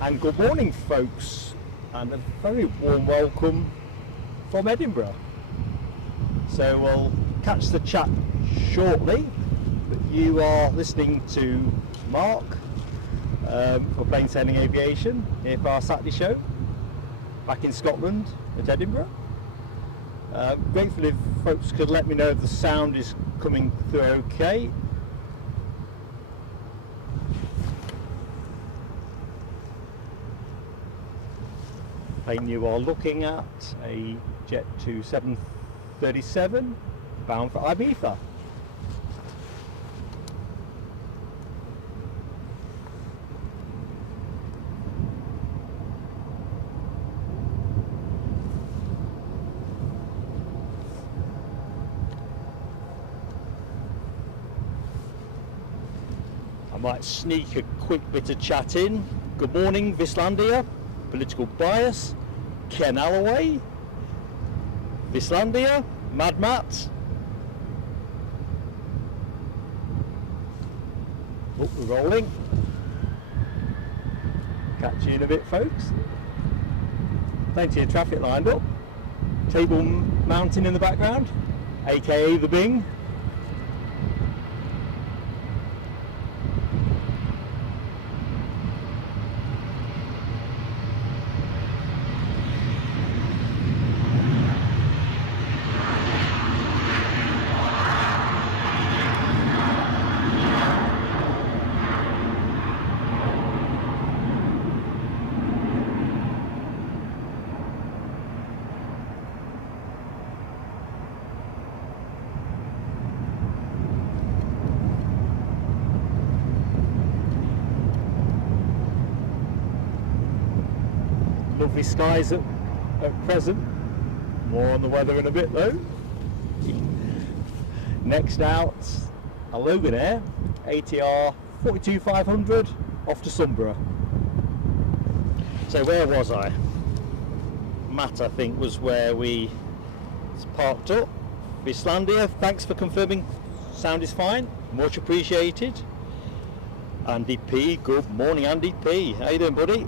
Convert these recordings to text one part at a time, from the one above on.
And good morning, folks, and a very warm welcome from Edinburgh. So we'll catch the chat shortly, but you are listening to Mark for Plain Sailing Aviation here for our Saturday show back in Scotland at Edinburgh. Grateful if folks could let me know if the sound is coming through okay. Plane you are looking at, a Jet 737 bound for Ibiza. I might sneak a quick bit of chat in. Good morning, Vislandia, Political Bias, Ken Alloway, Vislandia, Mad Matt. Oh, we're rolling. Catch you in a bit, folks. Plenty of traffic lined up. Table Mountain in the background, aka the Bing. Lovely skies at present. More on the weather in a bit though. Next out, a Logan Air ATR 42500 off to Sunborough. So where was I? Matt, I think, was where we parked up. Vislandia, thanks for confirming sound is fine, much appreciated. Andy P, good morning Andy P, how you doing, buddy?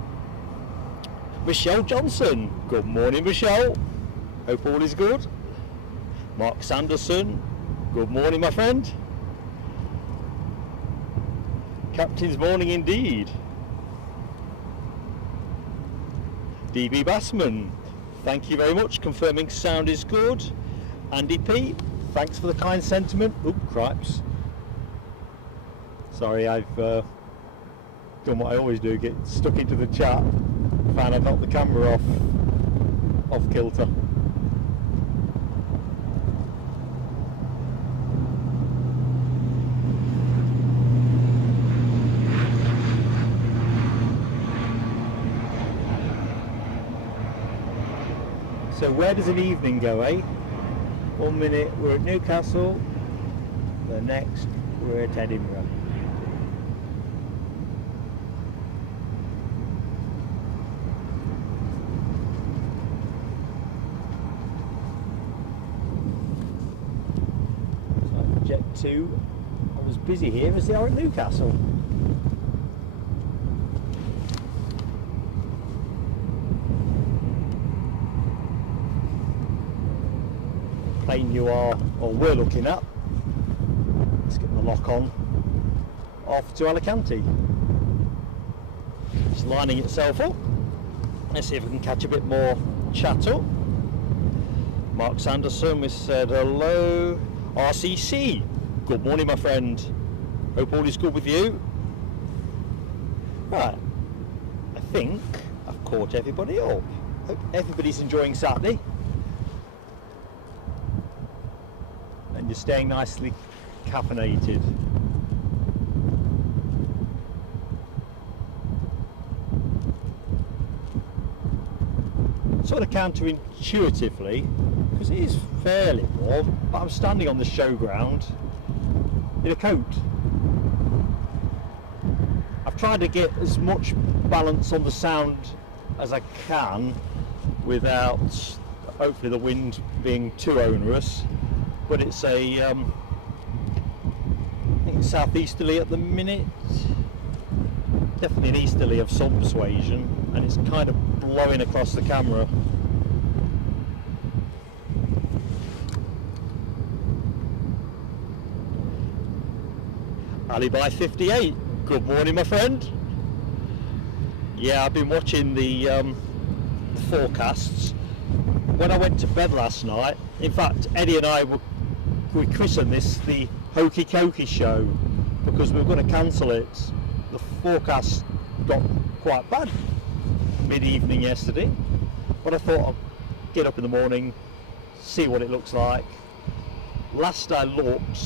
Michelle Johnson, good morning Michelle, hope all is good. Mark Sanderson, good morning my friend. Captain's morning indeed. DB Bassman, thank you very much, confirming sound is good. Andy P, thanks for the kind sentiment. Oop, cripes. Sorry, I've done what I always do, get stuck into the chat. Found I knocked the camera off kilter. So where does an evening go, eh? 1 minute we're at Newcastle, the next we're at Edinburgh. Jet 2 are as busy here as they are at Newcastle. Plane you are, or we're looking at, let's get the lock on, off to Alicante. It's lining itself up. Let's see if we can catch a bit more chat up. Mark Sanderson, we said hello. RCC, good morning my friend, hope all is good with you. Right, I think I've caught everybody up. Hope everybody's enjoying Saturday and you're staying nicely caffeinated. Sort of counterintuitively, because it is fairly warm, but I'm standing on the showground in a coat. I've tried to get as much balance on the sound as I can without hopefully the wind being too onerous, but it's a I think it's southeasterly at the minute. definitely an easterly of some persuasion, and it's kind of blowing across the camera. Alibi 58, good morning my friend. Yeah, I've been watching the forecasts. When I went to bed last night, in fact Eddie and I we christened this the Hokey Cokey show because we were going to cancel it. The forecast got quite bad mid-evening yesterday, but I thought I'd get up in the morning, see what it looks like. Last I looked,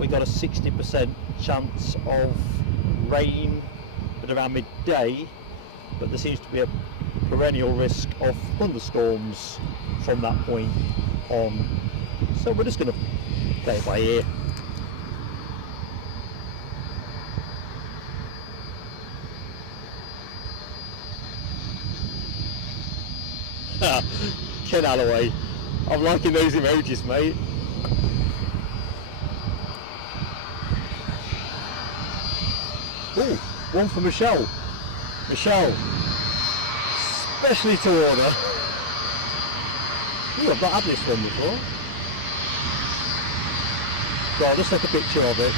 we got a 60% chance of rain at around midday, but there seems to be a perennial risk of thunderstorms from that point on. So we're just going to play it by ear. Ken Alloway, I'm liking those emojis, mate. Oh, one for Michelle. Michelle, specially to order. Ooh, I've not had this one before. So I'll just take a picture of it.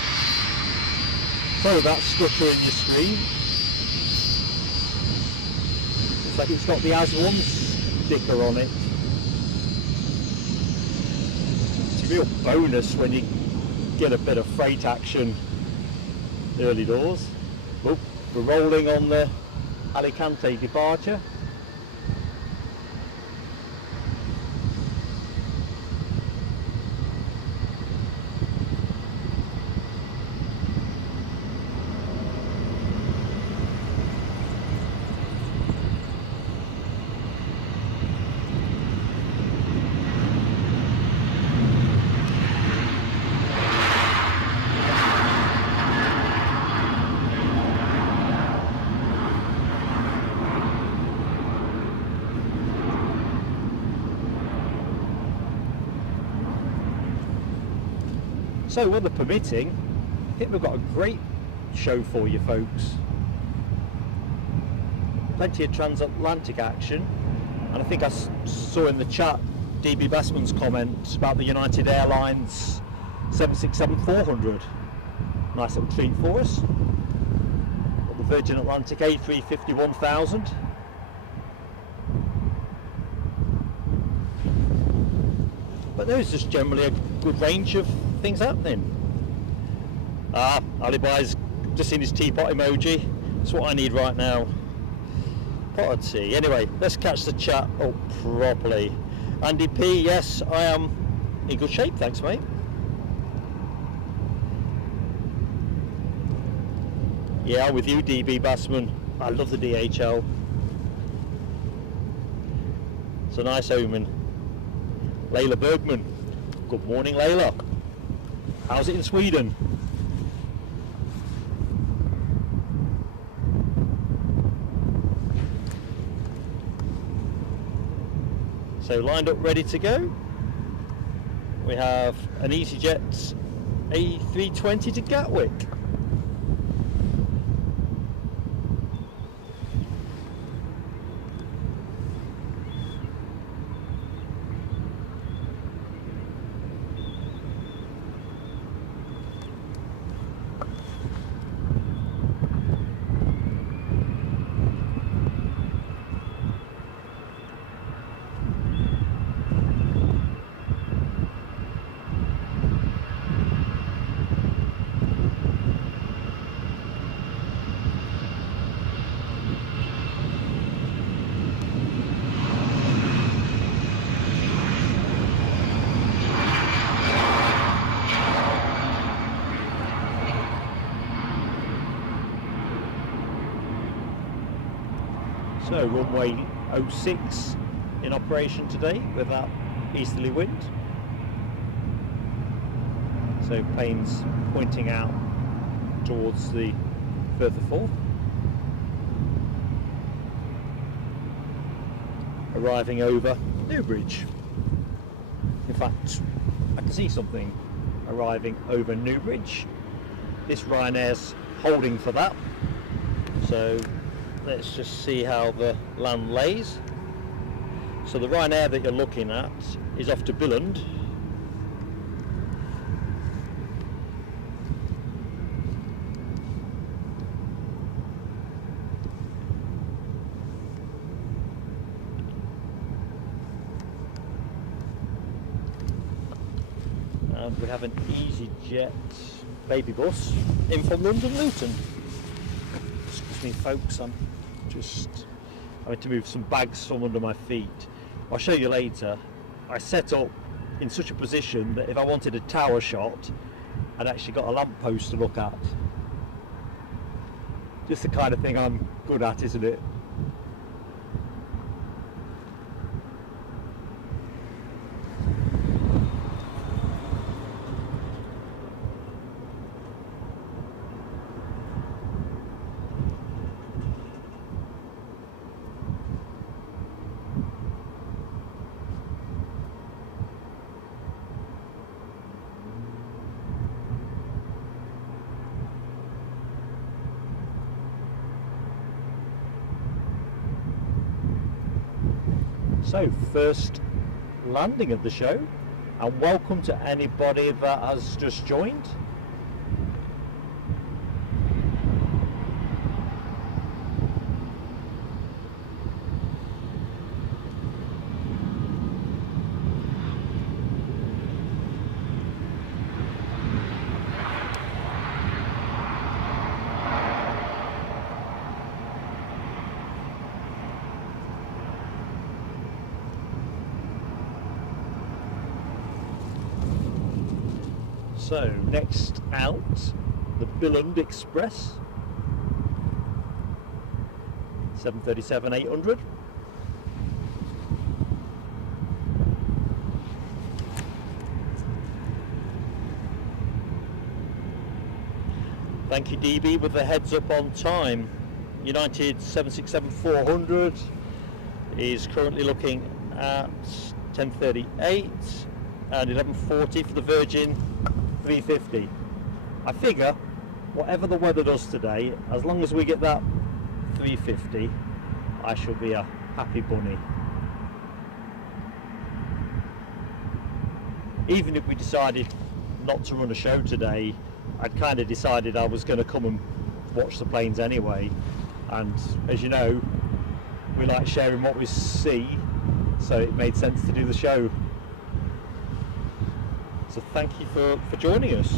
Sorry about stuttering your screen. Looks like it's got the As One sticker on it. It's a real bonus when you get a bit of freight action early doors. Oh, we're rolling on the Alicante departure. So weather permitting, I think we've got a great show for you folks. Plenty of transatlantic action, and I think I saw in the chat DB Bassman's comment about the United Airlines 767-400. Nice little treat for us. Got the Virgin Atlantic A350-1000. But there's just generally a good range of things happening. Alibi's just seen his teapot emoji. That's what I need right now. Pot of tea. Anyway, let's catch the chat up properly. Andy P, yes, I am in good shape, thanks mate. Yeah, I'm with you DB Bassman. I love the DHL. It's a nice omen. Layla Bergman. Good morning Layla. How's it in Sweden? So lined up ready to go. We have an EasyJet A320 to Gatwick. So runway 06 in operation today with that easterly wind. So planes pointing out towards the further forth. Arriving over Newbridge. In fact, I can see something arriving over Newbridge. This Ryanair's holding for that. So let's just see how the land lays. So the Ryanair that you're looking at is off to Billund. And we have an EasyJet baby bus in from London Luton. Excuse me folks, I'm just having to move some bags from under my feet. I'll show you later. I set up in such a position that if I wanted a tower shot, I'd actually got a lamppost to look at. Just the kind of thing I'm good at, isn't it? So, first landing of the show, and welcome to anybody that has just joined. So next out, the Billund Express 737-800. Thank you DB with the heads up on time. United 767-400 is currently looking at 10:38 and 11:40 for the Virgin 350. I figure whatever the weather does today, as long as we get that 350, I shall be a happy bunny. Even if we decided not to run a show today, I'd kind of decided I was going to come and watch the planes anyway, and as you know, we like sharing what we see, so it made sense to do the show. So thank you for joining us.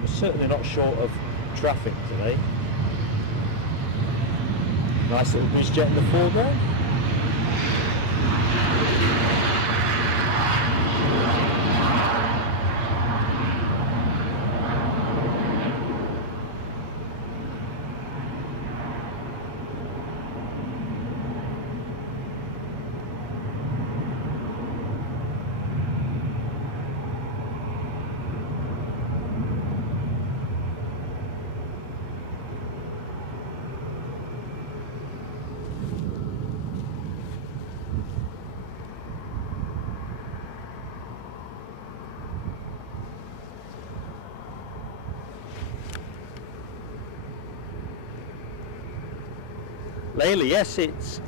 We're certainly not short of traffic today. Nice little WestJet in the foreground. Layla, yes, it's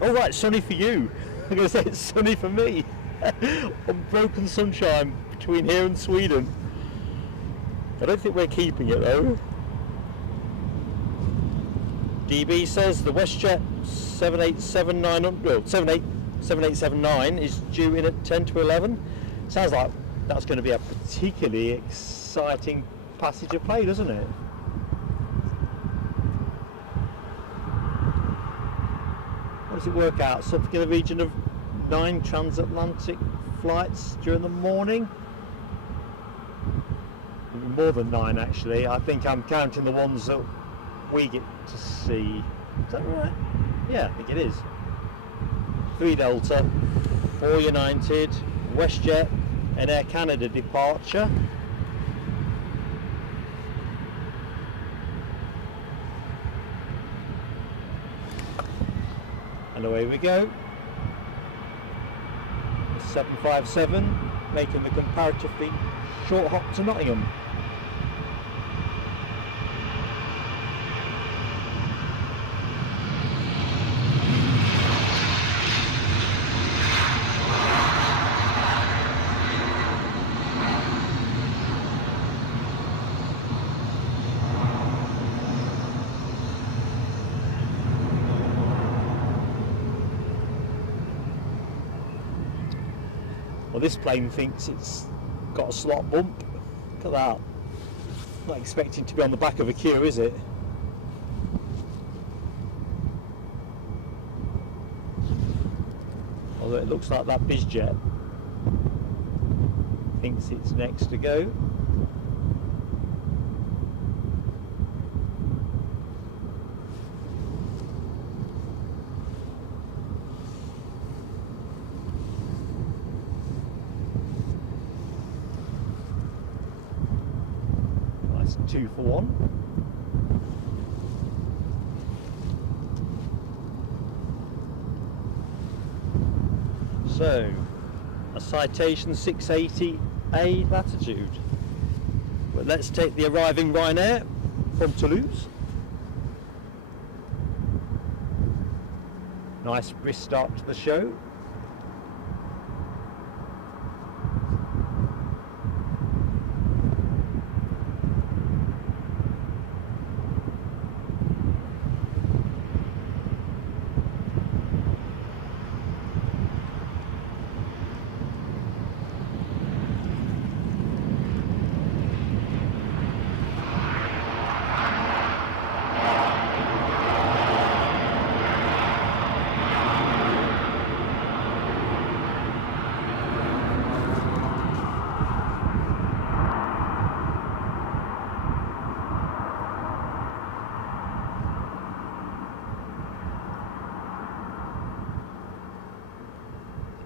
all right. Sunny for you. I'm going to say it's sunny for me. Unbroken sunshine between here and Sweden. I don't think we're keeping it though. DB says the WestJet 787-9 is due in at 10 to 11. Sounds like that's going to be a particularly exciting passage of play, doesn't it? What does it work out? Something in the region of 9 transatlantic flights during the morning? More than 9 actually. I think I'm counting the ones that we get to see. Is that right? Yeah, I think it is. 3 Delta, 4 United, WestJet and Air Canada departure. And away we go. 757 making the comparatively short hop to Nottingham. Well, this plane thinks it's got a slot bump. Look at that. Not expecting to be on the back of a queue, is it? Although it looks like that BizJet thinks it's next to go. That's 2 for 1. So, a Citation 680A Latitude. But let's take the arriving Ryanair from Toulouse. Nice brisk start to the show.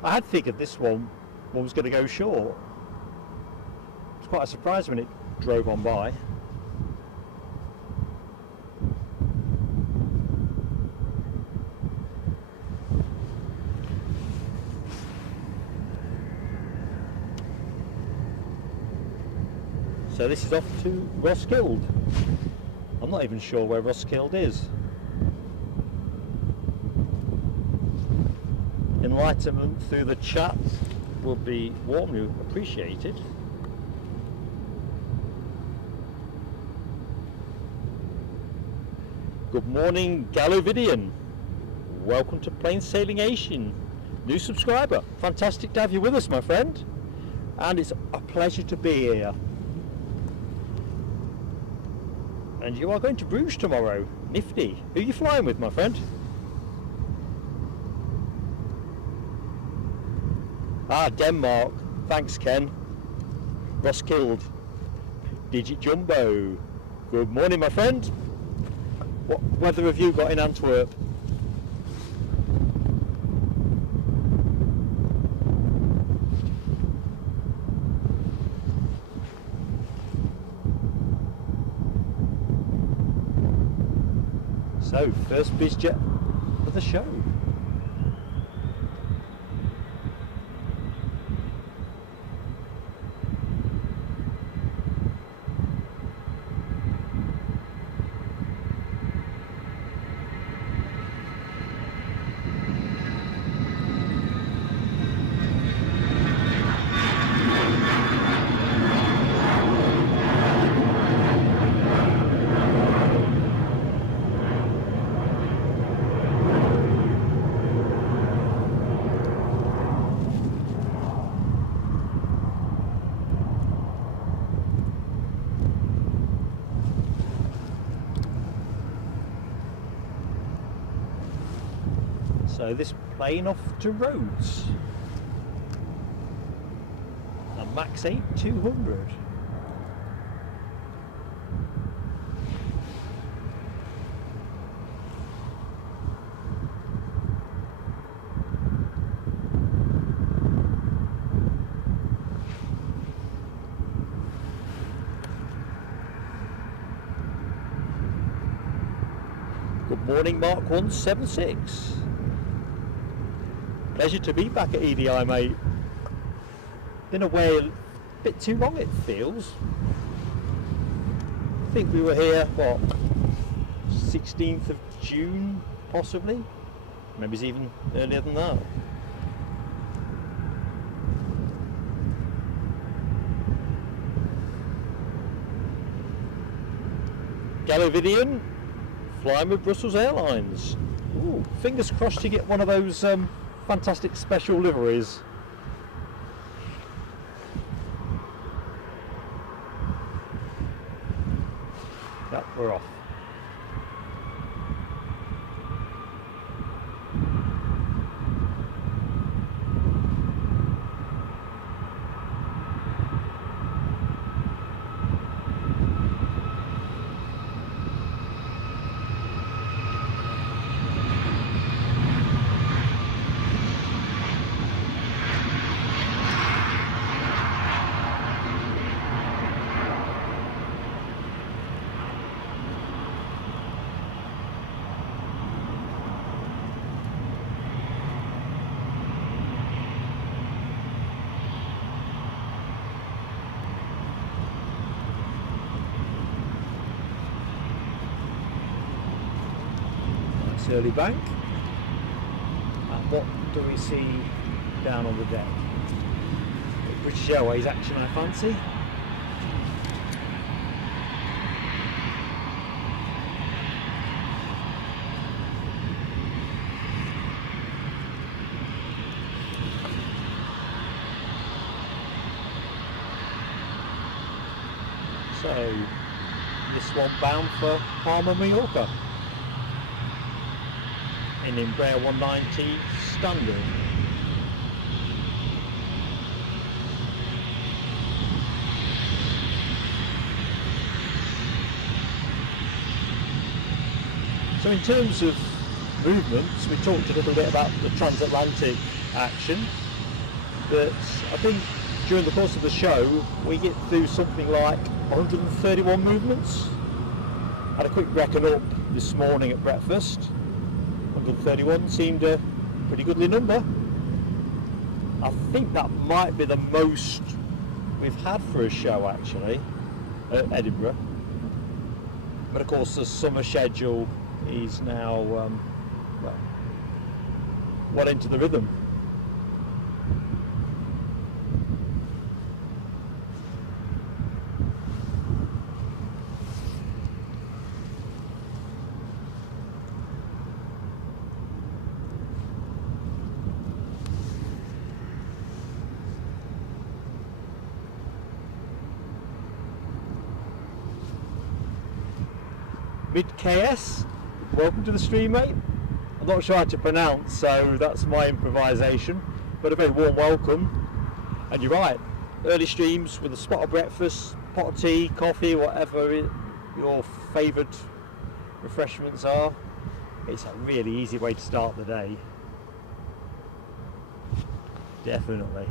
I had figured this one was going to go short. It was quite a surprise when it drove on by. So this is off to Roskilde. I'm not even sure where Roskilde is. Enlightenment through the chat will be warmly appreciated. Good morning, Gallovidian. Welcome to Plain Sailing Asian. New subscriber. Fantastic to have you with us, my friend. And it's a pleasure to be here. And you are going to Bruges tomorrow. Nifty. Who are you flying with, my friend? Ah, Denmark. Thanks, Ken. Roskilde. Digit Jumbo. Good morning, my friend. What weather have you got in Antwerp? So, first BizJet of the show. So this plane off to Rhodes, a Max 8 200. Good morning, Mark 176. Pleasure to be back at EI-DEI, mate. Been away a bit too long, it feels. I think we were here, what, 16th of June, possibly? Maybe it's even earlier than that. Gallivinian, flying with Brussels Airlines. Ooh, fingers crossed you get one of those fantastic special liveries. Yep, we're off. Early bank. And what do we see down on the deck? British Airways action, I fancy. So this one bound for Palma, Mallorca. In Embraer 190 standard. So in terms of movements, we talked a little bit about the transatlantic action, but I think during the course of the show we get through something like 131 movements. Had a quick reckon up this morning at breakfast. 131 seemed a pretty goodly number. I think that might be the most we've had for a show actually at Edinburgh. But of course the summer schedule is now well into the rhythm. Mid-KS, welcome to the stream, mate. I'm not sure how to pronounce, so that's my improvisation, but a very warm welcome. And you're right, early streams with a spot of breakfast, pot of tea, coffee, whatever your favourite refreshments are. It's a really easy way to start the day. Definitely.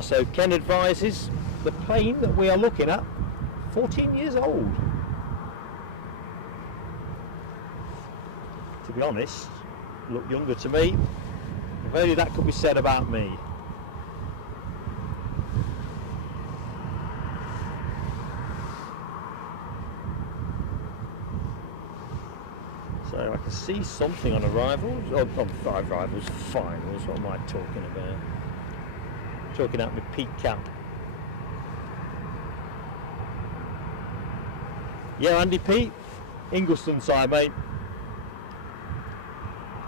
So Ken advises the plane that we are looking at, 14 years old. To be honest, look younger to me. If only that could be said about me. So I can see something on arrivals, or on arrivals, finals, what am I talking about? Talking out my peak cap. Yeah, Andy Pete, Ingleston side, mate.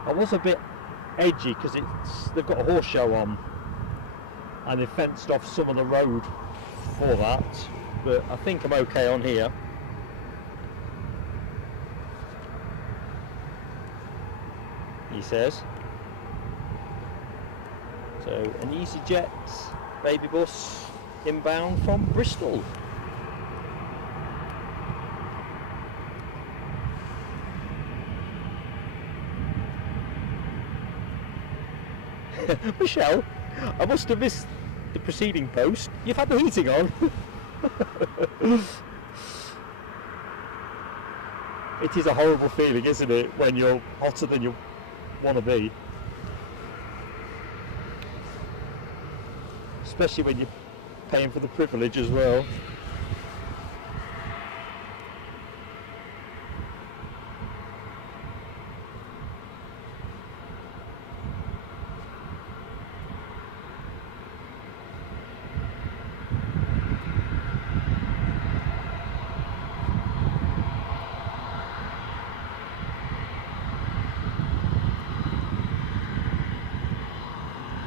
I was a bit edgy because they've got a horse show on and they fenced off some of the road for that, but I think I'm okay on here. He says. So an EasyJet baby bus inbound from Bristol. Michelle, I must have missed the preceding post. You've had the heating on. It is a horrible feeling, isn't it, when you're hotter than you want to be. Especially when you're paying for the privilege as well.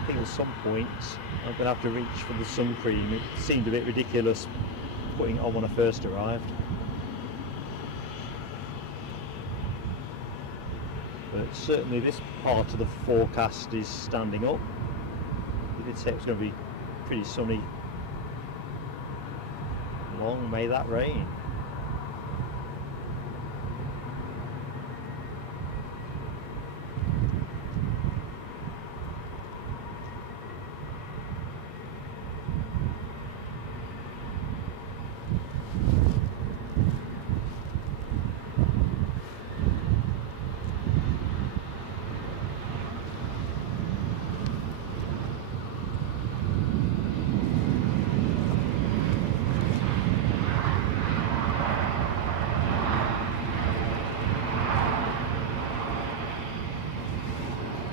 At some point I'm going to have to reach for the sun cream. It seemed a bit ridiculous putting it on when I first arrived, but certainly this part of the forecast is standing up. It did say it was going to be pretty sunny. Long may that rain.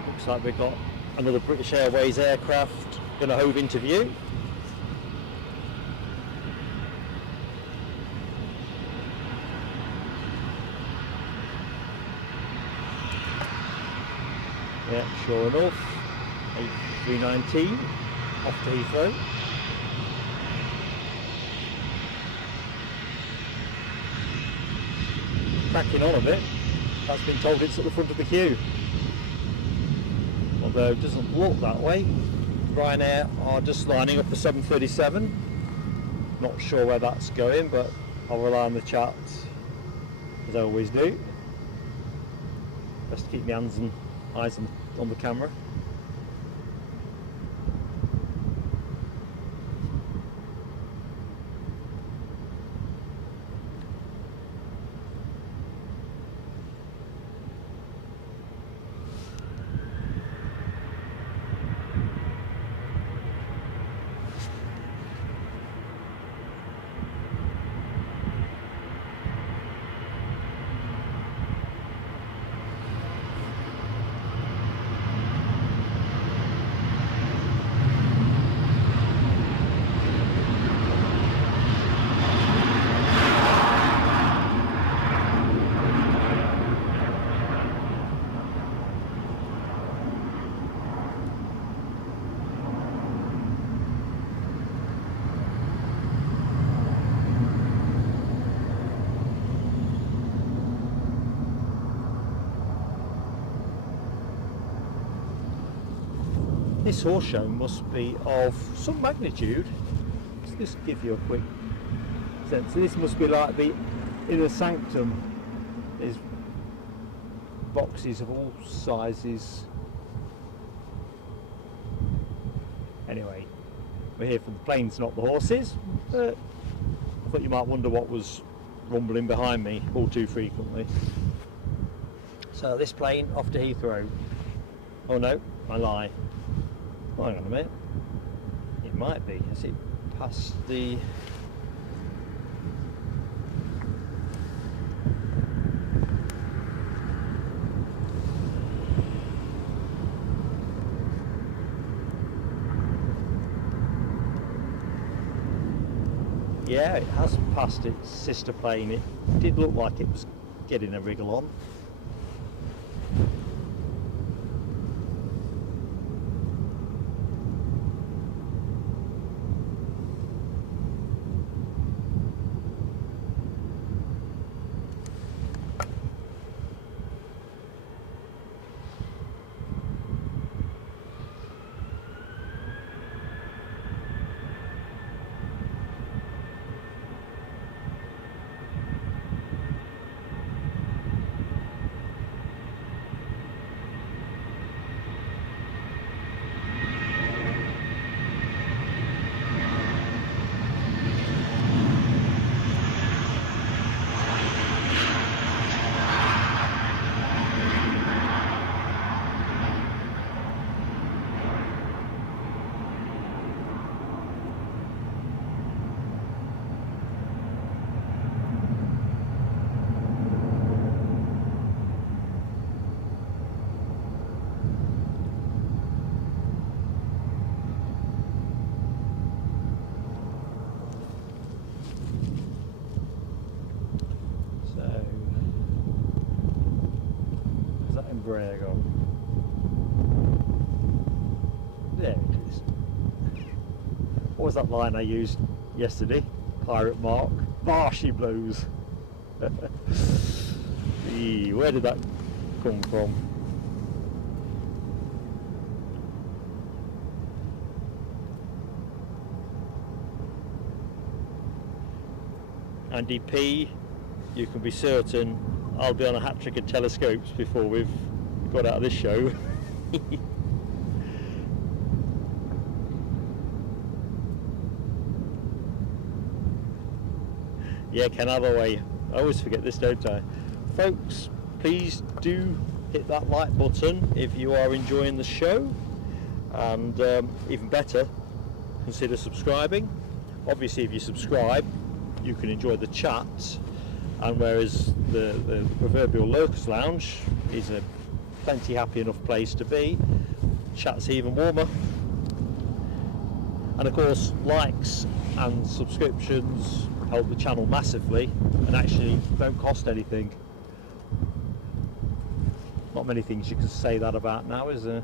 Looks like we've got another British Airways aircraft going to hove into view. Yeah, sure enough, A319 off to Heathrow. Cracking on a bit. That's been told it's at the front of the queue. Although it doesn't look that way. Ryanair are just lining up a 737. Not sure where that's going, but I'll rely on the chat as I always do. Best to keep my hands and eyes on the camera. This horse show must be of some magnitude. Let's just give you a quick sense. This must be like the inner sanctum. There's boxes of all sizes. Anyway, we're here for the planes, not the horses. But I thought you might wonder what was rumbling behind me all too frequently. So this plane off to Heathrow. Oh no, I lie. Hang on a minute. It might be. Has it passed the... Yeah, it has passed its sister plane. It did look like it was getting a wriggle on. Embraer. There it is. What was that line I used yesterday? Pirate Mark. Varshy Blues. Where did that come from? Andy P, you can be certain I'll be on a hat-trick of telescopes before we've got out of this show. Yeah, Canada way. I always forget this, don't I? Folks, please do hit that like button if you are enjoying the show, and even better, consider subscribing. Obviously, if you subscribe, you can enjoy the chats, and whereas the proverbial Lurkers Lounge is a plenty happy enough place to be, chat's even warmer. And of course, likes and subscriptions help the channel massively and actually don't cost anything. Not many things you can say that about now, is there?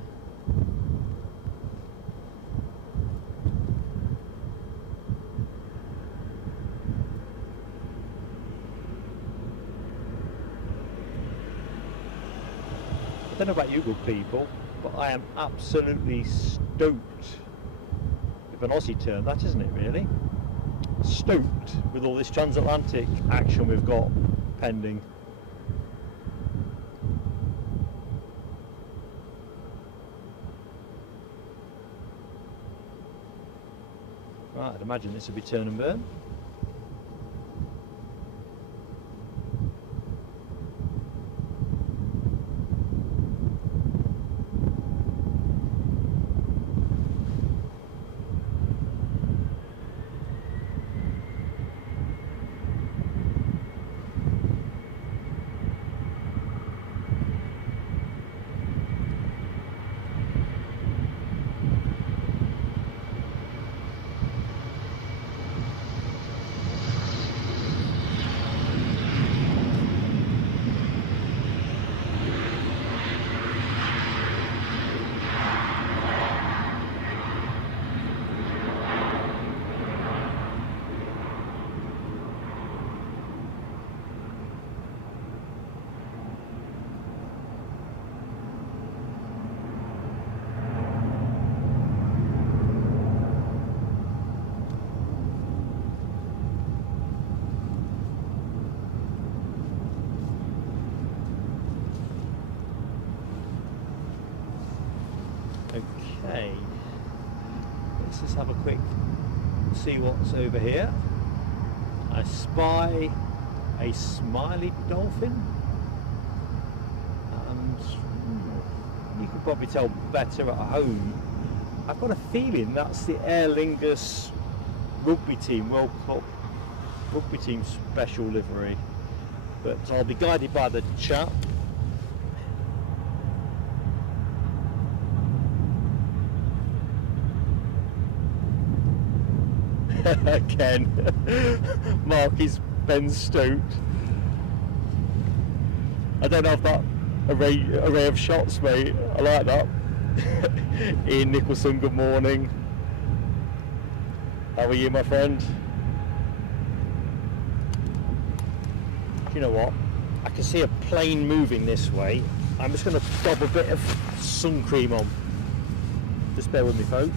I don't know about you good people, but I am absolutely stoked, with an Aussie term that, isn't it really? Stoked with all this transatlantic action we've got pending. Right, I'd imagine this would be turn and burn. Okay, let's just have a quick see what's over here. I spy a smiley dolphin, and you can probably tell better at home. I've got a feeling that's the Aer Lingus Rugby Team World Cup Rugby Team special livery, but I'll be guided by the chat. Ken, Mark is Ben stoked. I don't have that array of shots, mate. I like that. Ian Nicholson, good morning. How are you, my friend? Do you know what? I can see a plane moving this way. I'm just going to dab a bit of sun cream on. Just bear with me, folks.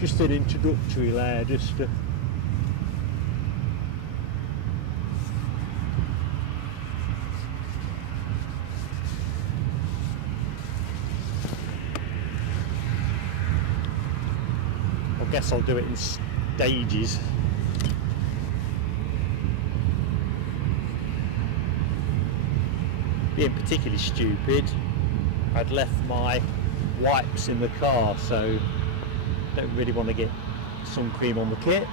Just an introductory layer, just to I guess I'll do it in stages. Being particularly stupid, I'd left my wipes in the car, so don't really want to get sun cream on the kit.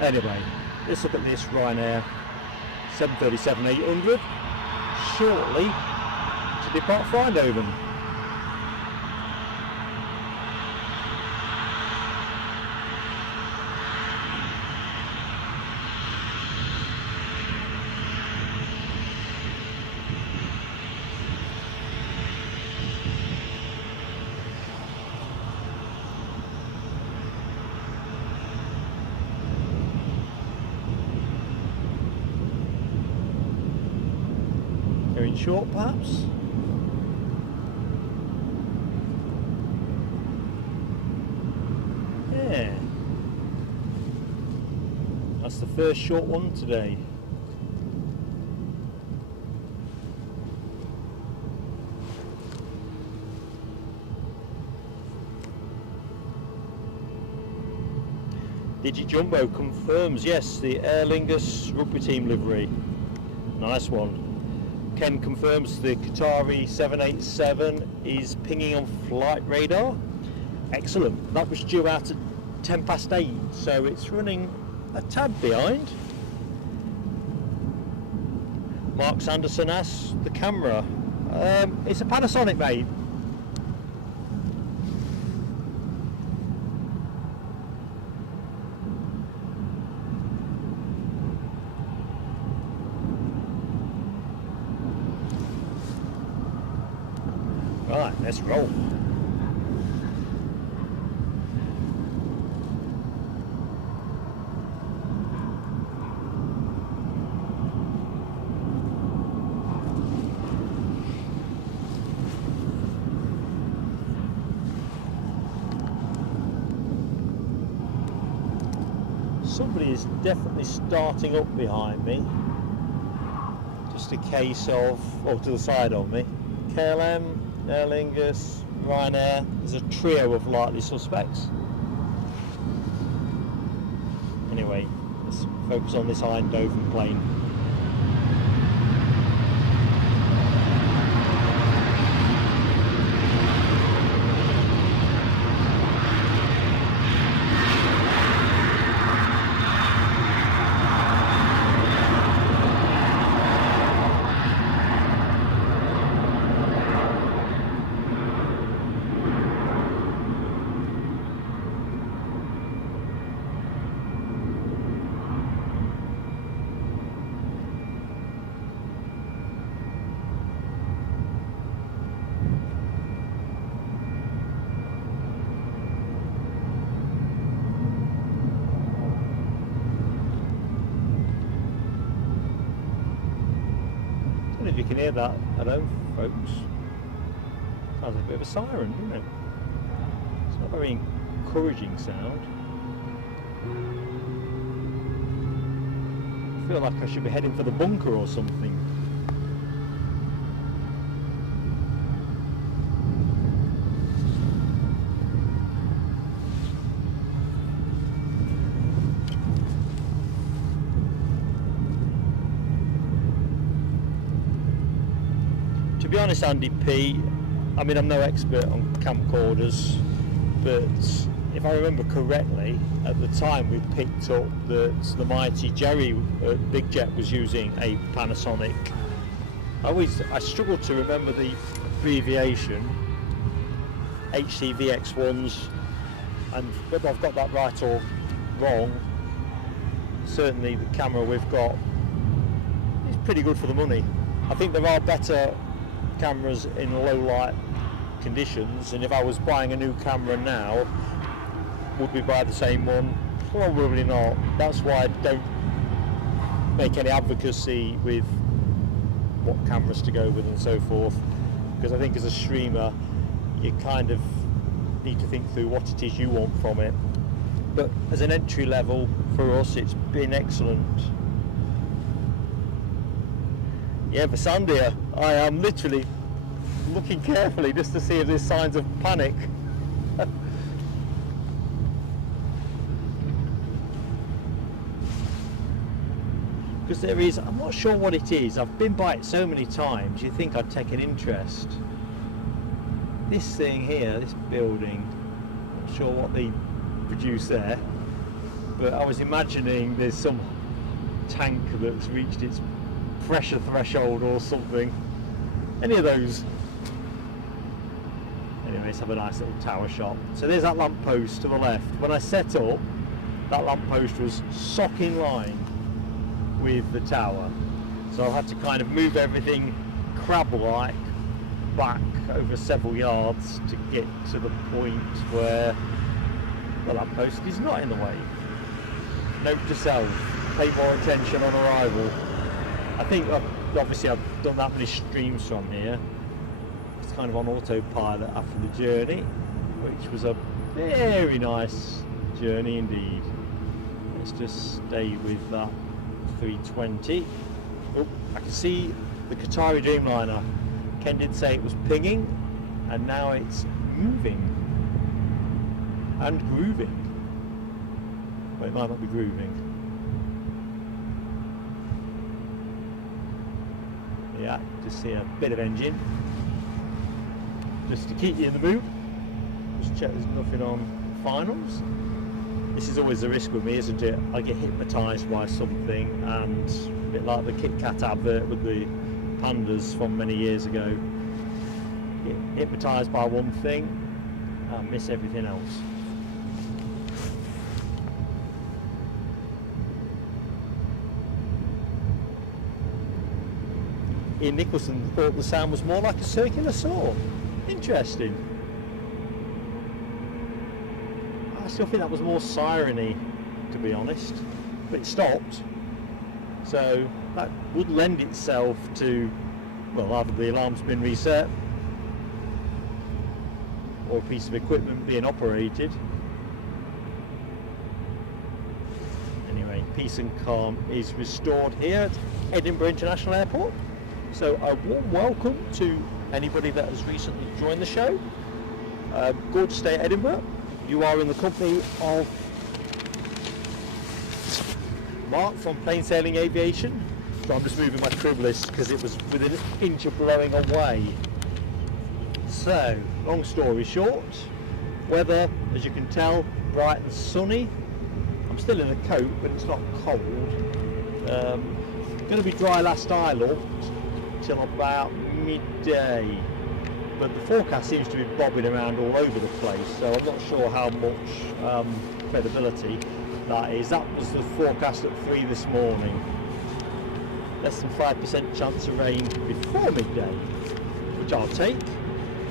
Anyway, let's look at this Ryanair 737-800 shortly to depart for Eindhoven. in short, perhaps. Yeah. That's the first short one today. DigiJumbo confirms, yes, the Aer Lingus Rugby Team livery. Nice one. Ken confirms the Qatar B787 is pinging on flight radar. Excellent. That was due out at 8:10, so it's running a tad behind. Mark Sanderson asks, the camera. It's a Panasonic, mate. Right, let's roll. Somebody is definitely starting up behind me. Just a case of, or to the side of me. KLM, Aer Lingus, Ryanair. There's a trio of likely suspects. Anyway, let's focus on this Eindhoven plane. If you can hear that at home, folks, sounds like a bit of a siren, doesn't it? It's not a very encouraging sound. I feel like I should be heading for the bunker or something. To be honest, Andy P, I mean, I'm no expert on camcorders, but if I remember correctly, at the time we picked up that the mighty Jerry Big Jet was using a Panasonic. I struggled to remember the abbreviation, HCVX1s, and whether I've got that right or wrong, certainly the camera we've got is pretty good for the money. I think there are better cameras in low light conditions, and if I was buying a new camera now, would we buy the same one? Probably not. That's why I don't make any advocacy with what cameras to go with and so forth, because I think as a streamer you kind of need to think through what it is you want from it. But as an entry level for us, it's been excellent. Yeah, for Sandia, I am literally looking carefully just to see if there's signs of panic. Because there is, I'm not sure what it is, I've been by it so many times, you'd think I'd take an interest. This thing here, this building, not sure what they produce there, but I was imagining there's some tank that's reached its pressure threshold or something. Any of those. Anyway, let's have a nice little tower shot. So there's that lamp post to the left. When I set up, that lamp post was sock in line with the tower. So I had to kind of move everything crab-like back over several yards to get to the point where the lamp post is not in the way. Note to self, pay more attention on arrival. I think obviously I've done that many streams from here. It's kind of on autopilot after the journey, which was a very nice journey indeed. Let's just stay with that 320. Oh, I can see the Qatari Dreamliner. Ken did say it was pinging, and now it's moving and grooving. But it might not be grooving. Yeah, just see a bit of engine. Just to keep you in the mood. Just check there's nothing on finals. This is always a risk with me, isn't it? I get hypnotised by something, and a bit like the Kit Kat advert with the pandas from many years ago. Get hypnotised by one thing and miss everything else. Ian Nicholson thought the sound was more like a circular saw. Interesting. I still think that was more siren-y, to be honest, but it stopped. So that would lend itself to, well, either the alarm's been reset or a piece of equipment being operated. Anyway, peace and calm is restored here at Edinburgh International Airport. So a warm welcome to anybody that has recently joined the show. Good to stay at Edinburgh. You are in the company of Mark from Plain Sailing Aviation. So I'm just moving my crib list because it was within an inch of blowing away. So, long story short, weather, as you can tell, bright and sunny. I'm still in a coat, but it's not cold. Going to be dry last I looked till about midday, but the forecast seems to be bobbing around all over the place, so I'm not sure how much credibility that is. That was the forecast at 3 this morning. Less than 5% chance of rain before midday, which I'll take.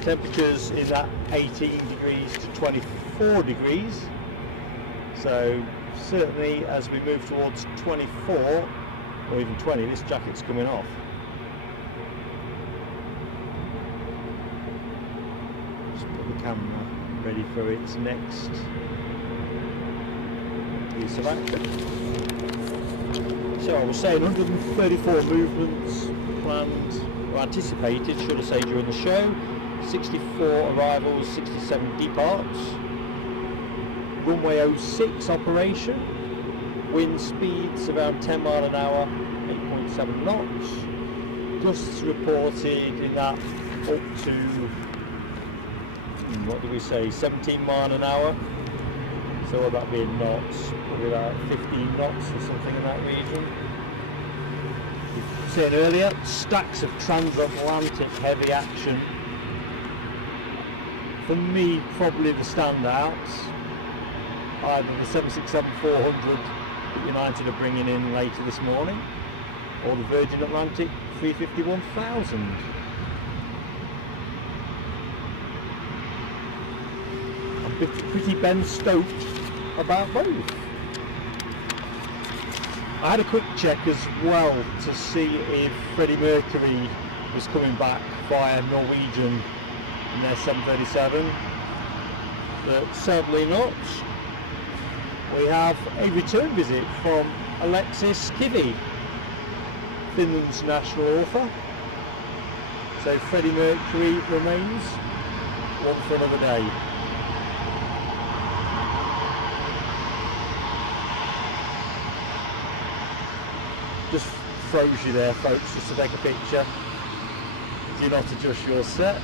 Temperatures is at 18 degrees to 24 degrees, so certainly as we move towards 24 or even 20, this jacket's coming off. Camera ready for its next piece of action. So I was saying 134 movements planned or anticipated, should I say, during the show. 64 arrivals, 67 departs. Runway 06 operation. Wind speeds around 10 mile an hour, 8.7 knots. Gusts reported in that up to, what do we say, 17 mile an hour. So what would that be in knots? Probably about 15 knots or something in that region. We said earlier, stacks of transatlantic heavy action. For me, probably the standouts, either the 767-400 that United are bringing in later this morning, or the Virgin Atlantic A350-1000. Pretty Ben stoked about both. I had a quick check as well to see if Freddie Mercury was coming back via Norwegian in their 737, but sadly not. We have a return visit from Alexis Kivi, Finland's national author. So Freddie Mercury remains, one for another day. Just froze you there, folks, just to take a picture. Do not adjust your set.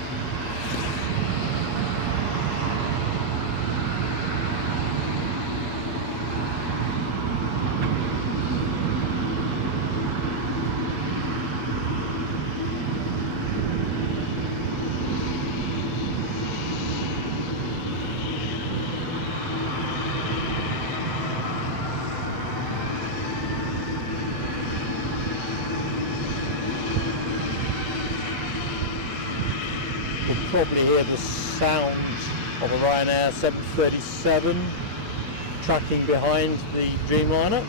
Probably hear the sound of a Ryanair 737 tracking behind the Dreamliner.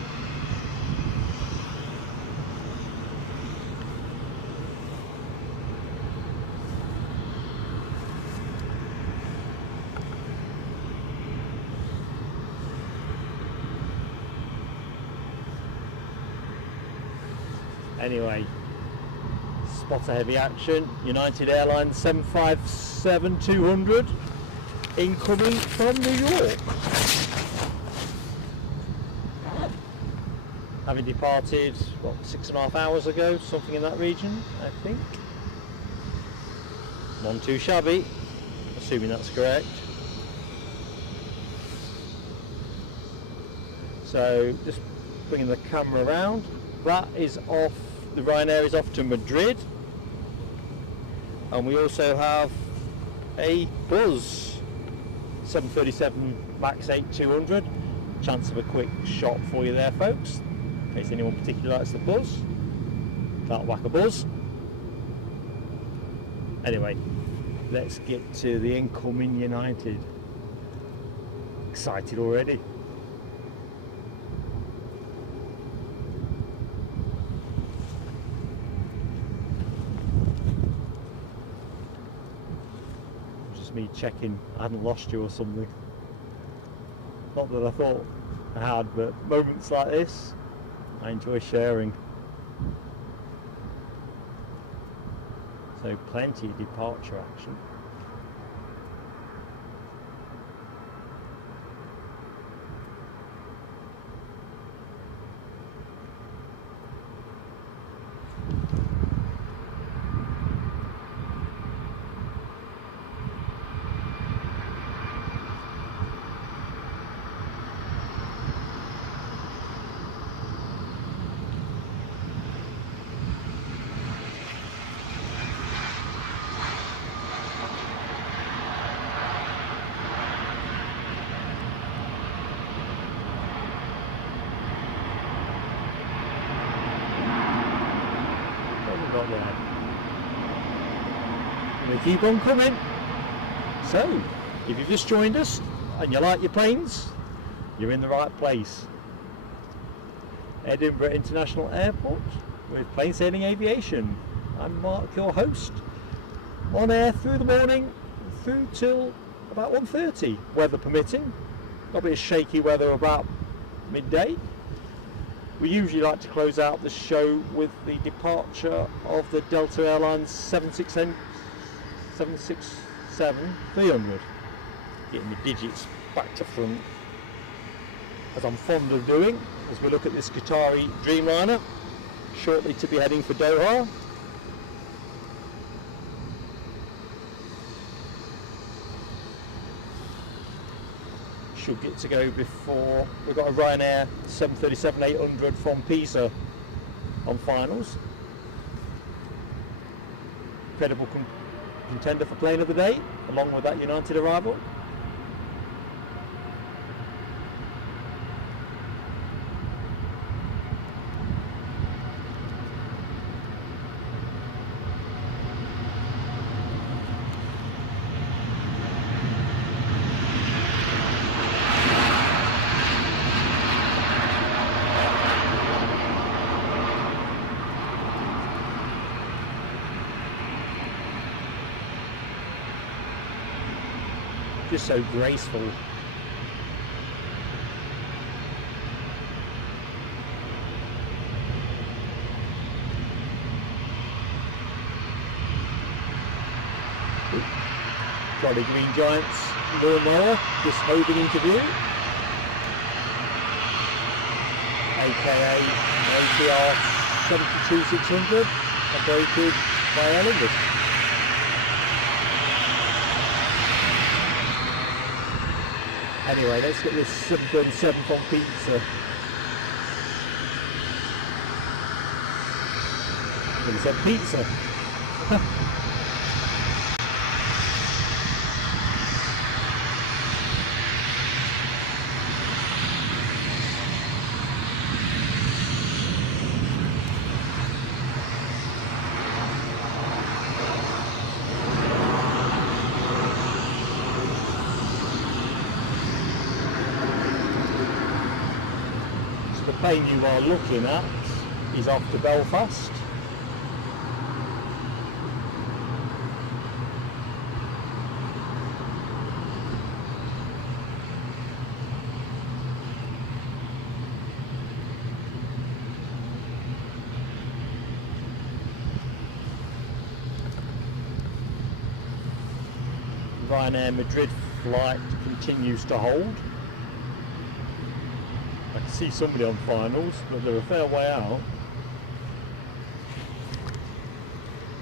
Anyway, spotter heavy action. United Airlines 757-200 incoming from New York. Having departed, what, 6.5 hours ago, something in that region, I think. None too shabby, assuming that's correct. So, just bringing the camera around. That is off, the Ryanair is off to Madrid. And we also have a Buzz 737 MAX 8-200. Chance of a quick shot for you there, folks, in case anyone particularly likes the Buzz. Can't whack a Buzz. Anyway, let's get to the incoming United. Excited already. Just me checking I hadn't lost you or something. Not that I thought I had, but moments like this I enjoy sharing. So plenty of departure action. They keep on coming. So, if you've just joined us and you like your planes, you're in the right place. Edinburgh International Airport with Plain Sailing Aviation. I'm Mark, your host, on air through the morning through till about 1:30, weather permitting. A bit of shaky weather about midday. We usually like to close out the show with the departure of the Delta Airlines 767-300. Getting the digits back to front, as I'm fond of doing, as we look at this Qatari Dreamliner, shortly to be heading for Doha. Should get to go before we've got a Ryanair 737-800 from Pisa on finals. Credible contender for plane of the day, along with that United arrival. Just so graceful. Jolly Green Giants lawnmower just moving into view, aka ATR 72600, operated by Aer Lingus. Anyway, let's get this 737 from Pizza. I said pizza. The plane you are looking at is off to Belfast. Ryanair Madrid flight continues to hold. I can see somebody on finals, but they're a fair way out.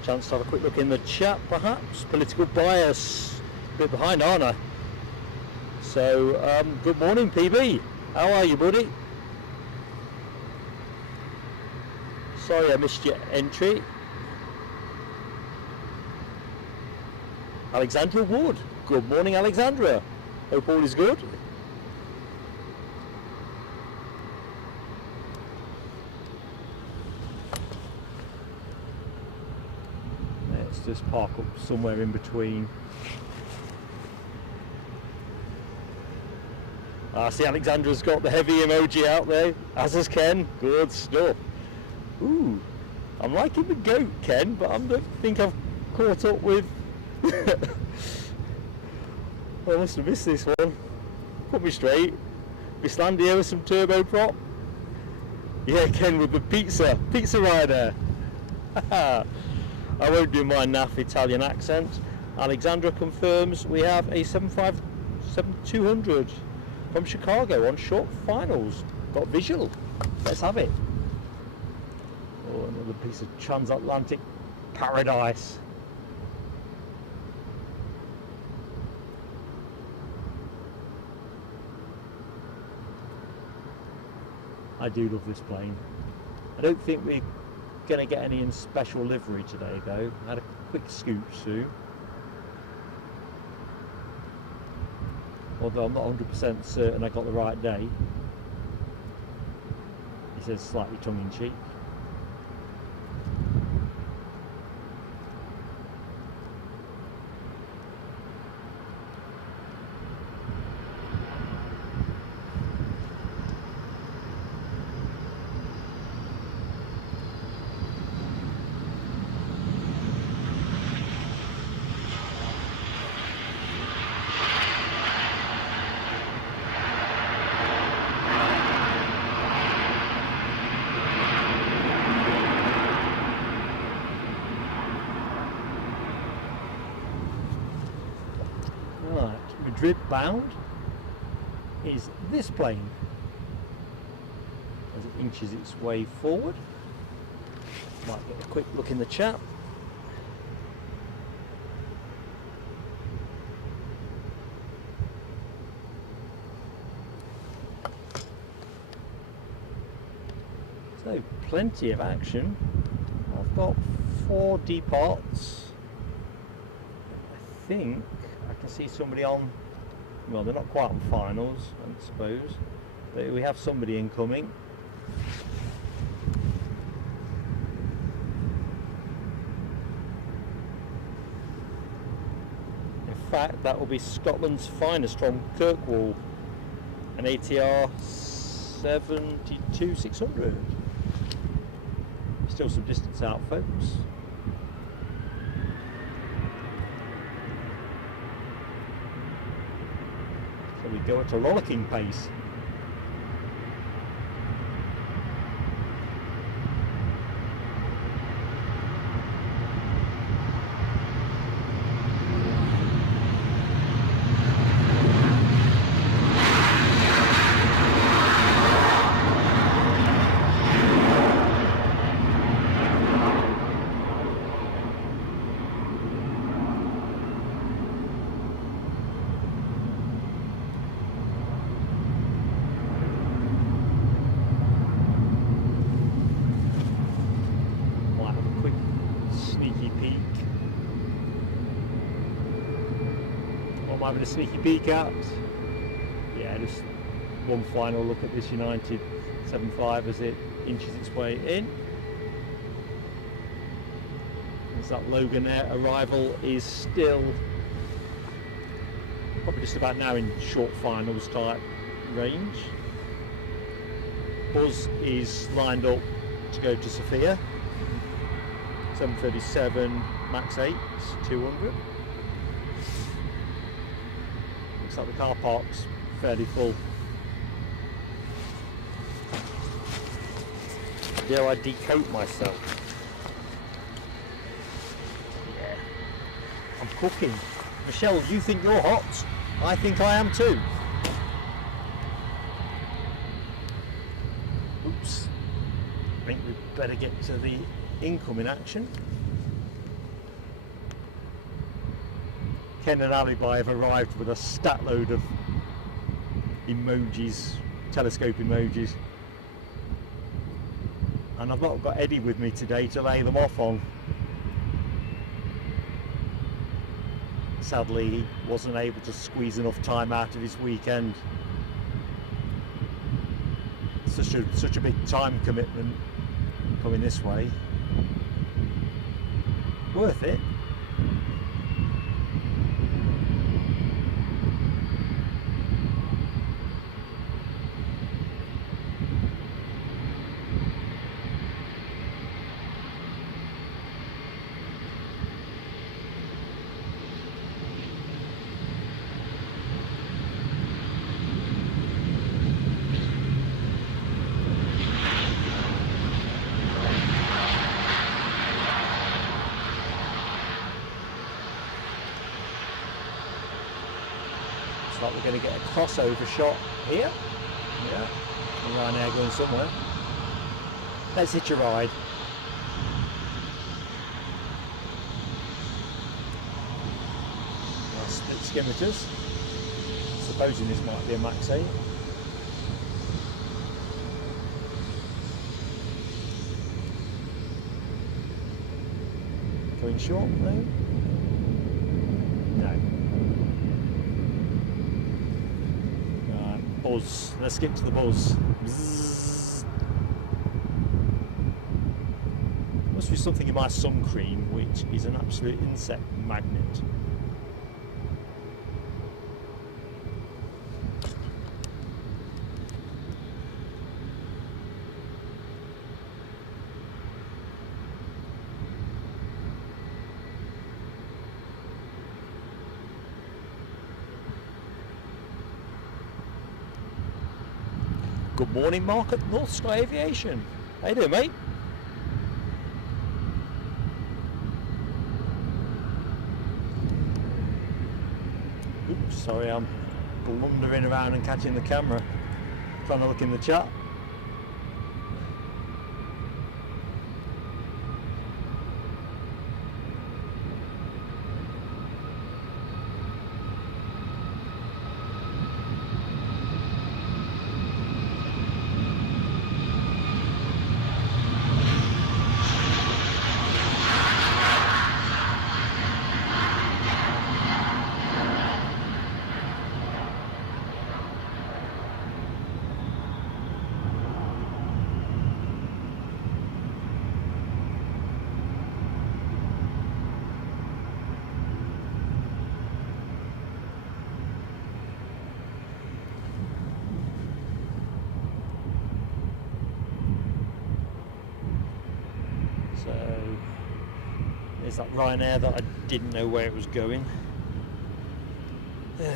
Chance to have a quick look in the chat, perhaps. Political bias, a bit behind, aren't I? So, good morning, PB. How are you, buddy? Sorry I missed your entry. Alexandra Wood. Good morning, Alexandra. Hope all is good. Let's just park up somewhere in between. I see Alexandra's got the heavy emoji out there, as has Ken. Good stuff. Ooh, I'm liking the goat, Ken, but I don't think I've caught up with... I must have missed this one. Put me straight. Bislandia with some turboprop. Yeah, Ken with the pizza rider. I won't do my naff Italian accent. Alexandra confirms we have a 757-200 from Chicago on short finals. Got visual. Let's have it. Oh, another piece of transatlantic paradise. I do love this plane. I don't think we're going to get any in special livery today though. I had a quick scoot through. Although I'm not 100% certain I got the right day. He says slightly tongue-in-cheek. Madrid bound is this plane as it inches its way forward. Might get a quick look in the chat. So plenty of action. I've got 4 departs. I think I can see somebody on. Well, they're not quite on finals, I suppose, but we have somebody incoming. In fact, that will be Scotland's finest from Kirkwall, an ATR 72-600. Still some distance out, folks. We go at a rollicking pace. Having a sneaky peek at. Yeah, just one final look at this United 75 as it inches its way in. As that Logan Air arrival is still probably just about now in short finals type range. Buzz is lined up to go to Sofia. 737 MAX 8 200. Looks like the car park's fairly full. Dare I decoat myself? Yeah, I'm cooking. Michelle, you think you're hot? I think I am too. Oops. I think we'd better get to the incoming action. Ken and Alibi have arrived with a stat load of emojis, telescope emojis. And I've not got Eddie with me today to lay them off on. Sadly, he wasn't able to squeeze enough time out of his weekend. Such a big time commitment coming this way. Worth it. Like we're going to get a crossover shot here. Yeah, Ryanair going somewhere. Let's hitch a ride. Nice split skimiters. Supposing this might be a Max 8. Going short, no? Buzz. Let's get to the buzz. Bzzz. Must be something in my sun cream, which is an absolute insect magnet. Good morning, Mark at North Sky Aviation. How you doing, mate? Oops, sorry, I'm blundering around and catching the camera, trying to look in the chat. There's that Ryanair that I didn't know where it was going. So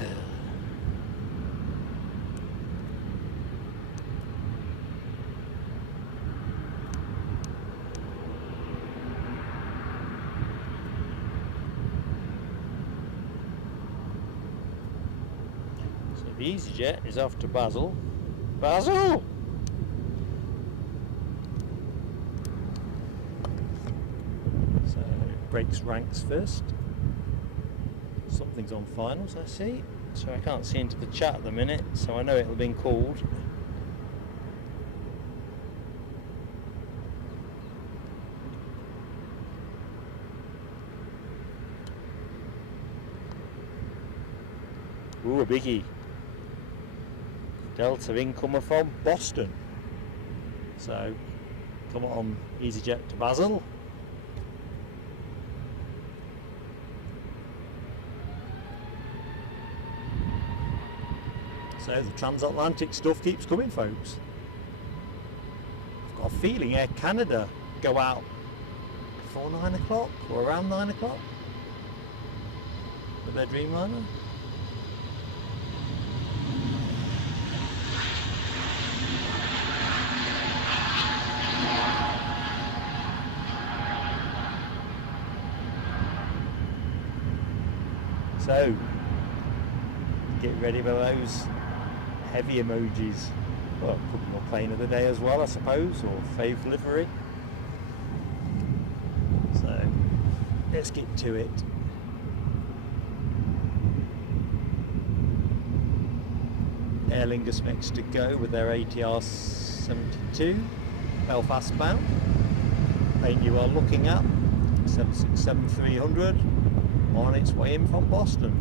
the EasyJet is off to Basel. Basel! Breaks ranks first. Something's on finals, I see. So I can't see into the chat at the minute, so I know it'll have been called. Ooh, a biggie. Delta incomer from Boston. So come on, EasyJet to Basel. So the transatlantic stuff keeps coming, folks. I've got a feeling Air Canada go out before 9 o'clock or around 9 o'clock with their Dreamliner. So, get ready for those heavy emojis. Well, could be my plane of the day as well, I suppose, or fave livery. So, let's get to it. Aer Lingus next to go with their ATR 72, Belfast bound. Plane you are looking at, 767-300, on its way in from Boston.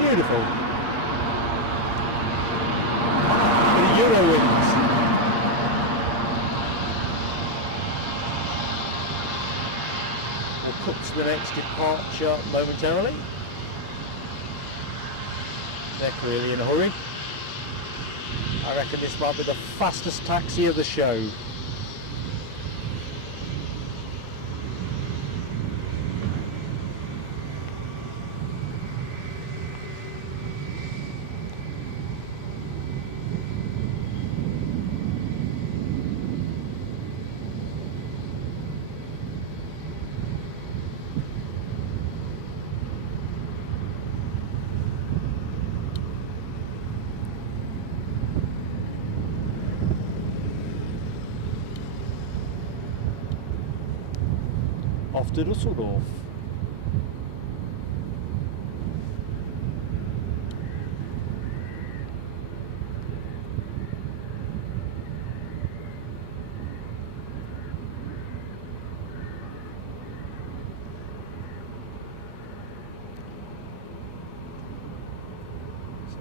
Beautiful. The Euro wings. We'll cut to the next departure momentarily. They're clearly in a hurry. I reckon this might be the fastest taxi of the show. Off to Dusseldorf. So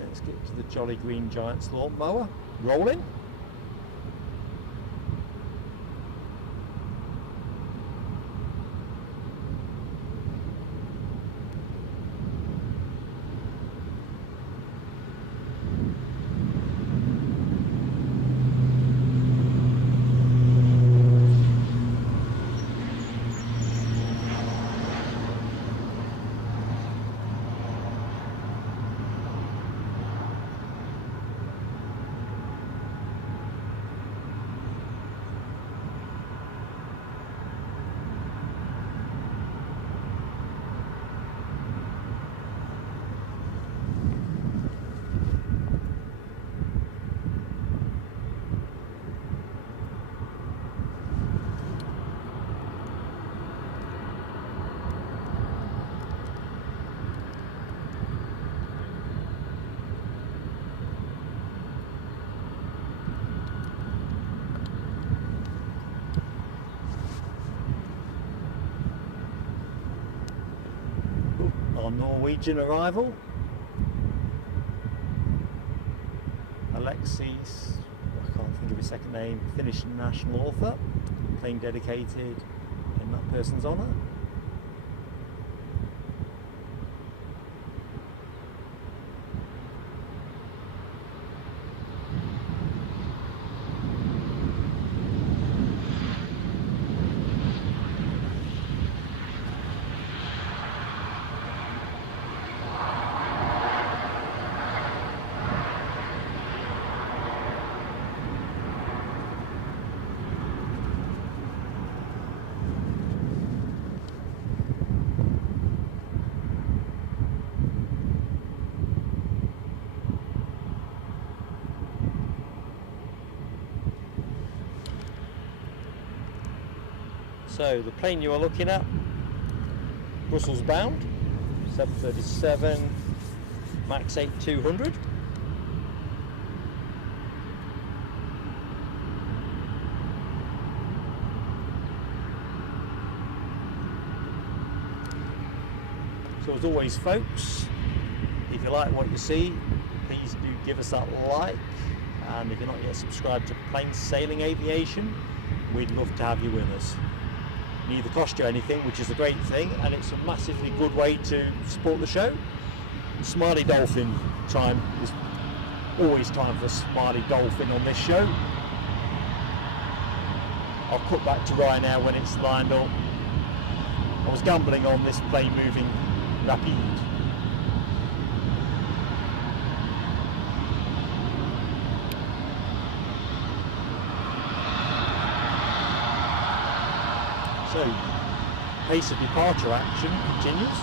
let's get to the Jolly Green Giant's lawnmower. Rolling. Norwegian arrival. Alexis, I can't think of his second name, Finnish national author, plane dedicated in that person's honour. So the plane you are looking at, Brussels bound, 737 MAX 8-200. So as always folks, if you like what you see, please do give us that like, and if you're not yet subscribed to Plain Sailing Aviation, we'd love to have you with us. Neither cost you anything, which is a great thing, and it's a massively good way to support the show. Smiley Dolphin time is always time for Smiley Dolphin on this show. I'll cut back to Ryanair when it's lined up. I was gambling on this plane moving rapid. So, pace of departure action continues.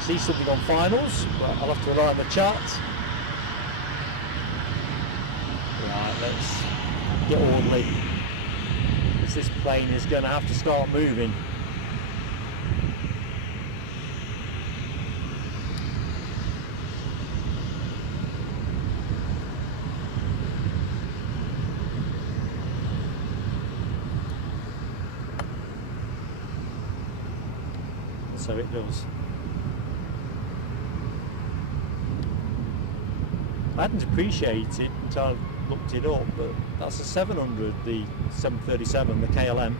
See something on finals, but I'll have to rely on the chart. Right, let's get orderly, because this plane is going to have to start moving. So it does. I hadn't appreciated it until I looked it up, but that's a 700, the 737, the KLM.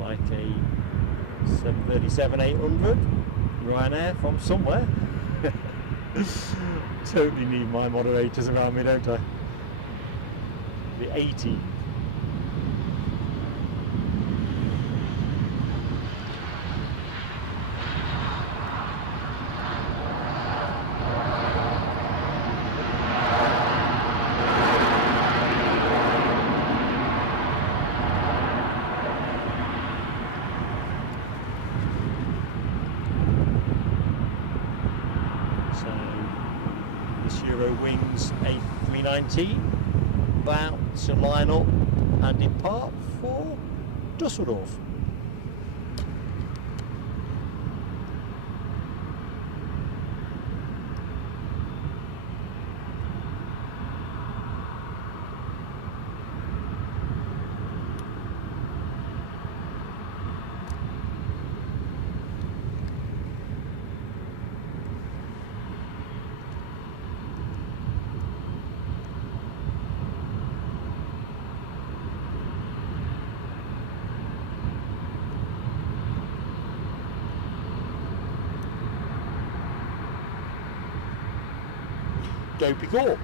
Like a 737-800 Ryanair from somewhere. Totally need my moderators around me, don't I? The 80. Wings A319 about to line up and depart for Dusseldorf. Go pick up.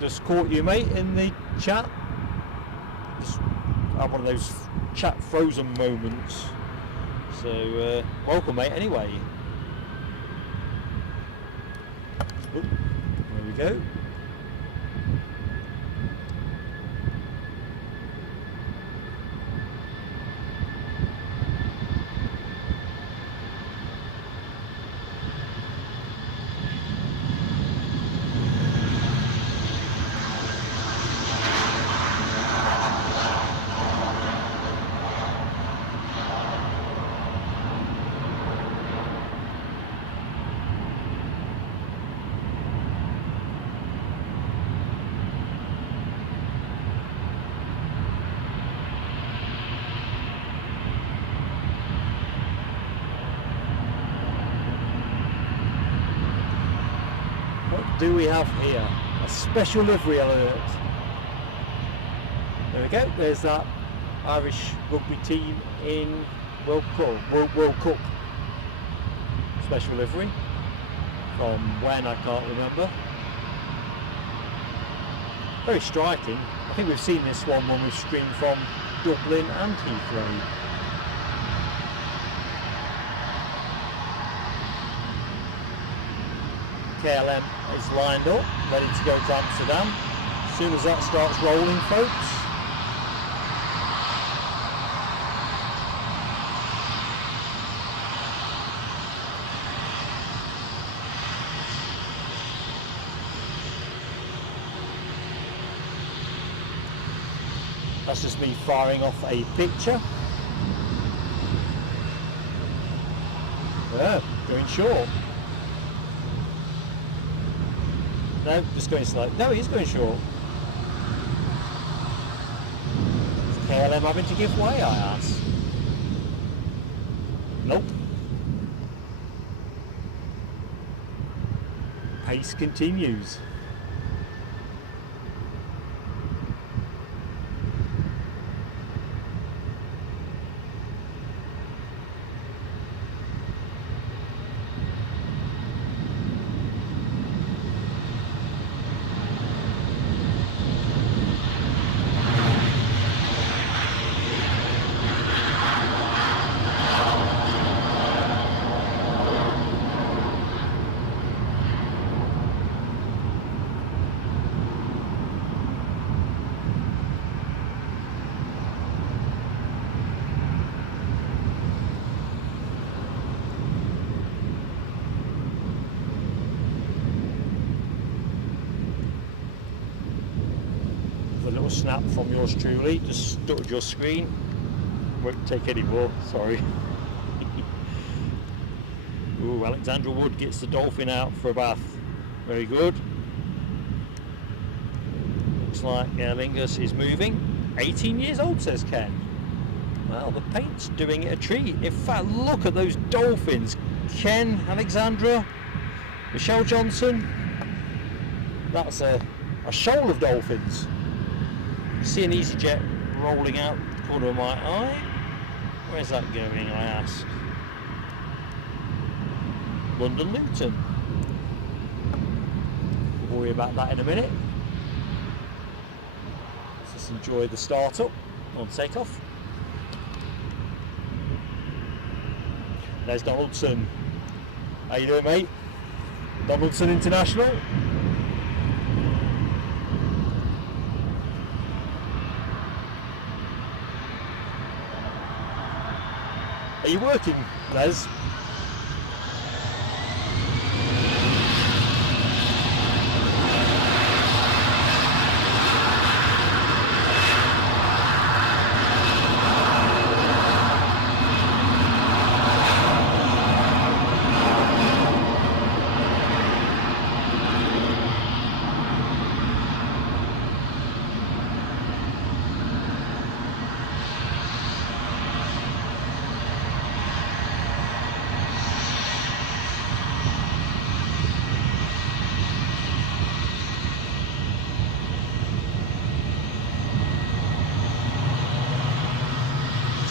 Just caught you, mate, in the chat. Just have one of those chat frozen moments. So welcome, mate. Anyway, oop, there we go. Do we have here a special livery alert? There we go. There's that Irish Rugby Team in World Cup special livery from when I can't remember. Very striking. I think we've seen this one when we've streamed from Dublin and Heathrow. KLM is lined up, ready to go to Amsterdam. As soon as that starts rolling, folks, that's just me firing off a picture. Yeah, going short. No, just going slow. No, he's going short. Is KLM having to give way, I ask? Nope. Pace continues. Snap from yours truly, just stuttered your screen, won't take any more, sorry. Ooh, Alexandra Wood gets the dolphin out for a bath, very good. Looks like Aer Lingus is moving. 18 years old, says Ken. Well, the paint's doing it a treat. In fact, look at those dolphins. Ken, Alexandra, Michelle Johnson, that's a shoal of dolphins. See an EasyJet rolling out the corner of my eye. Where's that going, I ask? London Luton. We'll worry about that in a minute. Let's just enjoy the start-up on takeoff. There's Donaldson. How you doing, mate? Donaldson International. Are you working, Les?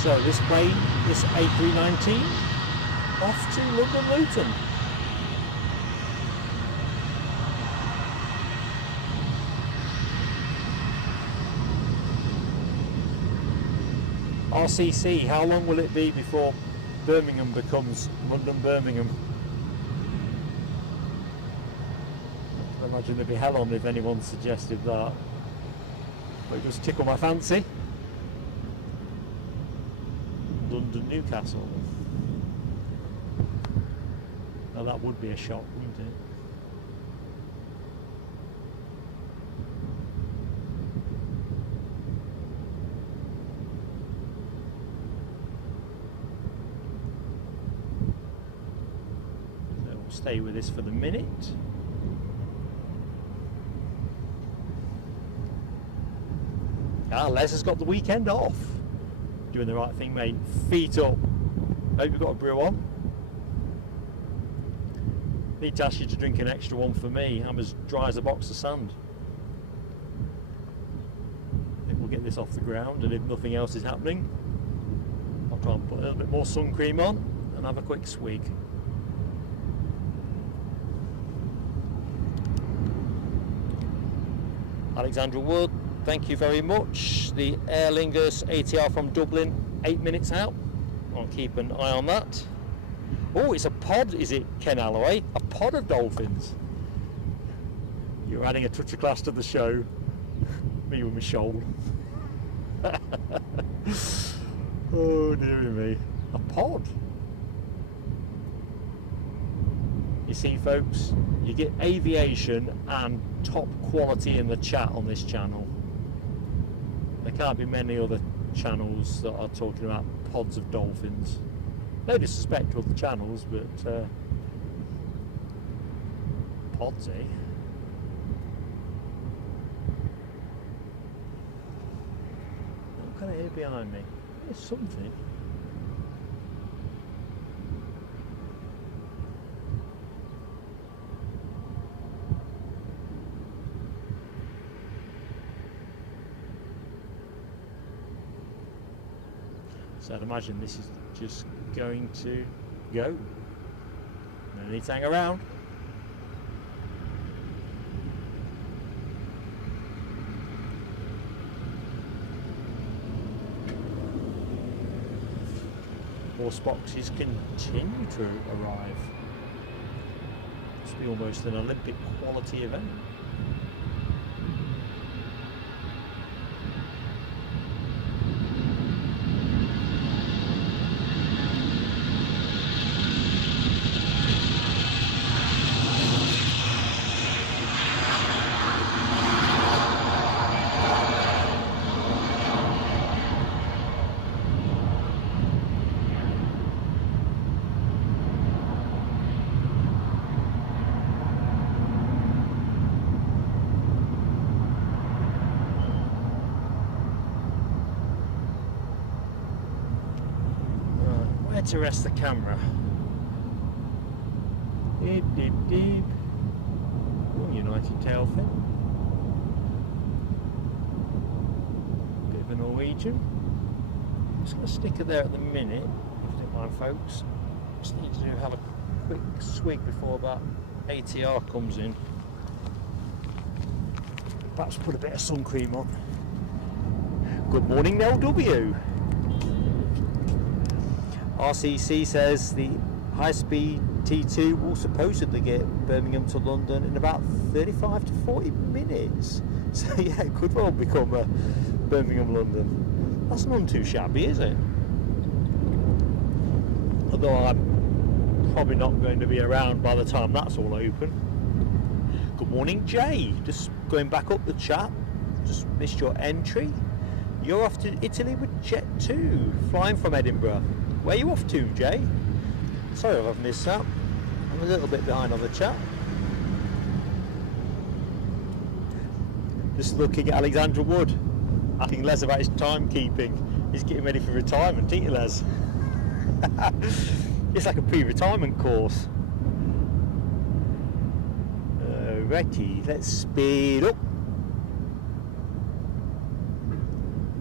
So this plane, this A319, off to London Luton. RCC, how long will it be before Birmingham becomes London Birmingham? I imagine there'd be hell on if anyone suggested that. But it just tickle my fancy. London Newcastle. Now that would be a shock, wouldn't it? So we'll stay with this for the minute. Les has got the weekend off. Doing the right thing, mate. Feet up. Hope you've got a brew on. Need to ask you to drink an extra one for me. I'm as dry as a box of sand. I think we'll get this off the ground, and if nothing else is happening, I'll try and put a little bit more sun cream on and have a quick swig. Alexandra Wood, thank you very much. The Aer Lingus ATR from Dublin, 8 minutes out. I'll keep an eye on that. Oh, it's a pod, is it, Ken Alloway? A pod of dolphins. You're adding a touch of class to the show. Me with my shoal. Oh dearie me. A pod. You see folks, you get aviation and top quality in the chat on this channel. There can't be many other channels that are talking about pods of dolphins. No disrespect to other channels, but pods, eh? What can I hear behind me? There's something. So I'd imagine this is just going to go. No need to hang around. Horse boxes continue to arrive. Must be almost an Olympic quality event. To rest the camera. Deep, deep, deep. Oh, United tail fin. Bit of a Norwegian. Just going to stick her there at the minute, if you don't mind, folks. Just need to have a quick swig before that ATR comes in. Perhaps put a bit of sun cream on. Good morning, LW. RCC says the high-speed T2 will supposedly get Birmingham to London in about 35 to 40 minutes. So yeah, it could well become a Birmingham-London. That's not too shabby, is it? Although I'm probably not going to be around by the time that's all open. Good morning, Jay. Just going back up the chat. Just missed your entry. You're off to Italy with Jet 2, flying from Edinburgh. Where are you off to, Jay? Sorry if I've missed that. I'm a little bit behind on the chat. Just looking at Alexandra Wood, asking Les about his timekeeping. He's getting ready for retirement, ain't you, Les? It's like a pre-retirement course. Righty, let's speed up.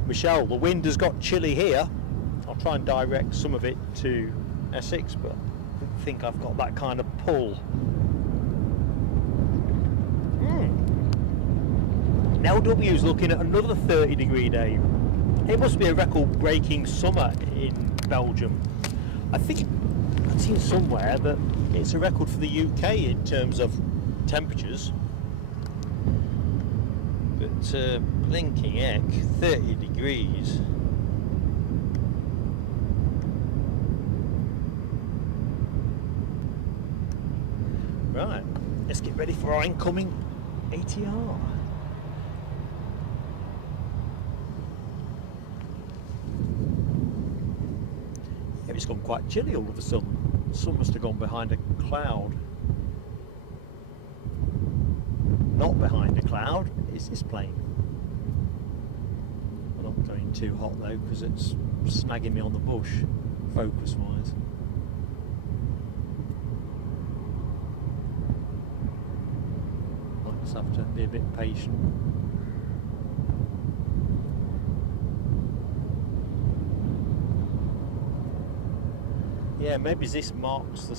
Michelle, the wind has got chilly here. I'll try and direct some of it to Essex, but I don't think I've got that kind of pull. LW's looking at another 30-degree day. It must be a record-breaking summer in Belgium. I think I've seen somewhere that it's a record for the UK in terms of temperatures. But blinking heck, 30 degrees. Right, let's get ready for our incoming ATR. Yeah, it's gone quite chilly all of a sudden. The sun must have gone behind a cloud. Not behind a cloud is this plane. I'm not going too hot though, because it's snagging me on the bush, focus wise. I'll just have to be a bit patient. Yeah, maybe this marks the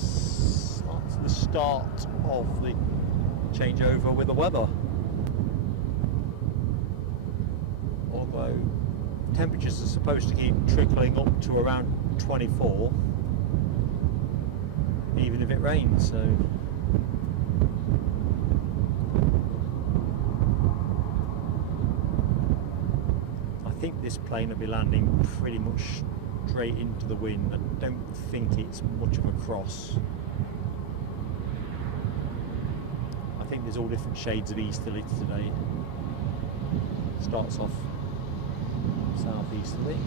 start of the changeover with the weather. Although temperatures are supposed to keep trickling up to around 24, even if it rains, so think this plane will be landing pretty much straight into the wind. I don't think it's much of a cross. I think there's all different shades of easterly today. Starts off southeasterly.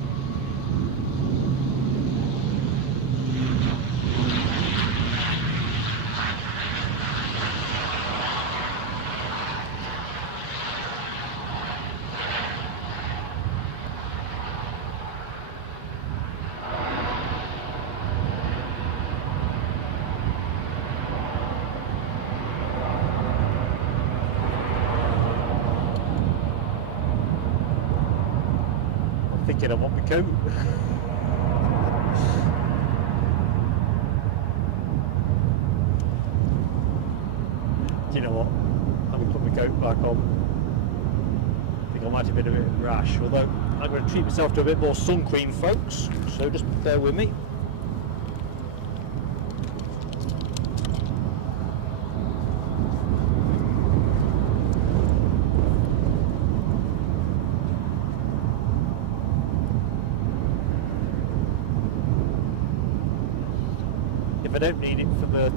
Thinking I want my coat. Do you know what? I'm going to put my coat back on. I think I might have been a bit rash, although I'm going to treat myself to a bit more sun cream, folks, so just bear with me. If I don't need it for the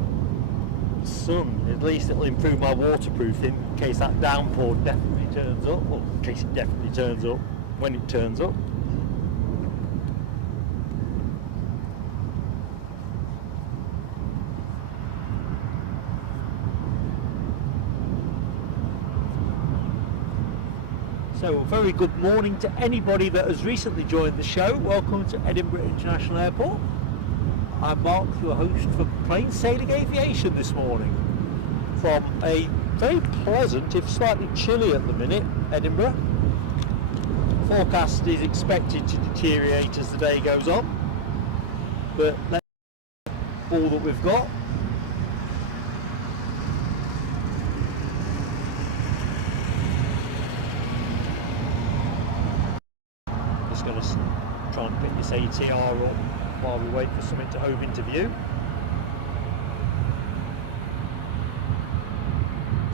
sun, at least it'll improve my waterproofing in case that downpour definitely turns up, or in case it definitely turns up, when it turns up. So a very good morning to anybody that has recently joined the show. Welcome to Edinburgh International Airport. I'm Mark, your host for Plain Sailing Aviation this morning from a very pleasant, if slightly chilly at the minute, Edinburgh. Forecast is expected to deteriorate as the day goes on, but let's all that we've got. Just going to try and pick this ATR up while we wait for something to hove into view.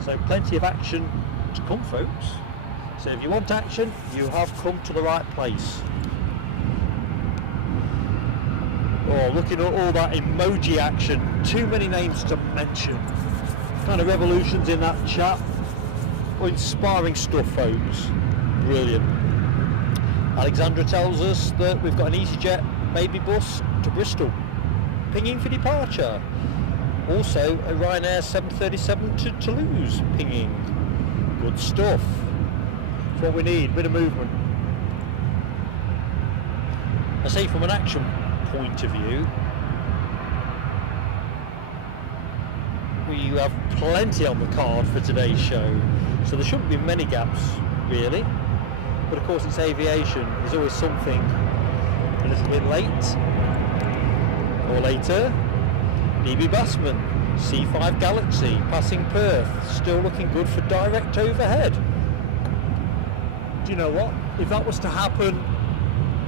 So plenty of action to come, folks. So if you want action, you have come to the right place. Oh, looking at all that emoji action, too many names to mention. Kind of revolutions in that chat. Inspiring stuff, folks. Brilliant. Alexandra tells us that we've got an EasyJet baby bus to Bristol, pinging for departure. Also a Ryanair 737 to Toulouse, pinging. Good stuff. That's what we need, bit of movement. I say from an action point of view, we have plenty on the card for today's show, so there shouldn't be many gaps really, but of course it's aviation, there's always something a little bit late or later. DB Bassman, C5 Galaxy passing Perth, still looking good for direct overhead. Do you know what, if that was to happen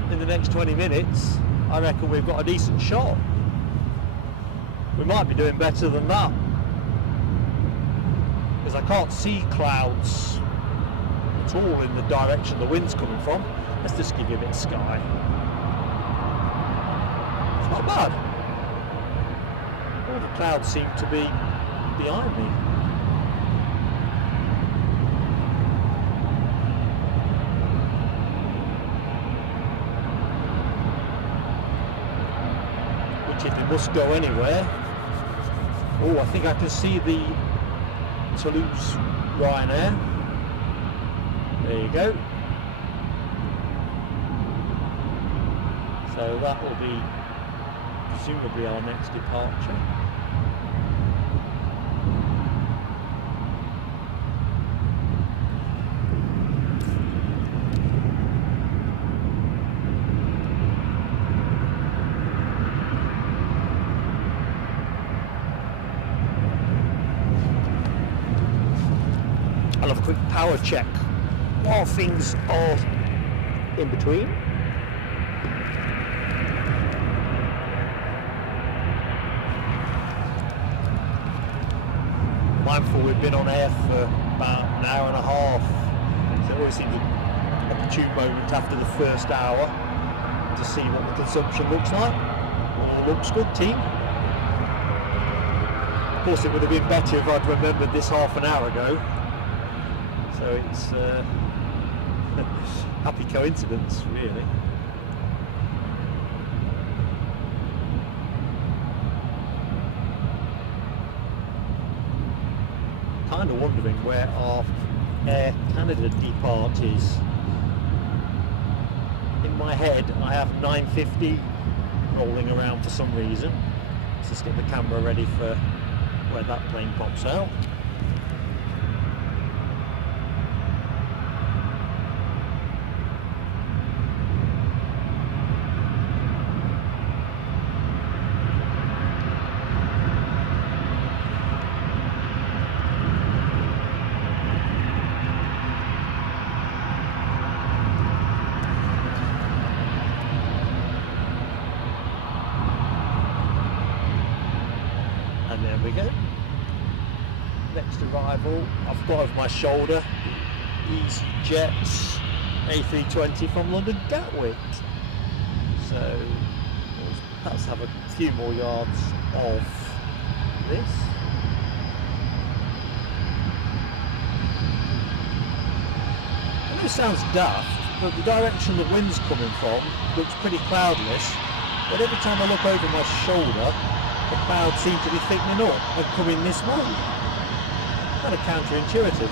in the next 20 minutes, I reckon we've got a decent shot. We might be doing better than that, because I can't see clouds at all in the direction the wind's coming from. Let's just give you a bit of sky. It's not bad. All the clouds seem to be behind me. Which, if it must go anywhere, oh, I think I can see the Toulouse Ryanair. There you go. So that will be presumably our next departure. I'll have a quick power check while things are in between. Mindful we've been on air for about an hour and a half, so it always seems a opportune moment after the first hour to see what the consumption looks like. All looks good, team. Of course, it would have been better if I'd remembered this half an hour ago. So it's happy coincidence, really. Kind of wondering where our Air Canada depart is. In my head, I have 950 rolling around for some reason. Let's just get the camera ready for where that plane pops out. And there we go. Next arrival, I've got over my shoulder EasyJet's A320 from London Gatwick. So we'll perhaps have a few more yards of this. I know it sounds daft, but the direction the wind's coming from looks pretty cloudless. But every time I look over my shoulder, the clouds seem to be thickening up and coming this way. Kind of counterintuitive.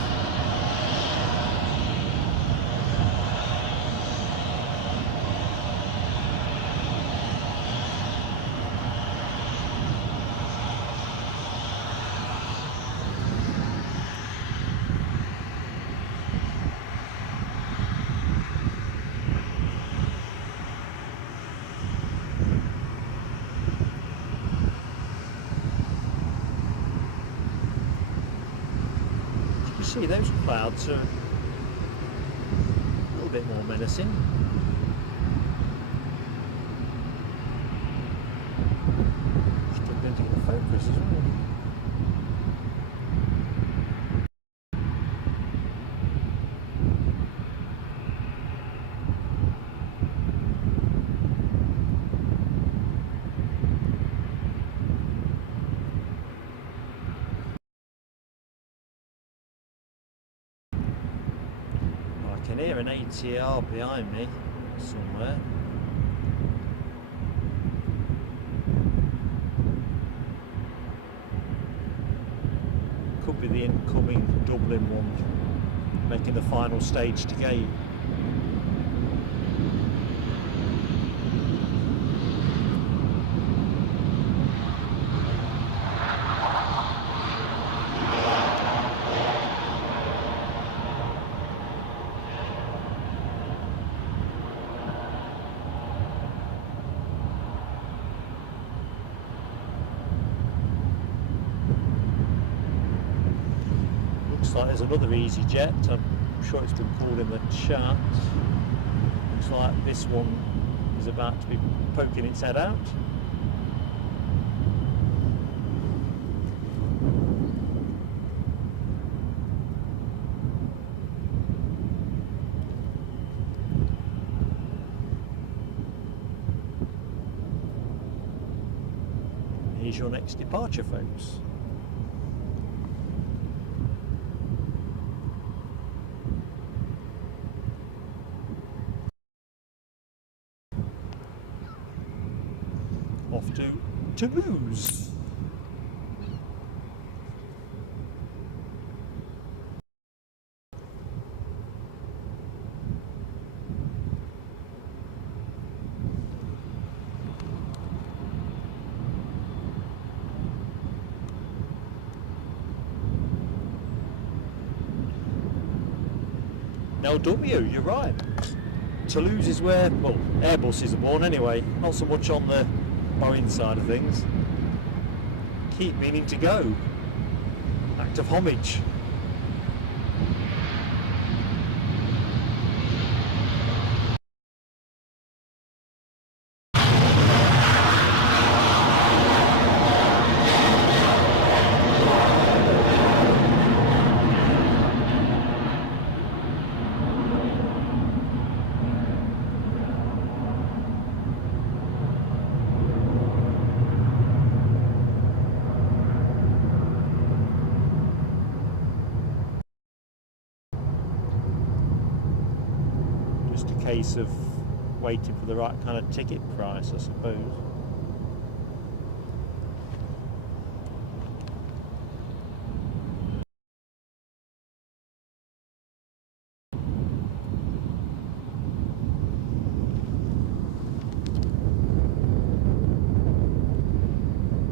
See, those clouds are a little bit more menacing. Struggling to get the focus as well. I can hear an ATR behind me somewhere. Could be the incoming Dublin one making the final stage to gate. Like there's another EasyJet, I'm sure it's been called in the chat. Looks like this one is about to be poking its head out. Here's your next departure, folks. Off to Toulouse. No, W, you're right. Toulouse is where, well, Airbuses are born anyway, not so much on the Boeing side of things. Keep meaning to go. Act of homage. just a case of waiting for the right kind of ticket price, I suppose.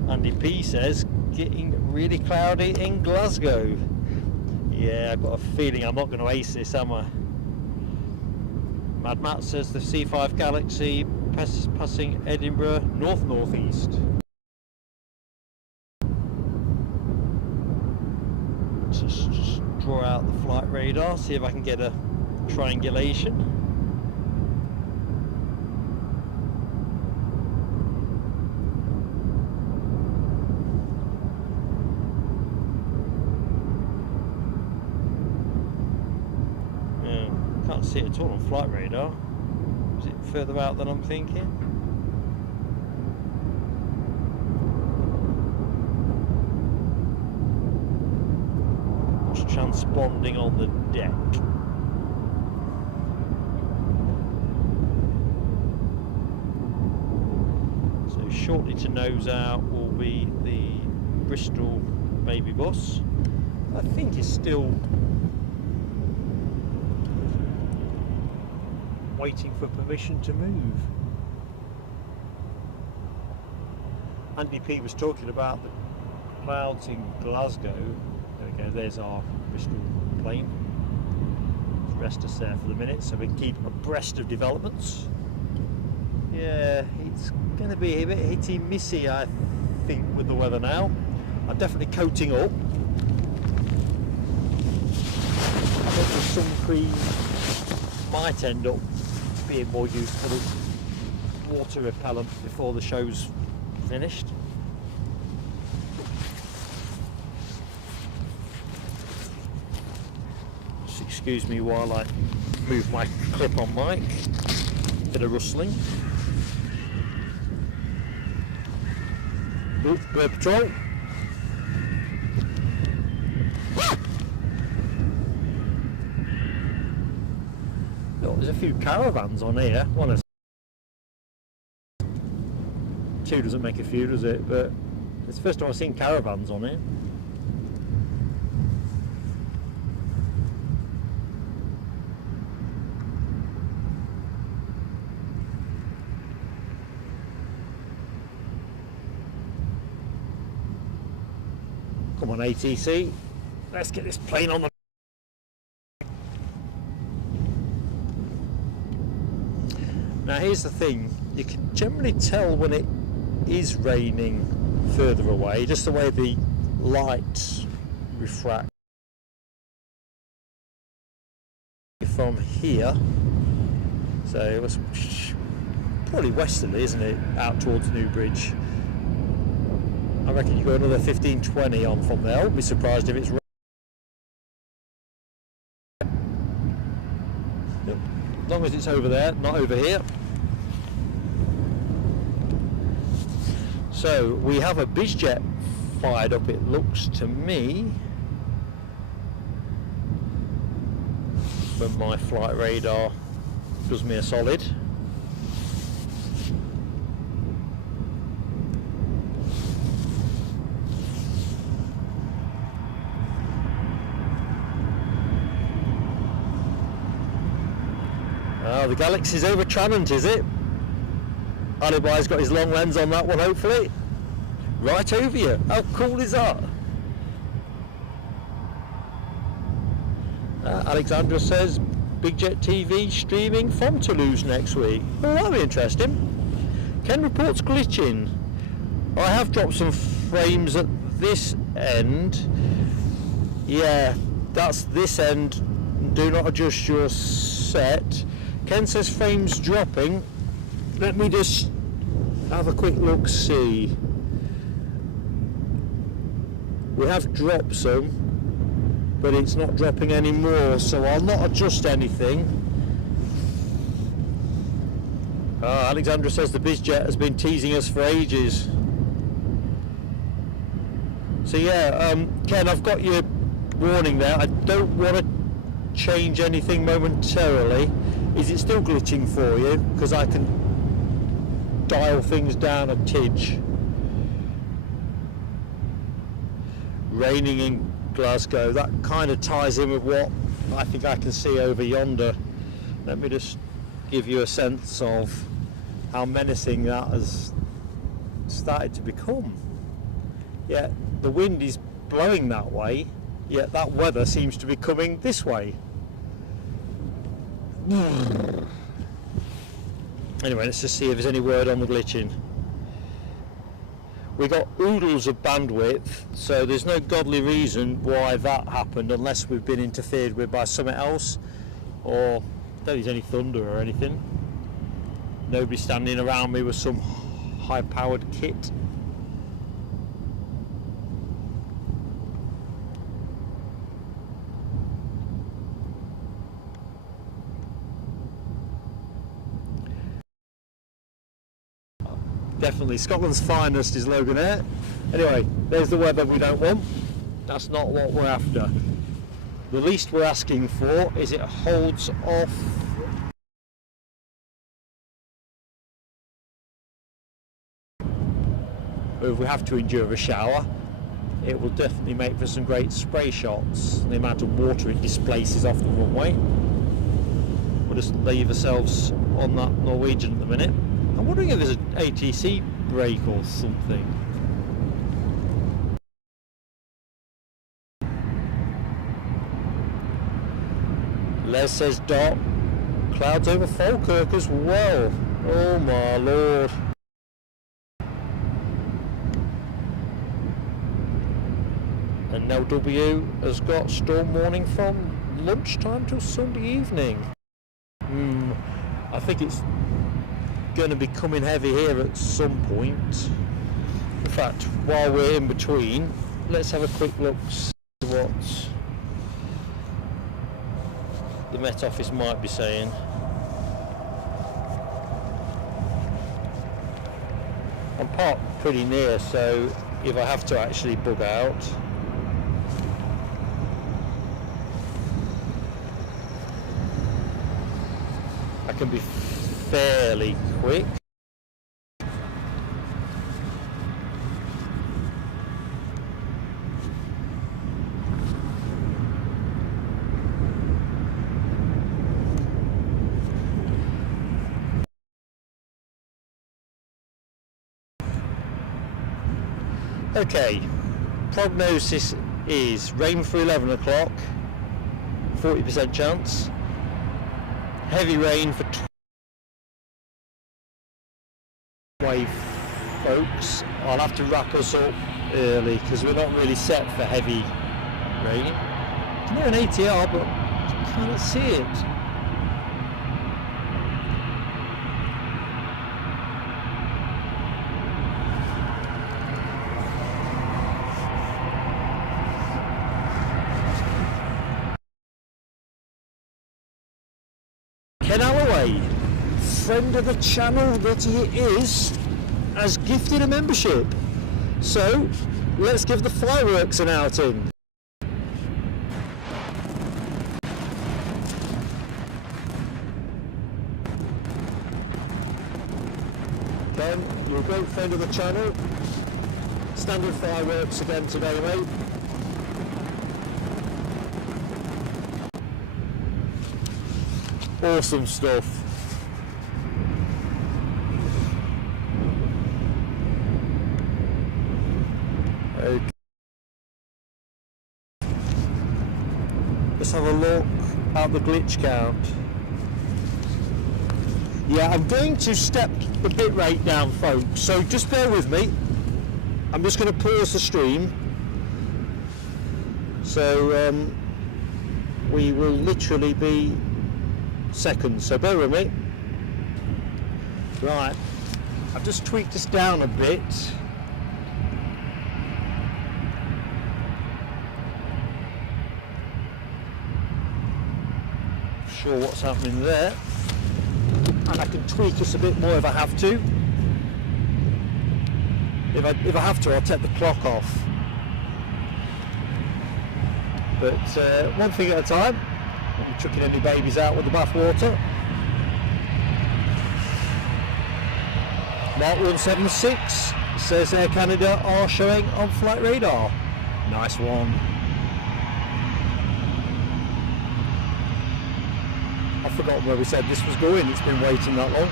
Andy P says, getting really cloudy in Glasgow. Yeah, I've got a feeling I'm not going to ace this, am I? Mad Matt says the C5 Galaxy passing Edinburgh north-northeast. Just draw out the flight radar, see if I can get a triangulation. Can't see it at all on flight radar. Is it further out than I'm thinking? What's transponding on the deck? So shortly to nose out will be the Bristol baby bus. I think it's still waiting for permission to move. Andy P was talking about the clouds in Glasgow. There we go, there's our Bristol plane. Let's rest us there for the minute so we can keep abreast of developments. Yeah, it's going to be a bit hitty missy, I think, with the weather now. I'm definitely coating up. I think the sun cream might end up being more useful as water repellent before the show's finished. Just excuse me while I move my clip-on mic. Bit of rustling. Oop, bird patrol. There's a few caravans on here. Two doesn't make a few, does it? But it's the first time I've seen caravans on here. Come on, ATC. Let's get this plane on the... Now here's the thing, you can generally tell when it is raining further away, just the way the lights refract from here. So it's probably westerly, isn't it, out towards Newbridge. I reckon you go another 15-20 on from there. I wouldn't be surprised if it's raining. As long as it's over there, not over here. So we have a BizJet fired up, it looks to me, when my flight radar does me a solid. The Galaxy's over Tranent, is it? Alibi's got his long lens on that one, hopefully. Right over you. How cool is that? Alexandra says, BigJet TV streaming from Toulouse next week. Oh, that'll be interesting. Ken reports glitching. I have dropped some frames at this end. Yeah, that's this end. Do not adjust your set. Ken says frames dropping. Let me just have a quick look, see. We have dropped some, but it's not dropping anymore, so I'll not adjust anything. Alexandra says the BizJet has been teasing us for ages. So yeah, Ken, I've got your warning there. I don't want to change anything momentarily. Is it still glitching for you? Because I can dial things down a tidge. Raining in Glasgow, that kind of ties in with what I think I can see over yonder. Let me just give you a sense of how menacing that has started to become. Yeah, the wind is blowing that way, yet that weather seems to be coming this way. Anyway, let's just see if there's any word on the glitching. We got oodles of bandwidth, so there's no godly reason why that happened unless we've been interfered with by something else, or don't there's any thunder or anything. Nobody standing around me with some high-powered kit. Definitely, Scotland's finest is Loganair. Anyway, there's the weather we don't want. That's not what we're after. The least we're asking for is it holds off. Or if we have to endure a shower, it will definitely make for some great spray shots. The amount of water it displaces off the runway. We'll just leave ourselves on that Norwegian at the minute. I'm wondering if there's an ATC brake or something. Les says dot. Clouds over Falkirk as well. Oh my lord. And now W has got storm warning from lunchtime till Sunday evening. I think it's going to be coming heavy here at some point. In fact, while we're in between, let's have a quick look at what the Met Office might be saying. I'm parked pretty near, so if I have to actually bug out, I can be fairly quick. Okay, prognosis is rain for 11 o'clock, 40% chance, heavy rain for wave, folks. I'll have to wrap us up early because we're not really set for heavy rain. I can hear an ATR, but I cannot see it. Ken Alloway, friend of the channel that he is, has gifted a membership. So let's give the fireworks an outing. Ben, you're a great friend of the channel. Standard fireworks again today, mate. Awesome stuff. Okay. Let's have a look at the glitch count. Yeah, I'm going to step the bit rate down, folks, so just bear with me. I'm just going to pause the stream. So we will literally be seconds, so bear with me. Right, I've just tweaked this down a bit. Sure what's happening there, and I can tweak us a bit more if I have to. If I have to, I'll take the clock off. But one thing at a time. Not chucking any babies out with the bath water. Mark 176 says Air Canada are showing on flight radar. Nice one. I've forgotten where we said this was going. It's been waiting that long.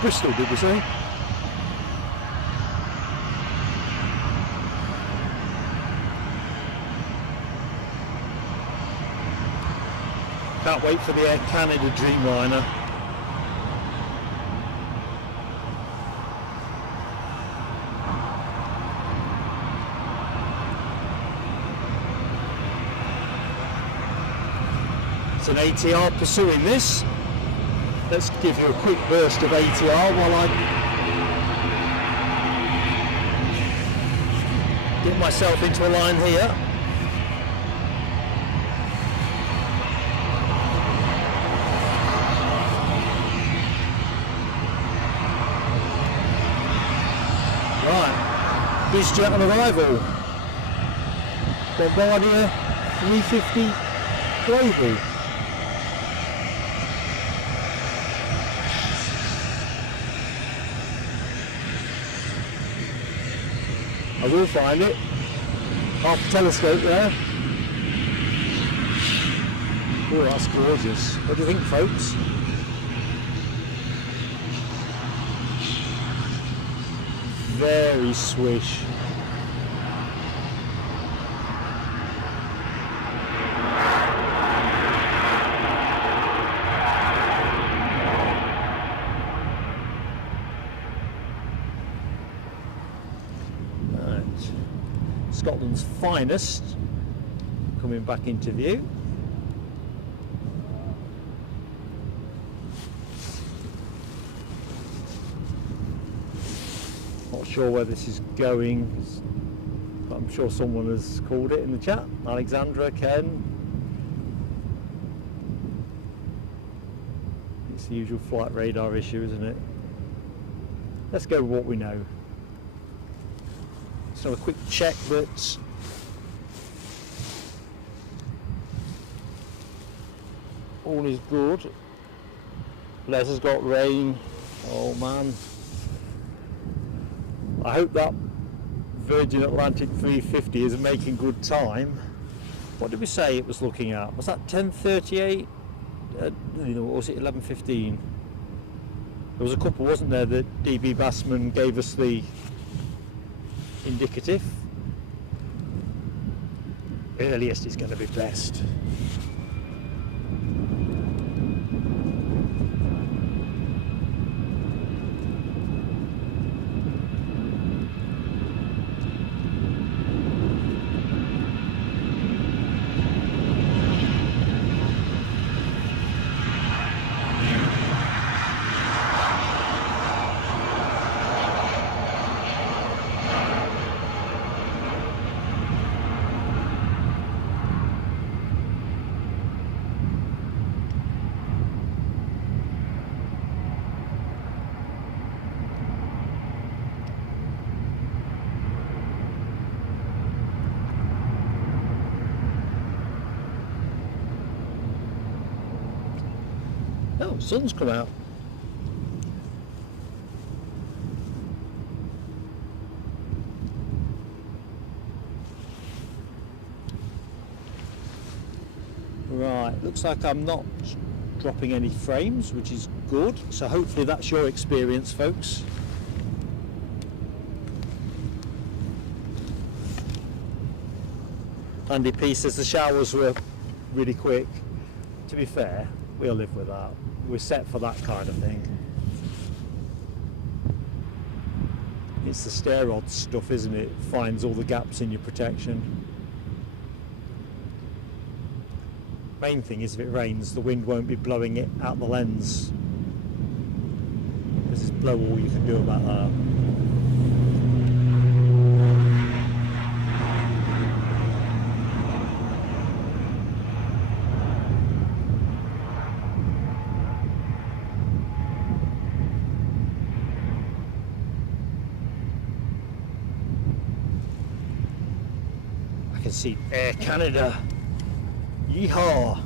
Bristol, did we say? Can't wait for the Air Canada Dreamliner. It's an ATR pursuing this. Let's give you a quick burst of ATR while I get myself into a line here. Right, WestJet on arrival. Bombardier 350 Global. I will find it. Half the telescope there. Oh, that's gorgeous. What do you think, folks? Very swish. Scotland's finest coming back into view. Not sure where this is going, but I'm sure someone has called it in the chat. Alexandra, Ken. It's the usual flight radar issue, isn't it? Let's go with what we know. So a quick check that all is good. Les has got rain. Oh man. I hope that Virgin Atlantic 350 is making good time. What did we say it was looking at? Was that 10:38? Or was it 11:15? There was a couple, wasn't there, that DB Bassman gave us the indicative. Earliest is going to be best. Oh, sun's come out. Right, looks like I'm not dropping any frames, which is good. So hopefully that's your experience, folks. Andy P says the showers were really quick. To be fair, we'll live with that. We're set for that kind of thing. It's the stair rod stuff, isn't it? It finds all the gaps in your protection. Main thing is if it rains, the wind won't be blowing it out the lens. This is blow all you can do about that. See Air Canada. Yeehaw!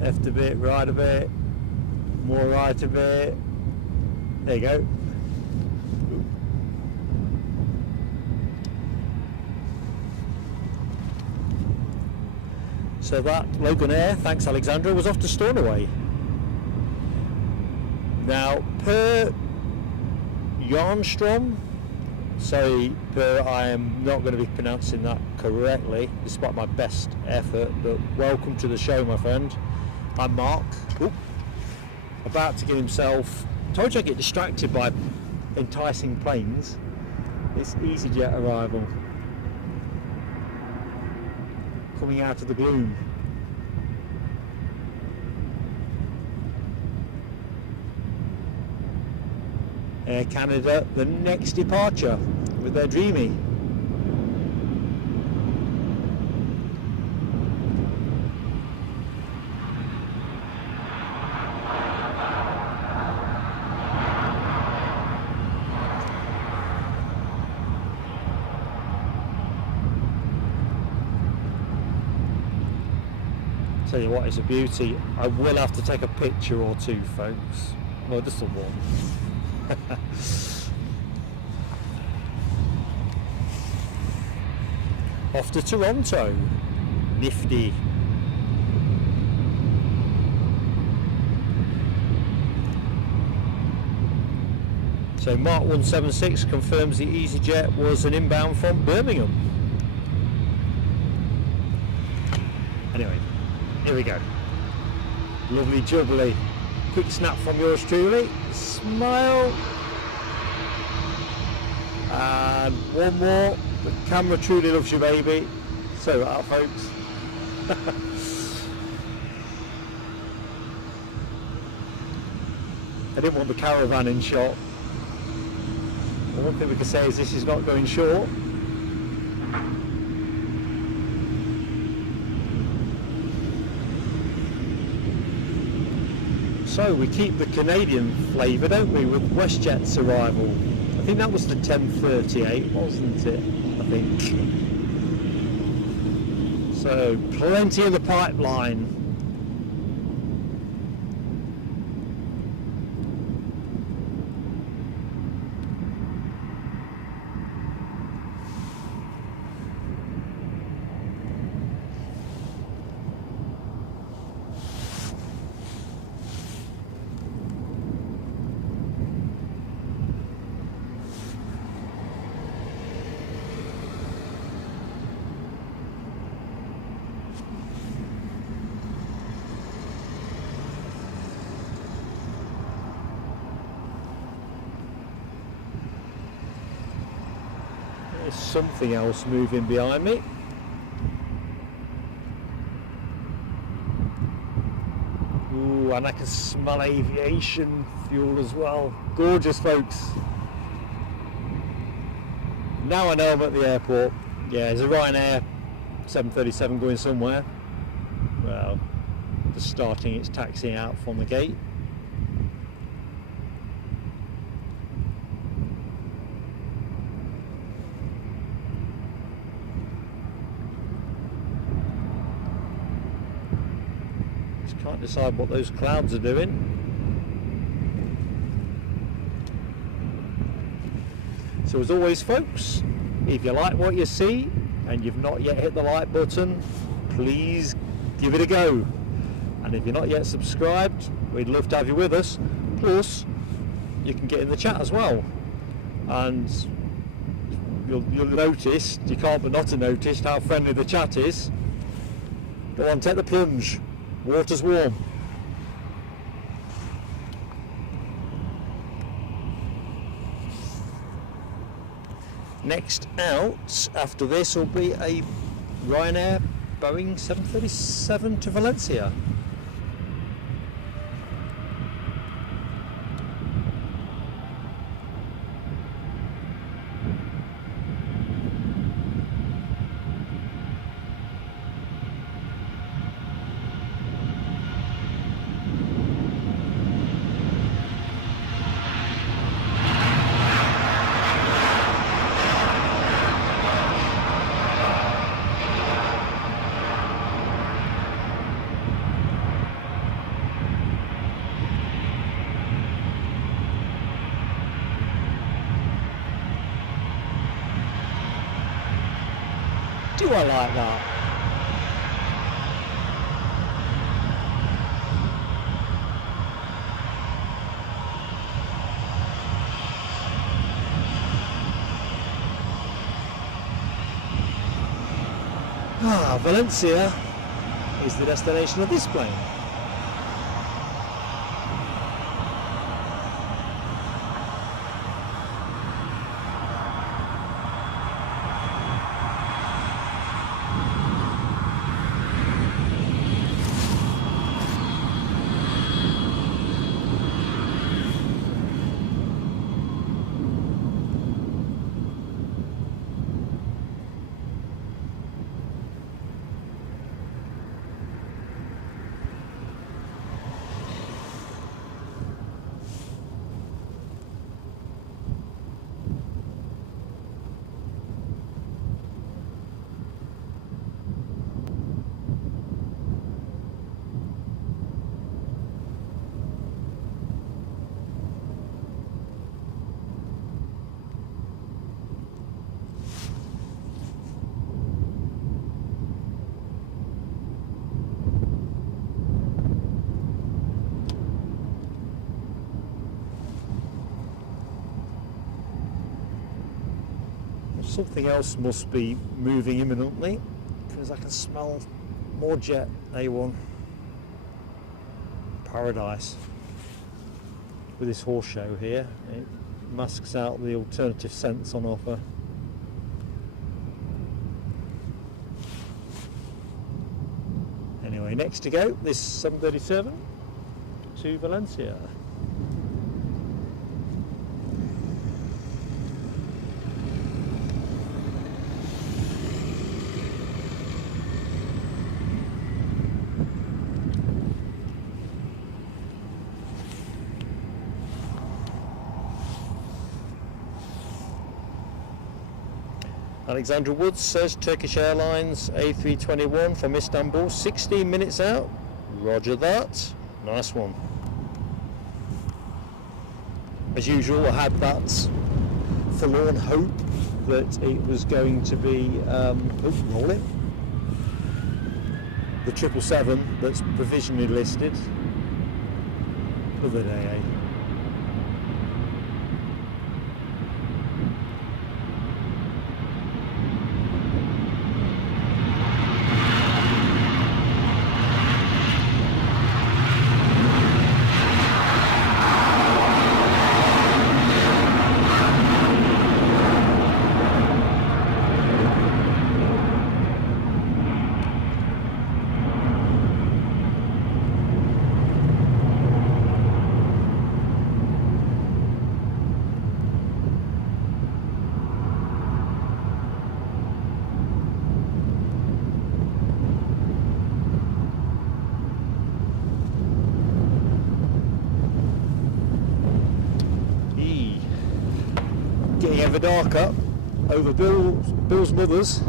Left a bit, right a bit, more right a bit. There you go. So that Logan Air, thanks Alexandra, was off to Stornoway. Now, per Jarnstrom, sorry, I am not going to be pronouncing that correctly, despite my best effort, but welcome to the show, my friend. I'm Mark, about to get himself, told you I get distracted by enticing planes. It's EasyJet arrival. Coming out of the gloom. Air Canada, the next departure with their Dreamy. Tell you what, it's a beauty. I will have to take a picture or two, folks. Well, just the one. Off to Toronto. Nifty. So Mark 176 confirms the EasyJet was an inbound from Birmingham. Anyway, here we go. Lovely jubbly. Quick snap from yours truly. Smile. And one more. The camera truly loves you, baby. So that, folks. I didn't want the caravan in shot. But one thing we can say is this is not going short. So we keep the Canadian flavour, don't we, with WestJet's arrival. I think that was the 1038, wasn't it? I think. So plenty in the pipeline. Something else moving behind me. Ooh, and I can smell aviation fuel as well. Gorgeous, folks. Now I know I'm at the airport. Yeah, there's a Ryanair 737 going somewhere. Well, just starting its taxiing out from the gate. Can't decide what those clouds are doing. So as always, folks, if you like what you see and you've not yet hit the like button, please give it a go. And if you're not yet subscribed, we'd love to have you with us. Plus, you can get in the chat as well. And you'll notice, you can't but not have noticed how friendly the chat is. Go on, take the plunge. Water's warm. Next out after this will be a Ryanair Boeing 737 to Valencia. I like that. Valencia is the destination of this plane. Something else must be moving imminently, because I can smell more jet. A1 paradise with this horse show here. It masks out the alternative scents on offer. Anyway, next to go, this 737 to Valencia. Alexandra Woods says Turkish Airlines A321 from Istanbul, 16 minutes out. Roger that. Nice one. As usual, I had that forlorn hope that it was going to be rolling. The 777 that's provisionally listed. Other day, eh? Getting ever darker over Bill's mother's.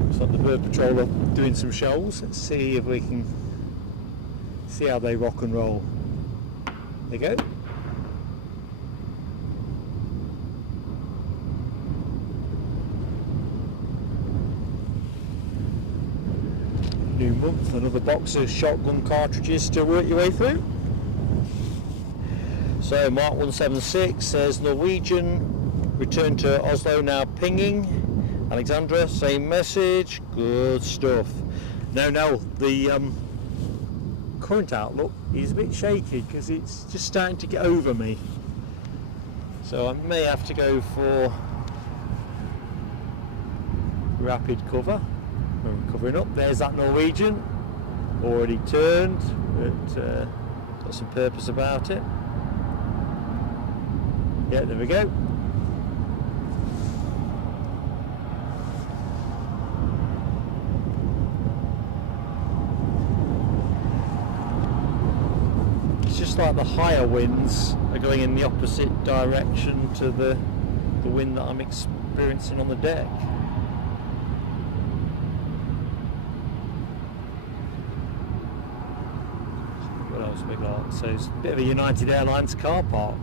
Looks like the bird patrol are doing some shoals. Let's see if we can see how they rock and roll. There you go. New month, another box of shotgun cartridges to work your way through. So Mark 176 says Norwegian, return to Oslo now pinging. Alexandra, same message, good stuff. Now the current outlook is a bit shaky because it's just starting to get over me. So I may have to go for rapid cover. We're covering up. There's that Norwegian, already turned, but got some purpose about it. Yeah, there we go. It's just like the higher winds are going in the opposite direction to the wind that I'm experiencing on the deck. What else have we got? So it's a bit of a United Airlines car park.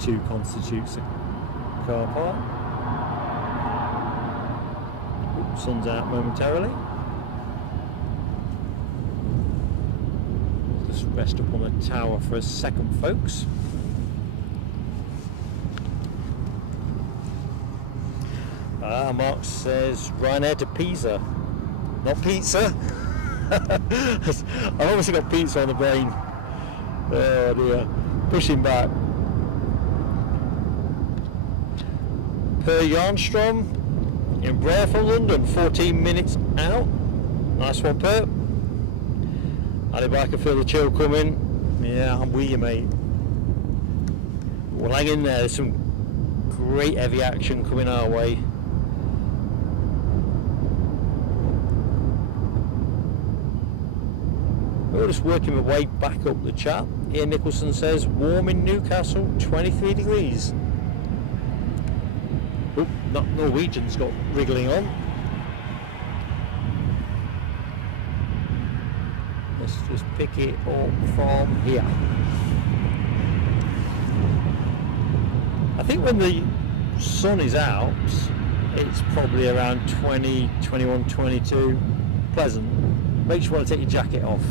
2 constitutes a car park. Oops, sun's out momentarily. Just rest up on the tower for a second, folks. Mark says Ryanair to Pisa. Not pizza. I've obviously got pizza on the brain. Oh dear. Pushing back. Per Jarnstrom, Embraer from London, 14 minutes out. Nice one, Per. Anybody, I can feel the chill coming. Yeah, I'm with you, mate. Well, hang in there. There's some great heavy action coming our way. We're just working my way back up the chat. Ian Nicholson says, warm in Newcastle, 23 degrees. Oh, Norwegian's got wriggling on. Let's just pick it up from here. I think when the sun is out, it's probably around 20, 21, 22. Pleasant. Makes you want to take your jacket off.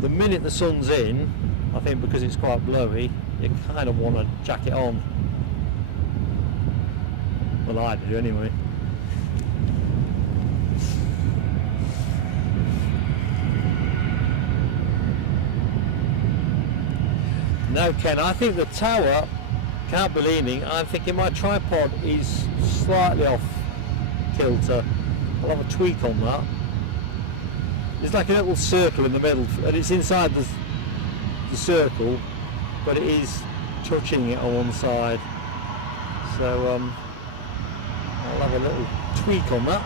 The minute the sun's in, I think because it's quite blowy, you kind of want a jacket on. Well, I do anyway. No, Ken, I think the tower can't be leaning. I'm thinking my tripod is slightly off kilter. I'll have a tweak on that. It's like a little circle in the middle, and it's inside the circle, but it is touching it on one side. So I'll have a little tweak on that.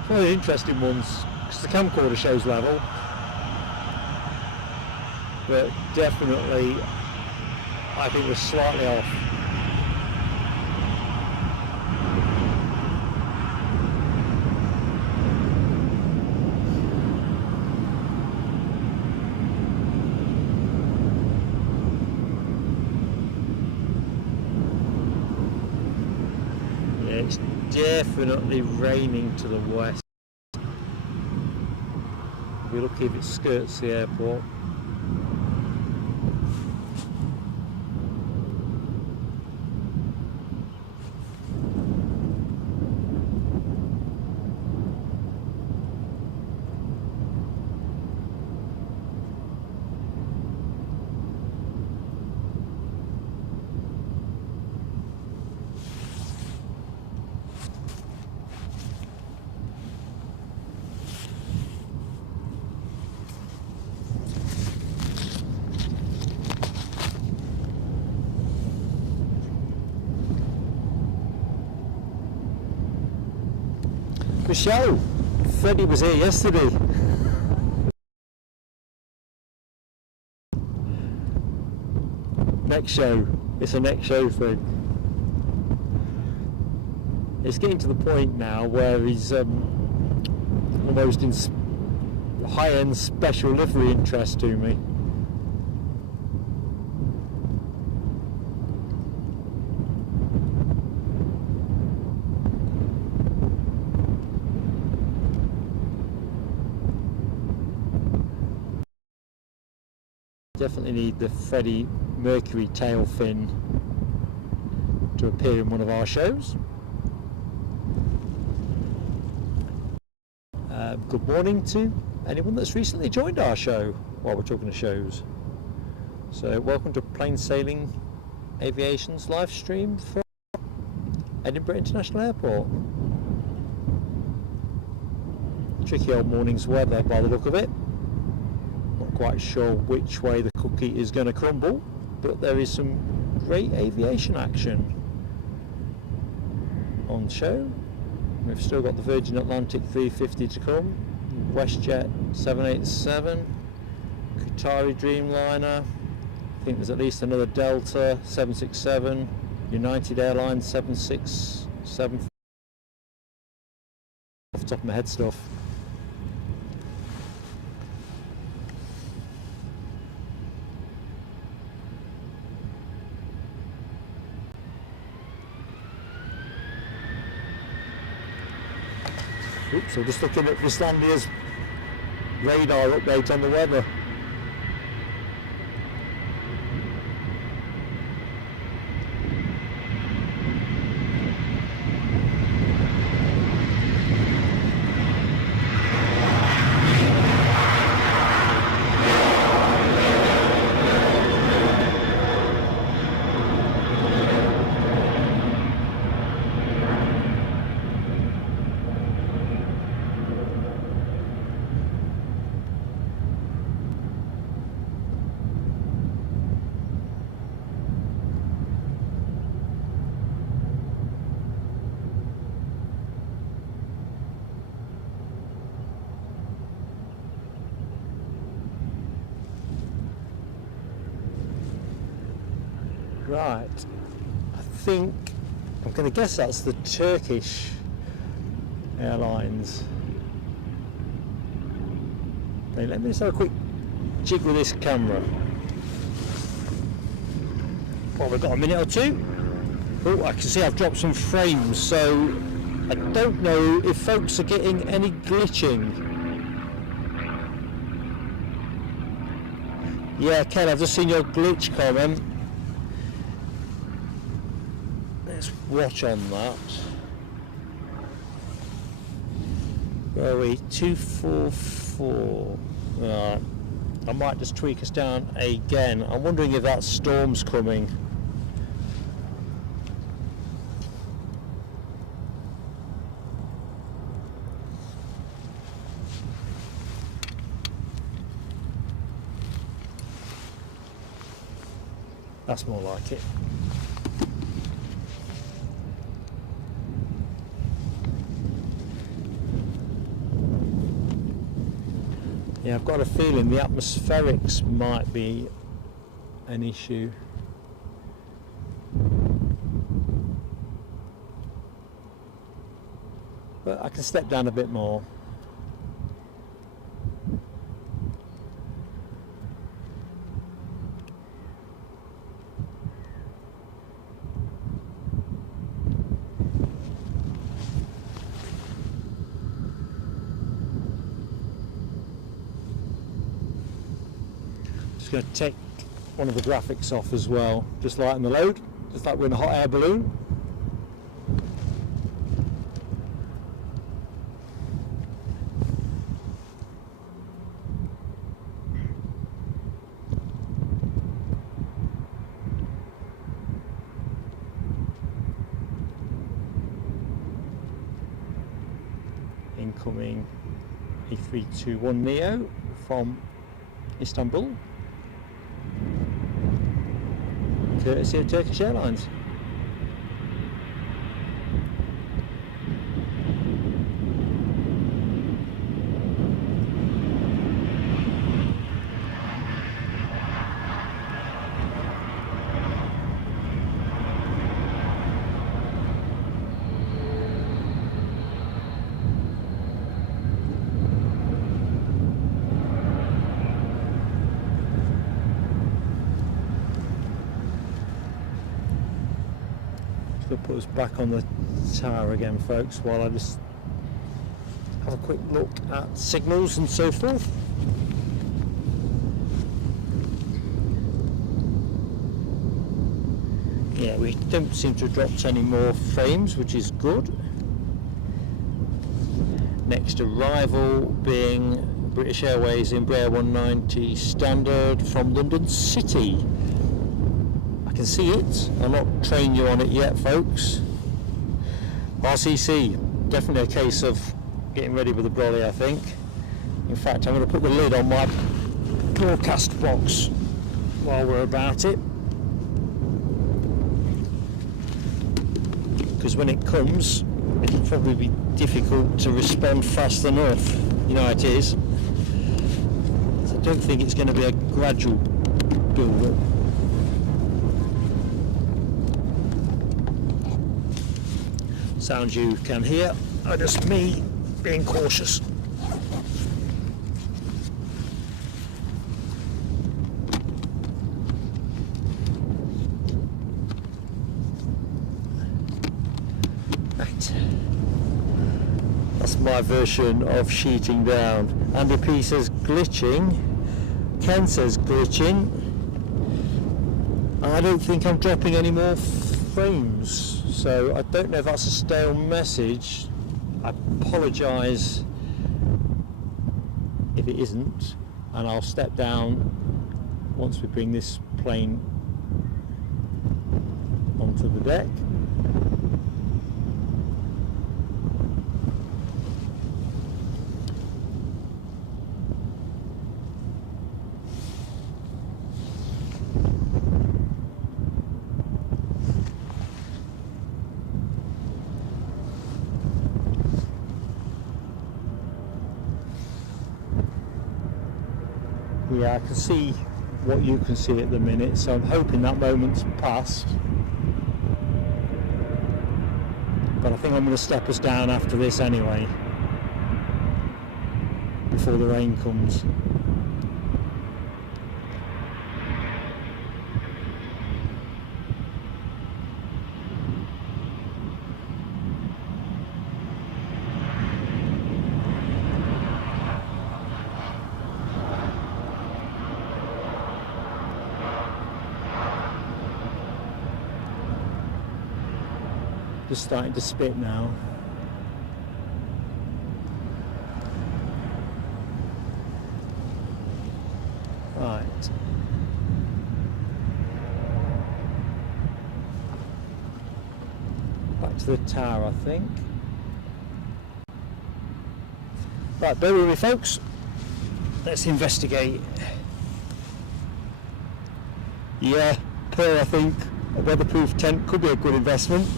It's one of the interesting ones, because the camcorder shows level, but definitely I think we're slightly off. It's definitely raining to the west. We're lucky if it skirts the airport. Michelle, Freddie was here yesterday. Next show. It's a next show thing. It's getting to the point now where he's almost in high-end special livery interest to me. Definitely need the Freddie Mercury tail fin to appear in one of our shows. Good morning to anyone that's recently joined our show while we're talking to shows. So welcome to Plain Sailing Aviation's live stream from Edinburgh International Airport. Tricky old morning's weather by the look of it. Not quite sure which way the cookie is going to crumble, but there is some great aviation action on show. We've still got the Virgin Atlantic 350 to come, WestJet 787, Qatar Dreamliner, I think there's at least another Delta 767, United Airlines 767, off the top of my head stuff. So just looking at Icelandia's radar update on the weather. Right, I think, I'm going to guess that's the Turkish Airlines. Now, let me just have a quick jig with this camera. Well, we've got a minute or two. Oh, I can see I've dropped some frames, so I don't know if folks are getting any glitching. Yeah, Ken, I've just seen your glitch comment. Let's watch on that. Where are we? 244. Right. I might just tweak us down again. I'm wondering if that storm's coming. That's more like it. Yeah, I've got a feeling the atmospherics might be an issue. But I can step down a bit more. Just going to take one of the graphics off as well, just lighten the load, just like we're in a hot air balloon. Incoming A321neo from Istanbul, courtesy of Turkish Airlines. Going to put us back on the tower again, folks, while I just have a quick look at signals and so forth. Yeah, we don't seem to have dropped any more frames, which is good. Next arrival being British Airways Embraer 190 standard from London City. I can see it. I'll not train you on it yet, folks. RCC, definitely a case of getting ready with the brolly, I think. In fact, I'm going to put the lid on my broadcast box while we're about it, because when it comes, it'll probably be difficult to respond fast enough. You know how it is. So I don't think it's going to be a gradual build-up. Sounds you can hear are just me being cautious. Right, that's That's my version of sheeting down. Andy P says glitching. Ken says glitching. I don't think I'm dropping any more frames, so I don't know if that's a stale message. I apologise if it isn't, and I'll step down once we bring this plane onto the deck. Yeah, I can see what you can see at the minute, so I'm hoping that moment's passed. But I think I'm going to step us down after this anyway, before the rain comes. Just starting to spit now. Right. Back to the tower, I think. Right, bear with me folks. Let's investigate. Yeah, Pearl, I think a weatherproof tent could be a good investment.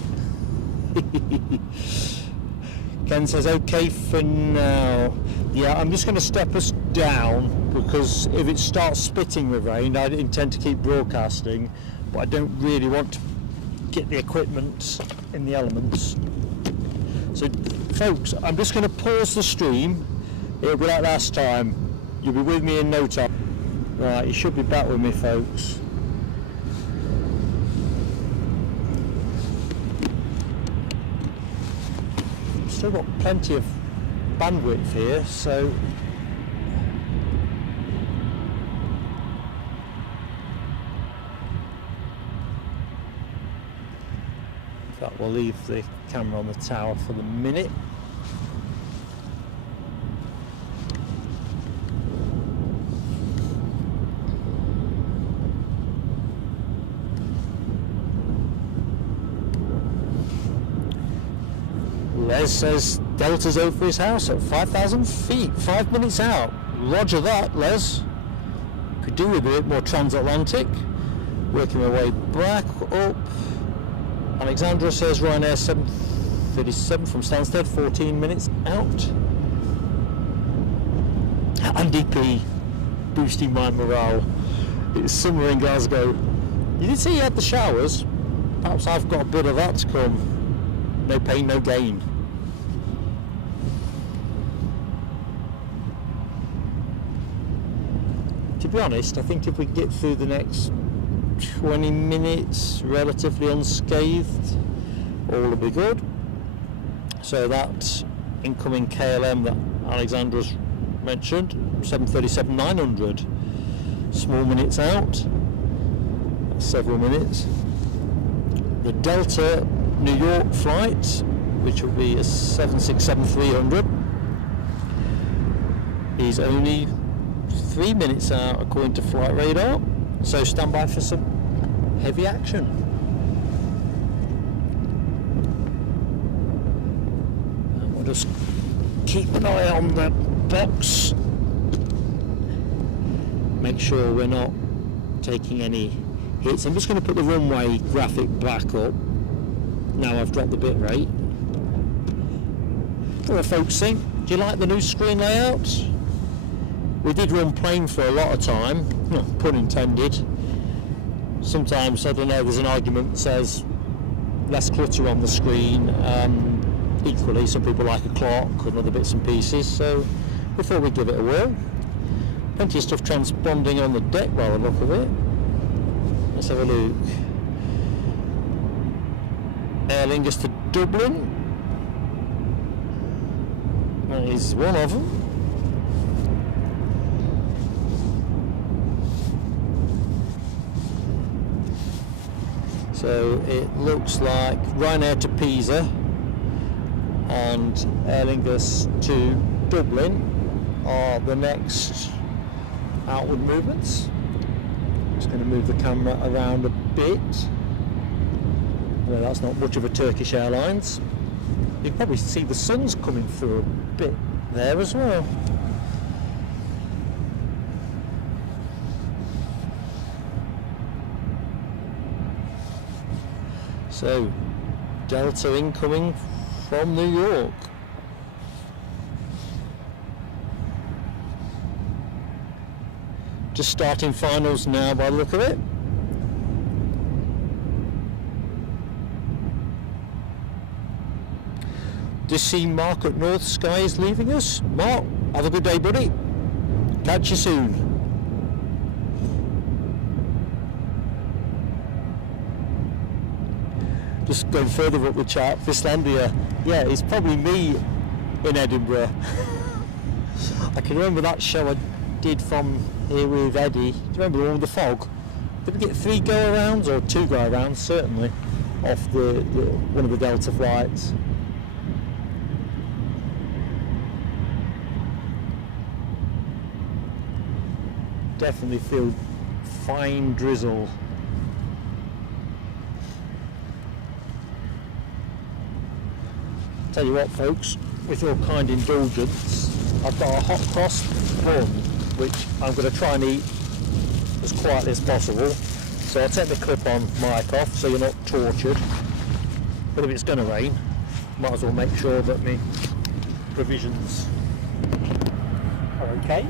Ken says okay for now. Yeah, I'm just going to step us down because if it starts spitting with rain, I intend to keep broadcasting, but I don't really want to get the equipment in the elements. So folks, I'm just going to pause the stream. It'll be like last time. You'll be with me in no time. Right, you should be back with me folks. Still got plenty of bandwidth here, so in fact we'll leave the camera on the tower for the minute. Les says Delta's over his house at 5,000 feet, 5 minutes out. Roger that, Les. Could do with a bit more transatlantic. Working my way back up. Alexandra says Ryanair 737 from Stansted, 14 minutes out. Andy P boosting my morale. It's summer in Glasgow. You did say you had the showers. Perhaps I've got a bit of that to come. No pain, no gain. To be honest, I think if we get through the next 20 minutes relatively unscathed, all will be good. So that incoming KLM that Alexandra's mentioned, 737-900, small minutes out, several minutes. The Delta New York flight, which will be a 767-300, is only 3 minutes out according to flight radar, so stand by for some heavy action. And we'll just keep an eye on the box, make sure we're not taking any hits. I'm just going to put the runway graphic back up now I've dropped the bit rate. What do folks think? Do you like the new screen layout? We did run plain for a lot of time, pun intended. Sometimes, I don't know, there's an argument that says less clutter on the screen. Equally, some people like a clock and other bits and pieces, so we thought we'd give it a whirl. Plenty of stuff transponding on the deck by the look of it. Let's have a look. Aer Lingus to Dublin. That is one of them. So it looks like Ryanair to Pisa and Aer Lingus to Dublin are the next outward movements. Just going to move the camera around a bit. Well, that's not much of a Turkish Airlines. You can probably see the sun's coming through a bit there as well. So, Delta incoming from New York. Just starting finals now by the look of it. Just see Mark at North Sky is leaving us. Mark, have a good day, buddy. Catch you soon. Just going further up the chart, Finlandia. Yeah, it's probably me in Edinburgh. I can remember that show I did from here with Eddie. Do you remember the one with the fog? Did we get 3 go-arounds or 2 go-arounds? Certainly, off the one of the Delta flights. Definitely feel fine drizzle. Tell you what, folks, with your kind indulgence, I've got a hot cross bun which I'm going to try and eat as quietly as possible. So I'll take the clip-on mic off so you're not tortured. But if it's going to rain, might as well make sure that my provisions are okay.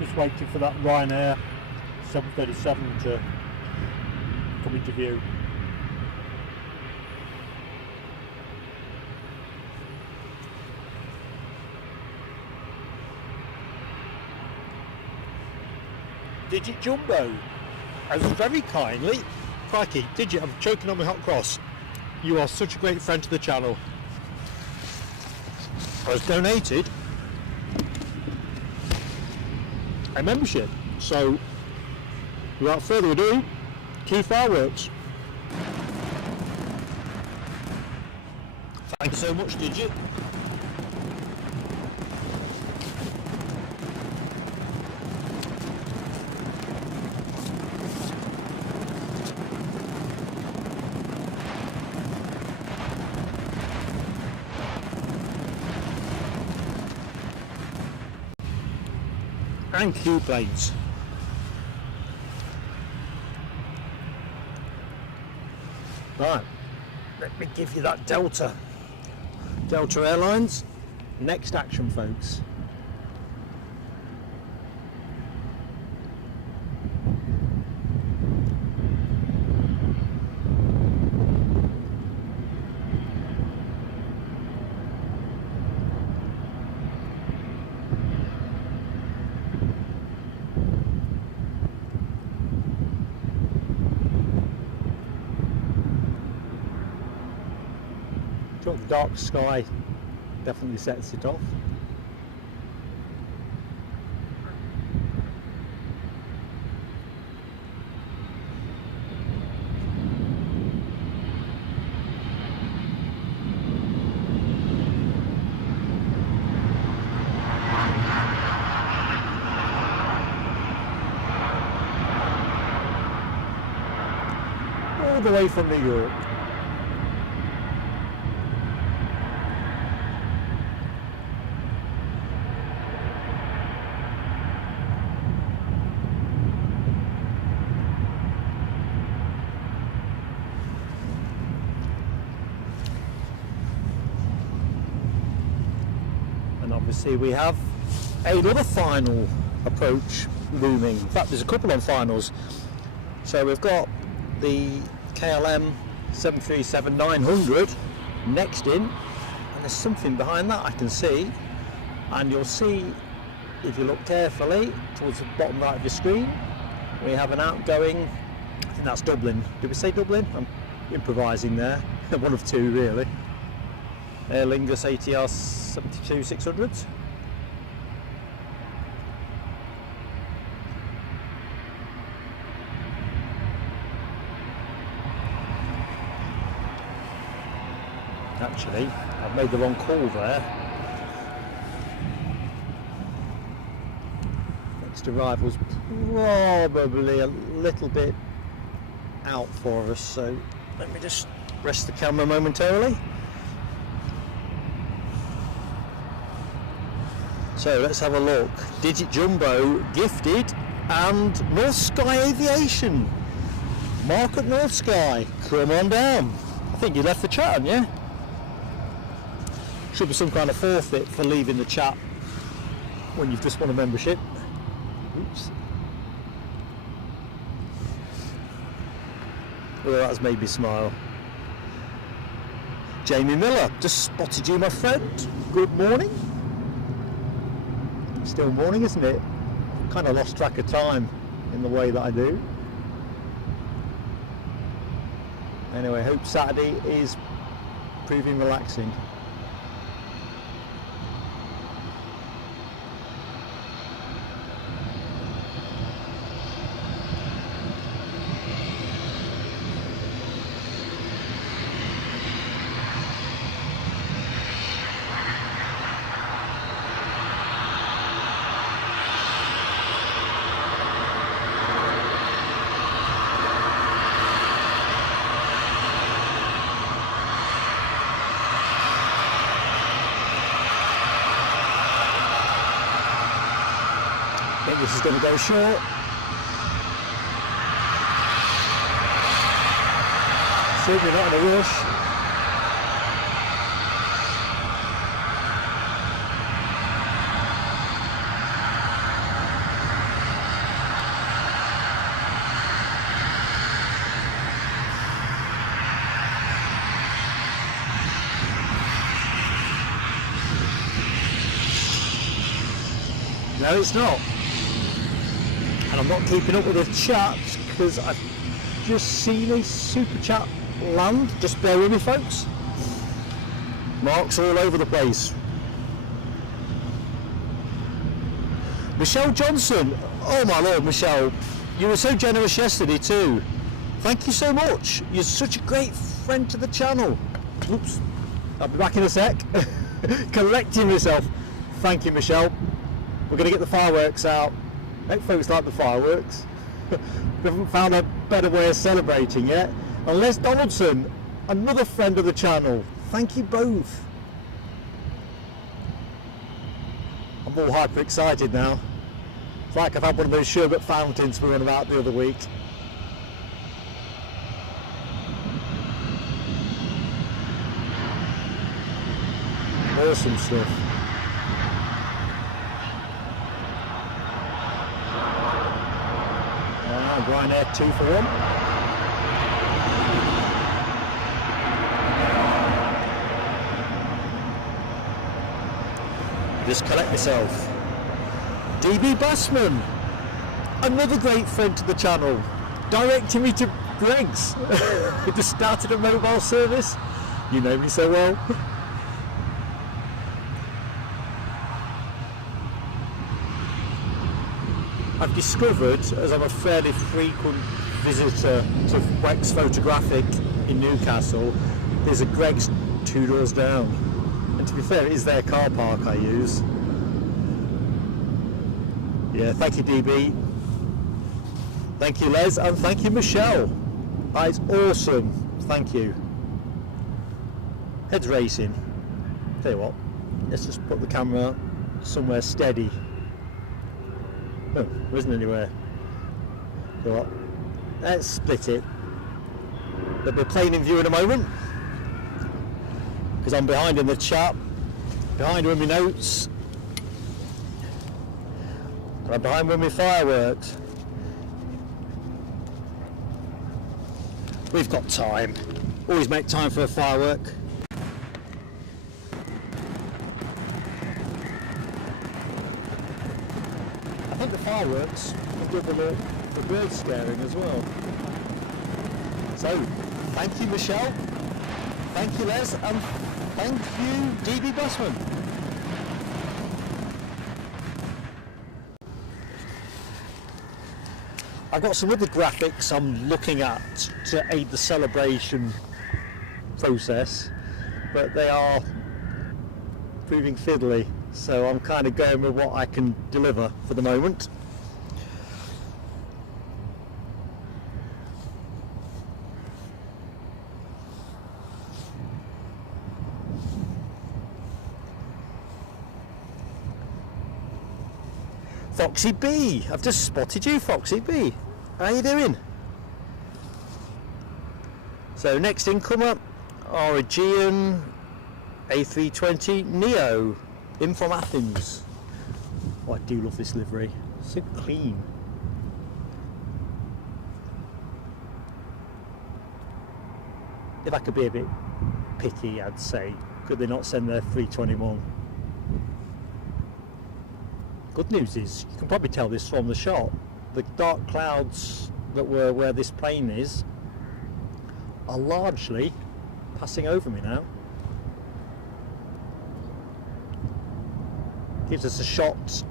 Just waiting for that Ryanair 737 to come into view. Digit Jumbo has very kindly, crikey, Digit, I'm choking on my hot cross. You are such a great friend to the channel. Has donated a membership. So without further ado, key fireworks. Thank you so much, Digit. And Q planes. Right, let me give you that Delta Airlines. Next action, folks. got the dark sky, definitely sets it off. All the way from New York. And obviously we have another final approach looming. In fact, there's a couple on finals. So we've got the KLM 737-900 next in, and there's something behind that I can see, and you'll see if you look carefully towards the bottom right of your screen, we have an outgoing, I think that's Dublin. Did we say Dublin? I'm improvising there. One of two really. Aer Lingus ATR 72-600. Actually, I've made the wrong call there. Next arrival's probably a little bit out for us, so let me just rest the camera momentarily. So let's have a look. Digit Jumbo gifted, and North Sky Aviation. Mark at North Sky, come on down. I think you left the chat, haven't you? Should be some kind of forfeit for leaving the chat when you've just won a membership. Oops. Well, that has made me smile. Jamie Miller, just spotted you, my friend. Good morning. Still morning, isn't it? Kind of lost track of time in the way that I do. Anyway, hope Saturday is proving relaxing. This is going to go short. Certainly not in a rush. No, it's not. And I'm not keeping up with the chat because I've just seen a super chat land. Just bear with me, folks. Marks all over the place. Michelle Johnson. Oh my lord, Michelle. You were so generous yesterday too. Thank you so much. You're such a great friend to the channel. Oops. I'll be back in a sec. Correcting myself. Thank you, Michelle. We're going to get the fireworks out. I hope folks like the fireworks. We haven't found a better way of celebrating yet. And Les Donaldson, another friend of the channel. Thank you both. I'm all hyper excited now. It's like I've had one of those sherbet fountains we were on about the other week. Awesome stuff. Ryanair 2 for 1. Just collect myself. DB Bassman, another great friend to the channel, directing me to Greg's. He just started a mobile service. You know me so well. I've discovered, as I'm a fairly frequent visitor to Wex Photographic in Newcastle, there's a Greg's 2 doors down. And to be fair, it is their car park I use. Yeah, thank you DB. Thank you Les, and thank you Michelle. That is awesome, thank you. Heads racing. Tell you what, let's just put the camera somewhere steady. Oh, there isn't anywhere. Tell you what, let's split it. There'll be a plane in view in a moment, because I'm behind in the chat, behind with my notes, and I'm behind with my fireworks. We've got time. Always make time for a firework. I think the fireworks will double up for bird scaring as well. So, thank you Michelle, thank you Les, and thank you DB Busman. I've got some other graphics I'm looking at to aid the celebration process, but they are proving fiddly, so I'm kind of going with what I can deliver for the moment. Foxy B, I've just spotted you, Foxy B. How you doing? So next incomer, our Aegean A320 Neo, in from Athens. Oh, I do love this livery, so clean. If I could be a bit picky, I'd say, could they not send their 321? Good news is, you can probably tell this from the shot, the dark clouds that were where this plane is are largely passing over me now. Gives us a shot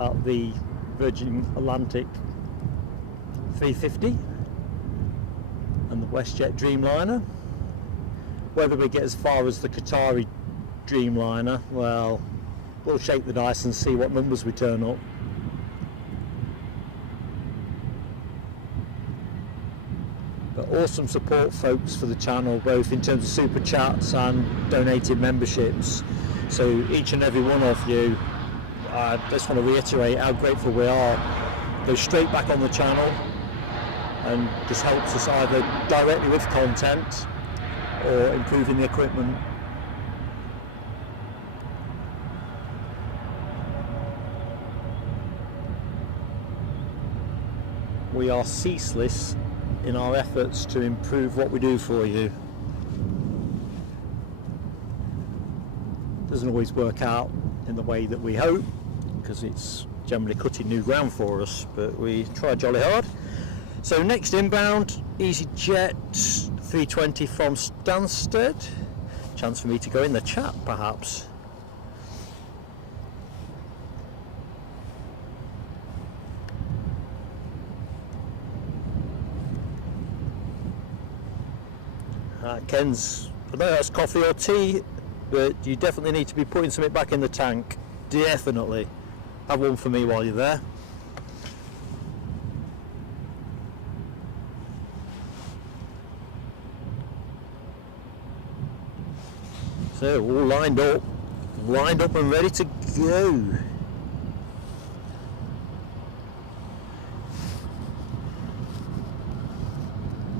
at the Virgin Atlantic 350 and the WestJet Dreamliner. Whether we get as far as the Qatari Dreamliner, well, we'll shake the dice and see what numbers we turn up. But awesome support folks for the channel, both in terms of super chats and donated memberships. So each and every one of you, I just want to reiterate how grateful we are. Go straight back on the channel and just helps us either directly with content or improving the equipment. We are ceaseless in our efforts to improve what we do for you. Doesn't always work out in the way that we hope, because it's generally cutting new ground for us, but we try jolly hard. So next inbound, EasyJet 320 from Stansted. Chance for me to go in the chat perhaps. Ken's, I don't know if that's coffee or tea, but you definitely need to be putting something back in the tank. Definitely. Have one for me while you're there. So all lined up and ready to go.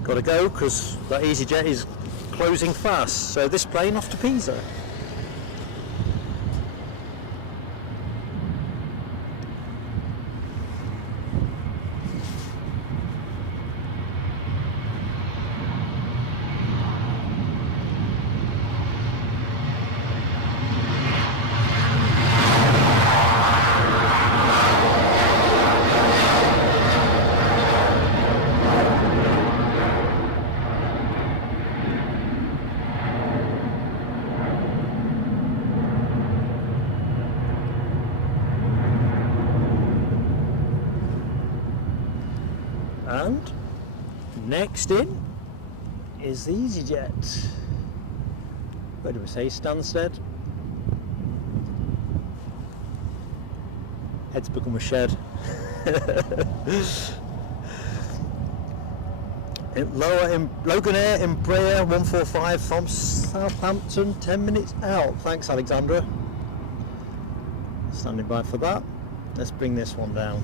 Got to go because that EasyJet is closing fast. So this plane off to Pisa. And next in is the EasyJet. Where do we say Stansted? Head's become a shed. Logan Air Embraer 145 from Southampton, 10 minutes out. Thanks, Alexandra. Standing by for that. Let's bring this one down.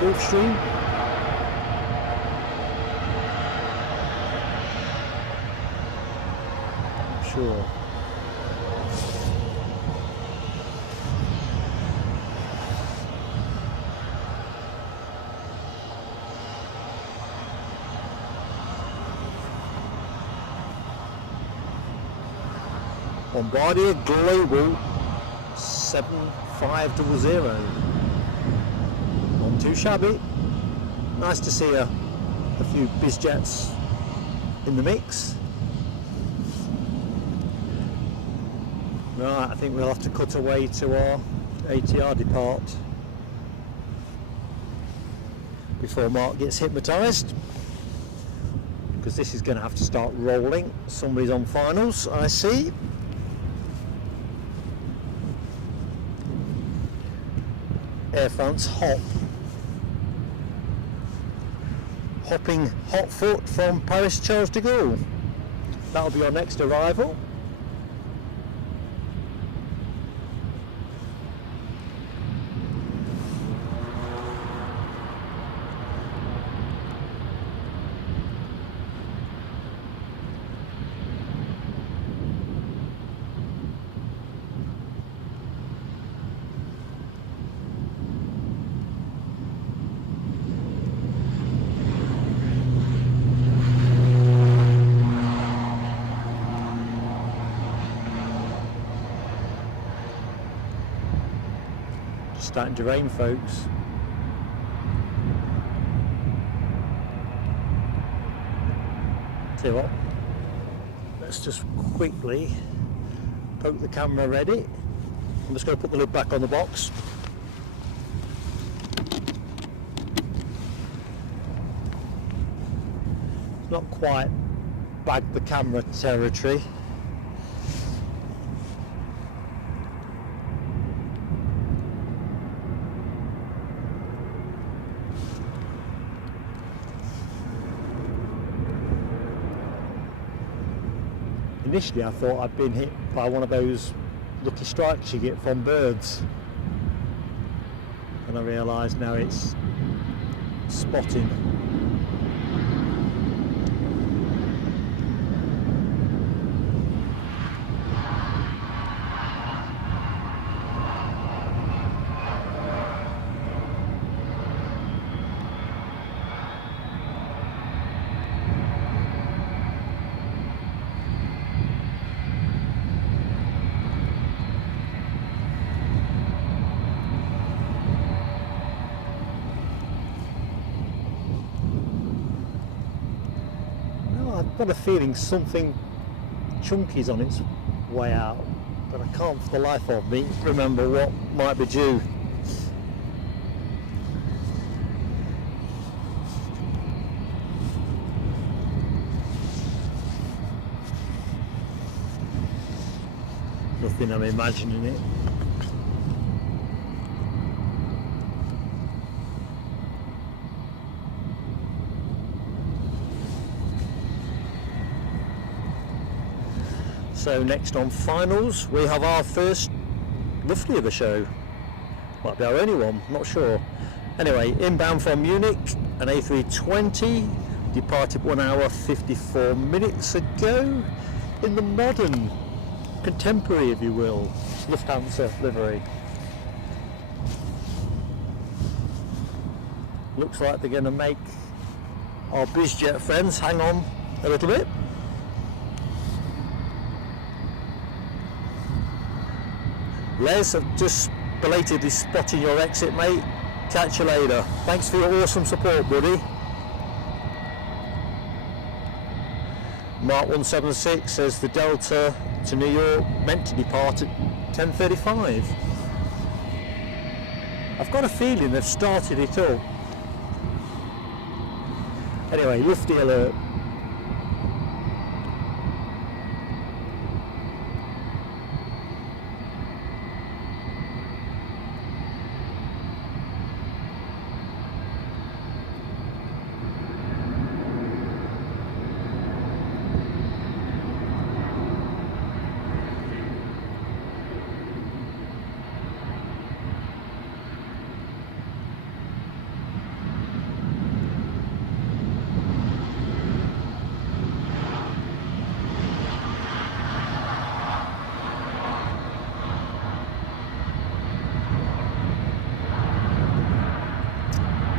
Gulfstream. Sure. Bombardier Global 7500. Not too shabby. Nice to see a few biz jets in the mix. Right, I think we'll have to cut away to our ATR depart before Mark gets hypnotised, because this is going to have to start rolling. Somebody's on finals, I see. Air France hopping hot foot from Paris Charles de Gaulle. That'll be our next arrival. Starting to rain, folks. Tell you what, let's just quickly poke the camera ready. I'm just going to put the lid back on the box. It's not quite bag the camera territory. Initially I thought I'd been hit by one of those lucky strikes you get from birds, and I realised now it's spotting. I've got a feeling something chunky's on its way out, but I can't for the life of me remember what might be due. Nothing, I'm imagining it. So next on finals, we have our first roughly of a show. Might be our only one, not sure. Anyway, inbound from Munich, an A320, departed 1 hour 54 minutes ago in the modern, contemporary, if you will, Lufthansa livery. Looks like they're going to make our BizJet friends hang on a little bit. Les, I've just belatedly spotted your exit, mate. Catch you later. Thanks for your awesome support, buddy. Mark 176 says the Delta to New York meant to depart at 10:35. I've got a feeling they've started it up. Anyway, lifty alert.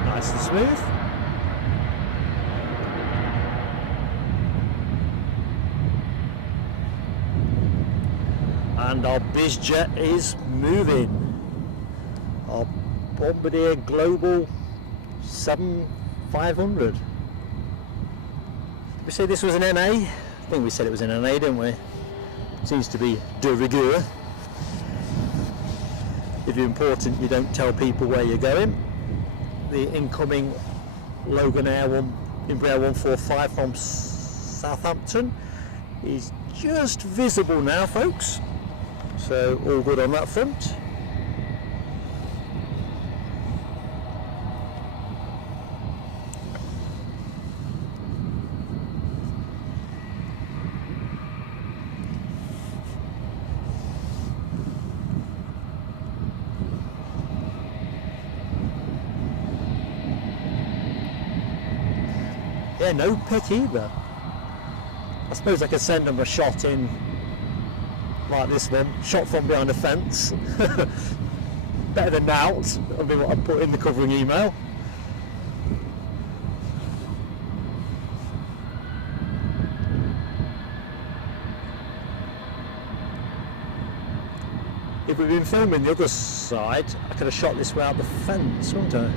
Nice and smooth. And our BizJet is moving. Our Bombardier Global 500. We say this was an NA? I think we said it was an NA, didn't we? Seems to be de rigueur. If you're important, you don't tell people where you're going. The incoming Logan Embraer 145 from Southampton is just visible now, folks. So all good on that front. Yeah, no pick either. I suppose I could send them a shot in like this one, shot from behind the fence. Better than out, I mean what I put in the covering email. If we'd been filming the other side, I could have shot this way out the fence, wouldn't I?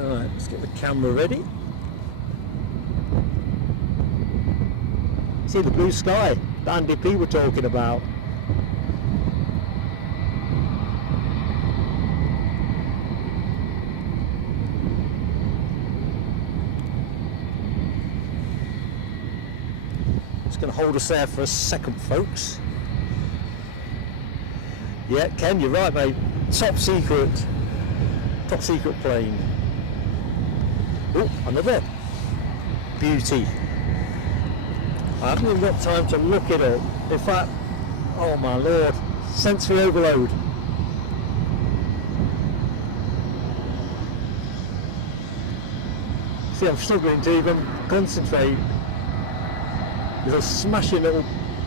Alright, let's get the camera ready. See the blue sky that Andy P were talking about. Just going to hold us there for a second, folks. Yeah, Ken, you're right, mate. Top secret plane. Oh, another beauty. I haven't even got time to look it up. In fact, oh my lord, sensory overload. See, I'm struggling to even concentrate. There's a smashing little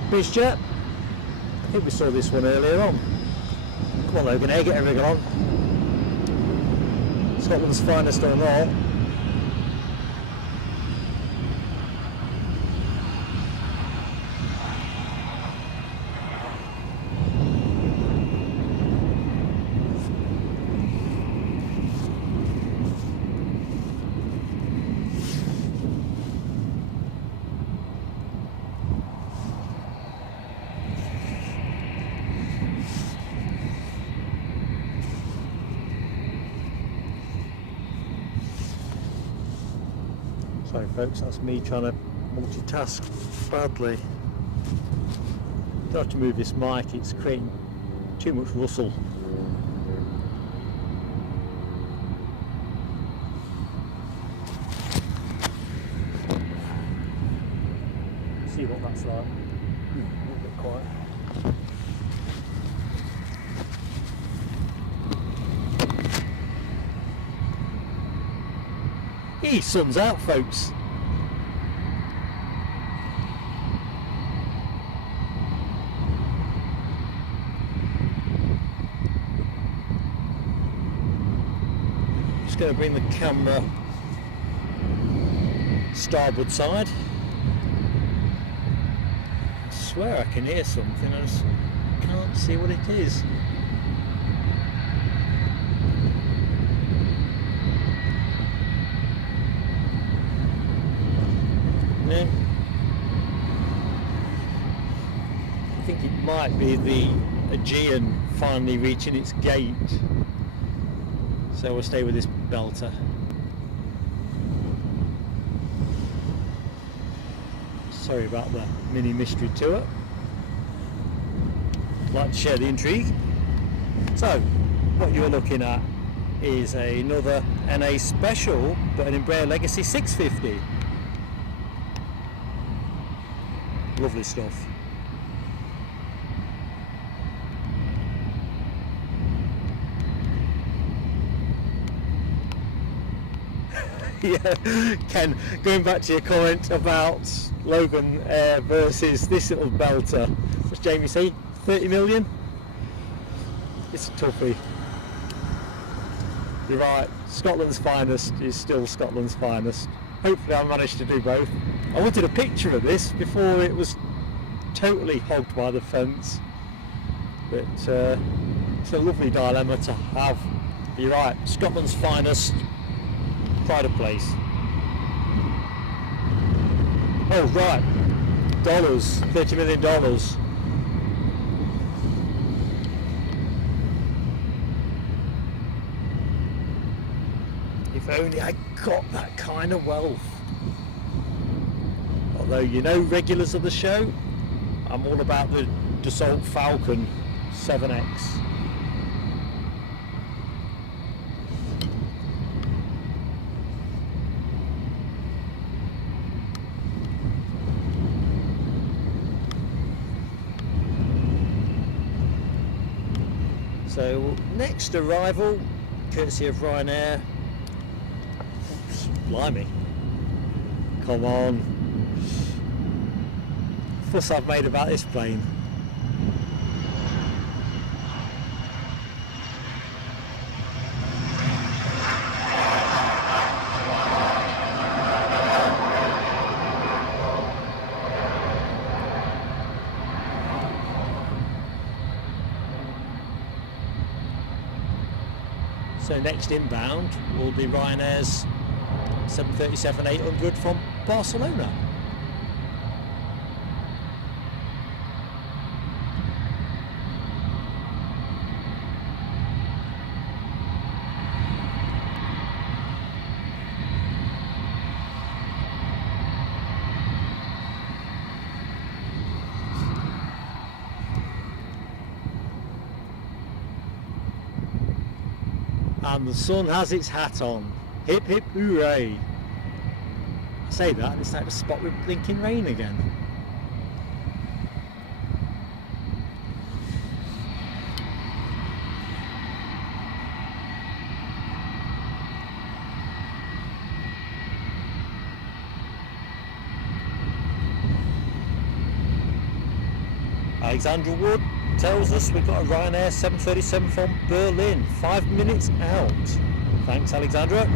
BizJet. I think we saw this one earlier on. Come on Logan, get everything on. Scotland's finest or not. Sorry folks, that's me trying to multitask badly. Don't have to move this mic, it's creating too much rustle. it's like. A little bit quiet. Sun's out, folks. Just going to bring the camera starboard side. I swear I can hear something, I just can't see what it is. No. I think it might be the Aegean finally reaching its gate. So we'll stay with this belter. Sorry about the mini mystery tour. I'd like to share the intrigue. So, what you're looking at is another NA special, but an Embraer Legacy 650. Lovely stuff. Yeah, Ken, going back to your comment about Logan Air versus this little belter, what's Jamie say, 30 million? It's a toughie. You're right, Scotland's finest is still Scotland's finest. Hopefully I managed to do both. I wanted a picture of this before it was totally hogged by the fence, but it's a lovely dilemma to have. You're right, Scotland's finest, pride of place. Oh right, dollars, $30 million. If only I got that kind of wealth. Although, you know, regulars of the show, I'm all about the Dassault Falcon 7X. So, next arrival, courtesy of Ryanair. Oops, blimey. Come on. Fuss I've made about this plane. So next inbound will be Ryanair's 737-800 from Barcelona. And the sun has its hat on. Hip hip hooray. I say that and it's like a spot with blinking rain again. Alexandra Wood tells us we've got a Ryanair 737 from Berlin, 5 minutes out. Thanks, Alexandra.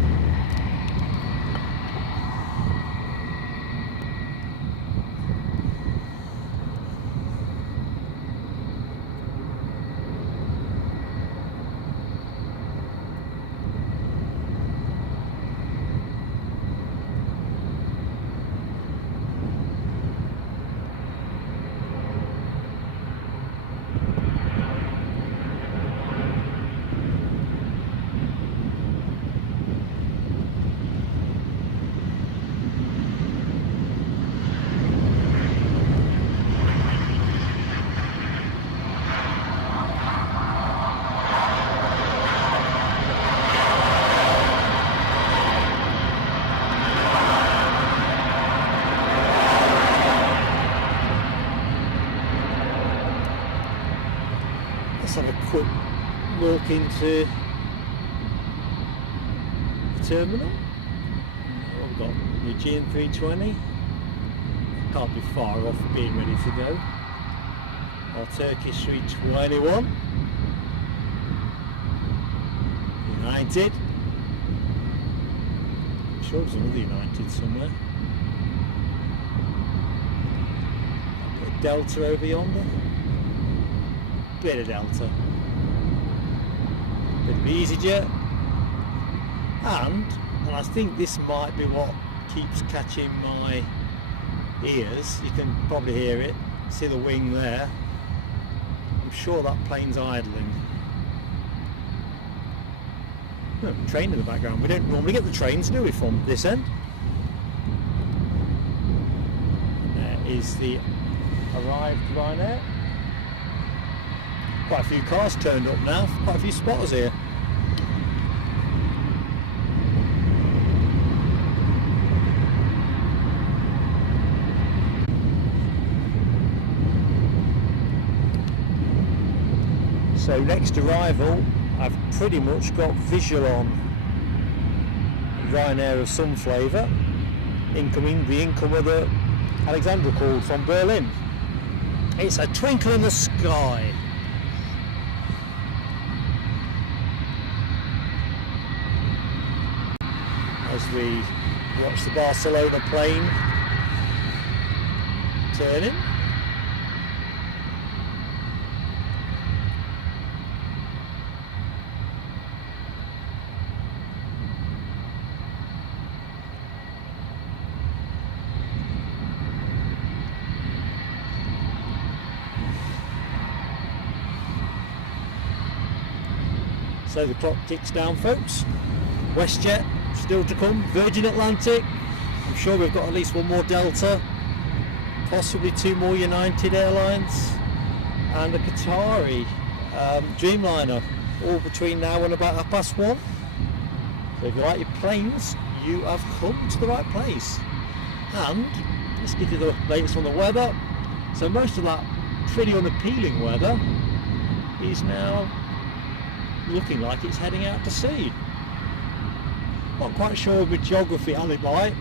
quick look into the terminal. We've got the A320. Can't be far off being ready to go. Our Turkish 321. United. I'm sure there's another United somewhere. A bit of Delta over yonder. Bit of Delta. Bit of EasyJet. And I think this might be what keeps catching my ears. You can probably hear it. See the wing there. I'm sure that plane's idling. Oh, train in the background. We don't normally get the trains, do we, from this end? There is the arrived Ryanair. Quite a few cars turned up now. Quite a few spotters here. So next arrival, I've pretty much got visual on Ryanair of some flavour. Incoming, the incomer that Alexandra called from Berlin. It's a twinkle in the sky. As we watch the Barcelona plane turning. So the clock ticks down, folks. WestJet still to come, Virgin Atlantic. I'm sure we've got at least one more Delta, possibly two more United Airlines, and a Qatari Dreamliner, all between now and about 1:30. So if you like your planes, you have come to the right place. And let's give you the latest on the weather. So most of that pretty unappealing weather is now looking like it's heading out to sea. Not quite sure with geography, alibi,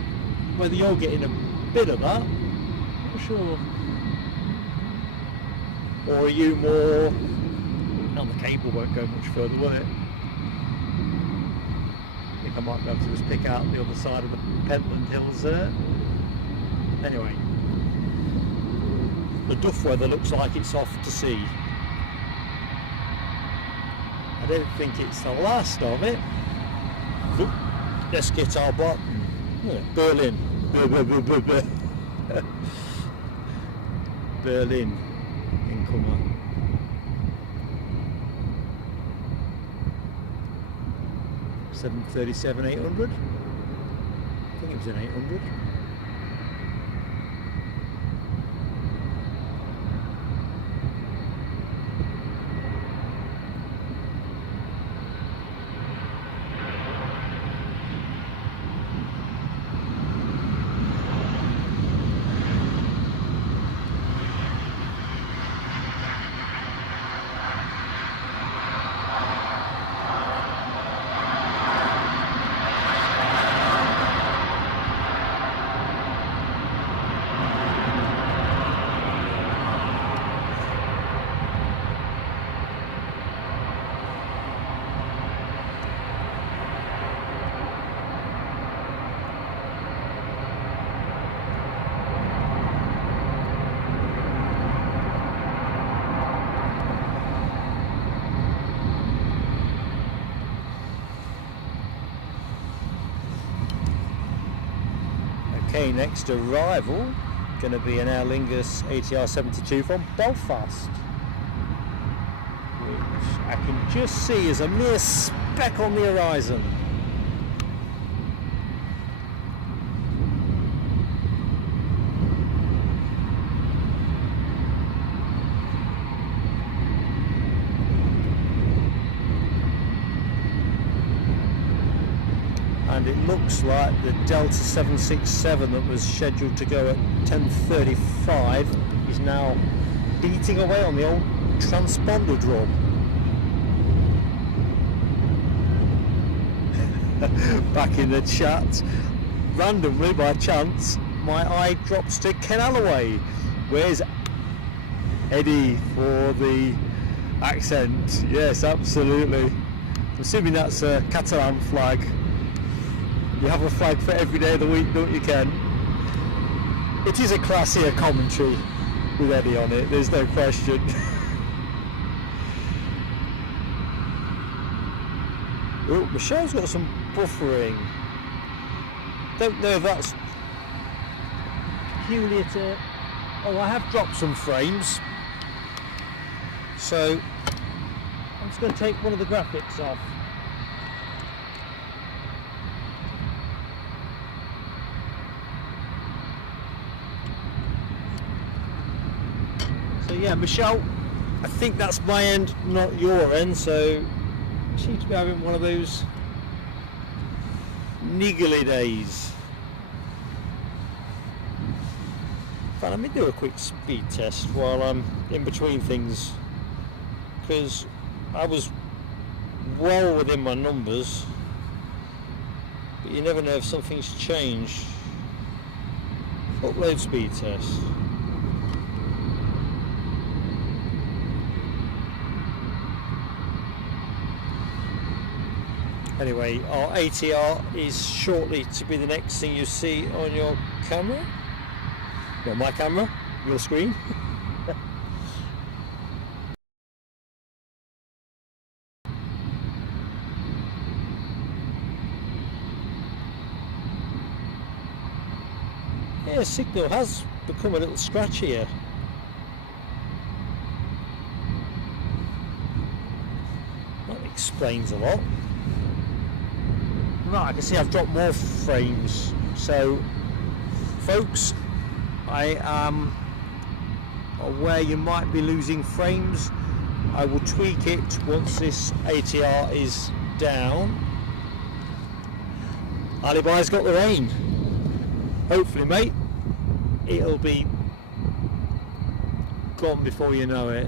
whether you're getting a bit of that. Not sure. Or are you more... No, the cable won't go much further, will it? I think I might be able to just pick out the other side of the Pentland Hills there. Anyway, the Duff weather looks like it's off to sea. I don't think it's the last of it. Oop, let's get our button. Berlin. Berlin. Incomer. $737-800. I think it was an 800. Okay, next arrival going to be an Aer Lingus ATR-72 from Belfast, which I can just see as a mere speck on the horizon. And it looks like the Delta 767 that was scheduled to go at 10:35 is now beating away on the old transponder drum. back in the chat. Randomly, by chance, my eye drops to Ken Alloway. Where's Eddie for the accent? Yes, absolutely. I'm assuming that's a Catalan flag. You have a flag for every day of the week, don't you, Ken? It is a classier commentary with Eddie on it, there's no question. Oh, Michelle's got some buffering. Don't know if that's peculiar to... Oh, I have dropped some frames. So, I'm just going to take one of the graphics off. So yeah, Michelle, I think that's my end, not your end, so you seem to be having one of those niggly days. But let me do a quick speed test while I'm in between things, because I was well within my numbers, but you never know if something's changed. Upload speed test. Anyway, our ATR is shortly to be the next thing you see on your camera. Well, my camera, your screen. Yeah, signal has become a little scratchier. That explains a lot. Right, I can see I've dropped more frames. So, folks, I am aware you might be losing frames. I will tweak it once this ATR is down. Alibi's got the rain. Hopefully, mate, it'll be gone before you know it.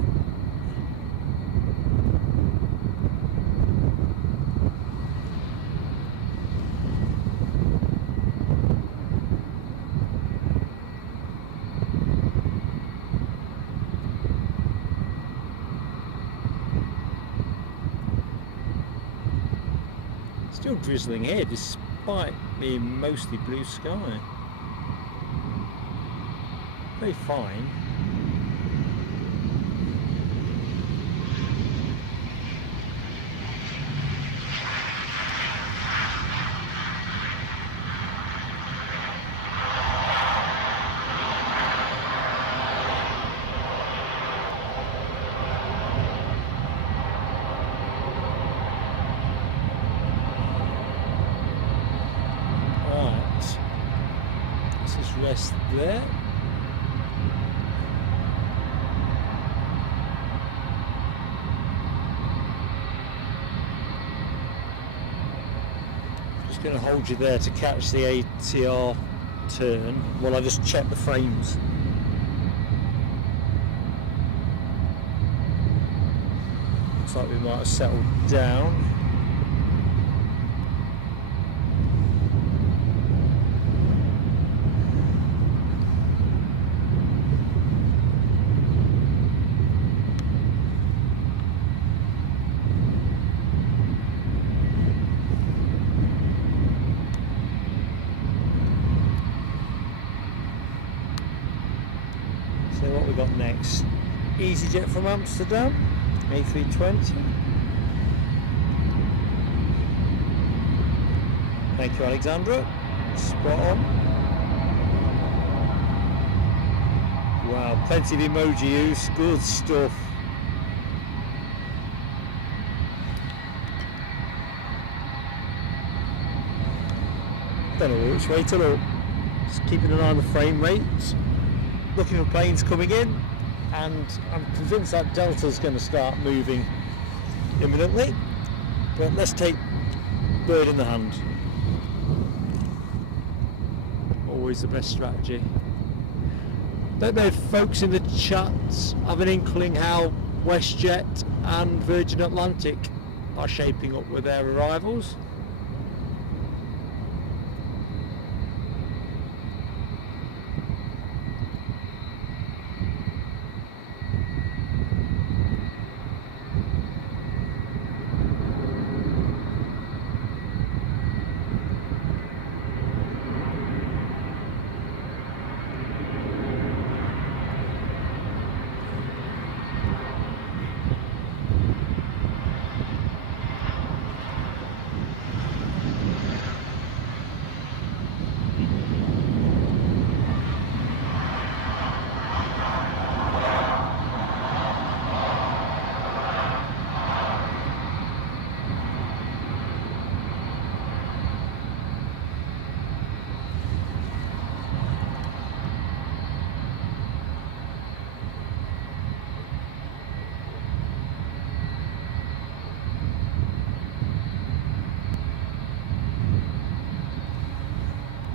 Still drizzling here despite being mostly blue sky. Very fine. Rest there. Just going to hold you there to catch the ATR turn while I just check the frames. Looks like we might have settled down. What we got next? EasyJet from Amsterdam, A320. Thank you, Alexandra. Spot on. Wow, plenty of emoji use. Good stuff. Don't know which way to look. Just keeping an eye on the frame rates. Looking for planes coming in, and I'm convinced that Delta's going to start moving imminently, but let's take bird in the hand. Always the best strategy. Don't know if folks in the chat have an inkling how WestJet and Virgin Atlantic are shaping up with their arrivals.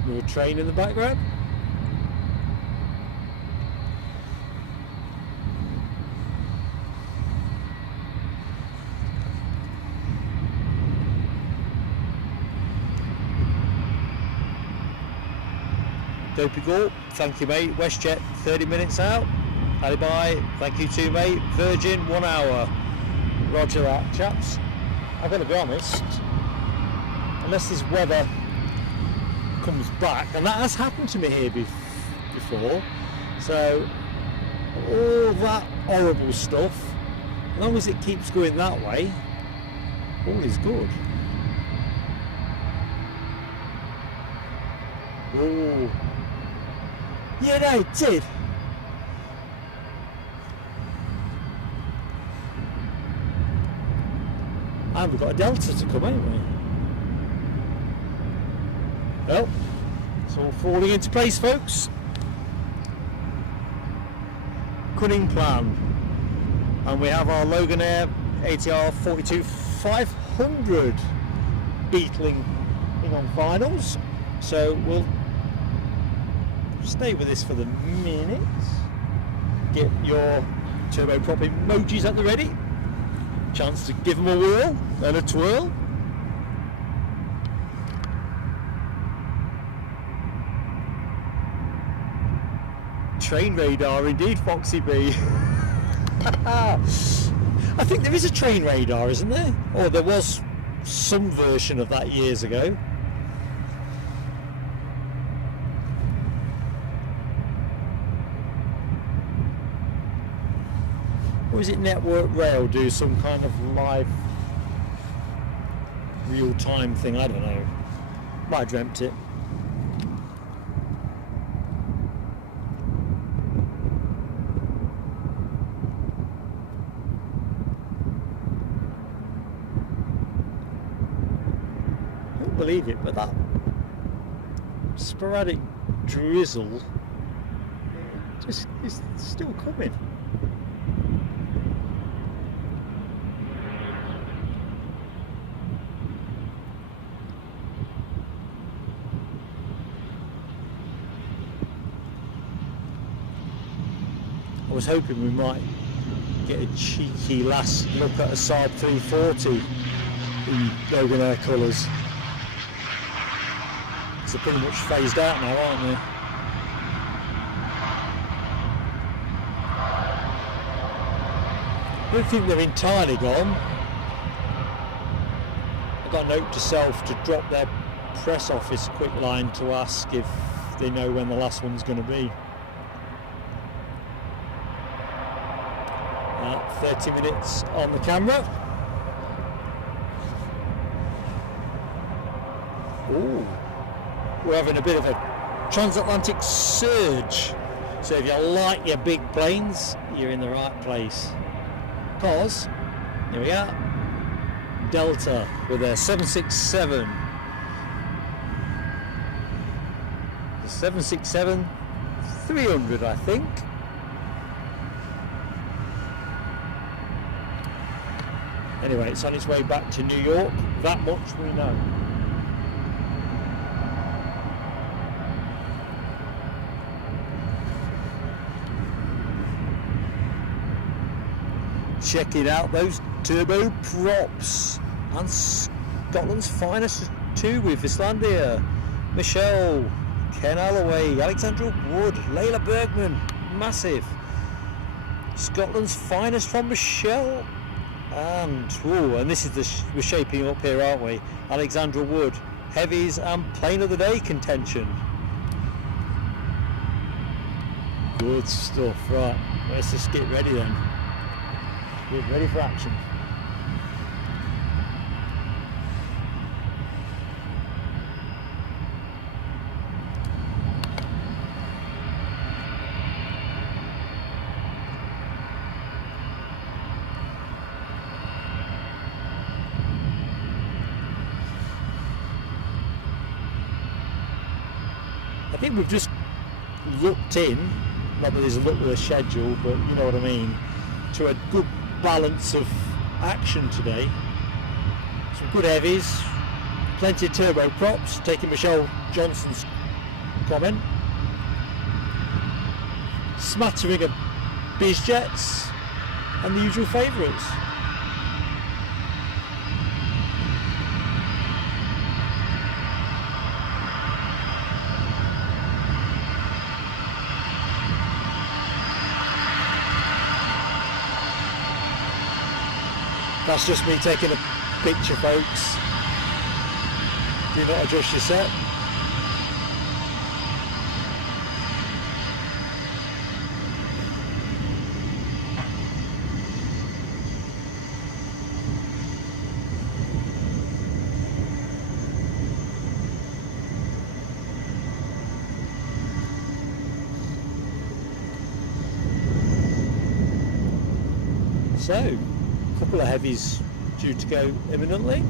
with a train in the background. Dopey Gore, thank you mate. WestJet 30 minutes out. Alibi, thank you too mate. Virgin 1 hour. Roger that, chaps. I've got to be honest, unless this weather comes back, and that has happened to me here before, so all that horrible stuff, as long as it keeps going that way, all is good. Oh, yeah, no, it did. And we've got a Delta to come, haven't we? Well, it's all falling into place, folks. Cunning plan. And we have our Logan Air ATR 42-500 beetling in on finals. So we'll stay with this for the minute. Get your turboprop emojis at the ready. Chance to give them a whirl and a twirl. Train radar indeed, Foxy B. I think there is a train radar, isn't there? Or there was some version of that years ago. Or is it Network Rail do some kind of live real-time thing? I don't know. Might have dreamt it. I don't believe it, but that sporadic drizzle just is still coming. I was hoping we might get a cheeky last look at a Saab 340 in Logan Air colours. They're pretty much phased out now, aren't they? I don't think they're entirely gone. I got a note to self to drop their press office quick line to ask if they know when the last one's going to be. 30 minutes on the camera. Ooh, we're having a bit of a transatlantic surge. So if you like your big planes, you're in the right place. Because, here we are, Delta with their 767. The 767-300, I think. Anyway, it's on its way back to New York, that much we know. Check it out, those turbo props. And Scotland's finest too, with Islandia, Michelle, Ken Alloway, Alexandra Wood, Layla Bergman, massive. Scotland's finest from Michelle. And this is we're shaping up here, aren't we? Alexandra Wood, heavies and plane of the day contention. Good stuff, right? Let's just get ready then. Get ready for action. I think we've just looked in, not that there's a look at the schedule, but you know what I mean, to a good balance of action today. Some good heavies, plenty of turbo props, taking Michelle Johnson's comment. Smattering of biz jets and the usual favourites. That's just me taking a picture, folks. Do not adjust your set. So, a couple of heavies due to go imminently.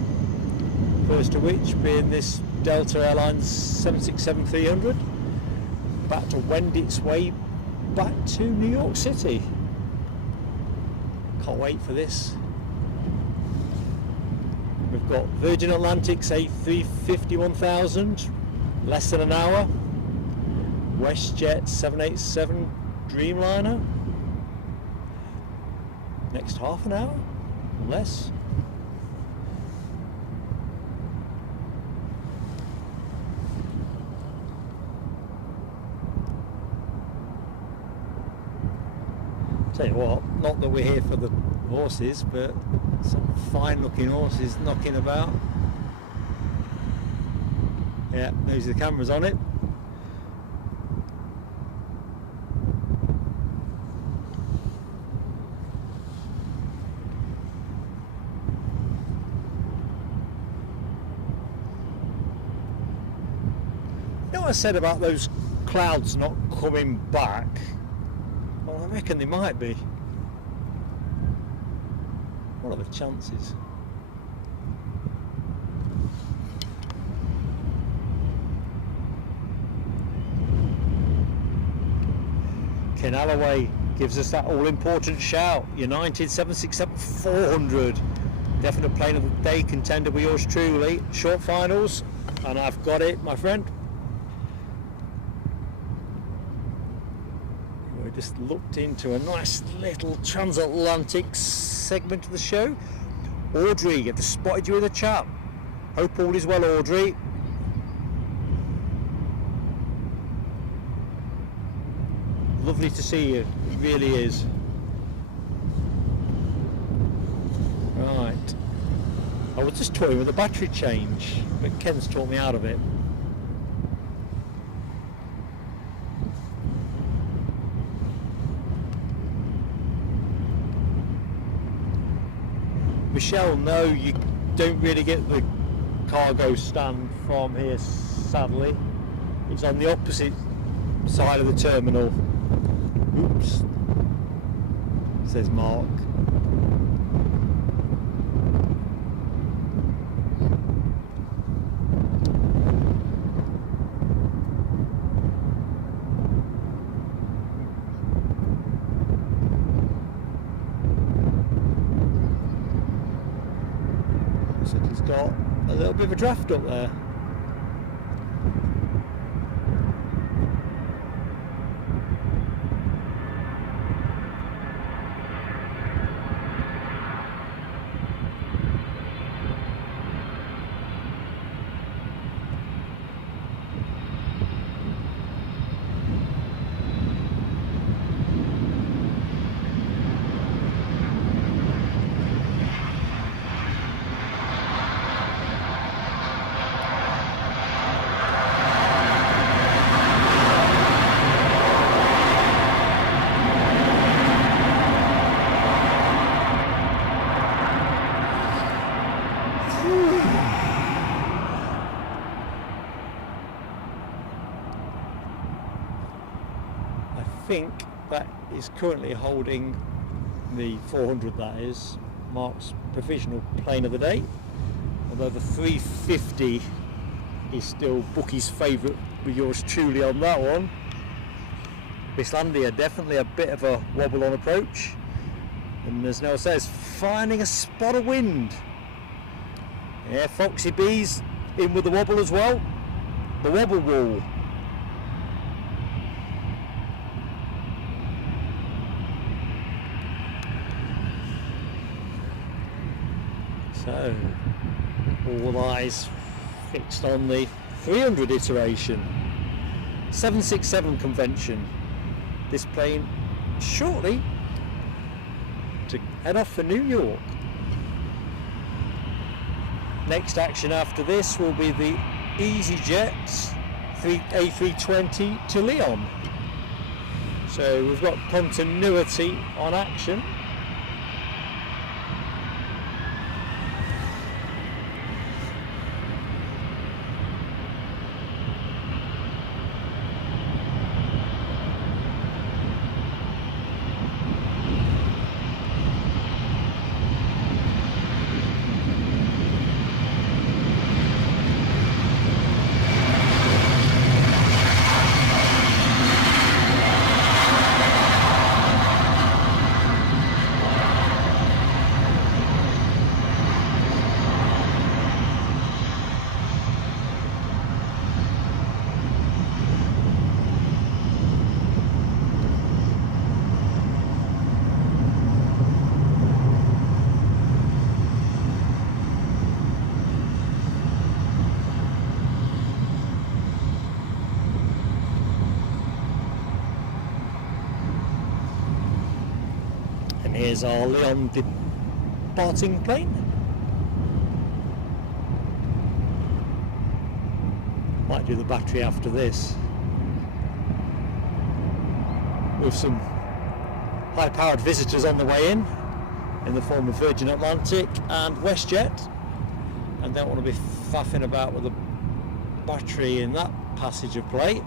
First of which being this Delta Airlines 767-300, about to wend its way back to New York City. Can't wait for this. We've got Virgin Atlantic's A350-1000, less than an hour. WestJet 787 Dreamliner, next half an hour, less. Tell you what, not that we're here for the horses, but some fine looking horses knocking about. Yeah, those are the cameras on it. You know what I said about those clouds not coming back? Well, I reckon they might be. What are the chances? Ken Alloway gives us that all-important shout. United 767-400. Definite plane of the day contender with yours truly. Short finals, and I've got it, my friend. Just looked into a nice little transatlantic segment of the show. Audrey, I've just spotted you in the chat. Hope all is well, Audrey. Lovely to see you, it really is. Right, I was just toying with a battery change, but Ken's taught me out of it. Michelle, no, you don't really get the cargo stand from here, sadly. It's on the opposite side of the terminal. Oops, says Mark. Got a little bit of a draft up there. I think that is currently holding the 400, that is, Mark's provisional plane of the day, although the 350 is still Bookie's favourite with yours truly on that one. Bislandia, definitely a bit of a wobble on approach, and as Noel says, finding a spot of wind. Yeah, Foxy B's in with the wobble as well, the wobble wall. So, all eyes fixed on the 300 iteration, 767 convention. This plane shortly to head off for New York. Next action after this will be the EasyJet A320 to Lyon. So we've got continuity on action. Here's our Lyon departing plane. Might do the battery after this. With some high-powered visitors on the way in the form of Virgin Atlantic and WestJet. And don't want to be faffing about with the battery in that passage of play.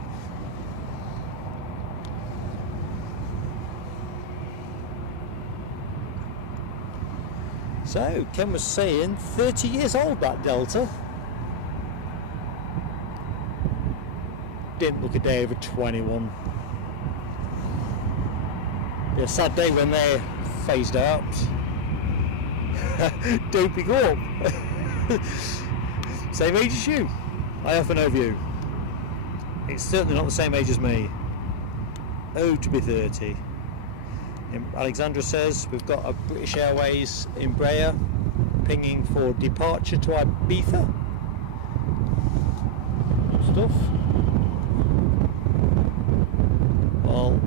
So, Ken was saying 30 years old, that Delta. Didn't look a day over 21. Be a sad day when they're phased out. Doping up. Same age as you. I often know you. It's certainly not the same age as me. Oh, to be 30. Alexandra says we've got a British Airways Embraer pinging for departure to Ibiza. Good stuff. Well,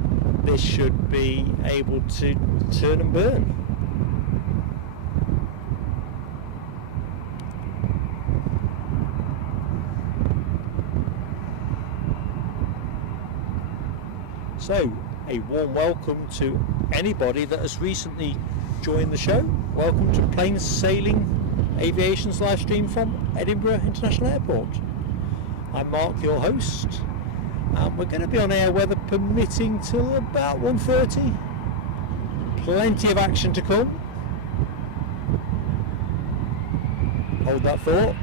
this should be able to turn and burn. So, a warm welcome to anybody that has recently joined the show. Welcome to Plain Sailing Aviation's live stream from Edinburgh International Airport. I'm Mark, your host, and we're going to be on air, weather permitting, till about 1:30. Plenty of action to come. Hold that thought.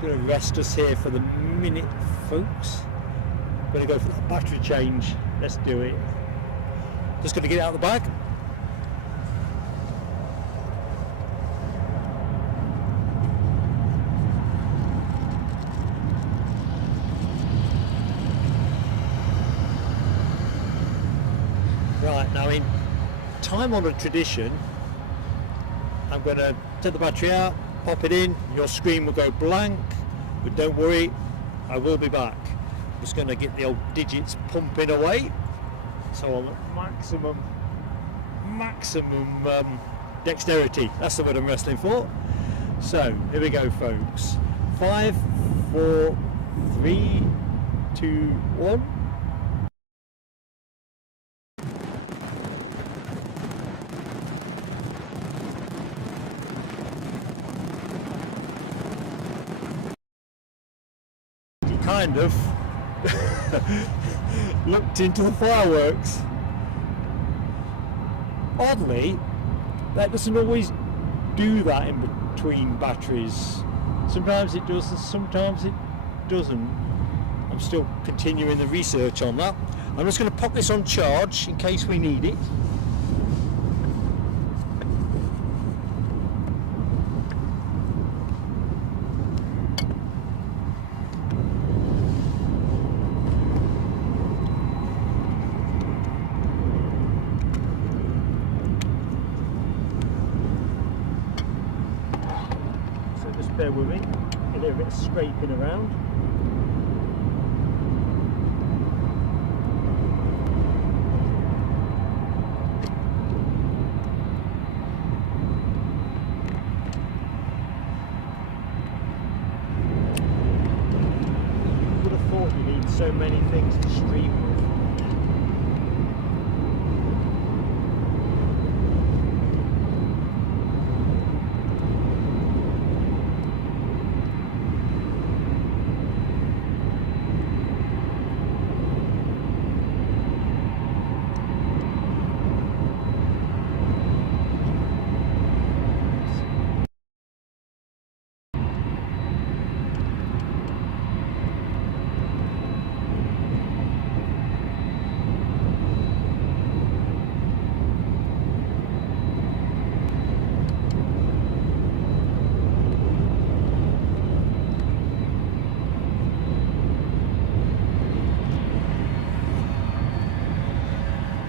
Going to rest us here for the minute, folks. Going to go for that battery change. Let's do it. Just going to get it out of the bag. Right, now in time-honoured tradition, I'm going to take the battery out, pop it in, your screen will go blank, but don't worry, I will be back. I'm just going to get the old digits pumping away, so on maximum dexterity, that's the word I'm wrestling for. So here we go, folks. 5, 4, 3, 2, 1. He kind of looked into the fireworks. Oddly, that doesn't always do that in between batteries. Sometimes it does and sometimes it doesn't. I'm still continuing the research on that. I'm just going to pop this on charge in case we need it. Bear with me, a little bit of scraping around. Would have thought you need so many things to stream with.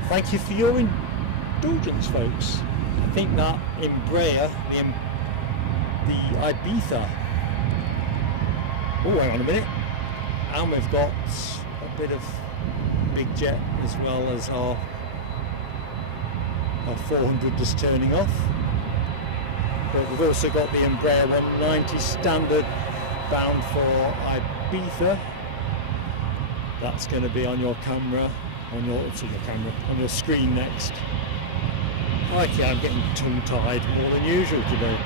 Thank you for your indulgence, folks. I think that Embraer, the Ibiza. Oh, hang on a minute. And we've got a bit of big jet as well as our 400 just turning off. But we've also got the Embraer 190 standard bound for Ibiza. That's going to be on your camera. On your screen next. Okay, I'm getting tongue-tied more than usual today.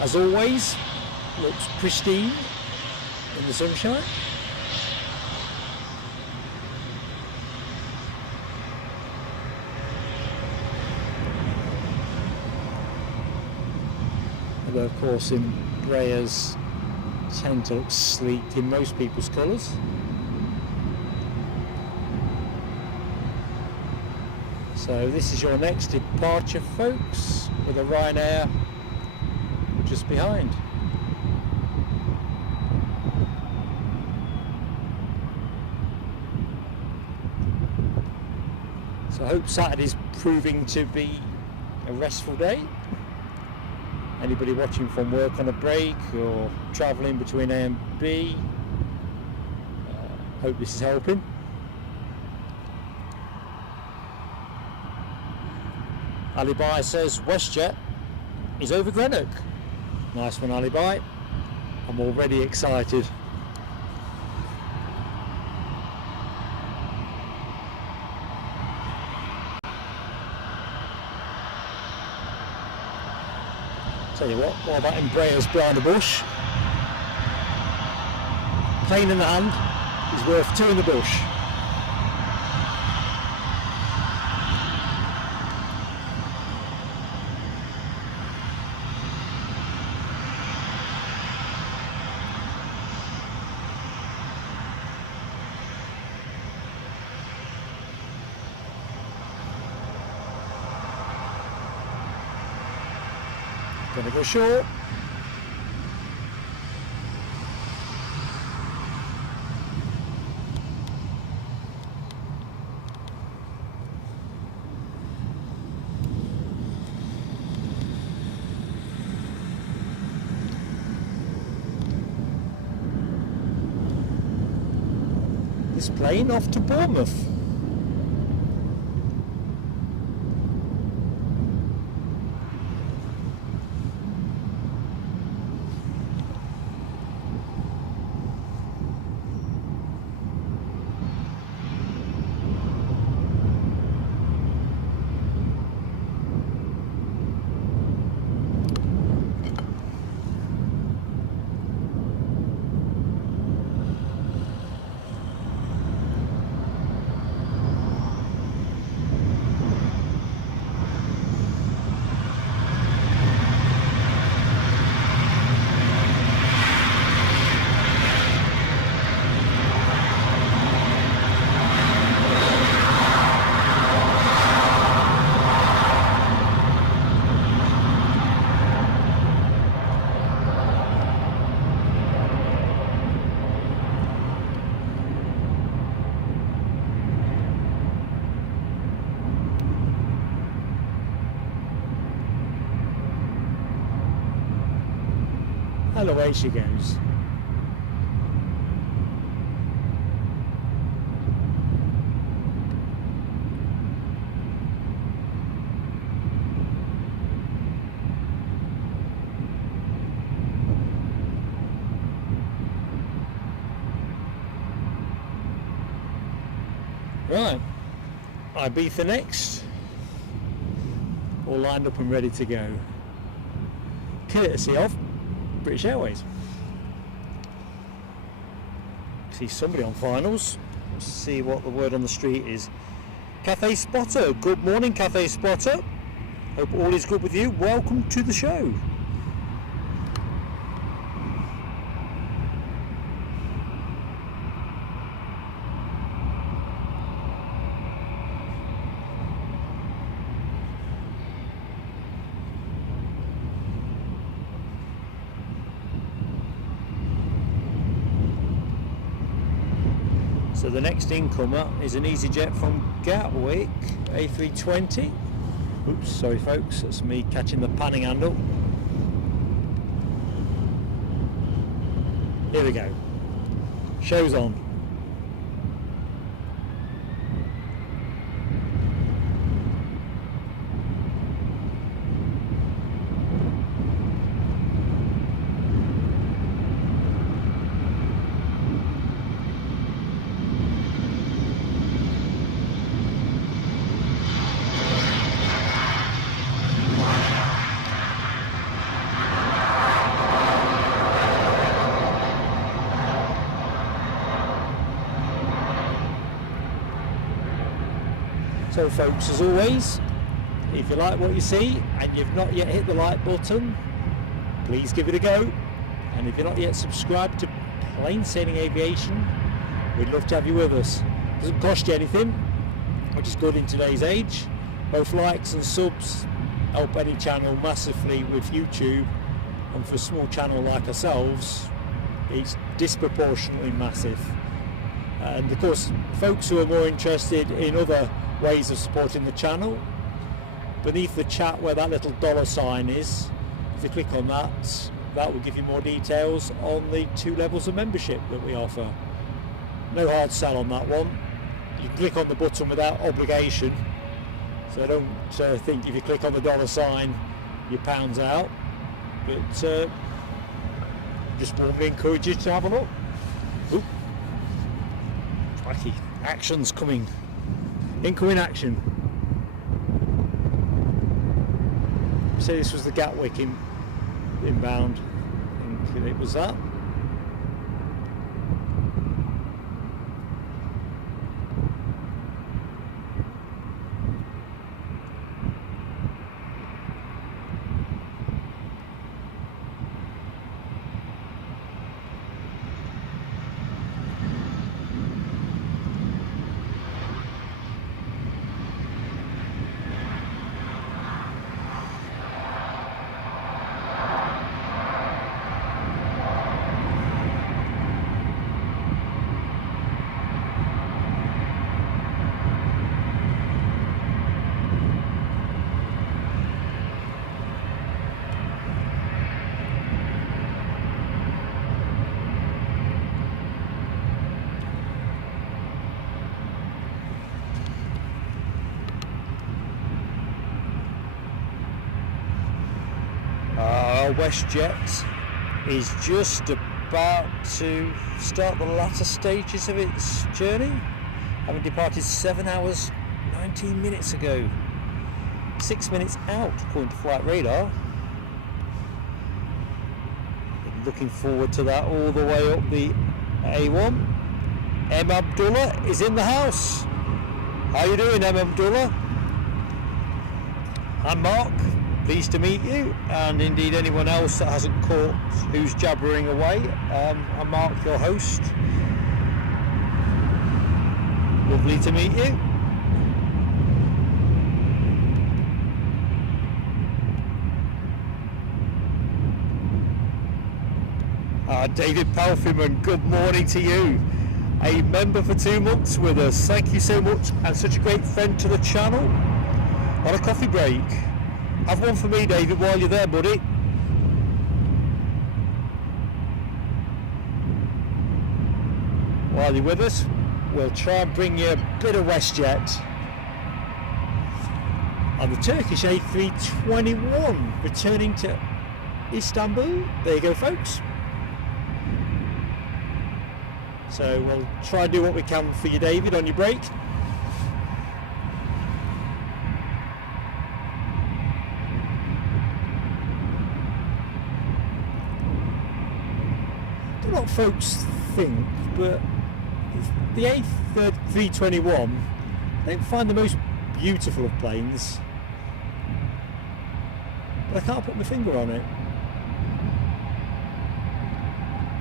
As always, looks pristine in the sunshine. Although of course Embraers tend to look sleek in most people's colours. So this is your next departure, folks, with a Ryanair just behind. So I hope Saturday's proving to be a restful day. Anybody watching from work on a break or travelling between A and B, hope this is helping. Alibi says WestJet is over Greenock. Nice one, Alibi. I'm already excited. Tell you what about Embraers behind the bush? Plane in the hand is worth two in the bush. Gonna go short. this plane off to Bournemouth. And away she goes. Right, Ibiza next, all lined up and ready to go, courtesy of British Airways. See somebody on finals. Let's see what the word on the street is. Cathay Spotter, good morning Cathay Spotter. Hope all is good with you. Welcome to the show. So the next incomer is an EasyJet from Gatwick, A320. Oops, sorry folks, that's me catching the panning handle. Here we go. Show's on. So folks, as always, if you like what you see and you've not yet hit the like button, please give it a go. And if you're not yet subscribed to Plain Sailing Aviation, we'd love to have you with us. It doesn't cost you anything, which is good in today's age. Both likes and subs help any channel massively with YouTube, and for a small channel like ourselves, it's disproportionately massive. And of course, folks who are more interested in other ways of supporting the channel, beneath the chat where that little dollar sign is, if you click on that, that will give you more details on the 2 levels of membership that we offer. No hard sell on that one. You click on the button without obligation, so don't think if you click on the dollar sign your pound's out, but just warmly encourage you to have a look. Oop. Crikey, action's coming. Incoming action. So this was the Gatwick inbound. I think it was that. our WestJet is just about to start the latter stages of its journey, having departed 7 hours 19 minutes ago, 6 minutes out according to flight radar. Looking forward to that all the way up the A1. M. Abdullah is in the house. How you doing, M. Abdullah? I'm Mark, pleased to meet you, and indeed anyone else that hasn't caught who's jabbering away. I'm Mark, your host. Lovely to meet you. David Palfreyman, good morning to you. A member for 2 months with us. Thank you so much, and such a great friend to the channel. On a coffee break. Have one for me, David, while you're there, buddy. While you're with us, we'll try and bring you a bit of WestJet. And the Turkish A321 returning to Istanbul. There you go, folks. So we'll try and do what we can for you, David, on your break. I don't know what folks think, but the A321, they find the most beautiful of planes, but I can't put my finger on it.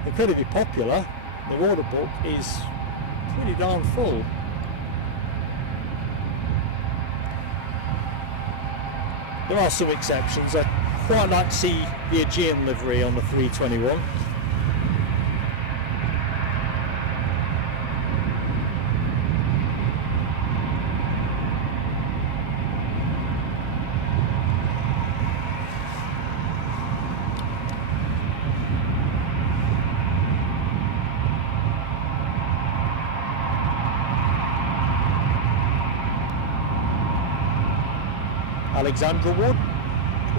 Incredibly popular. The order book is pretty darn full. There are some exceptions. I quite like to see the Aegean livery on the 321. Alexandra Wood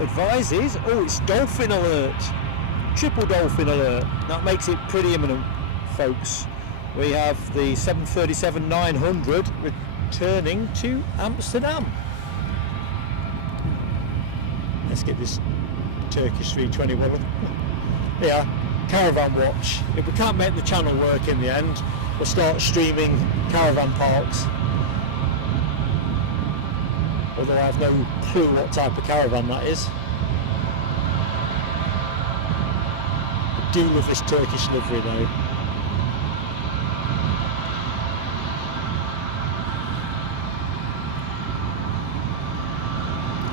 advises, oh, it's dolphin alert, triple dolphin alert. That makes it pretty imminent, folks. We have the 737-900 returning to Amsterdam. Let's get this Turkish 321. Yeah, caravan watch. If we can't make the channel work in the end, we'll start streaming caravan parks. Although I have no clue what type of caravan that is. I do love this Turkish livery though.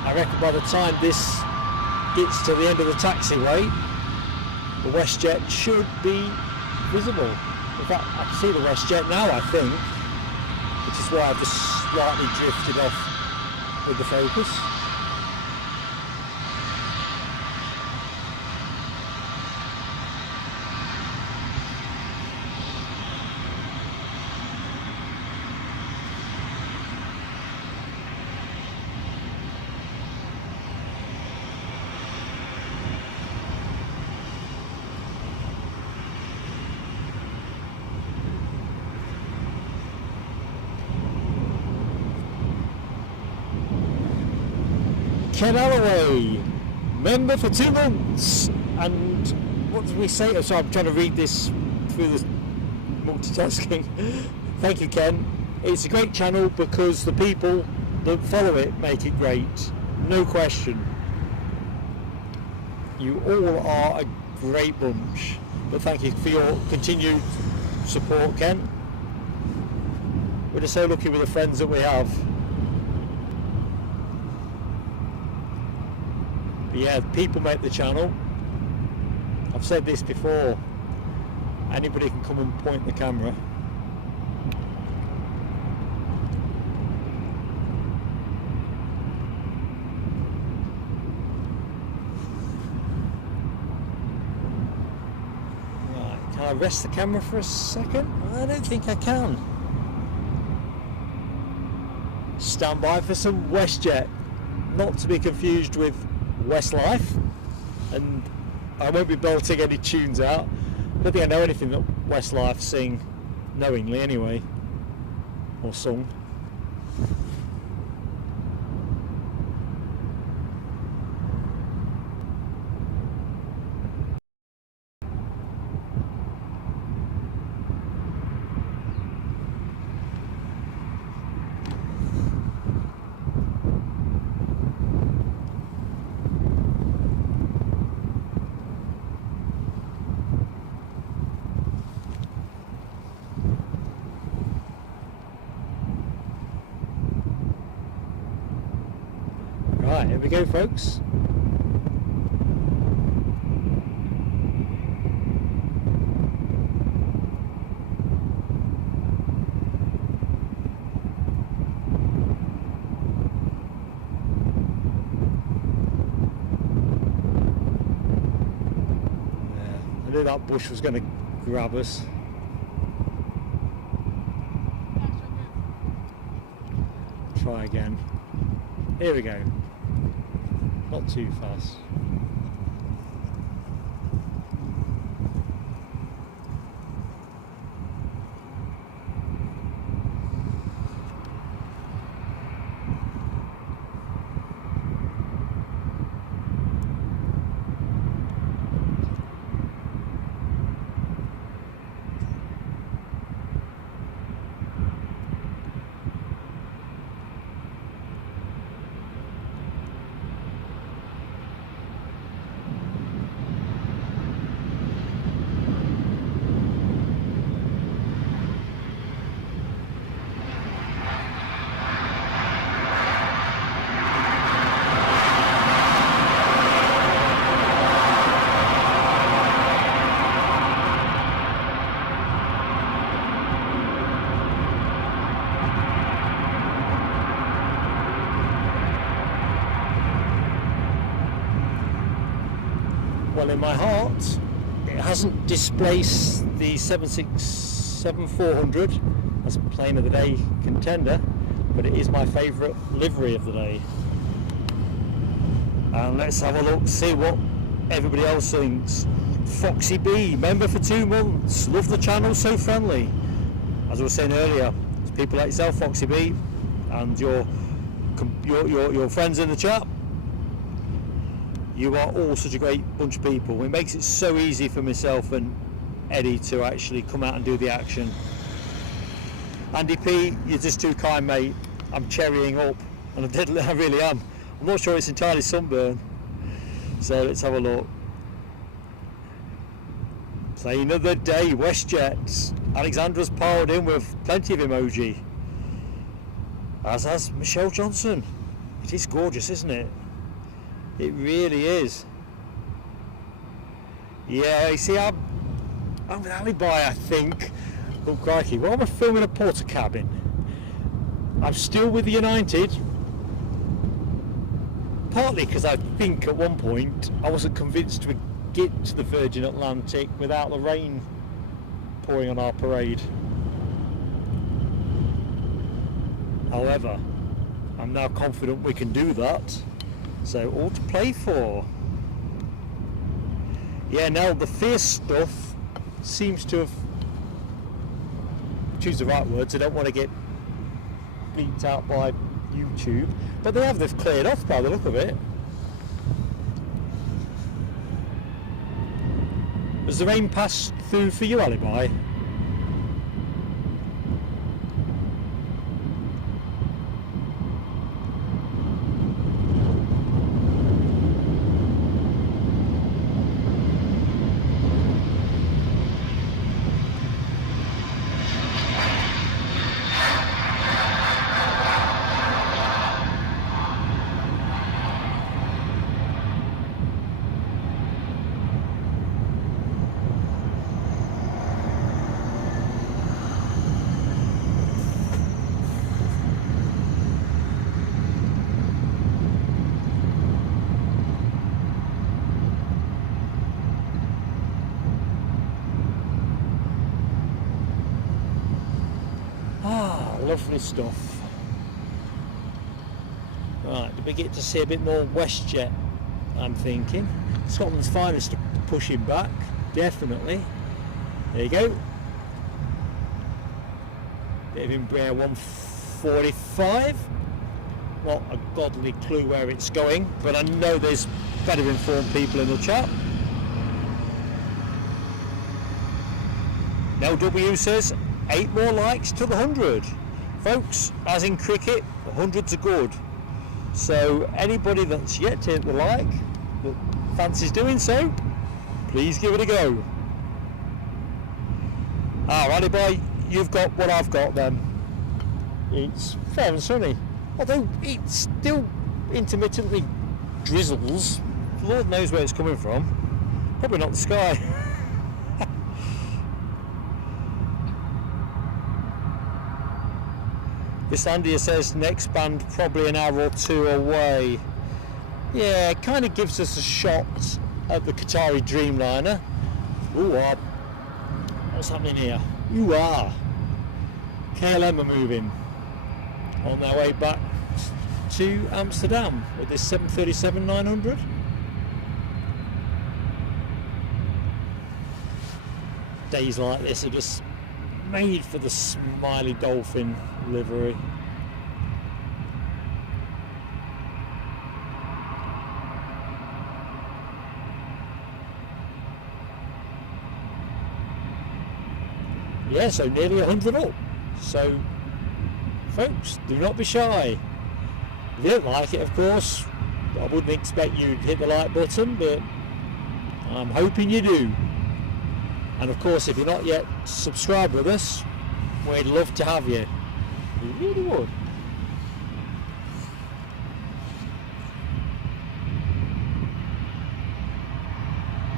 I reckon by the time this gets to the end of the taxiway, the WestJet should be visible. In fact, I can see the WestJet now, I think, which is why I've just slightly drifted off with the focus. Ken Alloway, member for 2 months, and what did we say? So I'm trying to read this through the multitasking. Thank you, Ken. It's a great channel because the people that follow it make it great, no question. You all are a great bunch, but thank you for your continued support, Ken. We're just so lucky with the friends that we have. Yeah, people make the channel. I've said this before, anybody can come and point the camera. Right, can I rest the camera for a second? I don't think I can. Stand by for some WestJet, not to be confused with Westlife. and I won't be belting any tunes out. I don't think I know anything that Westlife sing knowingly anyway, or sung. Right, here we go, folks. I knew that bush was going to grab us. Try again. Here we go. Not too fast. Well, in my heart, it hasn't displaced the 767-400 as plane of the day contender, but it is my favourite livery of the day. And let's have a look, see what everybody else thinks. Foxy B, member for 2 months, love the channel, so friendly. As I was saying earlier, it's people like yourself, Foxy B, and your friends in the chat. You are all such a great bunch of people. It makes it so easy for myself and Eddie to actually come out and do the action. Andy P, you're just too kind, mate. I'm cherrying up, and I really am. I'm not sure it's entirely sunburn. So let's have a look. Plane of the day, WestJet. Alexandra's powered in with plenty of emoji. As has Michelle Johnson. It is gorgeous, isn't it? It really is. Yeah, you see, I'm with Alibi, I think. Oh, crikey. Well, we're filming a porter cabin. I'm still with the United. Partly because I think at one point I wasn't convinced we'd get to the Virgin Atlantic without the rain pouring on our parade. However, I'm now confident we can do that. So all to play for. Yeah, now the fierce stuff seems to have, choose the right words, I don't want to get bleeped out by YouTube, but they've cleared off by the look of it. Has the rain passed through for you, Alibi? Lovely stuff. Right, did we get to see a bit more WestJet, I'm thinking? Scotland's finest to push him back, definitely. There you go. Bit of Embraer 145. Not a godly clue where it's going, but I know there's better informed people in the chat. Now W says 8 more likes to the 100. Folks, as in cricket, the 100's are good. So anybody that's yet to hit the like, that fancies doing so, please give it a go. Alrighty boy, you've got what I've got then. It's fair and sunny. Although it still intermittently drizzles. Lord knows where it's coming from. Probably not the sky. Islandia says next band probably an hour or two away. Yeah, it kind of gives us a shot at the Qatari Dreamliner. Ooh, what's happening here? You are. KLM are moving on their way back to Amsterdam with this 737-900. Days like this are just made for the smiley dolphin livery. Yeah, so nearly 100 up. So folks, do not be shy. If you don't like it, of course, I wouldn't expect you to hit the like button, but I'm hoping you do. And of course, if you're not yet subscribed with us, we'd love to have you. We really would.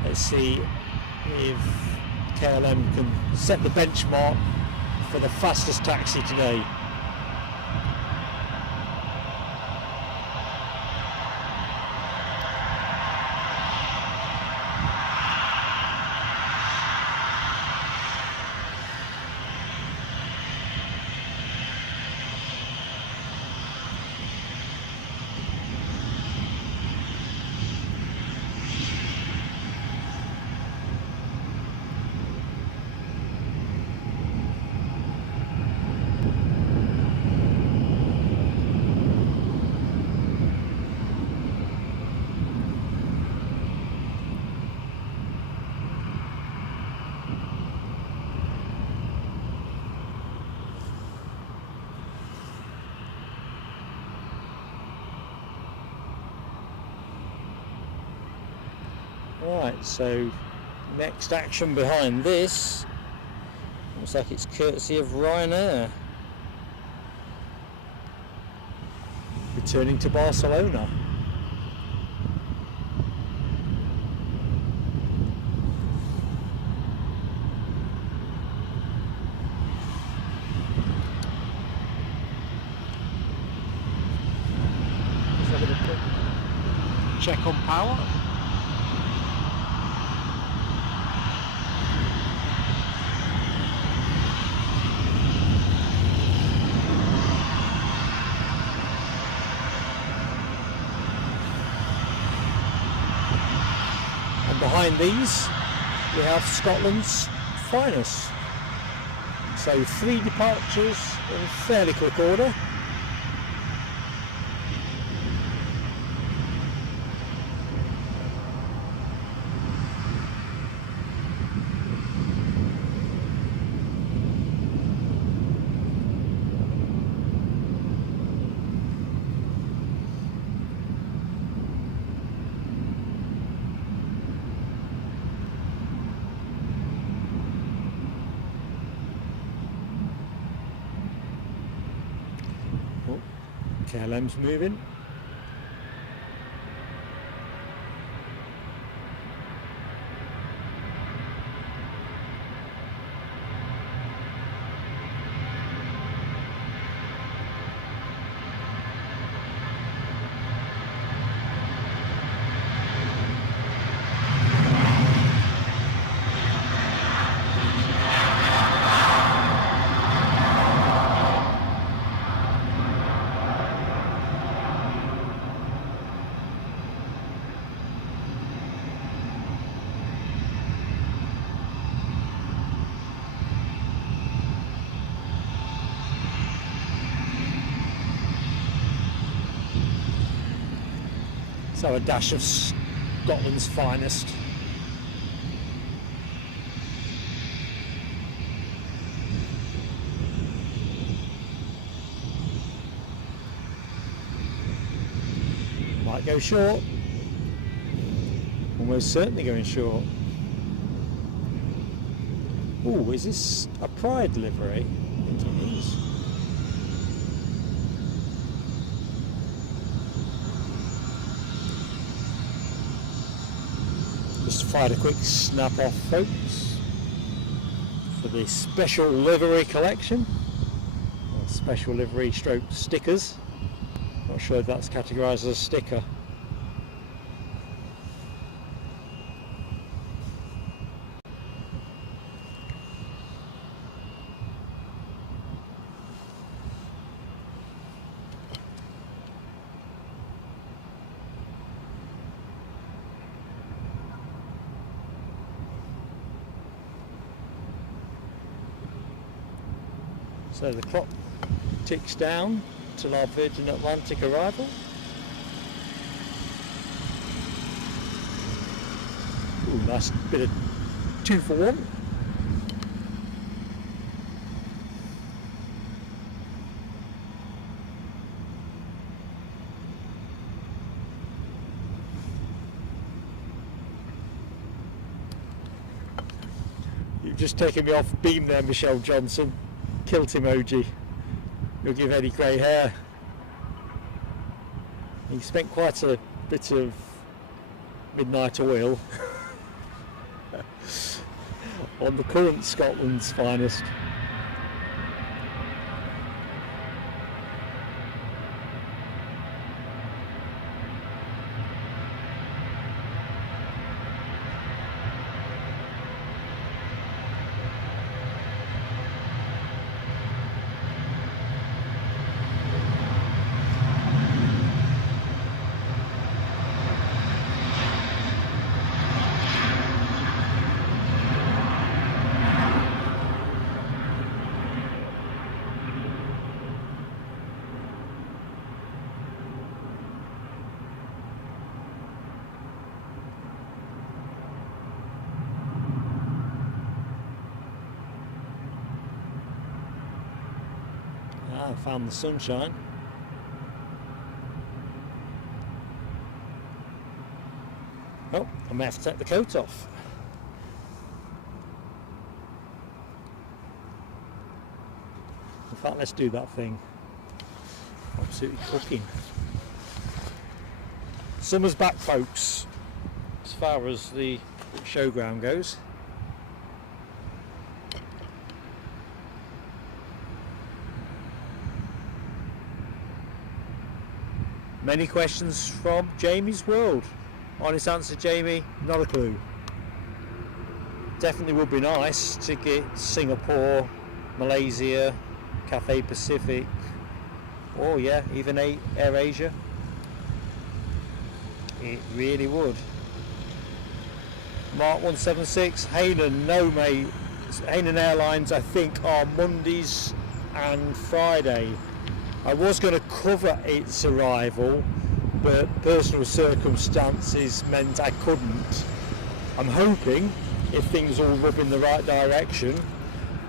Let's see if KLM can set the benchmark for the fastest taxi today. Right, so next action behind this looks like it's courtesy of Ryanair. Returning to Barcelona. Let's have a quick check on power. Behind these we have Scotland's finest. So 3 departures in fairly quick order. KLM's moving. So a dash of Scotland's finest. Might go short. Almost certainly going short. Oh, is this a Pride livery? I think it is. Just fired a quick snap off, folks, for the special livery collection. Or special livery stroke stickers. Not sure if that's categorised as a sticker. So the clock ticks down till our Virgin Atlantic arrival. Ooh, nice bit of 2 for 1. You've just taken me off beam there, Michelle Johnson. Kilt emoji. You'll give Eddie grey hair. He spent quite a bit of midnight oil on the current Scotland's finest. I found the sunshine. Oh, I may have to take the coat off. In fact, let's do that thing. Absolutely cooking. Summer's back, folks, as far as the showground goes. Many questions from Jamie's World. Honest answer, Jamie, not a clue. Definitely would be nice to get Singapore, Malaysia, Cathay Pacific, or yeah, even Air Asia. It really would. Mark 176, Hainan, no mate. Hainan Airlines, I think, are Mondays and Friday. I was going to cover its arrival, but personal circumstances meant I couldn't. I'm hoping, if things all rub in the right direction,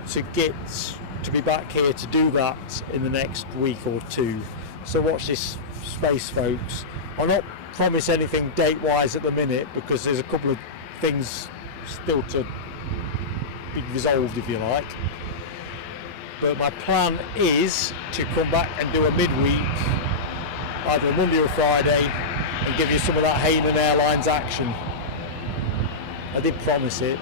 to be back here to do that in the next week or two. So watch this space, folks. I'll not promise anything date-wise at the minute because there's a couple of things still to be resolved, if you like. But my plan is to come back and do a midweek, either Monday or Friday, and give you some of that Hainan Airlines action. I did promise it.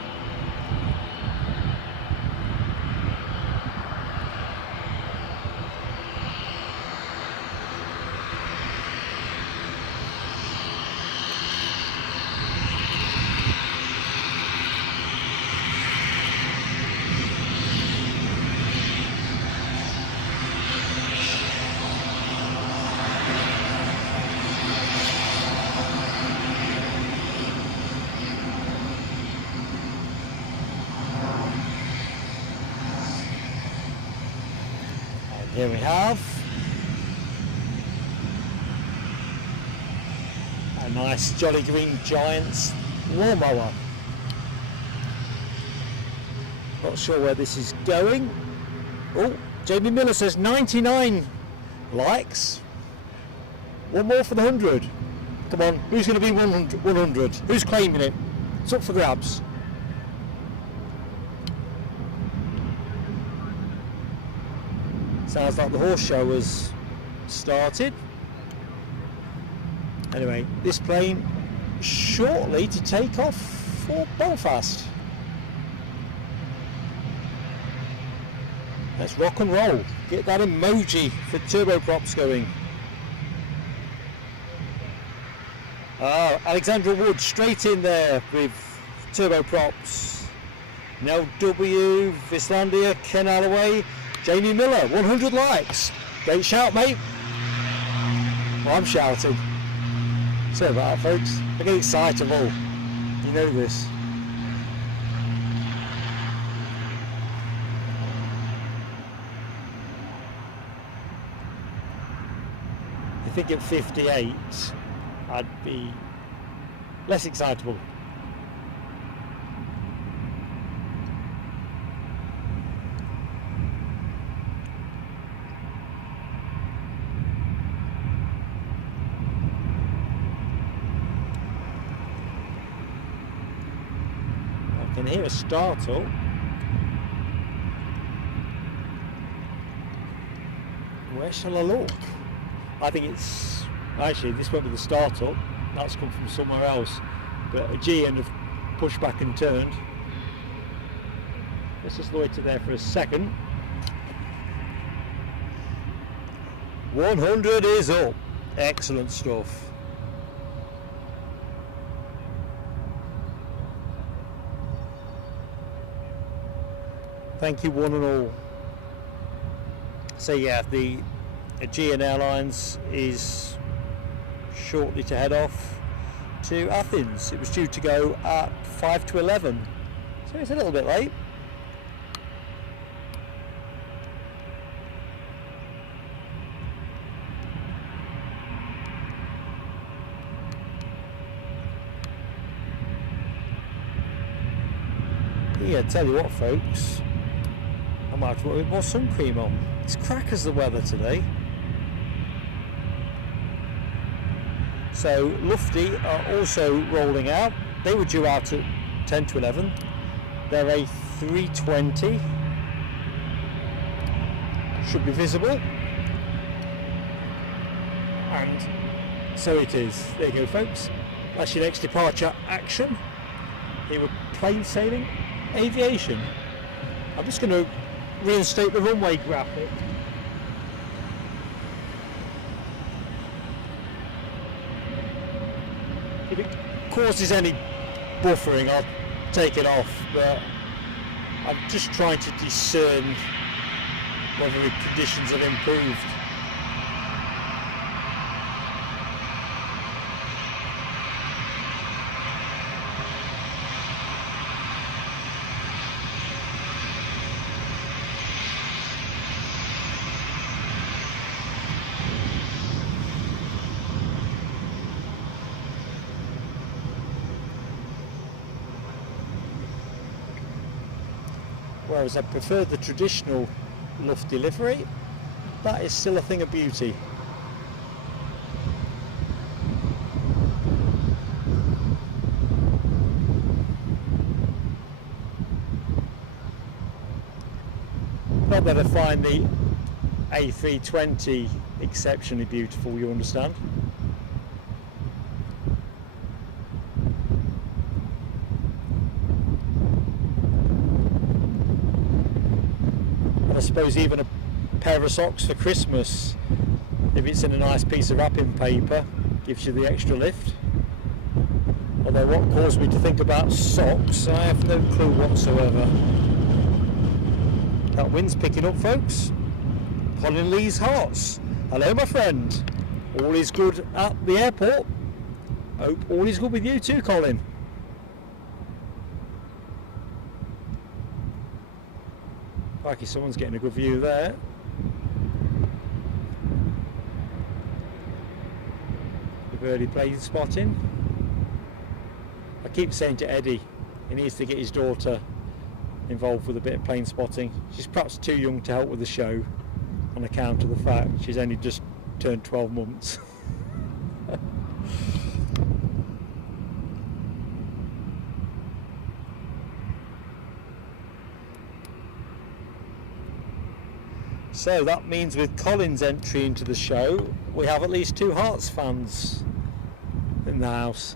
Here we have a nice Jolly Green Giants lawnmower. Not sure where this is going. Oh, Jamie Miller says 99 likes. One more for the 100. Come on, who's going to be 100? Who's claiming it? It's up for grabs. Sounds like the horse show has started. Anyway, this plane shortly to take off for Belfast. Let's rock and roll. Get that emoji for turboprops going. Alexandra Wood straight in there with turboprops. Nell W, Vislandia, Ken Alloway, Jamie Miller, 100 likes. Great shout, mate. Well, I'm shouting. Sorry about that, folks. I get excitable. You know this. I think at 58 I'd be less excitable. I can hear a startle. Where shall I look? I think it's actually, this won't be the start up, that's come from somewhere else, but a G end have pushed back and turned. Let's just loiter there for a second. 100 is up. Excellent stuff. Thank you one and all. So yeah, the Aegean Airlines is shortly to head off to Athens. It was due to go at 5 to 11, so it's a little bit late. Yeah, tell you what, folks, I might have to put a bit more sun cream on. It's crackers the weather today. So Lufty are also rolling out. They were due out at 10 to 11. They're A320. Should be visible. And so it is. There you go, folks. That's your next departure action. Here we're plain sailing aviation. I'm just going to reinstate the runway graphic. If it causes any buffering, I'll take it off, but I'm just trying to discern whether the conditions have improved. Whereas I prefer the traditional Luft delivery, that is still a thing of beauty. Not that I find the A320 exceptionally beautiful, you understand. I suppose even a pair of socks for Christmas, if it's in a nice piece of wrapping paper, gives you the extra lift. Although what caused me to think about socks, I have no clue whatsoever. That wind's picking up, folks. Colin Lee's Hearts. Hello, my friend. All is good at the airport. Hope all is good with you too, Colin. Like someone's getting a good view there. early plane spotting. I keep saying to Eddie, he needs to get his daughter involved with a bit of plane spotting. She's perhaps too young to help with the show on account of the fact she's only just turned 12 months. So that means with Colin's entry into the show, we have at least 2 Hearts fans in the house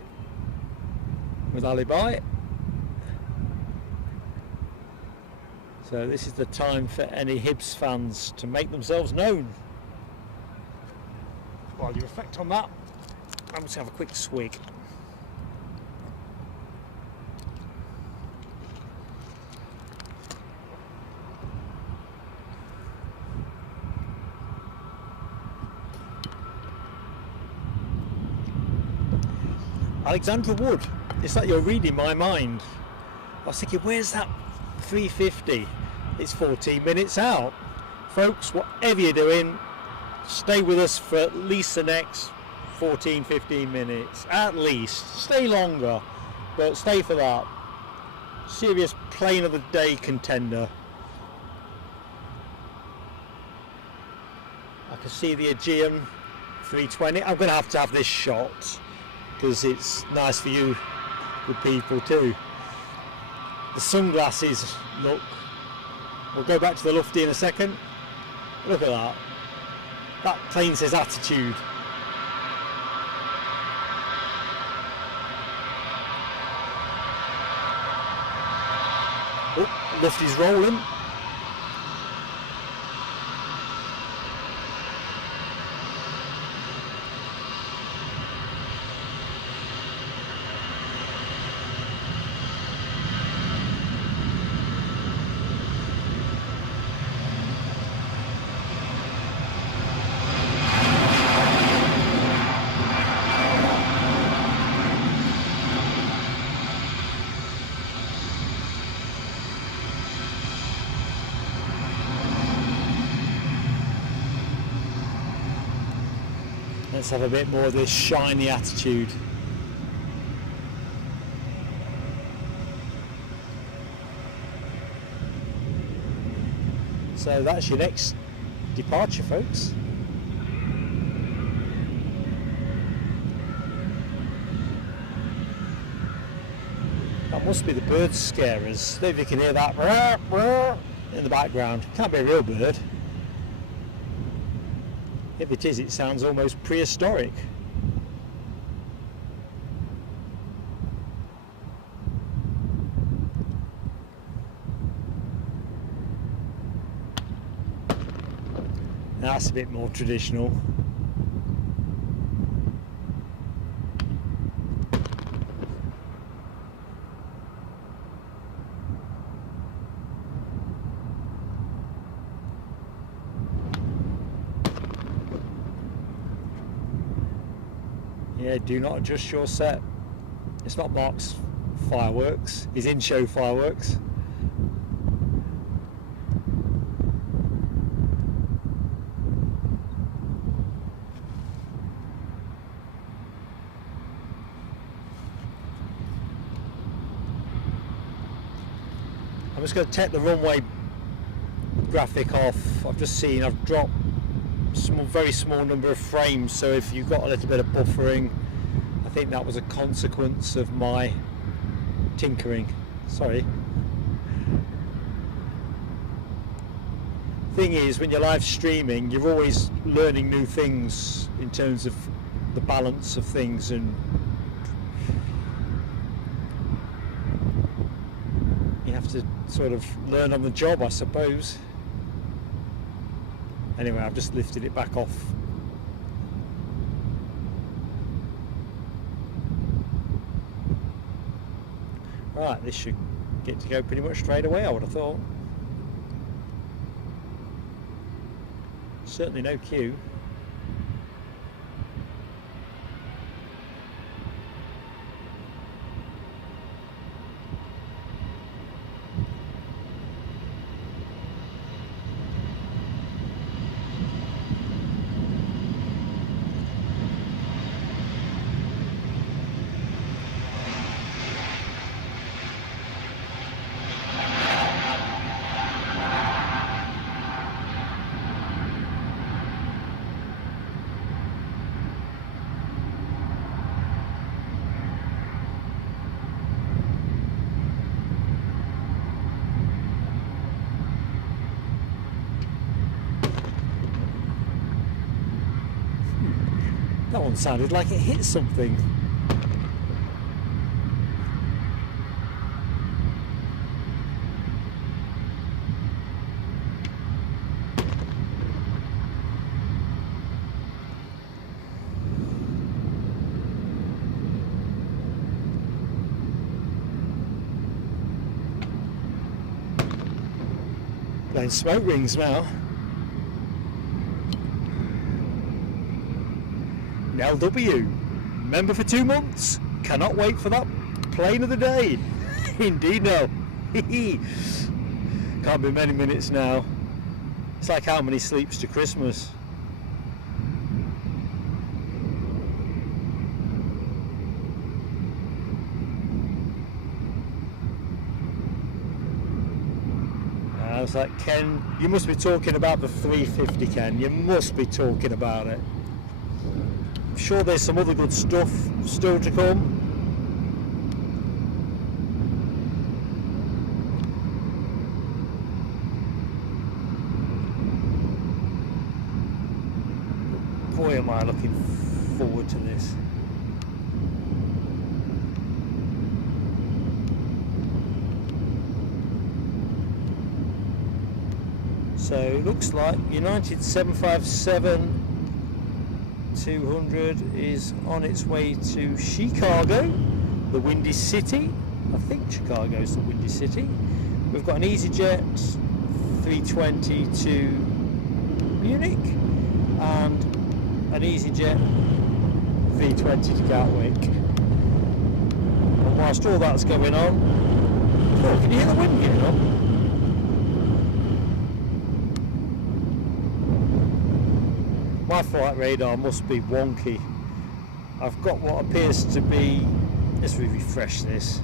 with Alibi. So this is the time for any Hibs fans to make themselves known. While you reflect on that, I'm just going to have a quick swig. Alexandra Wood, it's like you're reading my mind. I was thinking, where's that 350? It's 14 minutes out. Folks, whatever you're doing, stay with us for at least the next 14-15 minutes. At least. Stay longer, but stay for that. Serious plane of the day contender. I can see the Aegean 320. I'm going to have this shot because it's nice for you good people too. The sunglasses, look. We'll go back to the Lufty in a second. Look at that. That plane says attitude. Oh, Lufty's rolling. Let's have a bit more of this shiny attitude. So that's your next departure, folks. That must be the bird scarers. If you can hear that in the background. Can't be a real bird. If it is, it sounds almost prehistoric. That's a bit more traditional. Yeah, do not adjust your set. It's not Mark's fireworks, his in-show fireworks. I'm just going to take the runway graphic off. I've just seen I've dropped very small number of frames, so if you've got a little bit of buffering, I think that was a consequence of my tinkering. Sorry. Thing is, when you're live streaming, you're always learning new things in terms of the balance of things, and you have to sort of learn on the job, I suppose. Anyway, I've just lifted it back off. Right, this should get to go pretty much straight away, I would have thought. Certainly no queue. one sounded like it hit something. Playing smoke rings now. LW, member for 2 months, cannot wait for that plane of the day. Indeed no. Can't be many minutes now. It's like how many sleeps to Christmas. I was like, Ken, you must be talking about the 350, Ken. You must be talking about it. I'm sure there's some other good stuff still to come. Boy, am I looking forward to this. So it looks like United 757-200 is on its way to Chicago, the Windy City. I think Chicago's the Windy City. We've got an EasyJet 320 to Munich and an EasyJet 320 to Gatwick. And whilst all that's going on, oh, can you hear the wind getting up? My flight radar must be wonky. I've got what appears to be, let's refresh this,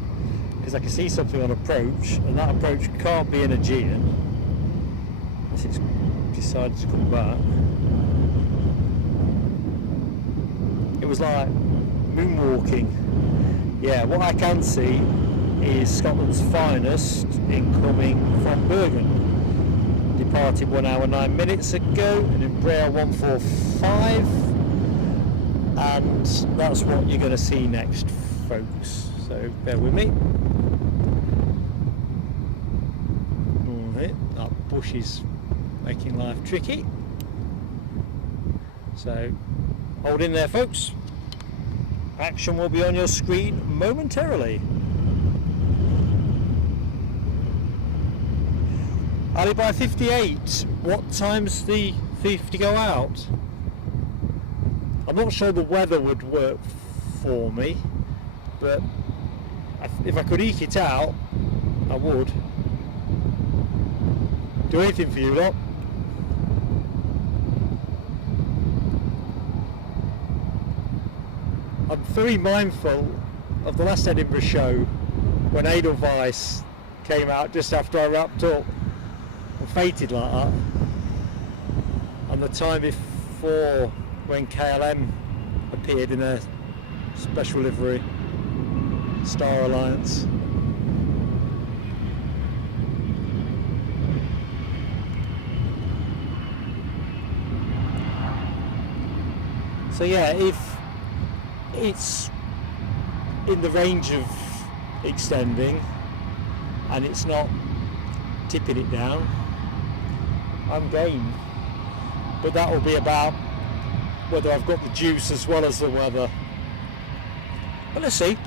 because I can see something on approach, and that approach can't be in Aegean unless it's decided to come back. It was like moonwalking. Yeah, what I can see is Scotland's finest incoming from Bergen. Departed 1 hour 9 minutes ago, an Embraer 145, and that's what you're going to see next, folks. So bear with me. That bush is making life tricky. So hold in there, folks. Action will be on your screen momentarily. Alibi 58, what time's the 350 go out? I'm not sure the weather would work for me, but if I could eke it out, I would. Do anything for you lot. I'm very mindful of the last Edinburgh show when Edelweiss came out just after I wrapped up. Fated like that, and the time before when KLM appeared in their special livery, Star Alliance. So yeah, if it's in the range of extending and it's not tipping it down, I'm game, but that will be about whether I've got the juice as well as the weather. But let's see.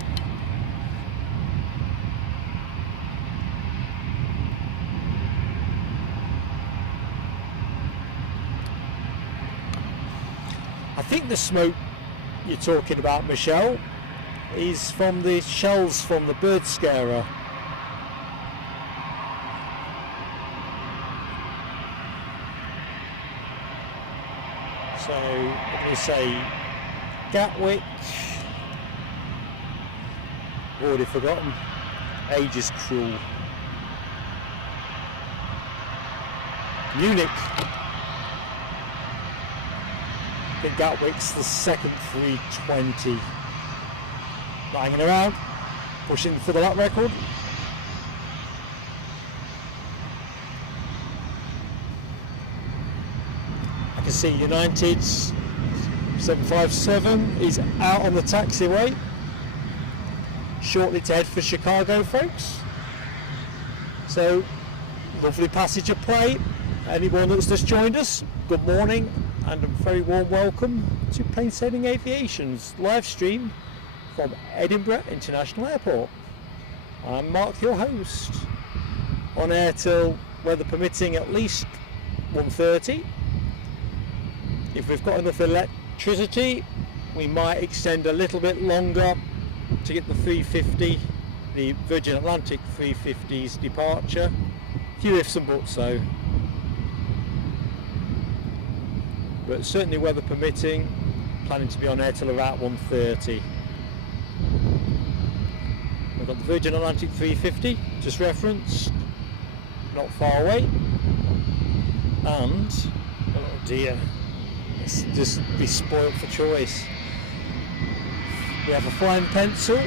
I think the smoke you're talking about, Michelle, is from the shells from the bird scarer. So, what do we say? Gatwick. Already forgotten. Age is cruel. Munich. I think Gatwick's the second 320. Not hanging around. Pushing for the lap record. See United's 757 is out on the taxiway, shortly to head for Chicago, folks. So, lovely passage of play. Anyone that's just joined us, good morning and a very warm welcome to Plain Sailing Aviation's live stream from Edinburgh International Airport. I'm Mark, your host, on air till weather permitting at least 1:30. If we've got enough electricity, we might extend a little bit longer to get the 350, the Virgin Atlantic 350's departure. A few ifs and buts though. But certainly weather permitting, planning to be on air till about 1:30. We've got the Virgin Atlantic 350, just referenced, not far away. And, oh dear, let's just be spoilt for choice. We have a flying pencil,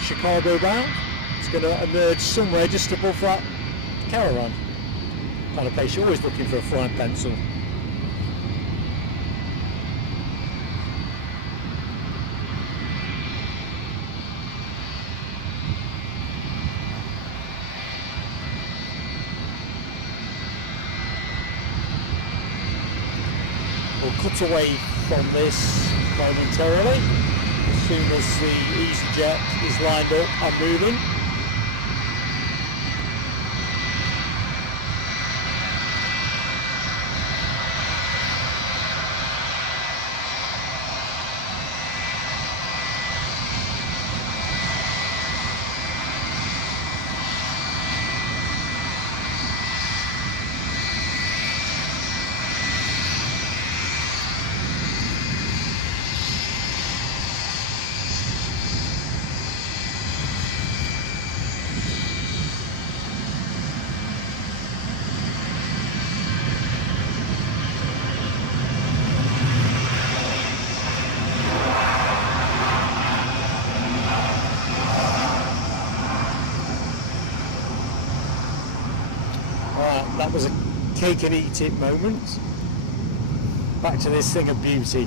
Chicago bound. It's going to emerge somewhere just above that caravan. Kind of place you're always looking for a flying pencil. We'll cut away from this momentarily as soon as the EasyJet is lined up and moving. That was a cake and eat it moment. Back to this thing of beauty.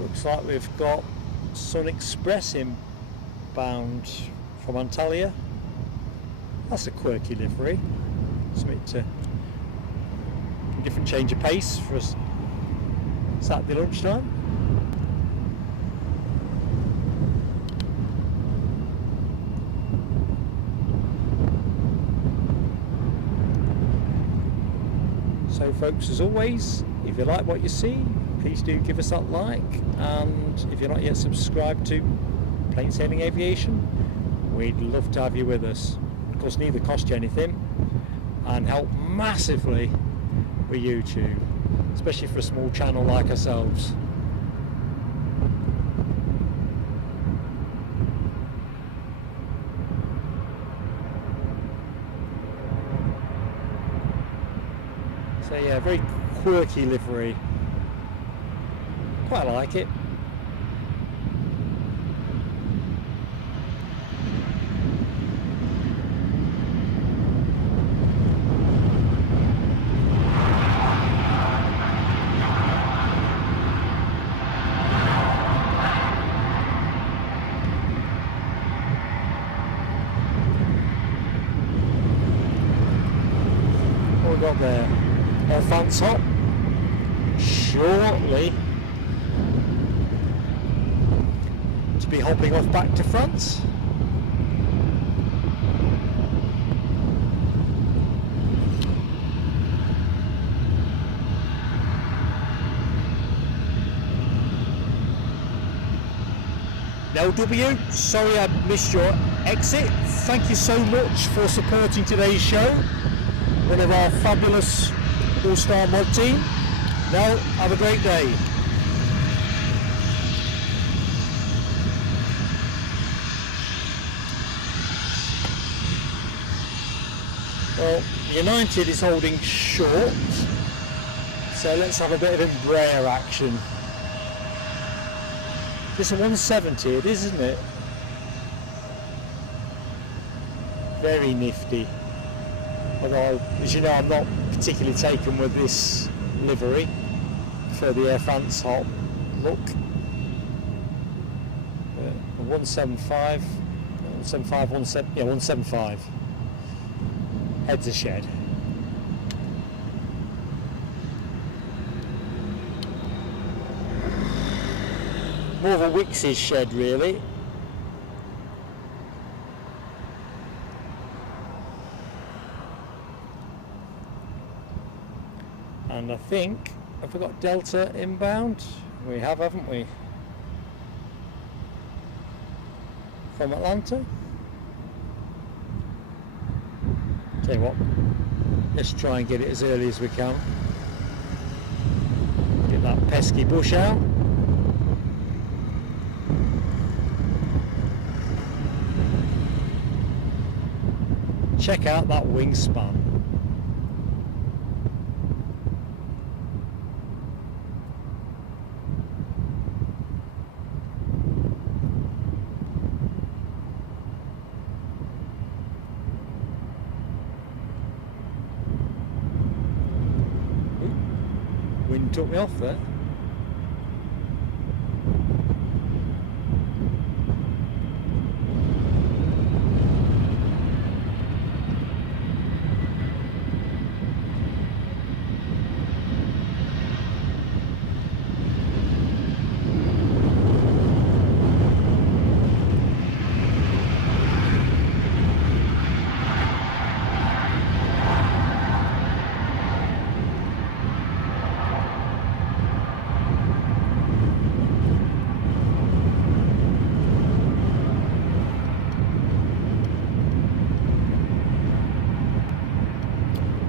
Looks like we've got Sun Express inbound from Antalya. That's a quirky livery. Something to different change of pace for us Saturday lunchtime. So folks, as always, if you like what you see, please do give us that like, and if you're not yet subscribed to Plain Sailing Aviation, we'd love to have you with us. Of course, neither cost you anything and help massively with YouTube, especially for a small channel like ourselves. So yeah, very quirky livery. Quite like it. What we got there? Air fans hop. Shortly to be hopping off back to France. LW, sorry I missed your exit. Thank you so much for supporting today's show. One of our fabulous all-star mod team, No, have a great day. Well, United is holding short, so let's have a bit of Embraer action. It's a 170, it is, isn't it? Very nifty. Although, as you know, I'm not particularly taken with this livery for the Air France hot look. 175, 175. Heads a shed. More of a Wix's shed, really. And I think, have we got Delta inbound? We have, haven't we? From Atlanta? Tell you what, let's try and get it as early as we can. Get that pesky bush out. Check out that wingspan. Wind took me off there.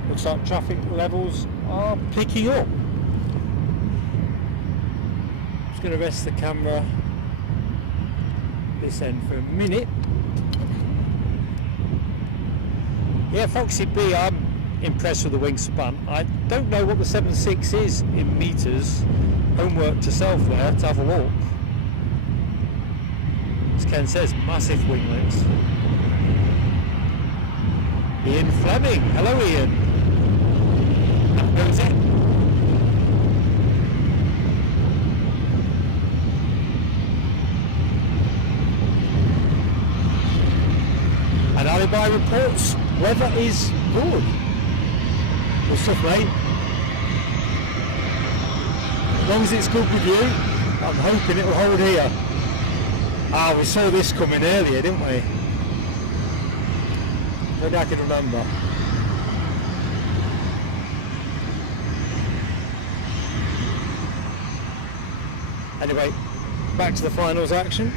Looks like traffic levels are picking up. Just going to rest the camera this end for a minute. Yeah, Foxy B, I'm impressed with the wingspan. I don't know what the 7.6 is in meters. Homework to self there to have a look. As Ken says, massive winglets. Ian Fleming, hello Ian. That goes in. And Alibi reports weather is good. Good stuff, mate. As long as it's good with you, I'm hoping it'll hold here. Ah, we saw this coming earlier, didn't we? Maybe I can remember. Anyway, back to the finals action.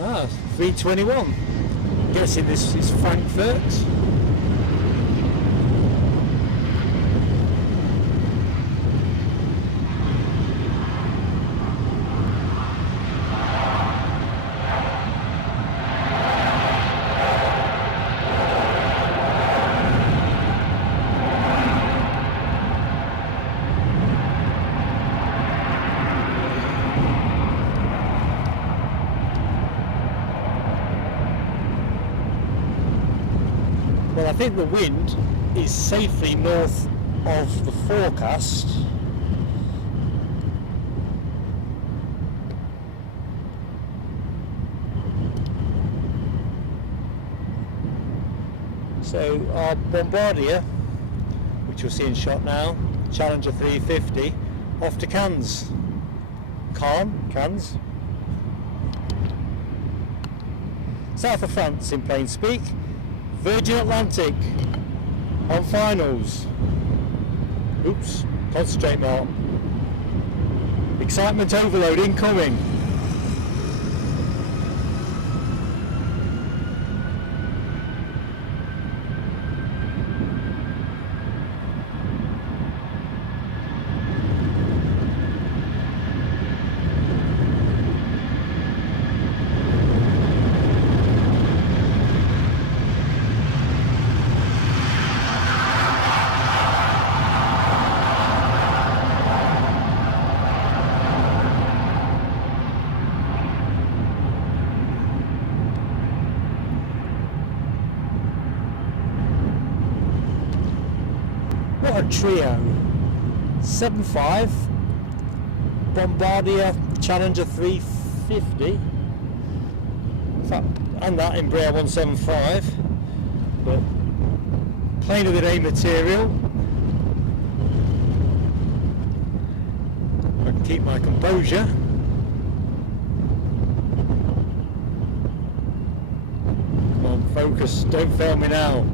Ah, 321. I'm guessing this is Frankfurt. I think the wind is safely north of the forecast. So our Bombardier, which you'll see in shot now, Challenger 350, off to Cannes. Cannes. South of France in plain speak. Virgin Atlantic on finals. Oops, Concentrate, Mark. Excitement overload incoming. What a trio. 75 Bombardier Challenger 350, in fact, and that Embraer 175, but plane of the day material. I can keep my composure. Come on, focus, don't fail me now.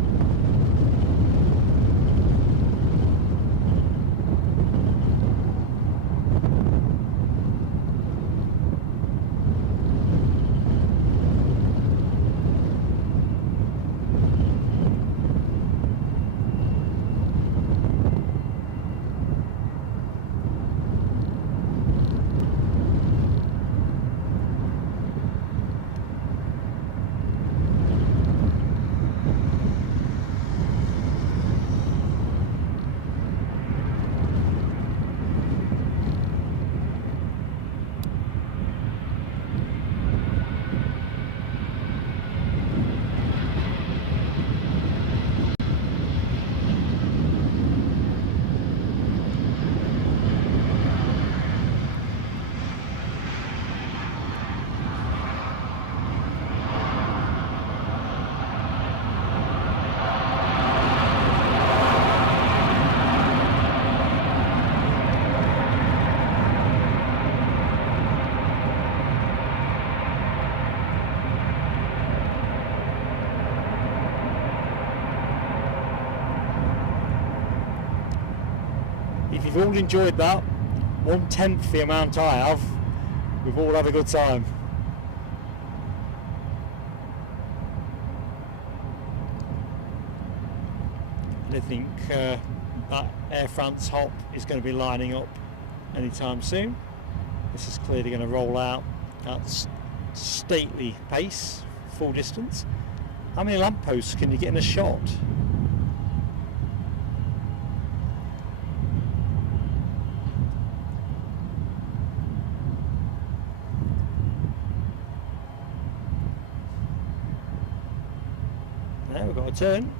If you've all enjoyed that, 1/10 the amount I have, we've all had a good time. I think that Air France hop is going to be lining up anytime soon. This is clearly going to roll out at stately pace, full distance. How many lampposts can you get in a shot? Now we've got a turn.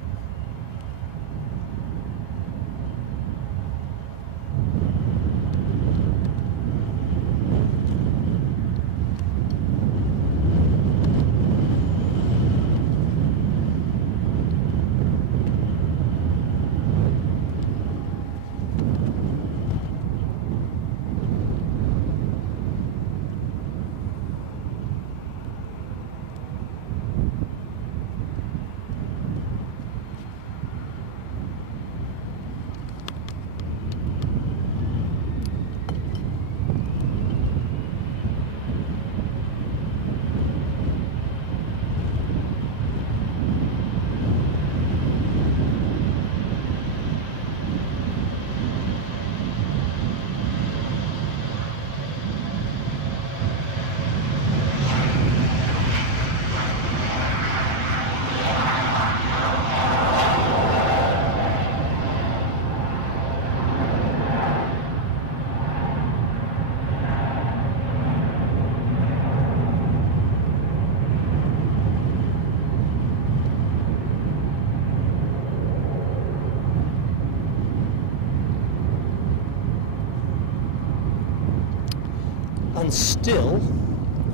And still,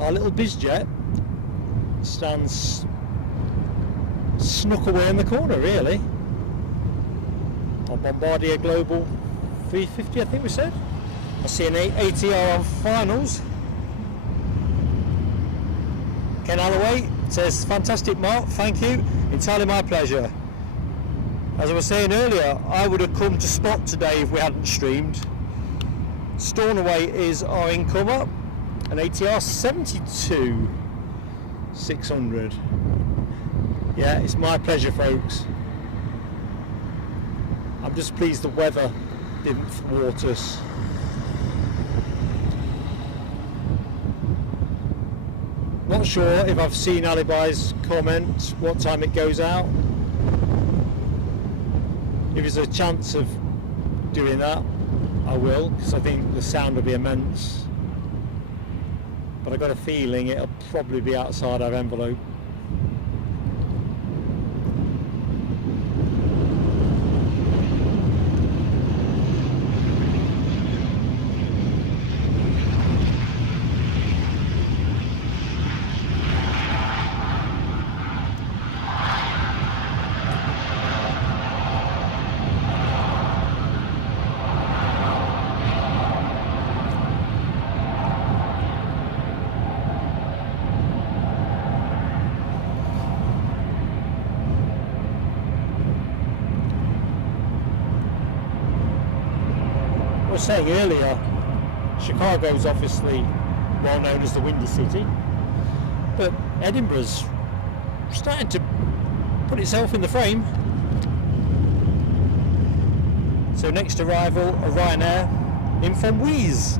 our little BizJet stands snuck away in the corner, really. Our Bombardier Global 350, I think we said. I see an ATR on finals. Ken Alloway says, fantastic Mark, thank you, entirely my pleasure. As I was saying earlier, I would have come to spot today if we hadn't streamed. Stornoway is our incomer, an ATR 72-600. Yeah, it's my pleasure, folks. I'm just pleased the weather didn't thwart us. Not sure if I've seen Alibi's comment what time it goes out. If there's a chance of doing that, I will, because I think the sound will be immense. But I've got a feeling it'll probably be outside our envelope. I was saying earlier, Chicago's obviously well known as the Windy City, but Edinburgh's starting to put itself in the frame. So next arrival, a Ryanair in from Wheeze.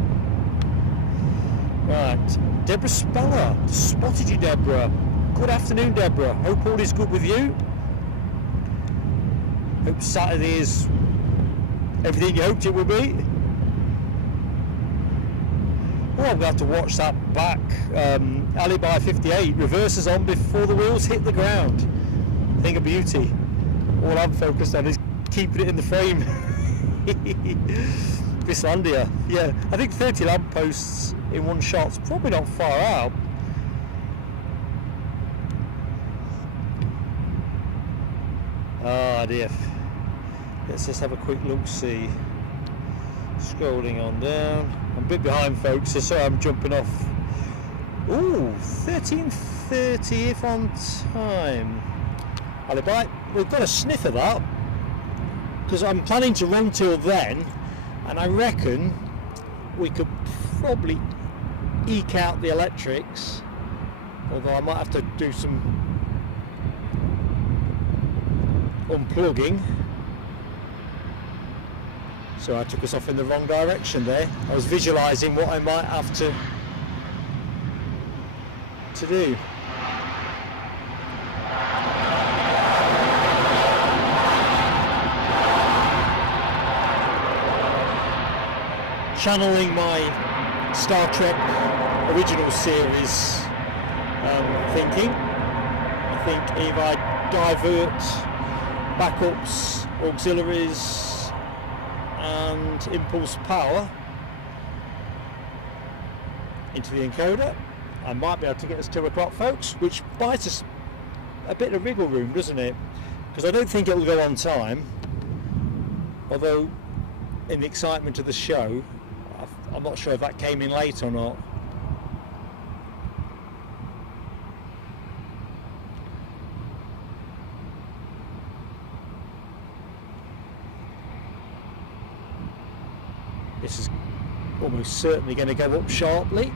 Right, Deborah Speller, spotted you, Deborah. Good afternoon, Deborah. Hope all is good with you. Hope Saturday is everything you hoped it would be. Oh, I'm going to have to watch that back. Alibi 58 reverses on before the wheels hit the ground. Thing of beauty. All I'm focused on is keeping it in the frame. Bislandia. Yeah, I think 30 lampposts in one shot's probably not far out. Ah, dear. Let's just have a quick look, see. Scrolling on down. I'm a bit behind, folks, so sorry I'm jumping off. Ooh, 13:30 if on time. Alibi, we've got a sniff of that, because I'm planning to run till then, and I reckon we could probably eke out the electrics, although I might have to do some unplugging. So I took us off in the wrong direction there. I was visualising what I might have to do. Channeling my Star Trek original series thinking. I think if I divert backups, auxiliaries and impulse power into the encoder, I might be able to get us 2 o'clock, folks, which buys us a bit of wriggle room, doesn't it? Because I don't think it'll go on time, although in the excitement of the show I'm not sure if that came in late or not. This is almost certainly going to go up sharply.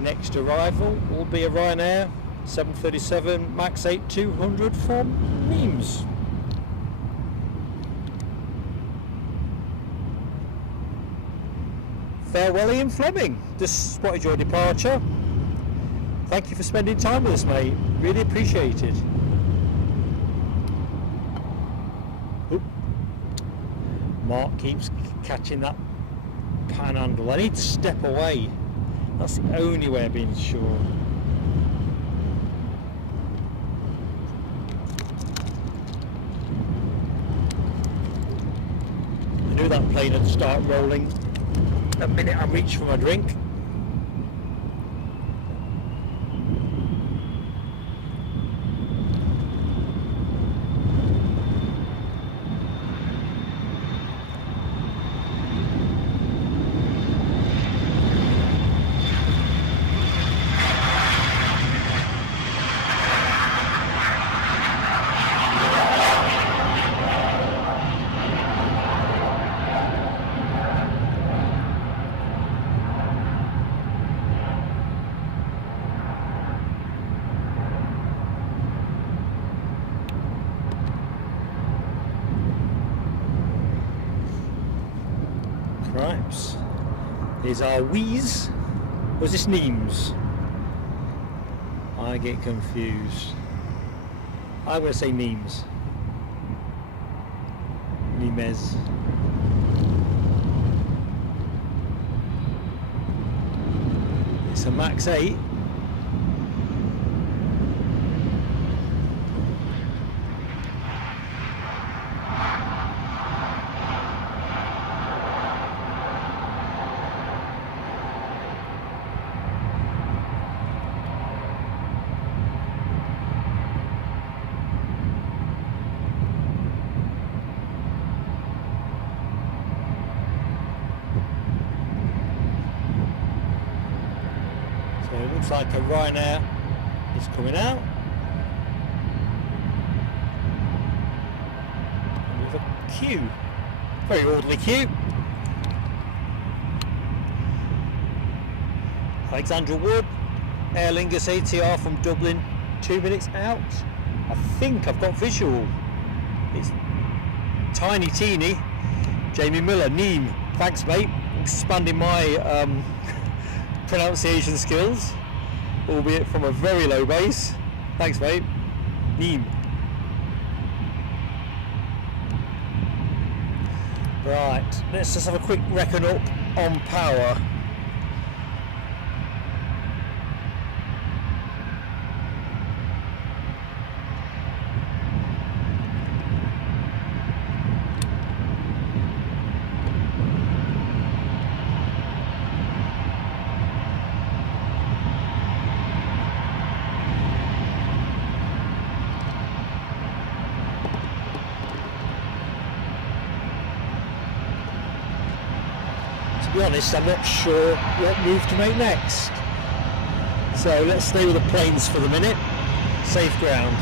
Next arrival will be a Ryanair 737 MAX 8-200 from Reims. Farewell, Ian Fleming. Just spotted your departure. Thank you for spending time with us, mate. Really appreciated. Oop. Mark keeps catching that panhandle. I need to step away. That's the only way of being sure. I knew that plane would start rolling the minute I reached for my drink. is our Wheeze. Or is this Neems? I get confused. I'm going to say Neems. Nimes. It's a Max 8. Looks like a Ryanair is coming out with a queue, very orderly queue. Alexandra Wood, Aer Lingus ATR from Dublin, 2 minutes out. I think I've got visual. It's tiny teeny. Jamie Miller, Neem, thanks mate, expanding my pronunciation skills, albeit from a very low base. Thanks mate. Neem. Right, let's just have a quick reckon up on power. To be honest, I'm not sure what move to make next. So let's stay with the planes for the minute. Safe ground.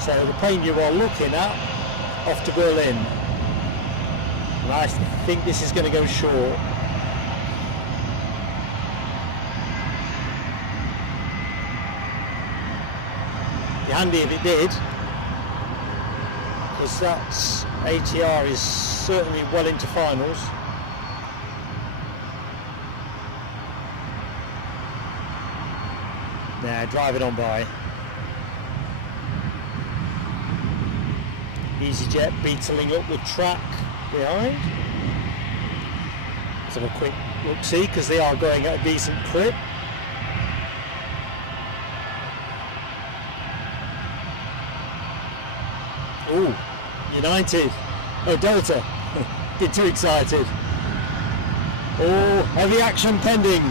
So the plane you are looking at, off to Berlin. And I think this is going to go short. Handy if it did, because that's ATR is certainly well into finals. Now driving on by. EasyJet beetling up the track behind. Let's have a quick look see, because they are going at a decent clip. Ooh, United. Oh, Delta. Get too excited. Oh, heavy action pending.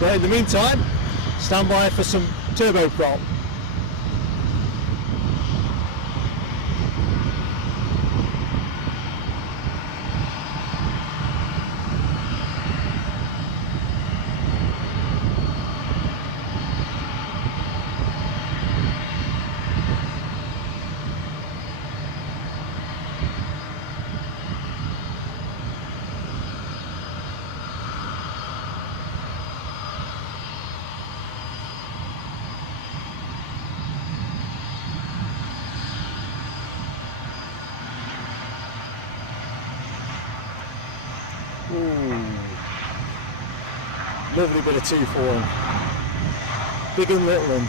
But in the meantime, stand by for some turboprop. Lovely bit of 2-4. Big and little one.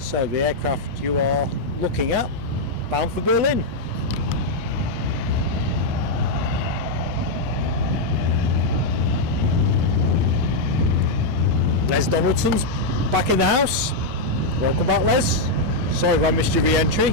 So the aircraft you are looking at, bound for Berlin. Les Donaldson's back in the house. Welcome back, Les. Sorry if I missed your re-entry.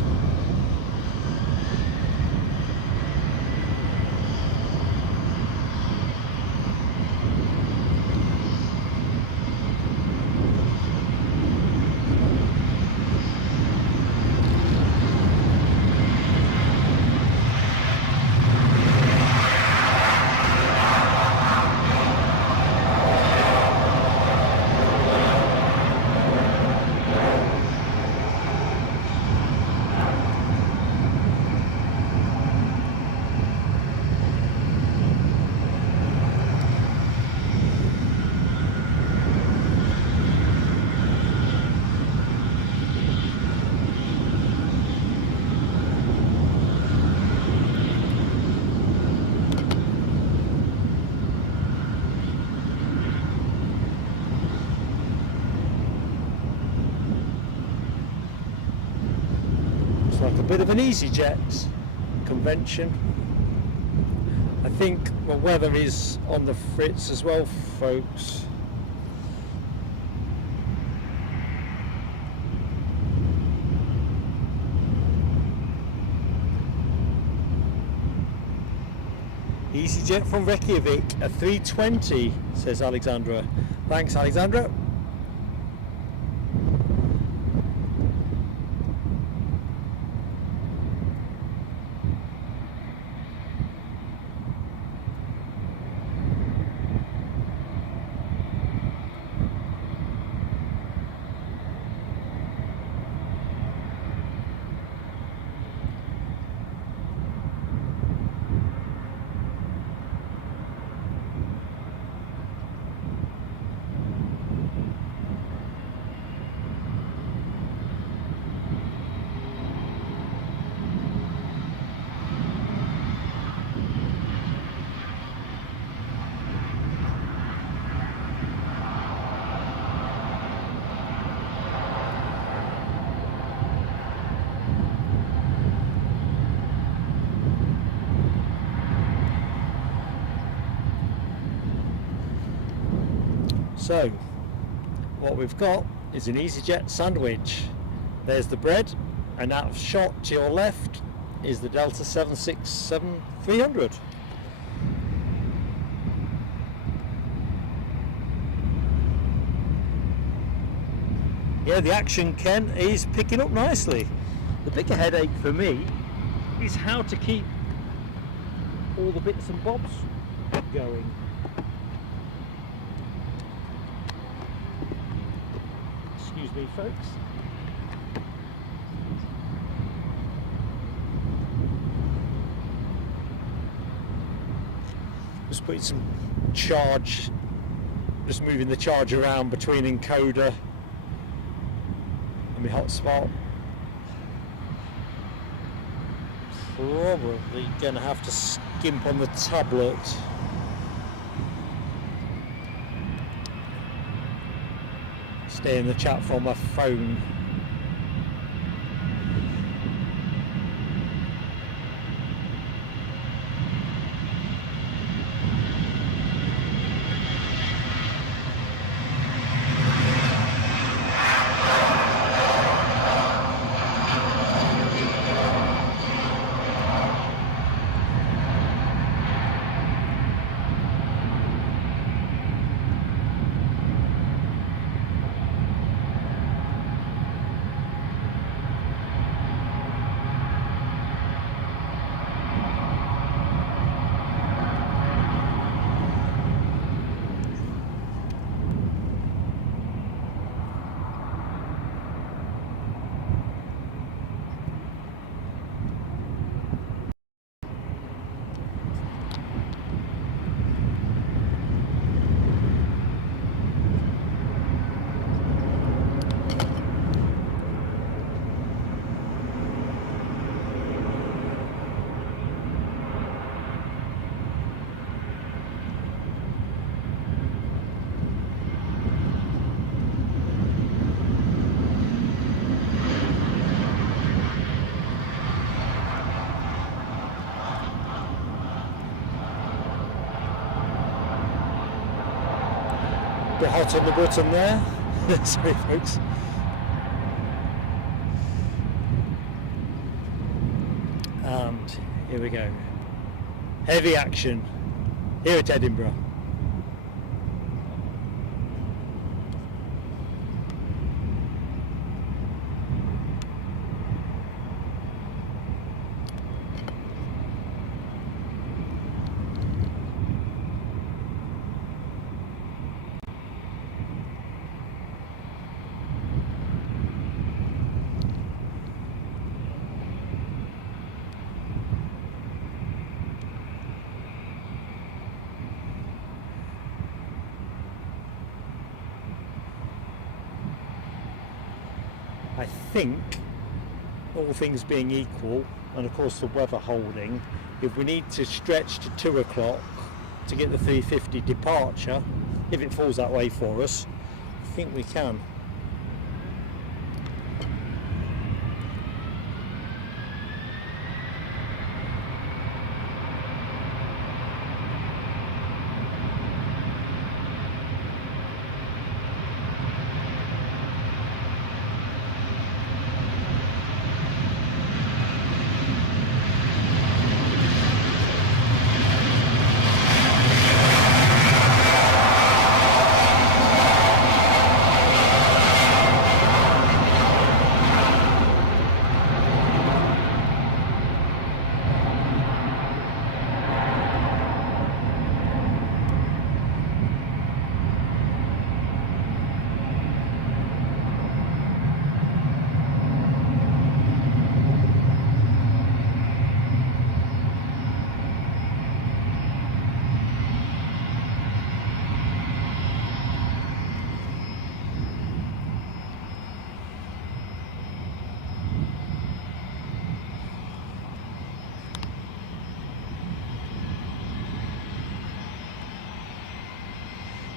Like a bit of an EasyJet convention. I think the weather is on the fritz as well, folks. EasyJet from Reykjavik, a 320, says Alexandra. Thanks, Alexandra. So, what we've got is an EasyJet sandwich. There's the bread, and out of shot to your left is the Delta 767-300. Yeah, the action, Ken, is picking up nicely. The bigger headache for me is how to keep all the bits and bobs going. Excuse me, folks. Just putting some charge, just moving the charge around between encoder and my hotspot. Probably gonna have to skimp on the tablet. Stay in the chat from my phone. not on the button there. Sorry folks. And here we go. Heavy action here at Edinburgh. I think, all things being equal, and of course the weather holding, if we need to stretch to 2 o'clock to get the 350 departure, if it falls that way for us, I think we can.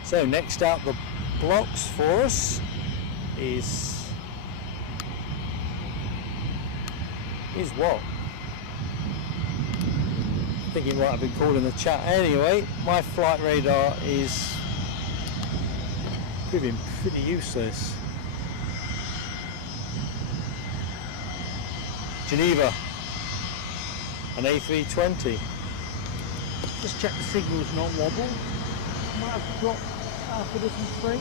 So next out the blocks for us is what? I think it might have been called in the chat. Anyway, my flight radar is proving pretty useless. Geneva, an A320. Just check the signal's not wobble. Might have dropped after this frame.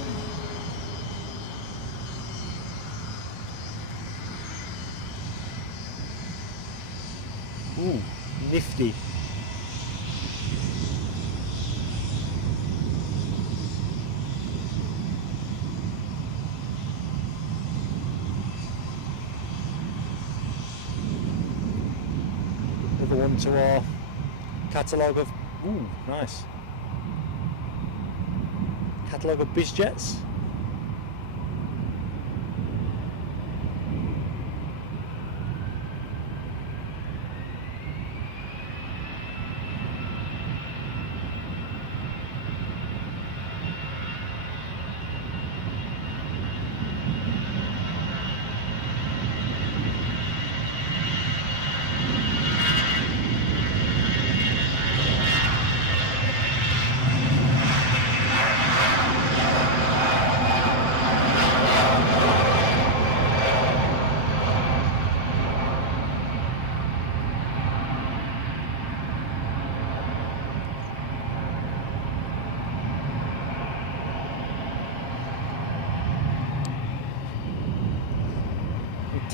Ooh, nifty. Another one to our catalogue of, ooh, nice. Catalogue of BizJets.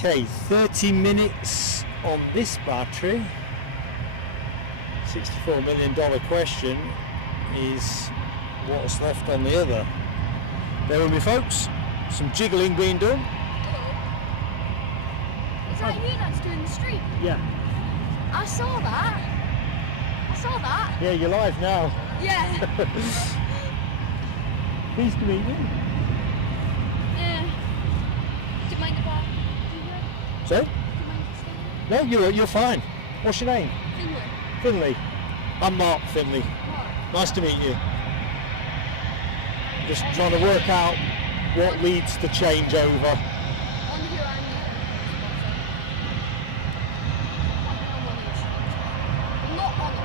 Okay, 30 minutes on this battery. $64 million question is what's left on the other. Bear with me folks, some jiggling being done. Hello. Is that you that's doing the stream? Yeah. I saw that. Yeah, you're live now. Yeah. Pleased to meet you. Yeah. Do you mind if I So? do you mind if I stay? No, you're fine. What's your name? Finley. Finley. I'm Mark Finley. What? Nice to meet you. Just trying to work out what leads to changeover. On who I need. I'm not on it.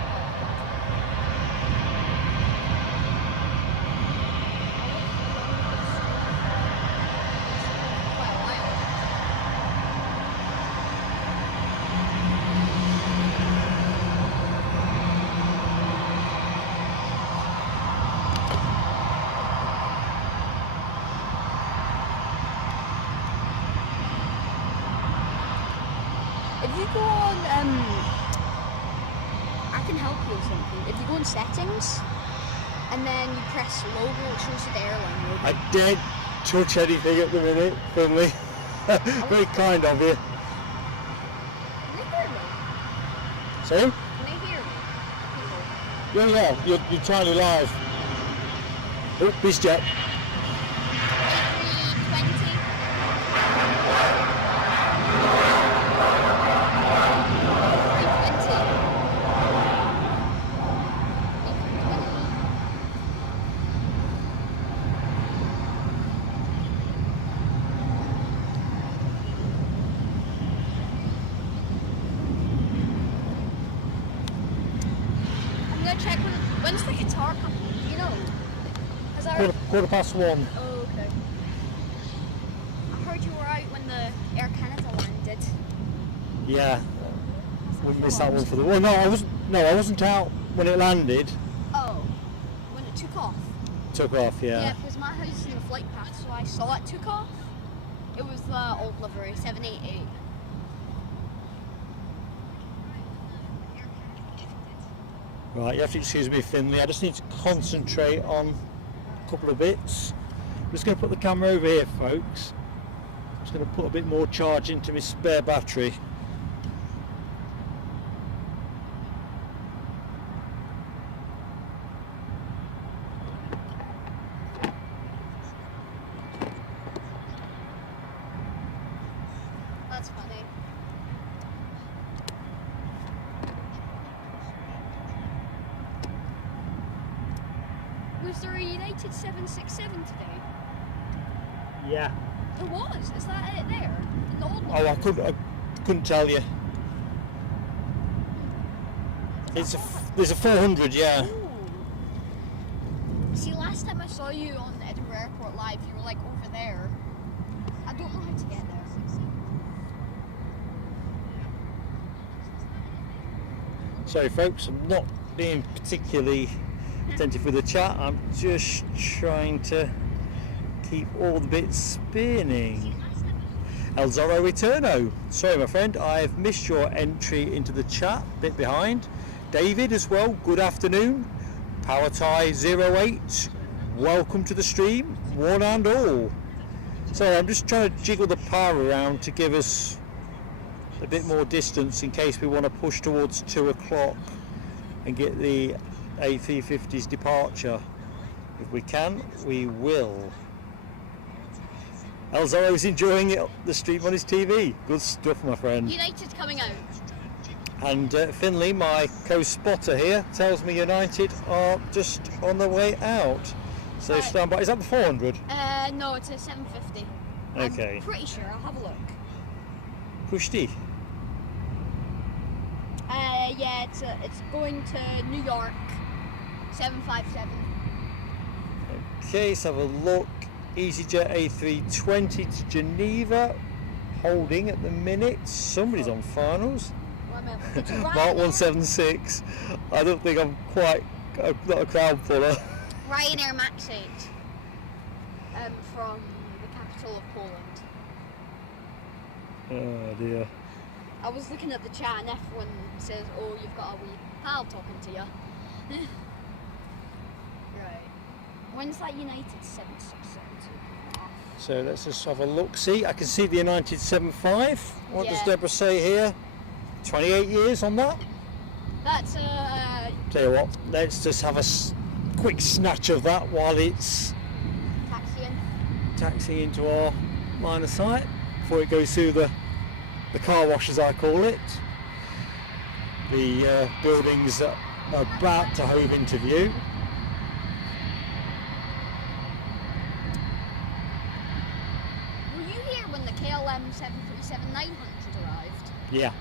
If you go on, I can help you with something. If you go on settings, and then you press logo, it shows you the airline logo. I daren't touch anything at the minute, Finley. Very kind of you. Can they hear me? Sorry? Can they hear me? Yeah, you're totally live. Oh, WestJet. A320. I'm gonna check when's the Qatar coming? Do you know? Has that Quarter past 1. Oh, okay. I heard you were out when the Air Canada landed. Yeah. Wouldn't miss that one for the. Well, no, I wasn't out when it landed. Oh, when it took off? Took off, Yeah, yeah. because my house is in the flight path, so I saw it took off. It was the old livery, 788. Right, you have to excuse me, Finley. I just need to concentrate on a couple of bits. I'm just going to put the camera over here, folks. I'm just going to put a bit more charge into my spare battery. That's funny. Was there a United 767 today? Yeah. There was. Is that it there? In the old one? Oh, I couldn't tell you. There's a 400, yeah. Ooh. See, last time I saw you on Edinburgh Airport Live, you were like over there. I don't know how to get there. Sorry, folks, I'm not being particularly attentive with the chat. I'm just trying to keep all the bits spinning. El Zorro Returno. Sorry, my friend, I've missed your entry into the chat, bit behind. David as well, good afternoon. Power Tie 08, welcome to the stream, one and all. So I'm just trying to jiggle the power around to give us a bit more distance in case we want to push towards 2 o'clock and get the A350's departure. If we can, we will. El Zorro's enjoying it, the stream on his TV. Good stuff, my friend. United's coming out. And Finley, my co-spotter here, tells me United are just on their way out. So Right. stand by. Is that the 400? No, it's a 750. Okay. I'm pretty sure. I'll have a look. Pushti. Yeah, it's going to New York. 757. Okay, let's have a look. EasyJet A320 to Geneva, holding at the minute. Somebody's on finals. Mark 176. I don't think I'm quite not a crowd puller. Ryanair Max 8. From the capital of Poland. Oh dear. I was looking at the chat and everyone says, "Oh, you've got a wee pal talking to you." Right. When's that United 767? So let's just have a look. See, I can see the United 75. What does Yeah. Deborah say here? 28 years on that? That's Tell you what, let's just have a quick snatch of that while it's taxiing into our line of sight before it goes through the car wash, as I call it. The buildings that are about to hove into view. Were you here when the KLM 737-900 arrived? Yeah.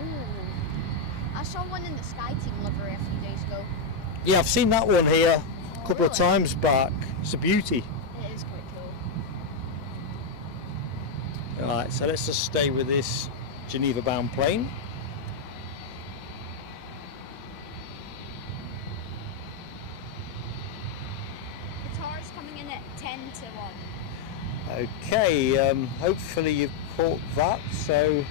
Ooh. I saw one in the Sky Team livery a few days ago. Yeah, I've seen that one here a couple of really? times back. It's a beauty. It is quite cool. Alright, so let's just stay with this Geneva bound plane. Qatar's coming in at 10 to 1. Okay, hopefully you've caught that. So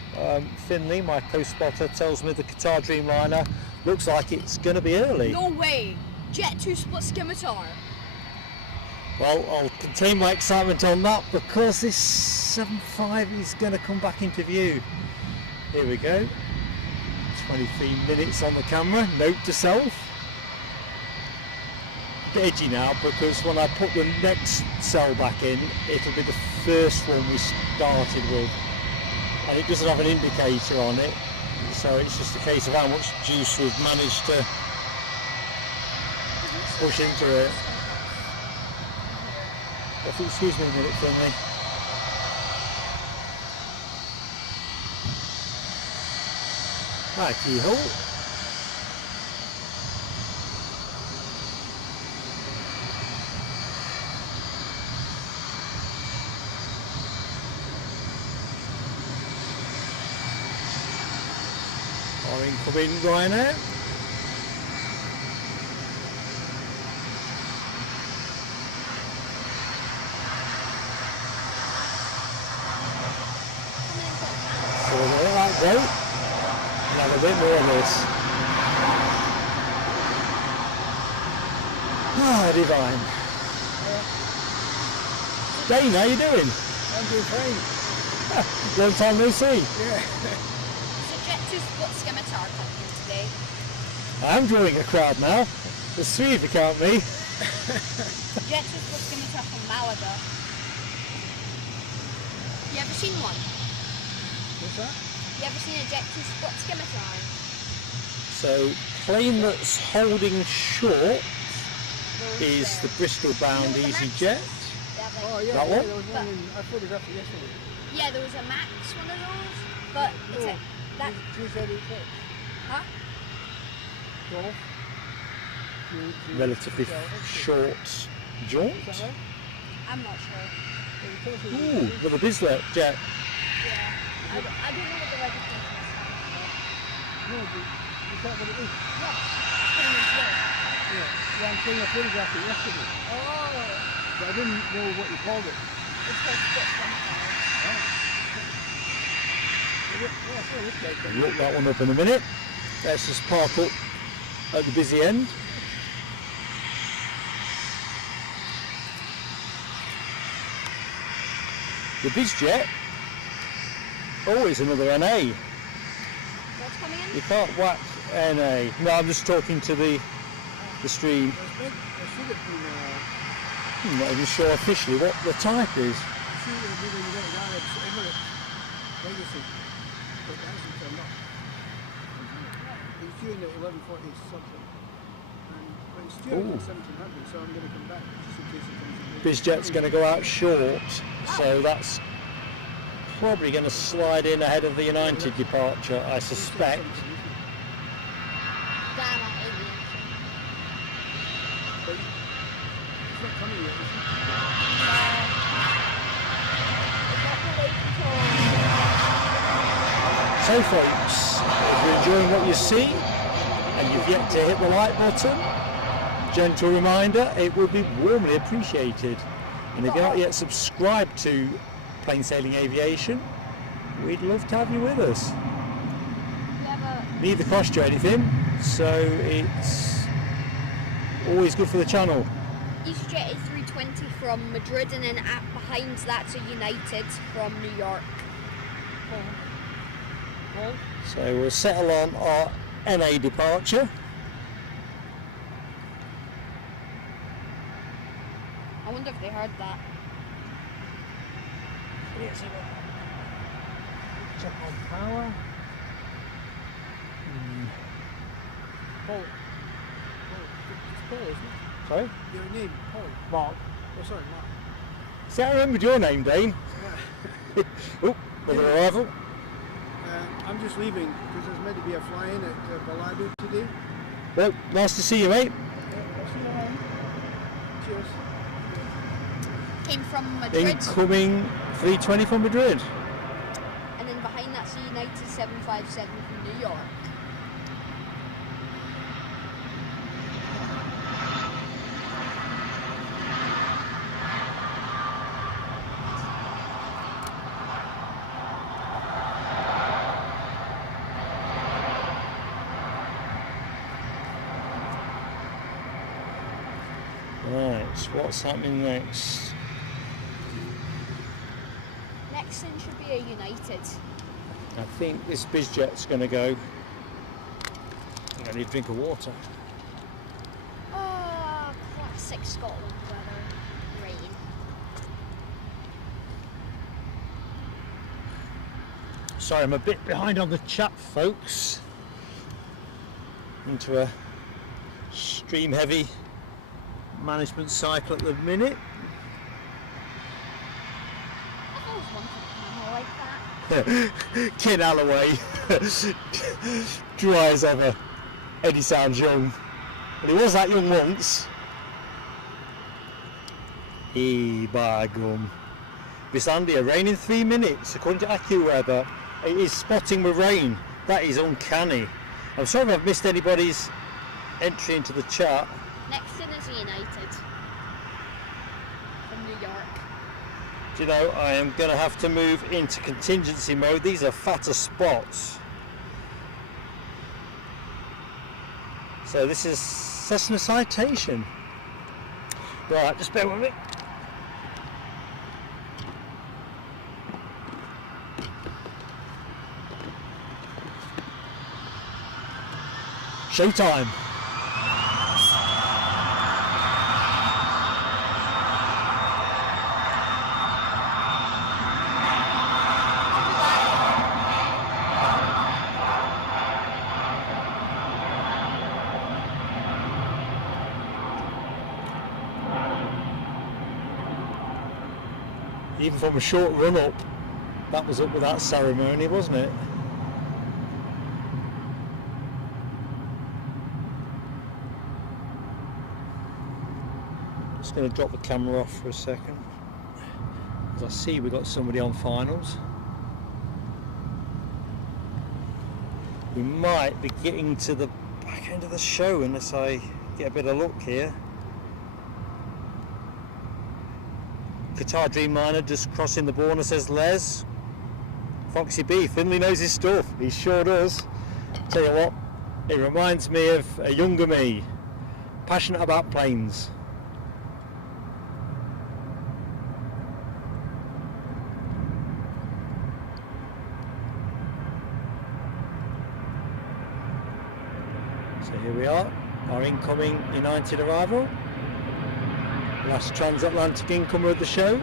Finley, my co-spotter, tells me the Qatar Dreamliner looks like it's going to be early. No way! Jet 2 split scimitar. Well, I'll contain my excitement on that because this 75 is going to come back into view. Here we go. 23 minutes on the camera. Note to self. Bit edgy now because when I put the next cell back in, it'll be the first one we started with, and it doesn't have an indicator on it, so it's just a case of how much juice we've managed to push into it. If you excuse me a minute for me. Right, keyhole. Our incoming Ryanair. So we'll let that go. And have a bit more of this. Ah, divine. Dane, how you doing? I'm doing fine. Long time no see. Yeah. So Jet 2 split scimitar coming today. I'm drawing a crowd now. There's three if you count me. Jet 2 split scimitar from Malaga. You ever seen one? What's that? You ever seen a Jet 2 split scimitar? So, plane that's holding short is the Bristol-bound EasyJet. Oh yeah, That yeah, one? there was one in, I photographed it yesterday. Yeah, there was a Max one of those, but it's a, that, 276. huh? Golf. Relatively short jaunt. Is that right? I'm not sure. Ooh, with a BizJet jet. Yeah. I don't know what the registration is. No, is that what it is? Yeah. Yeah, I'm saying I photographed it yesterday. Oh. But I didn't know what you called it. It's called split scimitar. I'll look that one up in a minute. Let's just park up at the busy end. The BizJet. Oh, it's another NA. What's coming in? You can't whack NA. No, I'm just talking to the stream. It's big. I see it from, I'm not even sure officially what the type is. I see it in the Airlines Embraer Legacy. But that hasn't turned up. It's due in at 11:40 something. But it's due at 1700, so I'm going to come back just in case it comes in. BizJet's going to go out short, so that's probably going to slide in ahead of the United departure, I suspect. Damn it, aviation. But it's not coming yet, is it? It's not delayed until... So folks, if you're enjoying what you see and you've yet to hit the like button, gentle reminder, it would be warmly appreciated. And if you're not yet subscribed to Plain Sailing Aviation, we'd love to have you with us. Neither cost you anything, so it's always good for the channel. EasyJet A320 from Madrid, and then behind that's a United from New York. So we'll settle on our NA departure. I wonder if they heard that. Check on power. Paul. Paul. It's Paul, isn't it? Sorry? Your name, Paul. Mark. Oh, sorry, Mark. See, I remembered your name, Dane. Oh, another arrival. I'm just leaving because there's meant to be a fly-in at Blackpool today. Well, nice to see you, mate. I'll see you around. Cheers. Came from Madrid, Incoming 320 from Madrid. and then behind that's a United 757 from New York. So what's happening next? Next thing should be a United. I think this BizJet's going to go. I need a drink of water. Classic Scotland weather. Rain. Sorry, I'm a bit behind on the chat, folks. Into a stream heavy management cycle at the minute. I've always wanted a camera like that. Ken Alloway, dry as ever. Eddie sounds young, and he was that young once. By gum. Bislandia, rain in 3 minutes, according to AccuWeather. It is spotting with rain. That is uncanny. I'm sorry if I've missed anybody's entry into the chat. Next in is United. From New York. Do you know, I am going to have to move into contingency mode. These are fatter spots. So this is Cessna Citation. Right, just bear with me. Showtime. Even from a short run up, that was up with that ceremony, wasn't it? Just going to drop the camera off for a second, as I see we've got somebody on finals. We might be getting to the back end of the show unless I get a bit of luck here. Qatar Dreamliner just crossing the border, says Les. Foxy B, Finley knows his stuff. He sure does. Tell you what, it reminds me of a younger me, passionate about planes. So here we are, our incoming United arrival. Last transatlantic incomer of the show.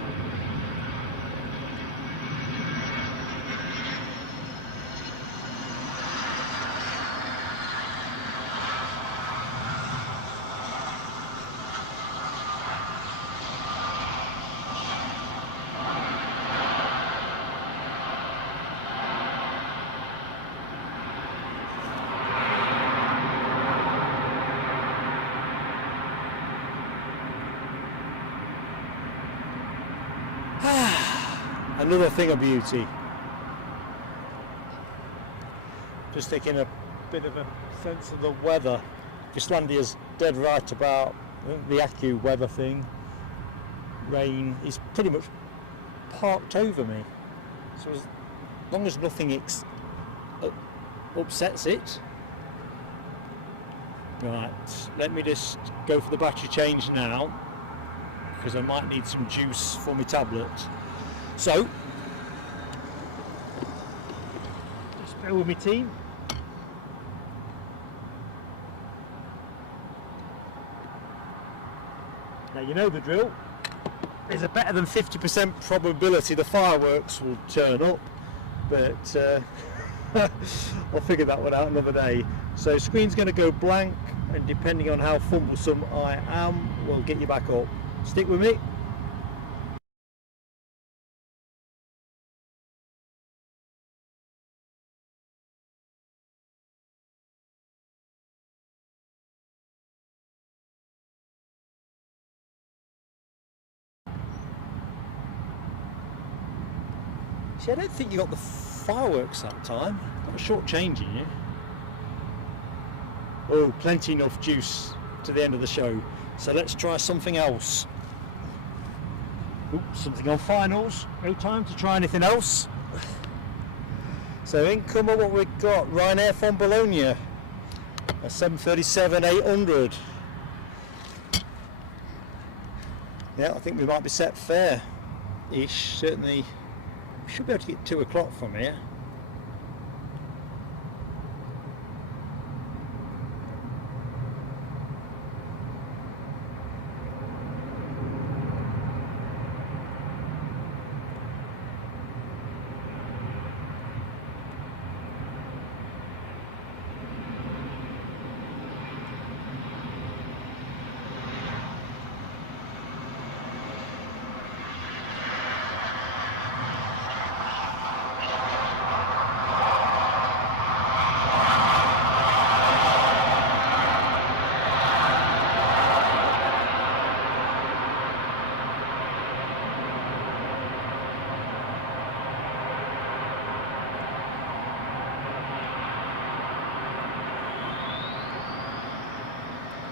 Another thing of beauty. Just taking a bit of a sense of the weather. Islandia's dead right about the AccuWeather thing. Rain is pretty much parked over me. So as long as nothing upsets it. Right, let me just go for the battery change now, because I might need some juice for my tablet. So, just bear with me, team. Now you know the drill. There's a better than 50% probability the fireworks will turn up, but I'll figure that one out another day. So screen's going to go blank, and depending on how fumblesome I am, we'll get you back up. Stick with me. See, I don't think you got the fireworks that time. Got a short change in you. Oh, plenty enough juice to the end of the show. So let's try something else. Oops, something on finals. No time to try anything else. So incomer, what we've got, Ryanair from Bologna, a 737-800. Yeah, I think we might be set fair-ish. Certainly, we should be able to get 2 o'clock from here.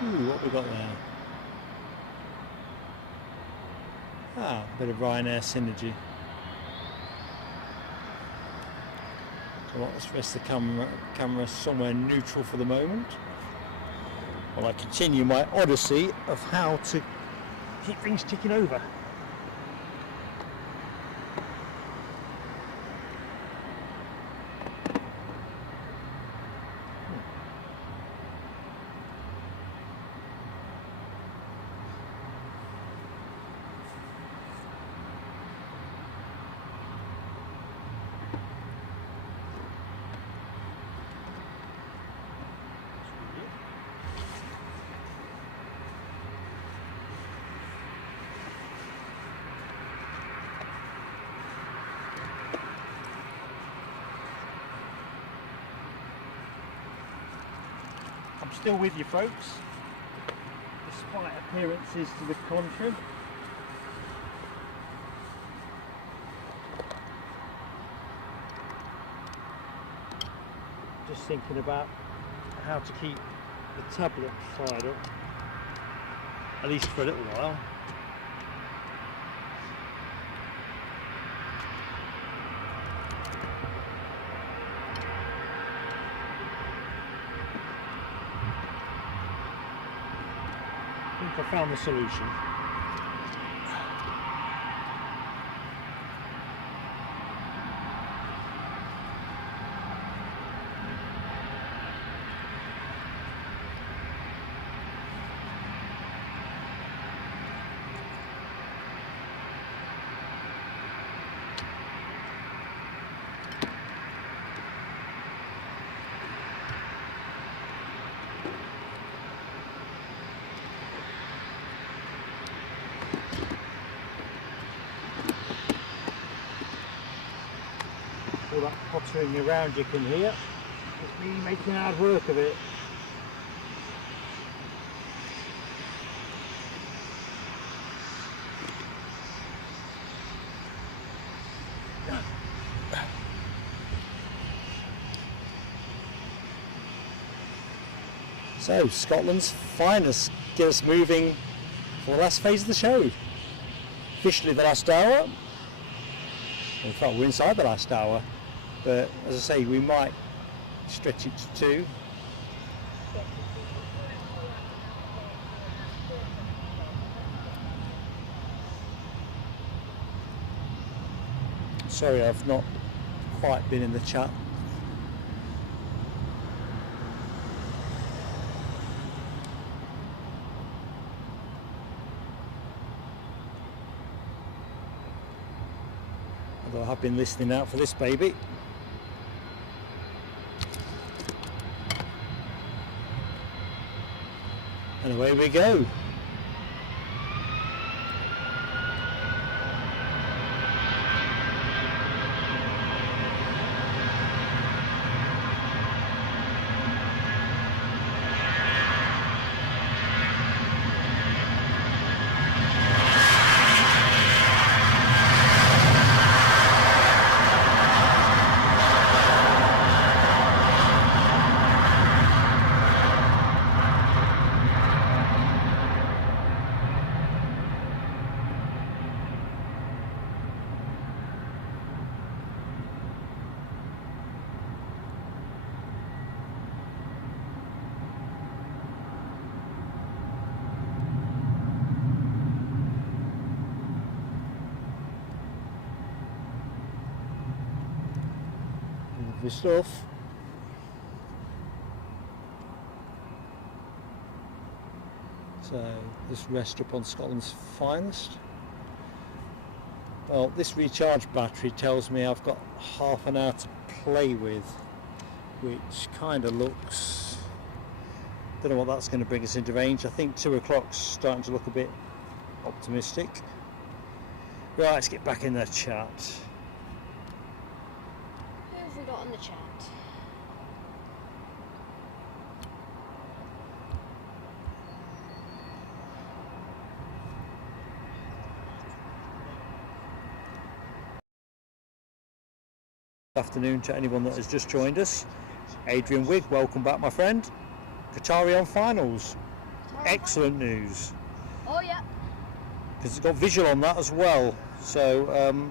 Ooh, what we got there? Ah, a bit of Ryanair synergy. So let's rest the camera somewhere neutral for the moment, while I continue my odyssey of how to keep things ticking over. I'm still with you folks, despite appearances to the contrary. Just thinking about how to keep the tablet fired up, at least for a little while. I found the solution. All that pottering around you can hear. It's me making hard work of it. So Scotland's finest, get us moving for the last phase of the show. Officially the last hour. In fact, we're inside the last hour. But as I say, we might stretch it to 2. Sorry, I've not quite been in the chat. Although I have been listening out for this baby. And away we go. Lovely stuff. So this rests up on Scotland's finest. Well, this recharge battery tells me I've got half an hour to play with, which kind of looks, don't know what that's going to bring us into range. I think 2 o'clock's starting to look a bit optimistic. Right, let's get back in the chat. Who have we got on the chat? Afternoon to anyone that has just joined us. Adrian Wigg, welcome back, my friend. Qatar on finals. Excellent news. Oh yeah. Because it's got visual on that as well. So,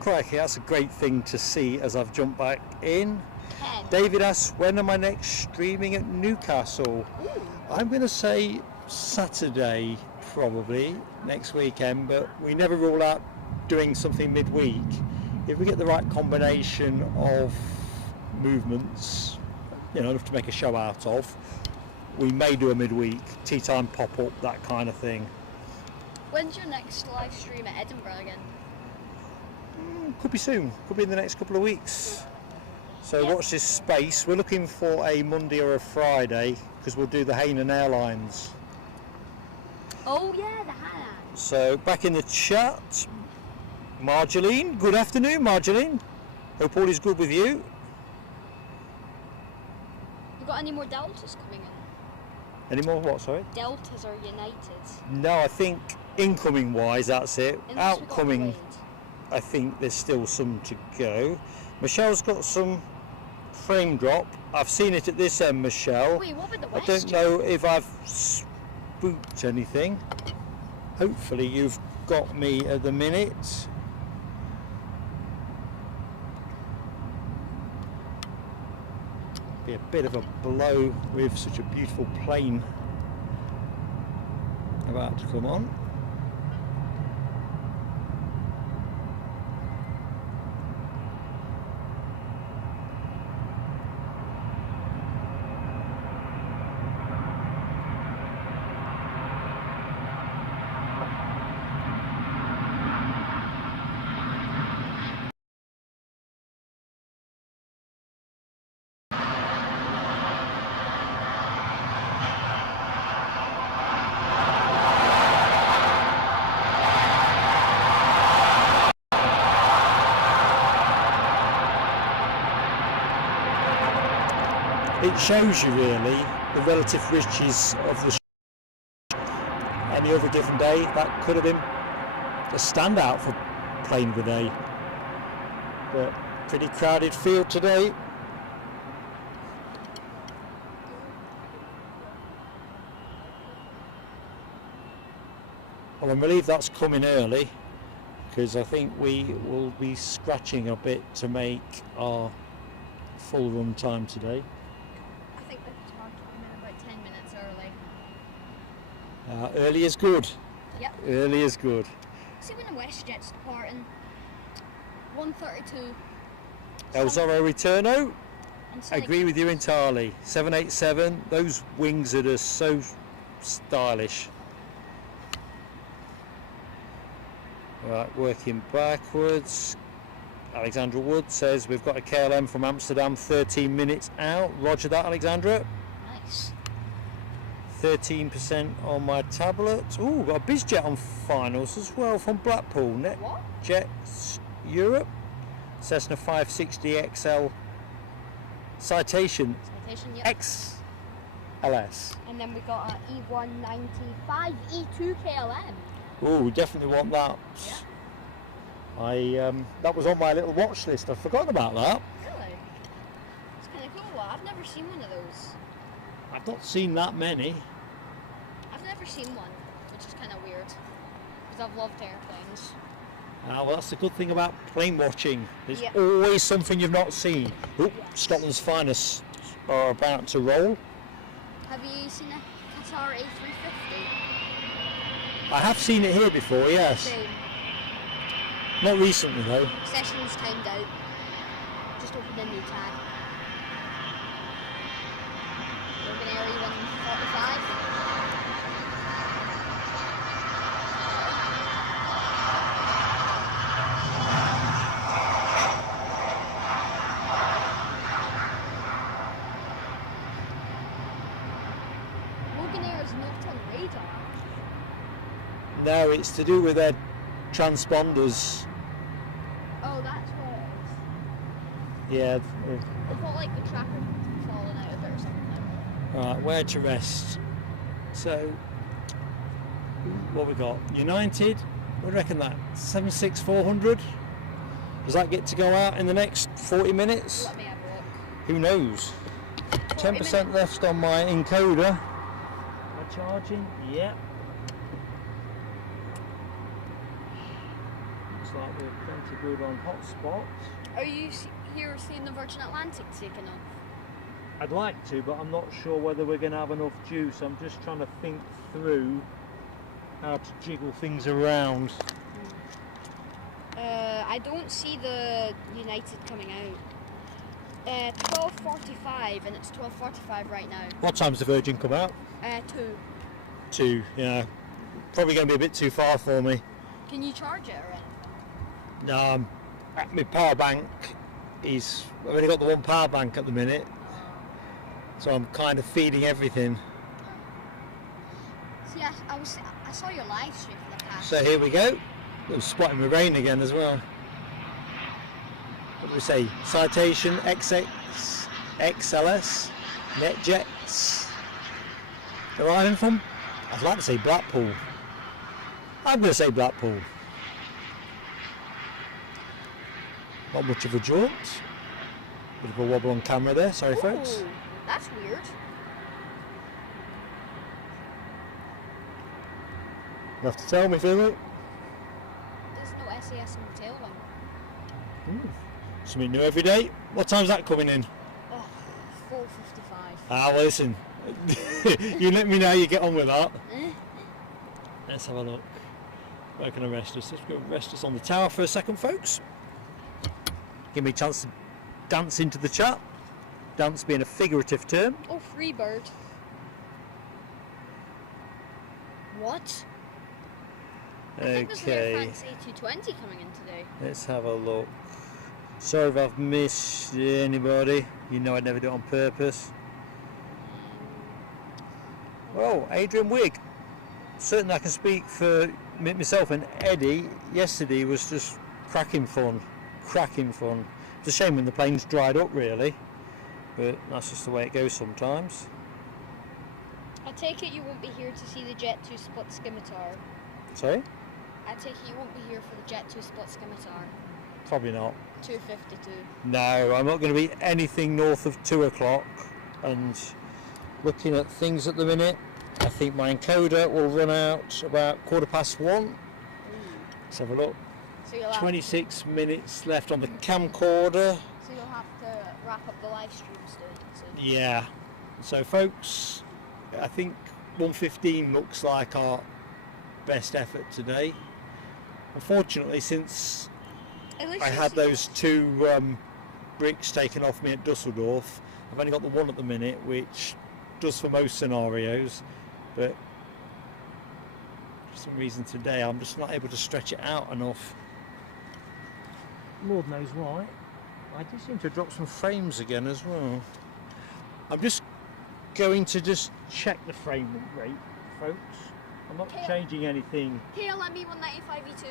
crikey, that's a great thing to see as I've jumped back in. 10. David asks, when am I next streaming at Newcastle? Ooh. I'm going to say Saturday, probably, next weekend, but we never rule out doing something midweek. If we get the right combination of movements, you know, enough to make a show out of, we may do a midweek, tea time pop-up, that kind of thing. When's your next live stream at Edinburgh again? Could be soon, could be in the next couple of weeks. So Yeah. watch this space. We're looking for a Monday or a Friday, because we'll do the Hainan Airlines. Oh yeah, the Hainan. So back in the chat, Marjoline, good afternoon Marjoline. Hope all is good with you. You got any more Deltas coming in? Any more what, sorry? Deltas or United? No, I think incoming wise that's it. Unless we got Outcoming, delayed. I think there's still some to go. Michelle's got some frame drop. I've seen it at this end, Michelle. Wait, what about the I WestJet? don't know if I've spooked anything. Hopefully you've got me at the minute. Be a bit of a blow with such a beautiful plane about to come on. It shows you really the relative riches of the any other given day. That could have been a standout for plane of the day, but pretty crowded field today. Well, I'm relieved that's coming early, because I think we will be scratching a bit to make our full run time today. I think the Qatar came in about 10 minutes early. Early is good. Yep. Early is good. See when the WestJet's departing? 1:32. El Zorro Returno, And I Sonic- agree with you entirely. 787, those wings are just so stylish. Right, working backwards. Alexandra Wood says we've got a KLM from Amsterdam 13 minutes out. Roger that, Alexandra. Nice. 13% on my tablet. Ooh, got a BizJet on finals as well from Blackpool. What? NetJets Europe. Cessna 560 XL Citation Citation, yep. XLS. And then we got a E195 E2 KLM. Ooh, we definitely want that. Yeah. That was on my little watch list. I've forgotten about that. Really? It's kind of cool. I've never seen one of those. I've not seen that many. I've never seen one, which is kind of weird. Because I've loved airplanes. Well, that's the good thing about plane watching. There's Yeah. always something you've not seen. Ooh, Scotland's finest are about to roll. Have you seen a Qatar A350? I have seen it here before, yes. Same. Not recently though. Session's timed out. just opened a new tab. Logan Air E145. Logan Air is not on radar. No, it's to do with their transponders. Oh, that's what it is. Yeah. I thought like the tracker falling out of it or something. Right, where to rest? So, what we got? United, what do you reckon that? 767-400? Does that get to go out in the next 40 minutes? Let me have a look. Who knows? 10% left on my encoder. Am I charging? Yep. Looks like we're plenty good on hotspot. Are you here seeing the Virgin Atlantic taking off? I'd like to, but I'm not sure whether we're going to have enough juice. I'm just trying to think through how to jiggle things around. I don't see the United coming out. 12:45 and it's 12:45 right now. What time's the Virgin come out? 2. 2, yeah. Probably going to be a bit too far for me. Can you charge it or anything? My power bank is... I've only got the one power bank at the minute, so I'm kind of feeding everything. See, I saw your live stream for the past. So here we go. I'm spotting the rain again as well. What do we say? Citation, XX, XLS, NetJets. Arriving from? I'd like to say Blackpool. I'm going to say Blackpool. Not much of a jaunt. Bit of a wobble on camera there, sorry folks. Ooh, that's weird. You have to tell me, Philip. There's no SAS in the tail one. Something new every day. What time's that coming in? Oh, 4:55. Ah, well listen. You let me know how you get on with that. Let's have a look. Where can I rest us? Let's go rest us on the tower for a second, folks. Give me a chance to dance into the chat. Dance being a figurative term. Oh, Freebird. What? I think there's an Okay. Airlines A320 coming in today. Let's have a look. Sorry if I've missed anybody. You know I'd never do it on purpose. Well, Adrian Wigg. Certainly I can speak for myself and Eddie. Yesterday was just cracking fun. Cracking fun. It's a shame when the plane's dried up really, but that's just the way it goes sometimes. I take it you won't be here to see the Jet 2 split scimitar. Sorry? I take it you won't be here for the Jet 2 split scimitar. Probably not. 252. No, I'm not going to be anything north of 2 o'clock, and looking at things at the minute, I think my encoder will run out about 1:15. Let's have a look. So you'll have, 26 minutes left on the camcorder. so you'll have to wrap up the live stream soon. Yeah. So folks, I think 1:15 looks like our best effort today. Unfortunately, since At least I you had see- those 2 bricks taken off me at Dusseldorf, I've only got the one at the minute, which does for most scenarios, but for some reason today I'm just not able to stretch it out enough. Lord knows why. I do seem to drop some frames again as well. I'm just going to just check the frame rate, folks. I'm not Okay. changing anything. KLM E195 E2.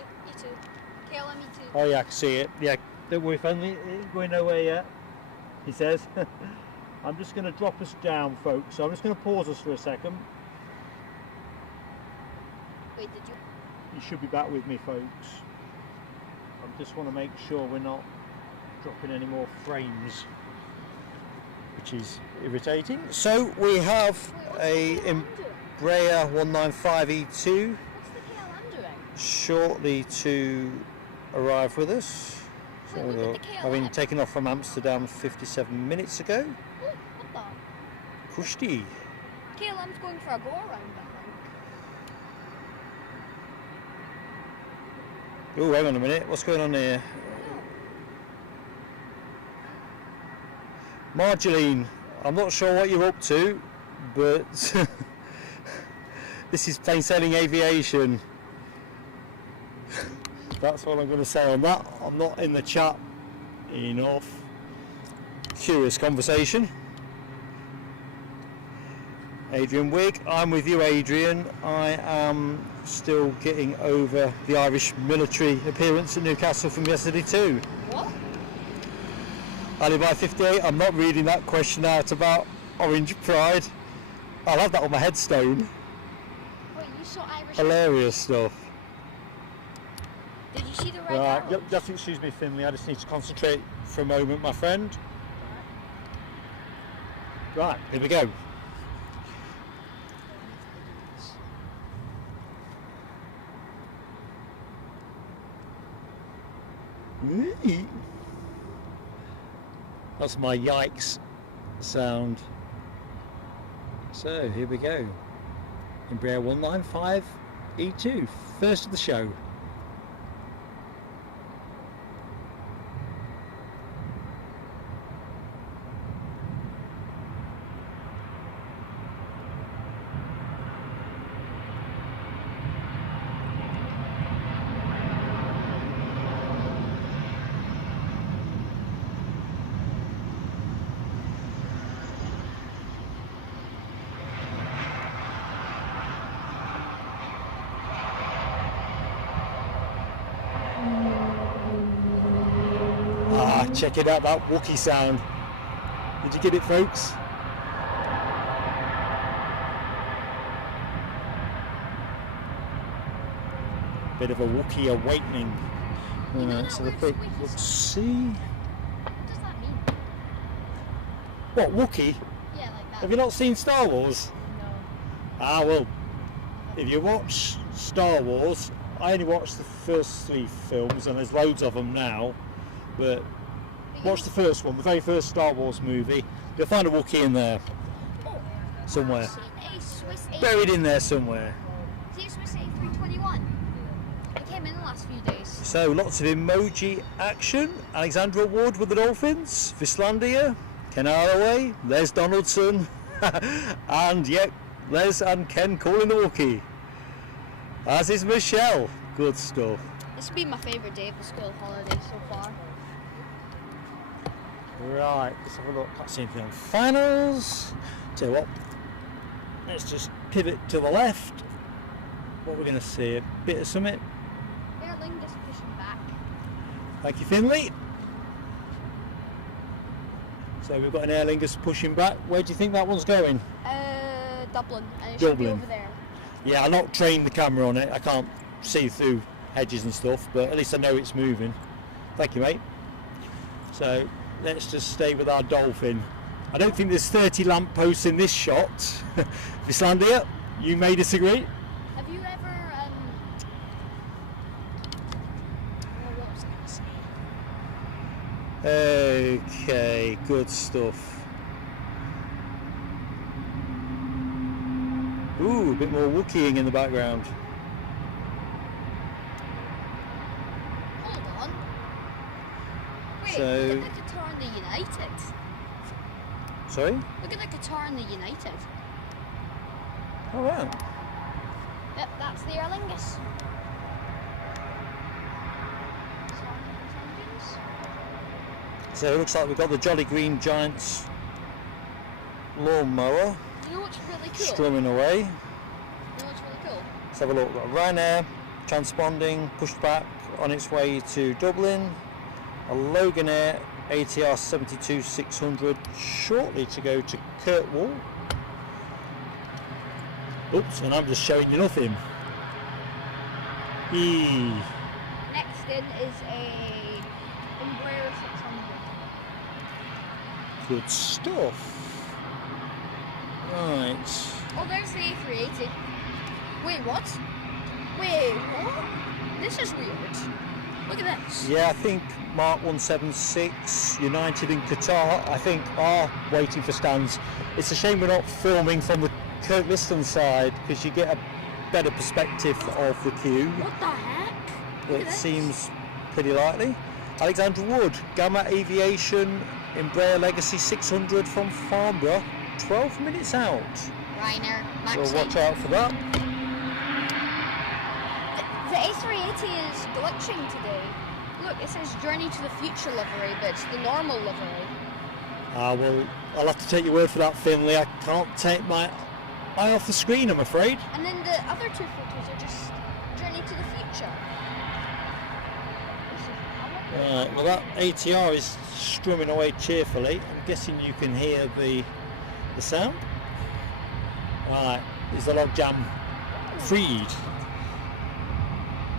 KLM E2. Oh yeah, I can see it. Yeah, don't worry, friendly. It ain't going nowhere yet, he says. I'm just going to drop us down, folks. So I'm just going to pause us for a second. Wait, did you? You should be back with me, folks. I just want to make sure we're not dropping any more frames, which is irritating. So we have a Embraer 195 E2 What's the KLM doing? shortly to arrive with us. So Wait, look at the having KLM. taken off from Amsterdam 57 minutes ago. Oh, what the? Kushti. KLM's going for a go around, I think. Oh, hang on a minute. What's going on here? Marjoline, I'm not sure what you're up to, but this is plain sailing aviation. That's all I'm going to say on that. I'm not in the chat enough. Curious conversation. Adrian Wigg, I'm with you, Adrian. I am still getting over the Irish military appearance at Newcastle from yesterday too. What? Alibi 58, I'm not reading that question out about Orange Pride. I'll have that on my headstone. Wait, you saw Irish? Hilarious stuff. Did you see the red Right, arrows? just excuse me, Finley, I just need to concentrate for a moment, my friend. Right, here we go. That's my yikes sound. So here we go. Embraer 195 E2, first of the show. Check it out, that Wookiee sound. Did you get it, folks? Bit of a Wookiee awakening. Alright, so let's see. What does that mean? What, Wookiee? Yeah, like that. Have you not seen Star Wars? No. Ah, well, if you watch Star Wars, I only watched the first 3 films, and there's loads of them now, but watch the first one, the very first Star Wars movie. You'll find a Wookiee in there. Oh, Somewhere. A Swiss A320. Buried in there somewhere. See a Swiss A321? It came in the last few days. So lots of emoji action. Alexandra Wood with the Dolphins. Vislandia. Ken Arroway. Les Donaldson. And yep, Les and Ken calling the Wookiee. As is Michelle. Good stuff. This will be my favourite day of the school holiday so far. Right, let's have a look. Can't see anything on finals. Tell you what, let's just pivot to the left. What we're going to see, a bit of summit. Aer Lingus pushing back. Thank you, Finley. So we've got an Aer Lingus pushing back. Where do you think that one's going? Dublin, and it should be Dublin. over there. Yeah, I've not trained the camera on it. I can't see through hedges and stuff, but at least I know it's moving. Thank you, mate. So let's just stay with our Dolphin. I don't think there's 30 lampposts in this shot. Vislandia, you may disagree. Have you ever, what was I going to say? Okay, good stuff. Ooh, a bit more Wookieing in the background. Hold on. Wait, So- look at the Qatar and the United. Sorry? Look at the Qatar and the United. Oh, wow. Yep, that's the Aer Lingus. So it looks like we've got the Jolly Green Giants lawnmower You know what's really cool? strumming away. You know what's really cool? Let's have a look. We've got Ryanair transponding, pushed back on its way to Dublin. A Logan Air ATR 72-600 shortly to go to Kirkwall. Oops, and I'm just showing you nothing. Eee. Next in is a Embraer 600. Good stuff. Right. Oh, there's the A380. Wait, what? Wait, what? This is weird. Look at this. Yeah, I think Mark 176, United and Qatar, I think are waiting for stands. It's a shame we're not filming from the Kirkliston side because you get a better perspective of the queue. What the heck? Look It at this. seems pretty likely. Alexandra Wood, Gamma Aviation Embraer Legacy 600 from Farnborough, 12 minutes out. Ryanair, Max So watch out for that. The A380 is glitching today. Look, it says Journey to the Future livery, but it's the normal livery. Well, I'll have to take your word for that, Finley. I can't take my eye off the screen, I'm afraid. And then the other two photos are just Journey to the Future. Right, well that ATR is strumming away cheerfully. I'm guessing you can hear the sound. Right, is the log jam freed?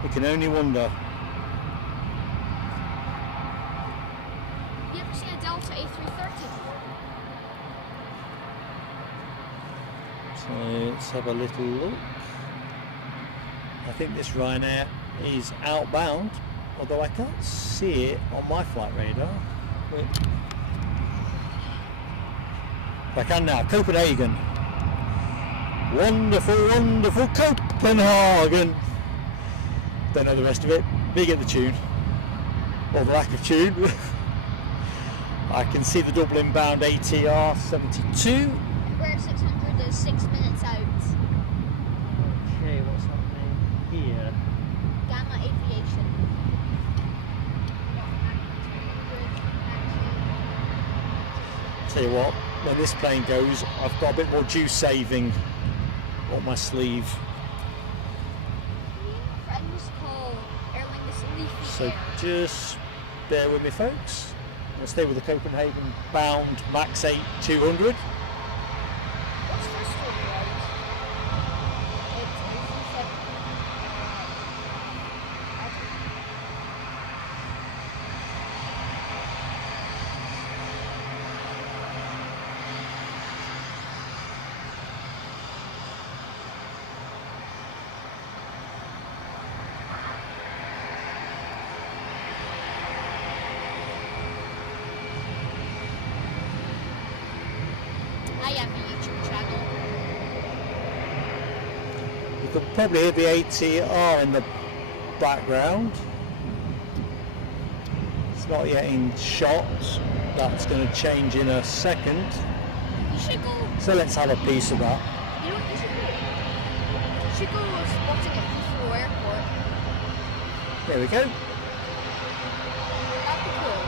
We can only wonder. You ever seen a Delta A330? So let's have a little look. I think this Ryanair is outbound, although I can't see it on my flight radar. I can now. Copenhagen. Wonderful, wonderful Copenhagen. Don't know the rest of it. Big at the tune, or the lack of tune. I can see the Dublin bound ATR 72. Embraer 600 is 6 minutes out. Okay, what's happening here? Gamma Aviation. Tell you what, when this plane goes, I've got a bit more juice saving on my sleeve. Friends call Aer Lingus Leafy So Air. just bear with me, folks. I'll stay with the Copenhagen bound Max 8 200. What's this one, right? It's A350. I have a YouTube channel. You can probably hear the ATR in the background. It's not yet in shot. That's going to change in a second. You should go. So let's have a piece of that. You know what you should do? You should go spotting at Heathrow Airport. There we go. That'd be cool.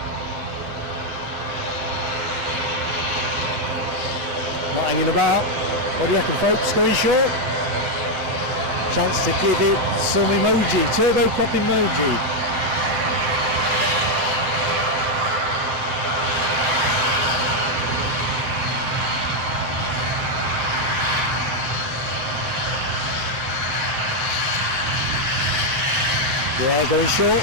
Not hanging about. What do you reckon, folks? Going short? Chance to give it some emoji. Turbo prop emoji. Yeah, going short.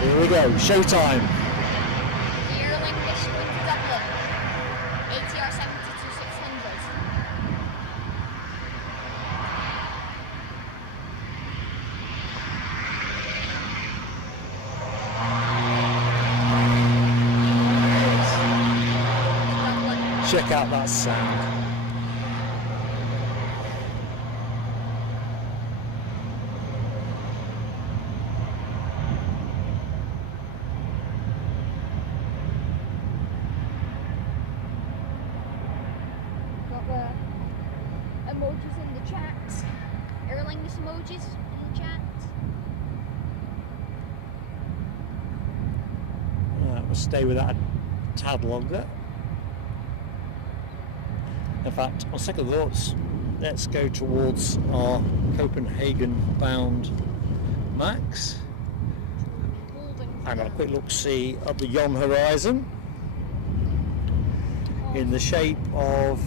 Here we go, showtime. The Aer Lingus going to Dublin. ATR 72-600. Dublin. Check out that sound. Got the emojis in the chat. Aer Lingus emojis in the chat. Right, we'll stay with that a tad longer. In fact, on second thoughts, let's go towards our Copenhagen bound Max Holding. and have a quick look see up the yon horizon in the shape of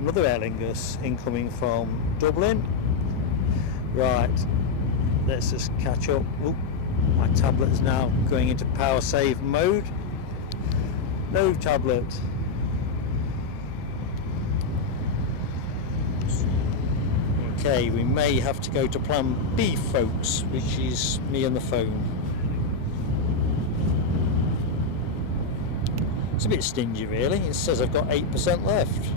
another Aer Lingus incoming from Dublin. Right, let's just catch up. Oop, my tablet is now going into power save mode. No tablet. Okay, we may have to go to plan B, folks, which is me on the phone. It's a bit stingy, really. It says I've got 8% left.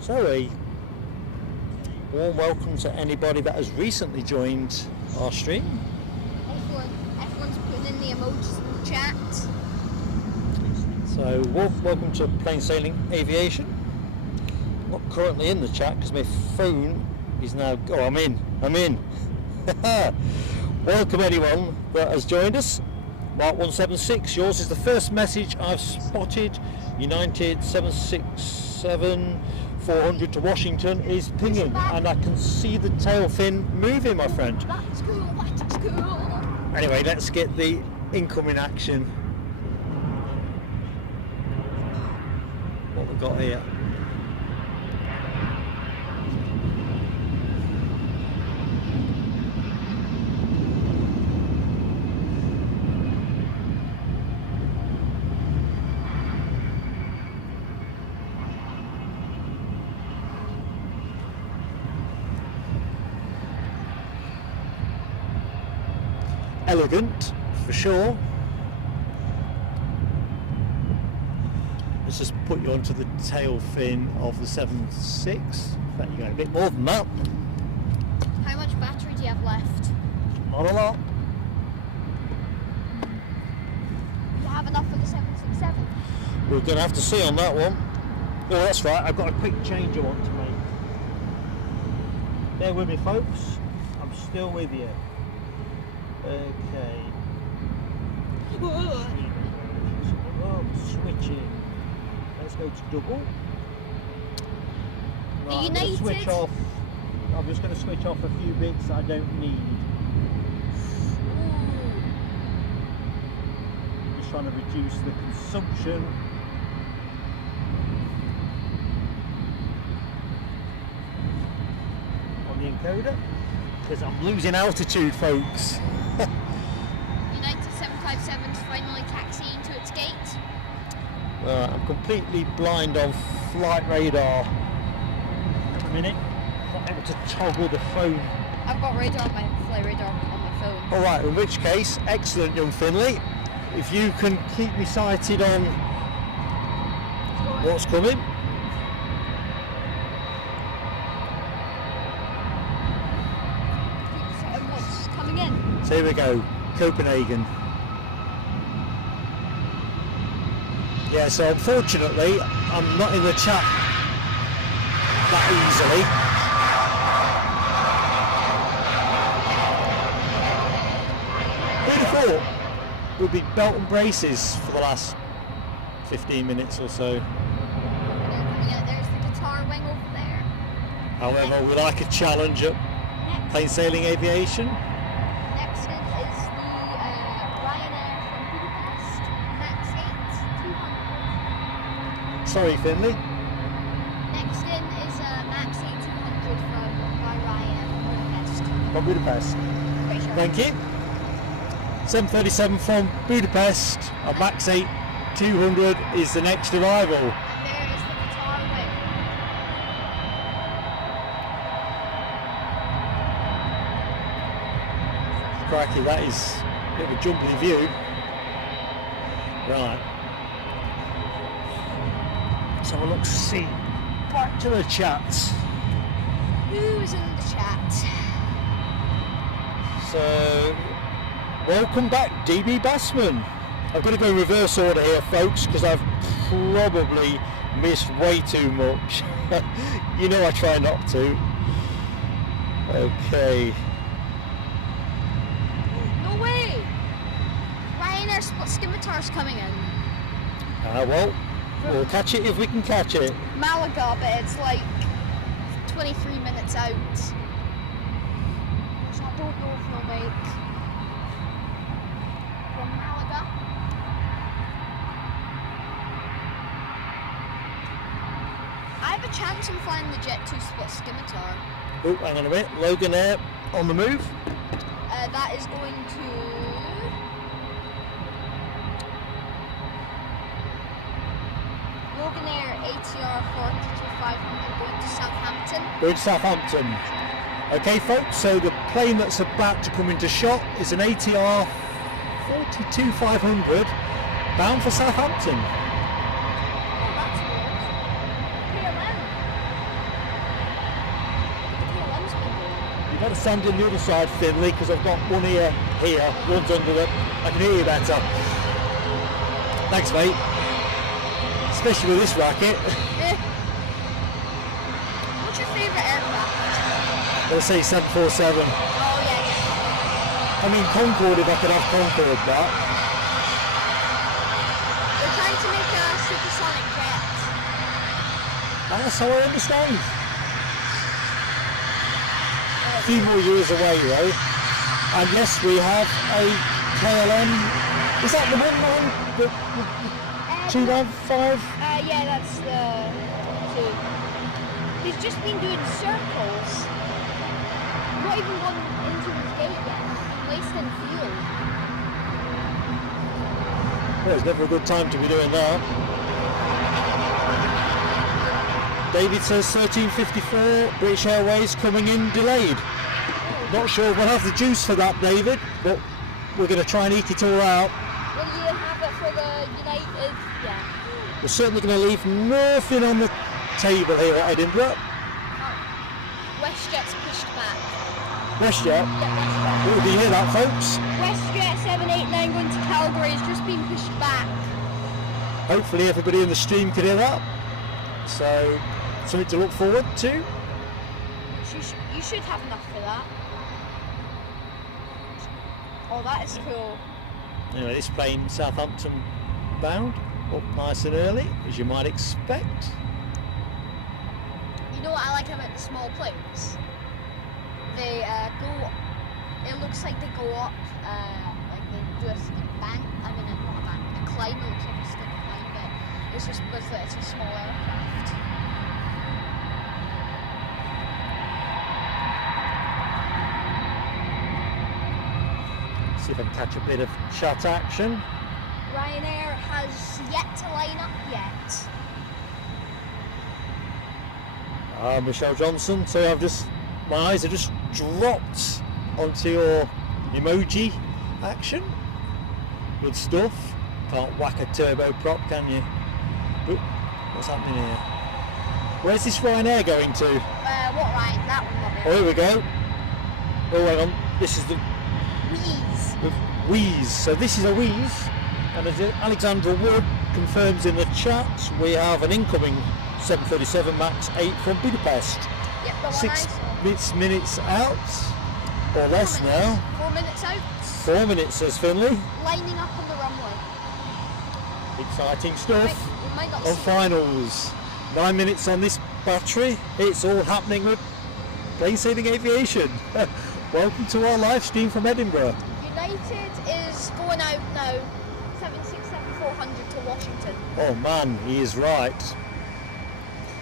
So a warm welcome to anybody that has recently joined our stream. Everyone's putting in the emojis in the chat. So welcome to Plain Sailing Aviation. I'm not currently in the chat because my phone is now... Oh, I'm in. Welcome anyone that has joined us. Mark 176, yours is the first message I've spotted. United 767-400 to Washington is pinging, and I can see the tail fin moving, my friend. That's cool, that's cool. Anyway, let's get the incoming action. What we've got here. Elegant, for sure. Let's just put you onto the tail fin of the 76. In fact, you're going a bit more than that. How much battery do you have left? Not a lot. Do you have enough for the 767? We're going to have to see on that one. Oh, that's right. I've got a quick change I want to make. Bear with me, folks. I'm still with you. Okay. Switching. Let's go to double. Right, I'm going to switch off. I'm just going to switch off a few bits I don't need. Just trying to reduce the consumption. On the encoder. Because I'm losing altitude, folks. United 757 is finally taxiing to its gate. I'm completely blind on flight radar at the minute. Not able to toggle the phone. I've got radar on my flight radar on my phone. Alright, in which case, excellent, young Finley. If you can keep me sighted on what's coming. What's coming in? So here we go, Copenhagen. Yeah, so unfortunately, I'm not in the chat that easily. Who'd have thought we'd be belt and braces for the last 15 minutes or so. There's the Qatar wing over there. However, we like a challenge at Plain Sailing Aviation. Next in is the Ryanair from Budapest, Max 8-200. Sorry, Finley. Next in is Max 8-200 by Ryanair from Budapest. From Budapest. Pretty sure. Thank you. 737 from Budapest. A Max 8-200 is the next arrival. And there is the Qatar wing. Crikey, that is a bit of a jumbly view. Right. So we'll look to see. Back to the chat. Who's in the chat? So, welcome back, DB Bassman. I'm going to go reverse order here, folks, because I've probably missed way too much. You know I try not to. Okay. No way! Ryanair split scimitars coming in. Well, we'll catch it if we can catch it. Malaga, but it's like 23 minutes out. So I don't know if we'll make from Malaga. I have a chance in flying the Jet 2 split scimitar. Oh, hang on a minute. Logan Air on the move. That is going to ATR 42500 going to Southampton. Going to Southampton. Okay folks, so the plane that's about to come into shot is an ATR 42500 bound for Southampton. Oh, that's weird. KLM. KLM's been doing. You better stand in the other side, Finley, because I've got one ear here, one's under the... I can hear you better. Thanks, mate. Especially with this racket. What's your favourite aircraft? I'll say 747. Oh yeah. I mean Concorde if I could have Concorde, but... They're trying to make a supersonic jet. That's how I understand. A few more years away though. And yes, we have a KLM. Is that the one man? The 295? Yeah, that's the two. He's just been doing circles. Not even gone into his gate yet. Placed in field. Well, it's never a good time to be doing that. David says 13:54, British Airways coming in delayed. Not sure we'll have the juice for that, David, but we're going to try and eke it all out. Will you have it for the United? Yeah. We're certainly going to leave nothing on the table here at Edinburgh. WestJet's pushed back. WestJet? Yeah, WestJet. Did you hear that, folks? WestJet 789 going to Calgary has just been pushed back. Hopefully everybody in the stream could hear that. So, something to look forward to. You should have enough for that. Oh, that is cool. Anyway, this plane Southampton bound, up nice and early, as you might expect. You know what I like about the small planes? They go. It looks like they go up, like they do a steep bank. I mean, not a bank, a climb. It looks like a steep climb, but it's just because it's a small aircraft. See if I can catch a bit of chat action. Ryanair has yet to line up yet. Michelle Johnson, so my eyes have just dropped onto your emoji action. Good stuff. Can't whack a turboprop, can you? Oop, what's happening here? Where's this Ryanair going to? What Ryan? That one, Robin. Oh, here we go. Oh, hang on. This is the Wheeze. So this is a Wheeze, and as Alexandra Wood confirms in the chat, we have an incoming 737 MAX 8 from Budapest. Yep, the one 6 I saw. minutes out, or less 4 minutes. now. 4 minutes out. 4 minutes, says Finley. Lining up on the runway. Exciting stuff. We might not On see finals, 9 minutes on this battery. It's all happening with plain sailing aviation. Welcome to our live stream from Edinburgh. United is going out now. 767-400 to Washington. Oh man, he is right.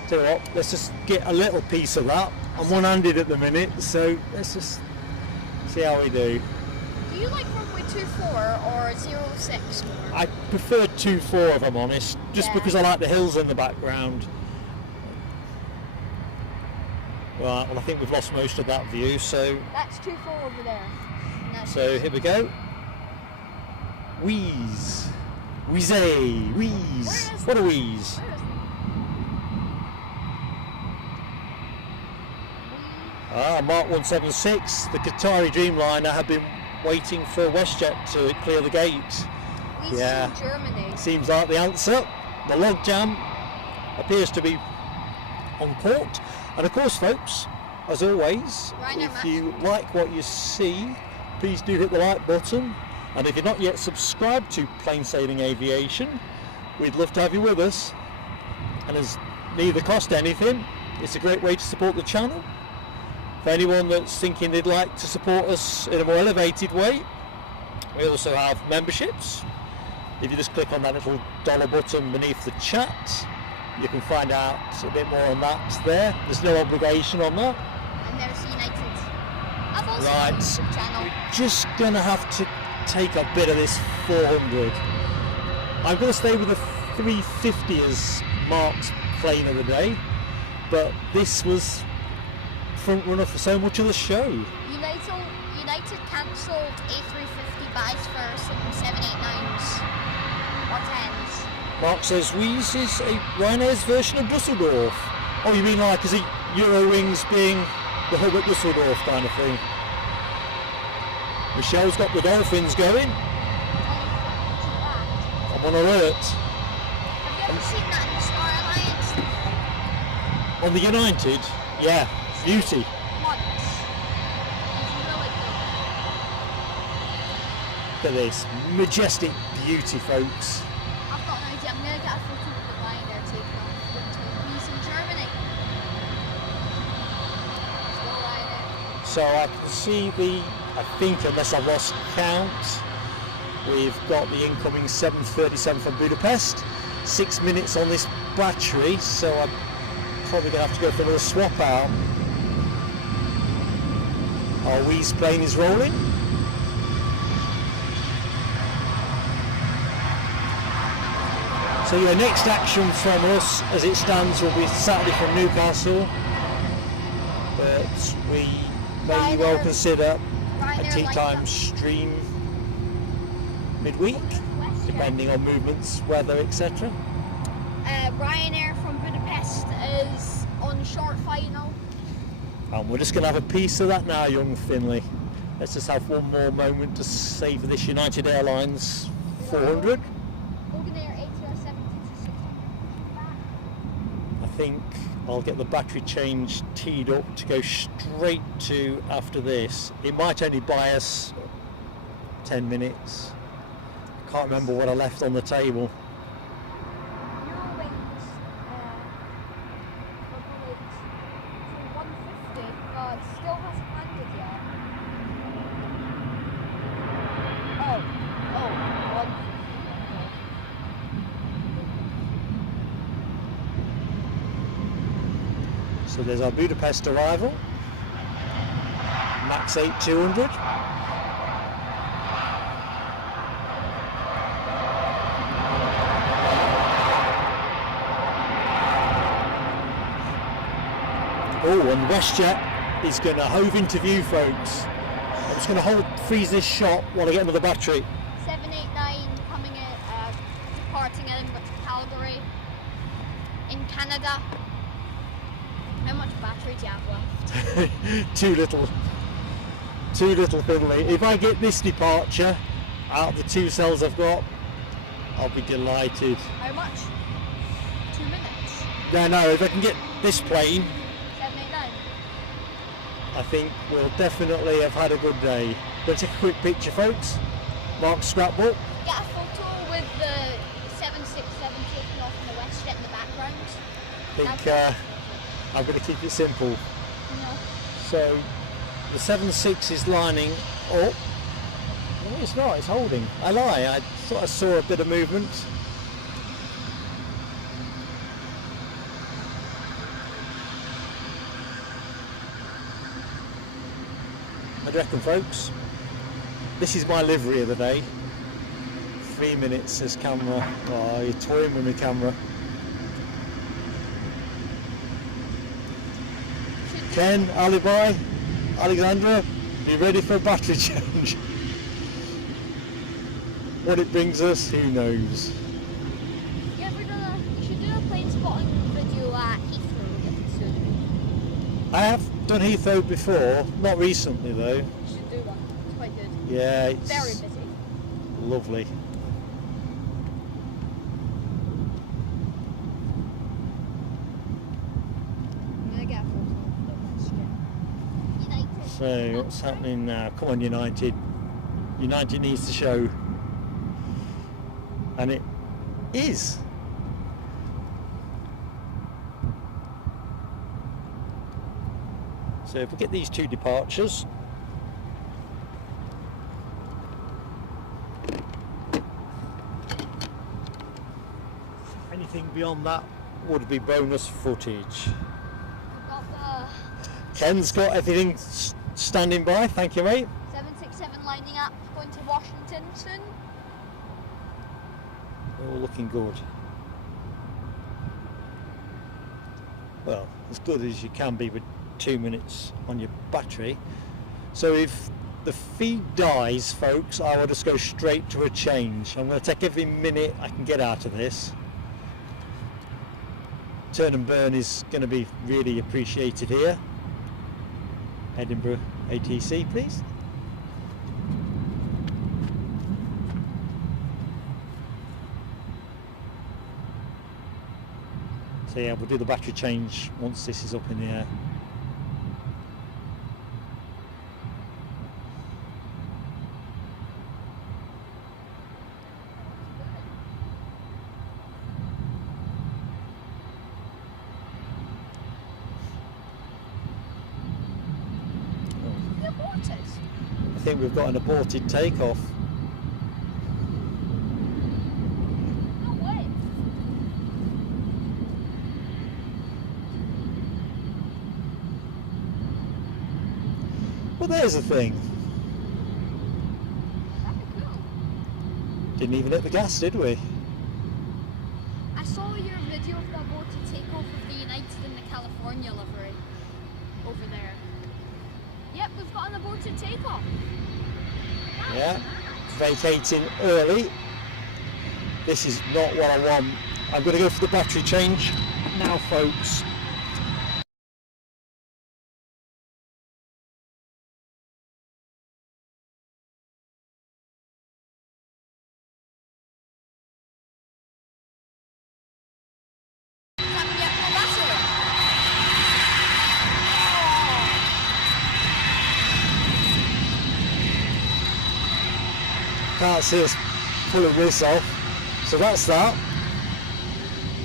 Tell you what, let's just get a little piece of that. I'm one-handed at the minute, so let's just see how we do. Do you like runway 24 or 06 more? I prefer 2-4 if I'm honest, just Yeah. because I like the hills in the background. Right, well I think we've lost most of that view, so That's 24 over there. And that's so here we go. Wheeze. Wheeze. Wheeze. Where is What a wheeze. Where is Mark 176, the Qatari Dreamliner have been waiting for WestJet to clear the gate. We's Yeah. in Germany. Seems like the answer. The logjam appears to be on port. And of course, folks, as always, Ryanair if you like what you see, please do hit the like button. And if you're not yet subscribed to Plain Sailing Aviation, we'd love to have you with us. And as neither cost anything, it's a great way to support the channel. For anyone that's thinking they'd like to support us in a more elevated way, we also have memberships. If you just click on that little dollar button beneath the chat, you can find out a bit more on that there. There's no obligation on that. And there's United. I've also Right. got a YouTube channel. Just gonna have to take a bit of this 400. I'm gonna stay with the 350 as Mark's plane of the day, but this was front runner for so much of the show. United cancelled A350 buys for some 787-9s or 10s. Mark says Wheeze is a Ryanair's version of Dusseldorf. Oh, you mean like is it Eurowings being the hub at Dusseldorf kind of thing? Michelle's got the dolphins going. I'm on alert. Have you ever seen that in the Star Alliance? On the United? Yeah, beauty. Once. It's really good. Look at this majestic beauty, folks. I've got an idea. I'm going to get a photo of the line they're taking off to Greece and Germany. Still Ryanair. So I can see I think unless I've lost count, we've got the incoming 737 from Budapest. 6 minutes on this battery, so I'm probably going to have to go for another swap out. Our Wheeze plane is rolling. So your next action from us as it stands will be Saturday from Newcastle, but we may well consider a tea time stream midweek, depending on movements, weather, etc. Ryanair from Budapest is on short final. And we're just going to have a piece of that now, young Finley. Let's just have one more moment to savour this United Airlines 400. I think I'll get the battery change teed up to go straight to after this. It might only buy us 10 minutes. Can't remember what I left on the table. Eurowings were to 150, but still hasn't landed yet. Oh, 150. So there's our Budapest arrival. Max 8-200. Oh, and WestJet is going to hove into view, folks. I'm just going to freeze this shot while I get another battery. 789 coming in, departing Edinburgh to Calgary in Canada. How much battery do you have left? Too little, Finley. If I get this departure out of the 2 cells I've got, I'll be delighted. How much? 2 minutes? Yeah, no, if I can get this plane, 789. I think we'll definitely have had a good day. Gonna take a quick picture, folks. Mark's scrapbook. Get a photo with the 767 taking off in the WestJet in the background. I think I'm going to keep it simple. No. So the 76 is lining up. No, it's not, it's holding. I lie, I thought I saw a bit of movement. I reckon, folks, this is my livery of the day. 3 minutes, says camera. Oh, you're toying with my camera. Ken, Alibi, Alexandra, be ready for a battery change. What it brings us, who knows. You should do a plane spotting video at Heathrow if it's soon. I have done Heathrow before, not recently though. You should do one, it's quite good. Yeah, it's Very busy. lovely. So what's happening now? Come on, United. United needs to show. And it is. So if we get these 2 departures, anything beyond that would be bonus footage. Ken's got everything standing by, thank you, mate. 767 lining up, going to Washington soon. All looking good. well, as good as you can be with 2 minutes on your battery. So if the feed dies, folks, I will just go straight to a change. I'm going to take every minute I can get out of this. Turn and burn is going to be really appreciated here. Edinburgh ATC, please. So yeah, we'll do the battery change once this is up in the air. I think we've got an aborted takeoff. No way. Well, there's the thing. That'd be cool. Didn't even hit the gas, did we? I saw your video of the aborted takeoff of the United and the California livery over there. Yep, we've got an aborted takeoff. Yeah, vacating early. This is not what I want. I'm going to go for the battery change now, folks. Can't see us pulling this off, so that's that.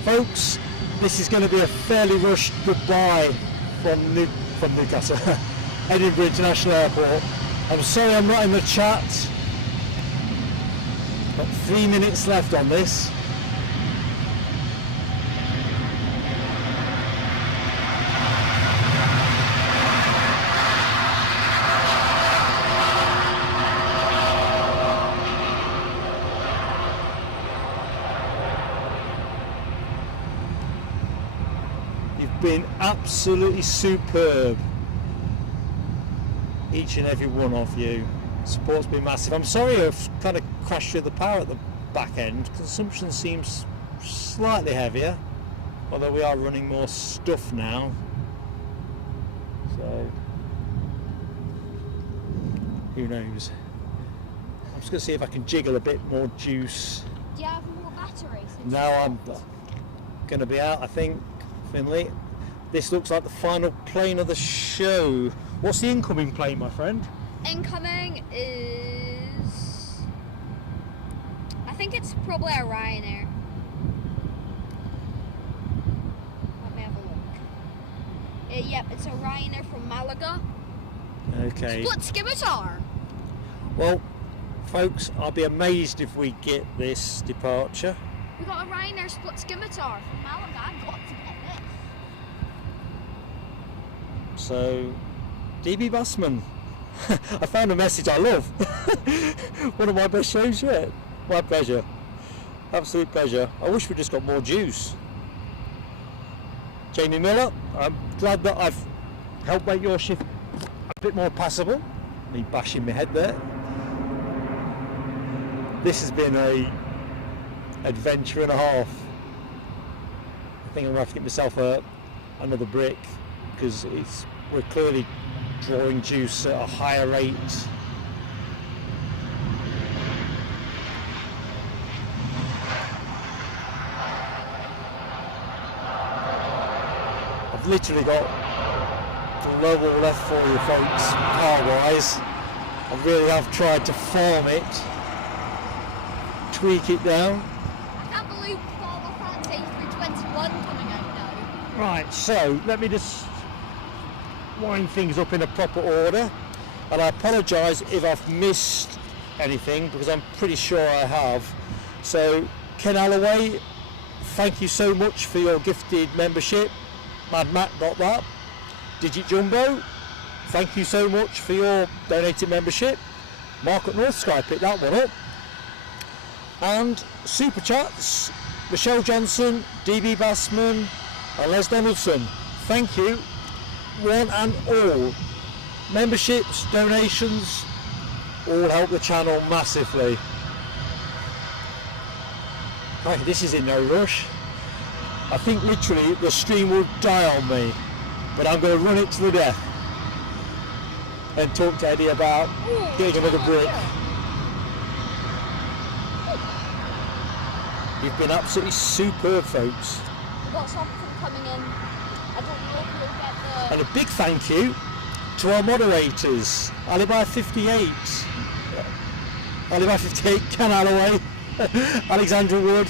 Folks, this is going to be a fairly rushed goodbye from Newcastle, Edinburgh International Airport. I'm sorry I'm not in the chat. Got 3 minutes left on this. Been absolutely superb, each and every one of you. Support's been massive. I'm sorry I've kind of crashed through the power at the back end. Consumption seems slightly heavier, although we are running more stuff now, so who knows. I'm just going to see if I can jiggle a bit more juice. Do you have more batteries? Now I'm going to be out, I think, Finley. This looks like the final plane of the show. What's the incoming plane, my friend? Incoming is... I think it's probably a Ryanair. Let me have a look. Yep, it's a Ryanair from Malaga. Okay. Split scimitar! Well, folks, I'll be amazed if we get this departure. We got a Ryanair split scimitar from Malaga. I've got to get this. So, DB Bassman, I found a message I love. One of my best shows yet. My pleasure. Absolute pleasure. I wish we just got more juice. Jamie Miller, I'm glad that I've helped make your shift a bit more passable. Me bashing my head there. This has been a adventure and a half. I think I'm going to have to get myself another brick, because we're clearly drawing juice at a higher rate. I've literally got the lower left for you folks, car-wise. I really have tried to form it, tweak it down. I can't believe we've got Airlines A321 coming out now. Right, so let me just wind things up in a proper order, and I apologise if I've missed anything, because I'm pretty sure I have. So Ken Alloway, thank you so much for your gifted membership. Mad Matt got that. Digit Jumbo, thank you so much for your donated membership. Mark at North Sky picked that one up. And Super Chats, Michelle Johnson, DB Bassman and Les Donaldson, thank you, one and all. Memberships, donations, all help the channel massively. Right, this is in no rush. I think literally the stream will die on me, but I'm going to run it to the death and talk to Eddie about getting another brick. You've been absolutely superb, folks. We've got something coming in. I don't know if we'll get the... And a big thank you to our moderators, Alibi 58, Alibi 58, Ken Alloway, Alexandra Wood,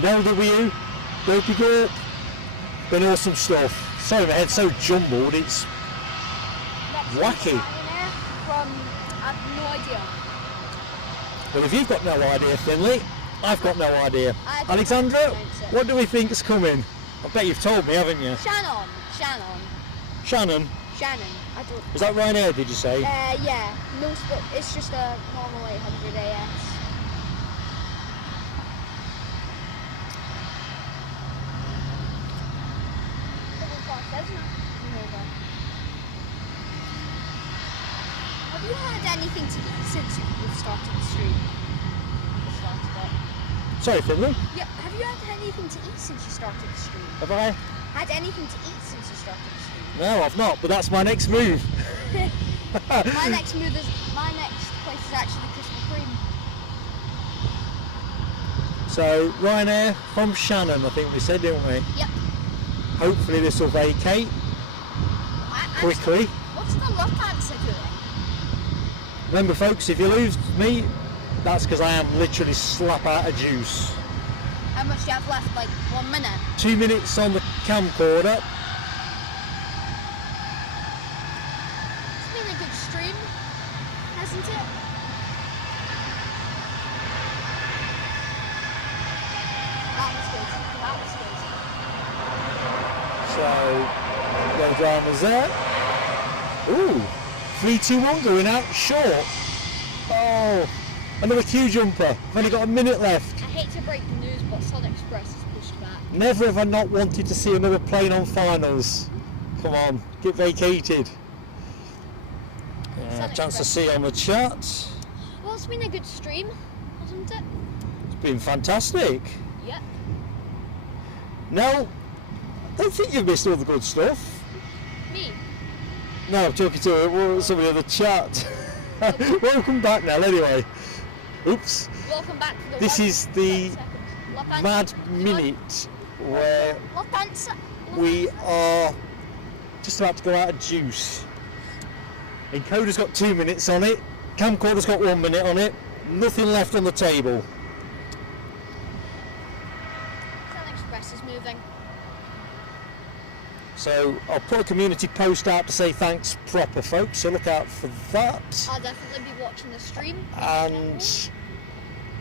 Nell W, Dopey Gorp. Been awesome stuff. Sorry, my head's so jumbled, it's wacky. From, I have no idea. Well, if you've got no idea, Finley, I've got no idea. Alexandra, what do we think's coming? I bet you've told me, haven't you? Shannon. Shannon? Shannon. I don't... Was that Ryanair, did you say? Yeah. No, it's just a normal 800 AS. Have you had anything to eat since we've started the stream? Sorry, Finley? Yeah, have you had anything to eat since you started the stream? Have I? Had anything to eat since you started the stream? No, I've not, but that's my next move. My next place is actually Krispy Kreme. So, Ryanair from Shannon, I think we said, didn't we? Yep. Hopefully this will vacate quickly. What's the Lufthansa doing? Remember, folks, if you lose me, that's because I am literally slap out of juice. How much do you have left? Like 1 minute? 2 minutes on the camcorder. It's been a good stream, hasn't it? That was good. So, no dramas there. Ooh, 3-2-1 going out short. Oh, another queue jumper. I've only got a minute left. I hate to break the news, but Sun Express is pushed back. Never have I not wanted to see another plane on finals. Come on, get vacated. Chance to see on the chat. Well, it's been a good stream, hasn't it? It's been fantastic. Yep. No, I don't think you've missed all the good stuff. Me? No, I'm talking to somebody on the chat. Welcome back, Nell, anyway. Oops. Welcome back to the This is the Mad Minute where we are just about to go out of juice. Encoder's got 2 minutes on it, camcorder's got 1 minute on it, nothing left on the table. Sun Express is moving. So I'll put a community post out to say thanks proper, folks, so look out for that. I'll definitely be watching the stream. And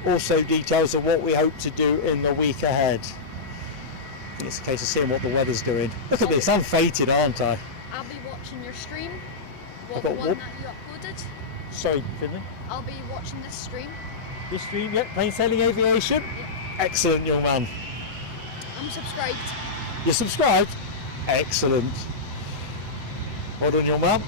also details of what we hope to do in the week ahead. I think it's a case of seeing what the weather's doing. Look at this, I'm fated, aren't I? I'll be watching your stream. Well, I've the got one what? that you uploaded. Sorry, Finley. I'll be watching this stream. This stream, yep, plain sailing aviation. Yep. Excellent, young man. I'm subscribed. You're subscribed? Excellent. Well done, young man.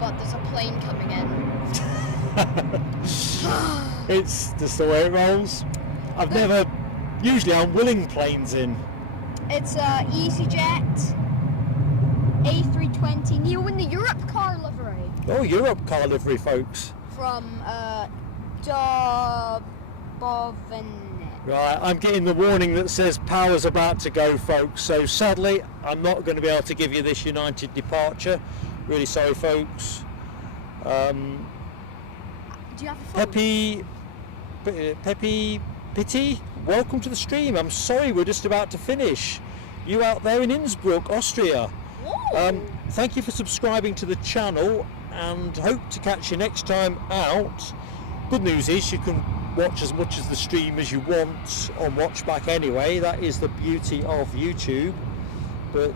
But there's a plane coming in. It's just the way it rolls. Usually I'm willing planes in. It's EasyJet A320 Neo in the Europe car livery. Oh, Europe car livery, folks. From Dublin. Right, I'm getting the warning that says power's about to go, folks. So sadly, I'm not going to be able to give you this United departure. Really sorry, folks. Do you have a phone? Peppy, Pity, welcome to the stream. I'm sorry, we're just about to finish. You out there in Innsbruck, Austria. Thank you for subscribing to the channel and hope to catch you next time out. Good news is you can watch as much of the stream as you want on Watchback anyway. That is the beauty of YouTube. But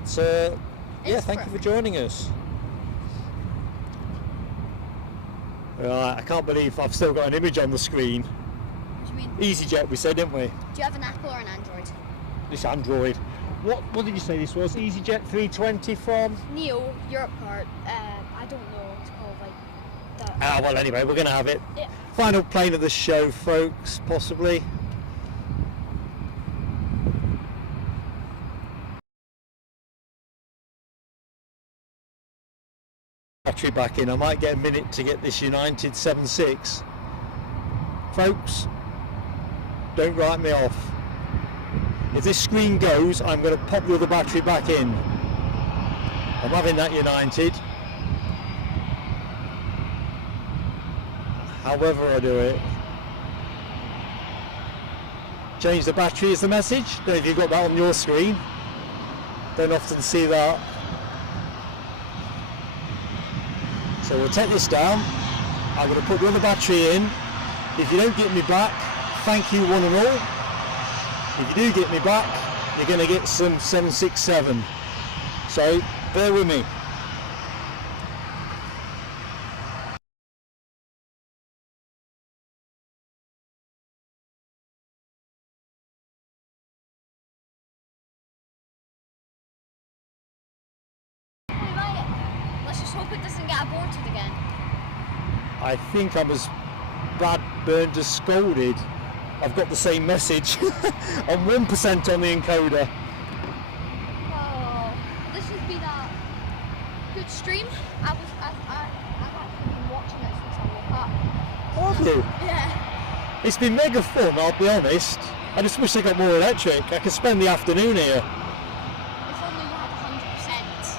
yeah, thank you for joining us. I can't believe I've still got an image on the screen. What do you mean? EasyJet we said, didn't we? Do you have an Apple or an Android? This Android. What did you say this was? EasyJet 320 from? Neo, Europe card. I don't know. It's called like that. Ah, well, anyway, we're going to have it. Yeah. Final plane of the show, folks, possibly. Battery back in. I might get a minute to get this United 76. Folks, don't write me off. If this screen goes, I'm going to pop the other battery back in. I'm having that United. However I do it. Change the battery is the message. Don't know if you've got that on your screen. Don't often see that. So we'll take this down. I'm going to put the other battery in. If you don't get me back, thank you one and all. If you do get me back, you're going to get some 767. So bear with me. Let's just hope it doesn't get aborted again. I think I'm as bad burned as scolded. I've got the same message. I'm 1% on the encoder. Oh, this has been a good stream. I've actually been watching it since I woke up. Have you? Yeah. It's been mega fun, I'll be honest. I just wish they got more electric. I could spend the afternoon here. If only you had 100%.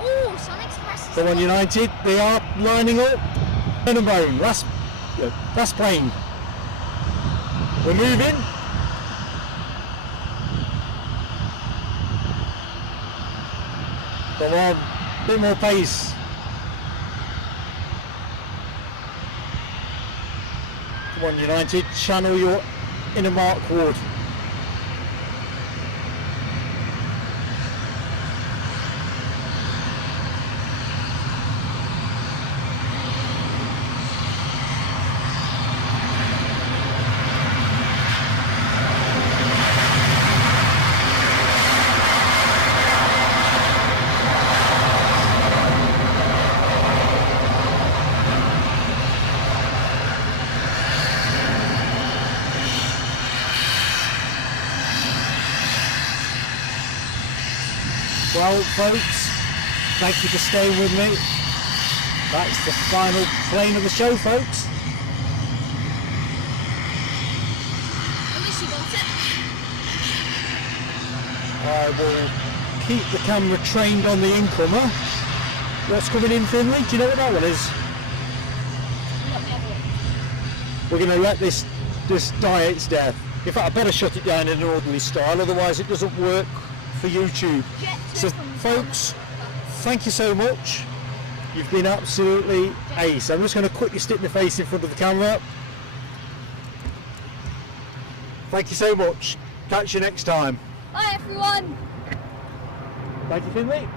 Oh, Sun Express is Come on, United, they are lining up. In and bone, last plane. We're moving. Come on, a bit more pace. Come on, United, channel your inner mark wood. Well, folks, thank you for staying with me. That's the final plane of the show, folks. At least you got it. I will keep the camera trained on the incomer. What's coming in, Finley? Do you know what that one is? Let me have a look. We're going to let this die its death. In fact, I better shut it down in an orderly style, otherwise it doesn't work for YouTube. So folks, thank you so much. You've been absolutely ace. I'm just going to quickly stick my face in front of the camera. Thank you so much. Catch you next time. Bye everyone. Thank you, Finley.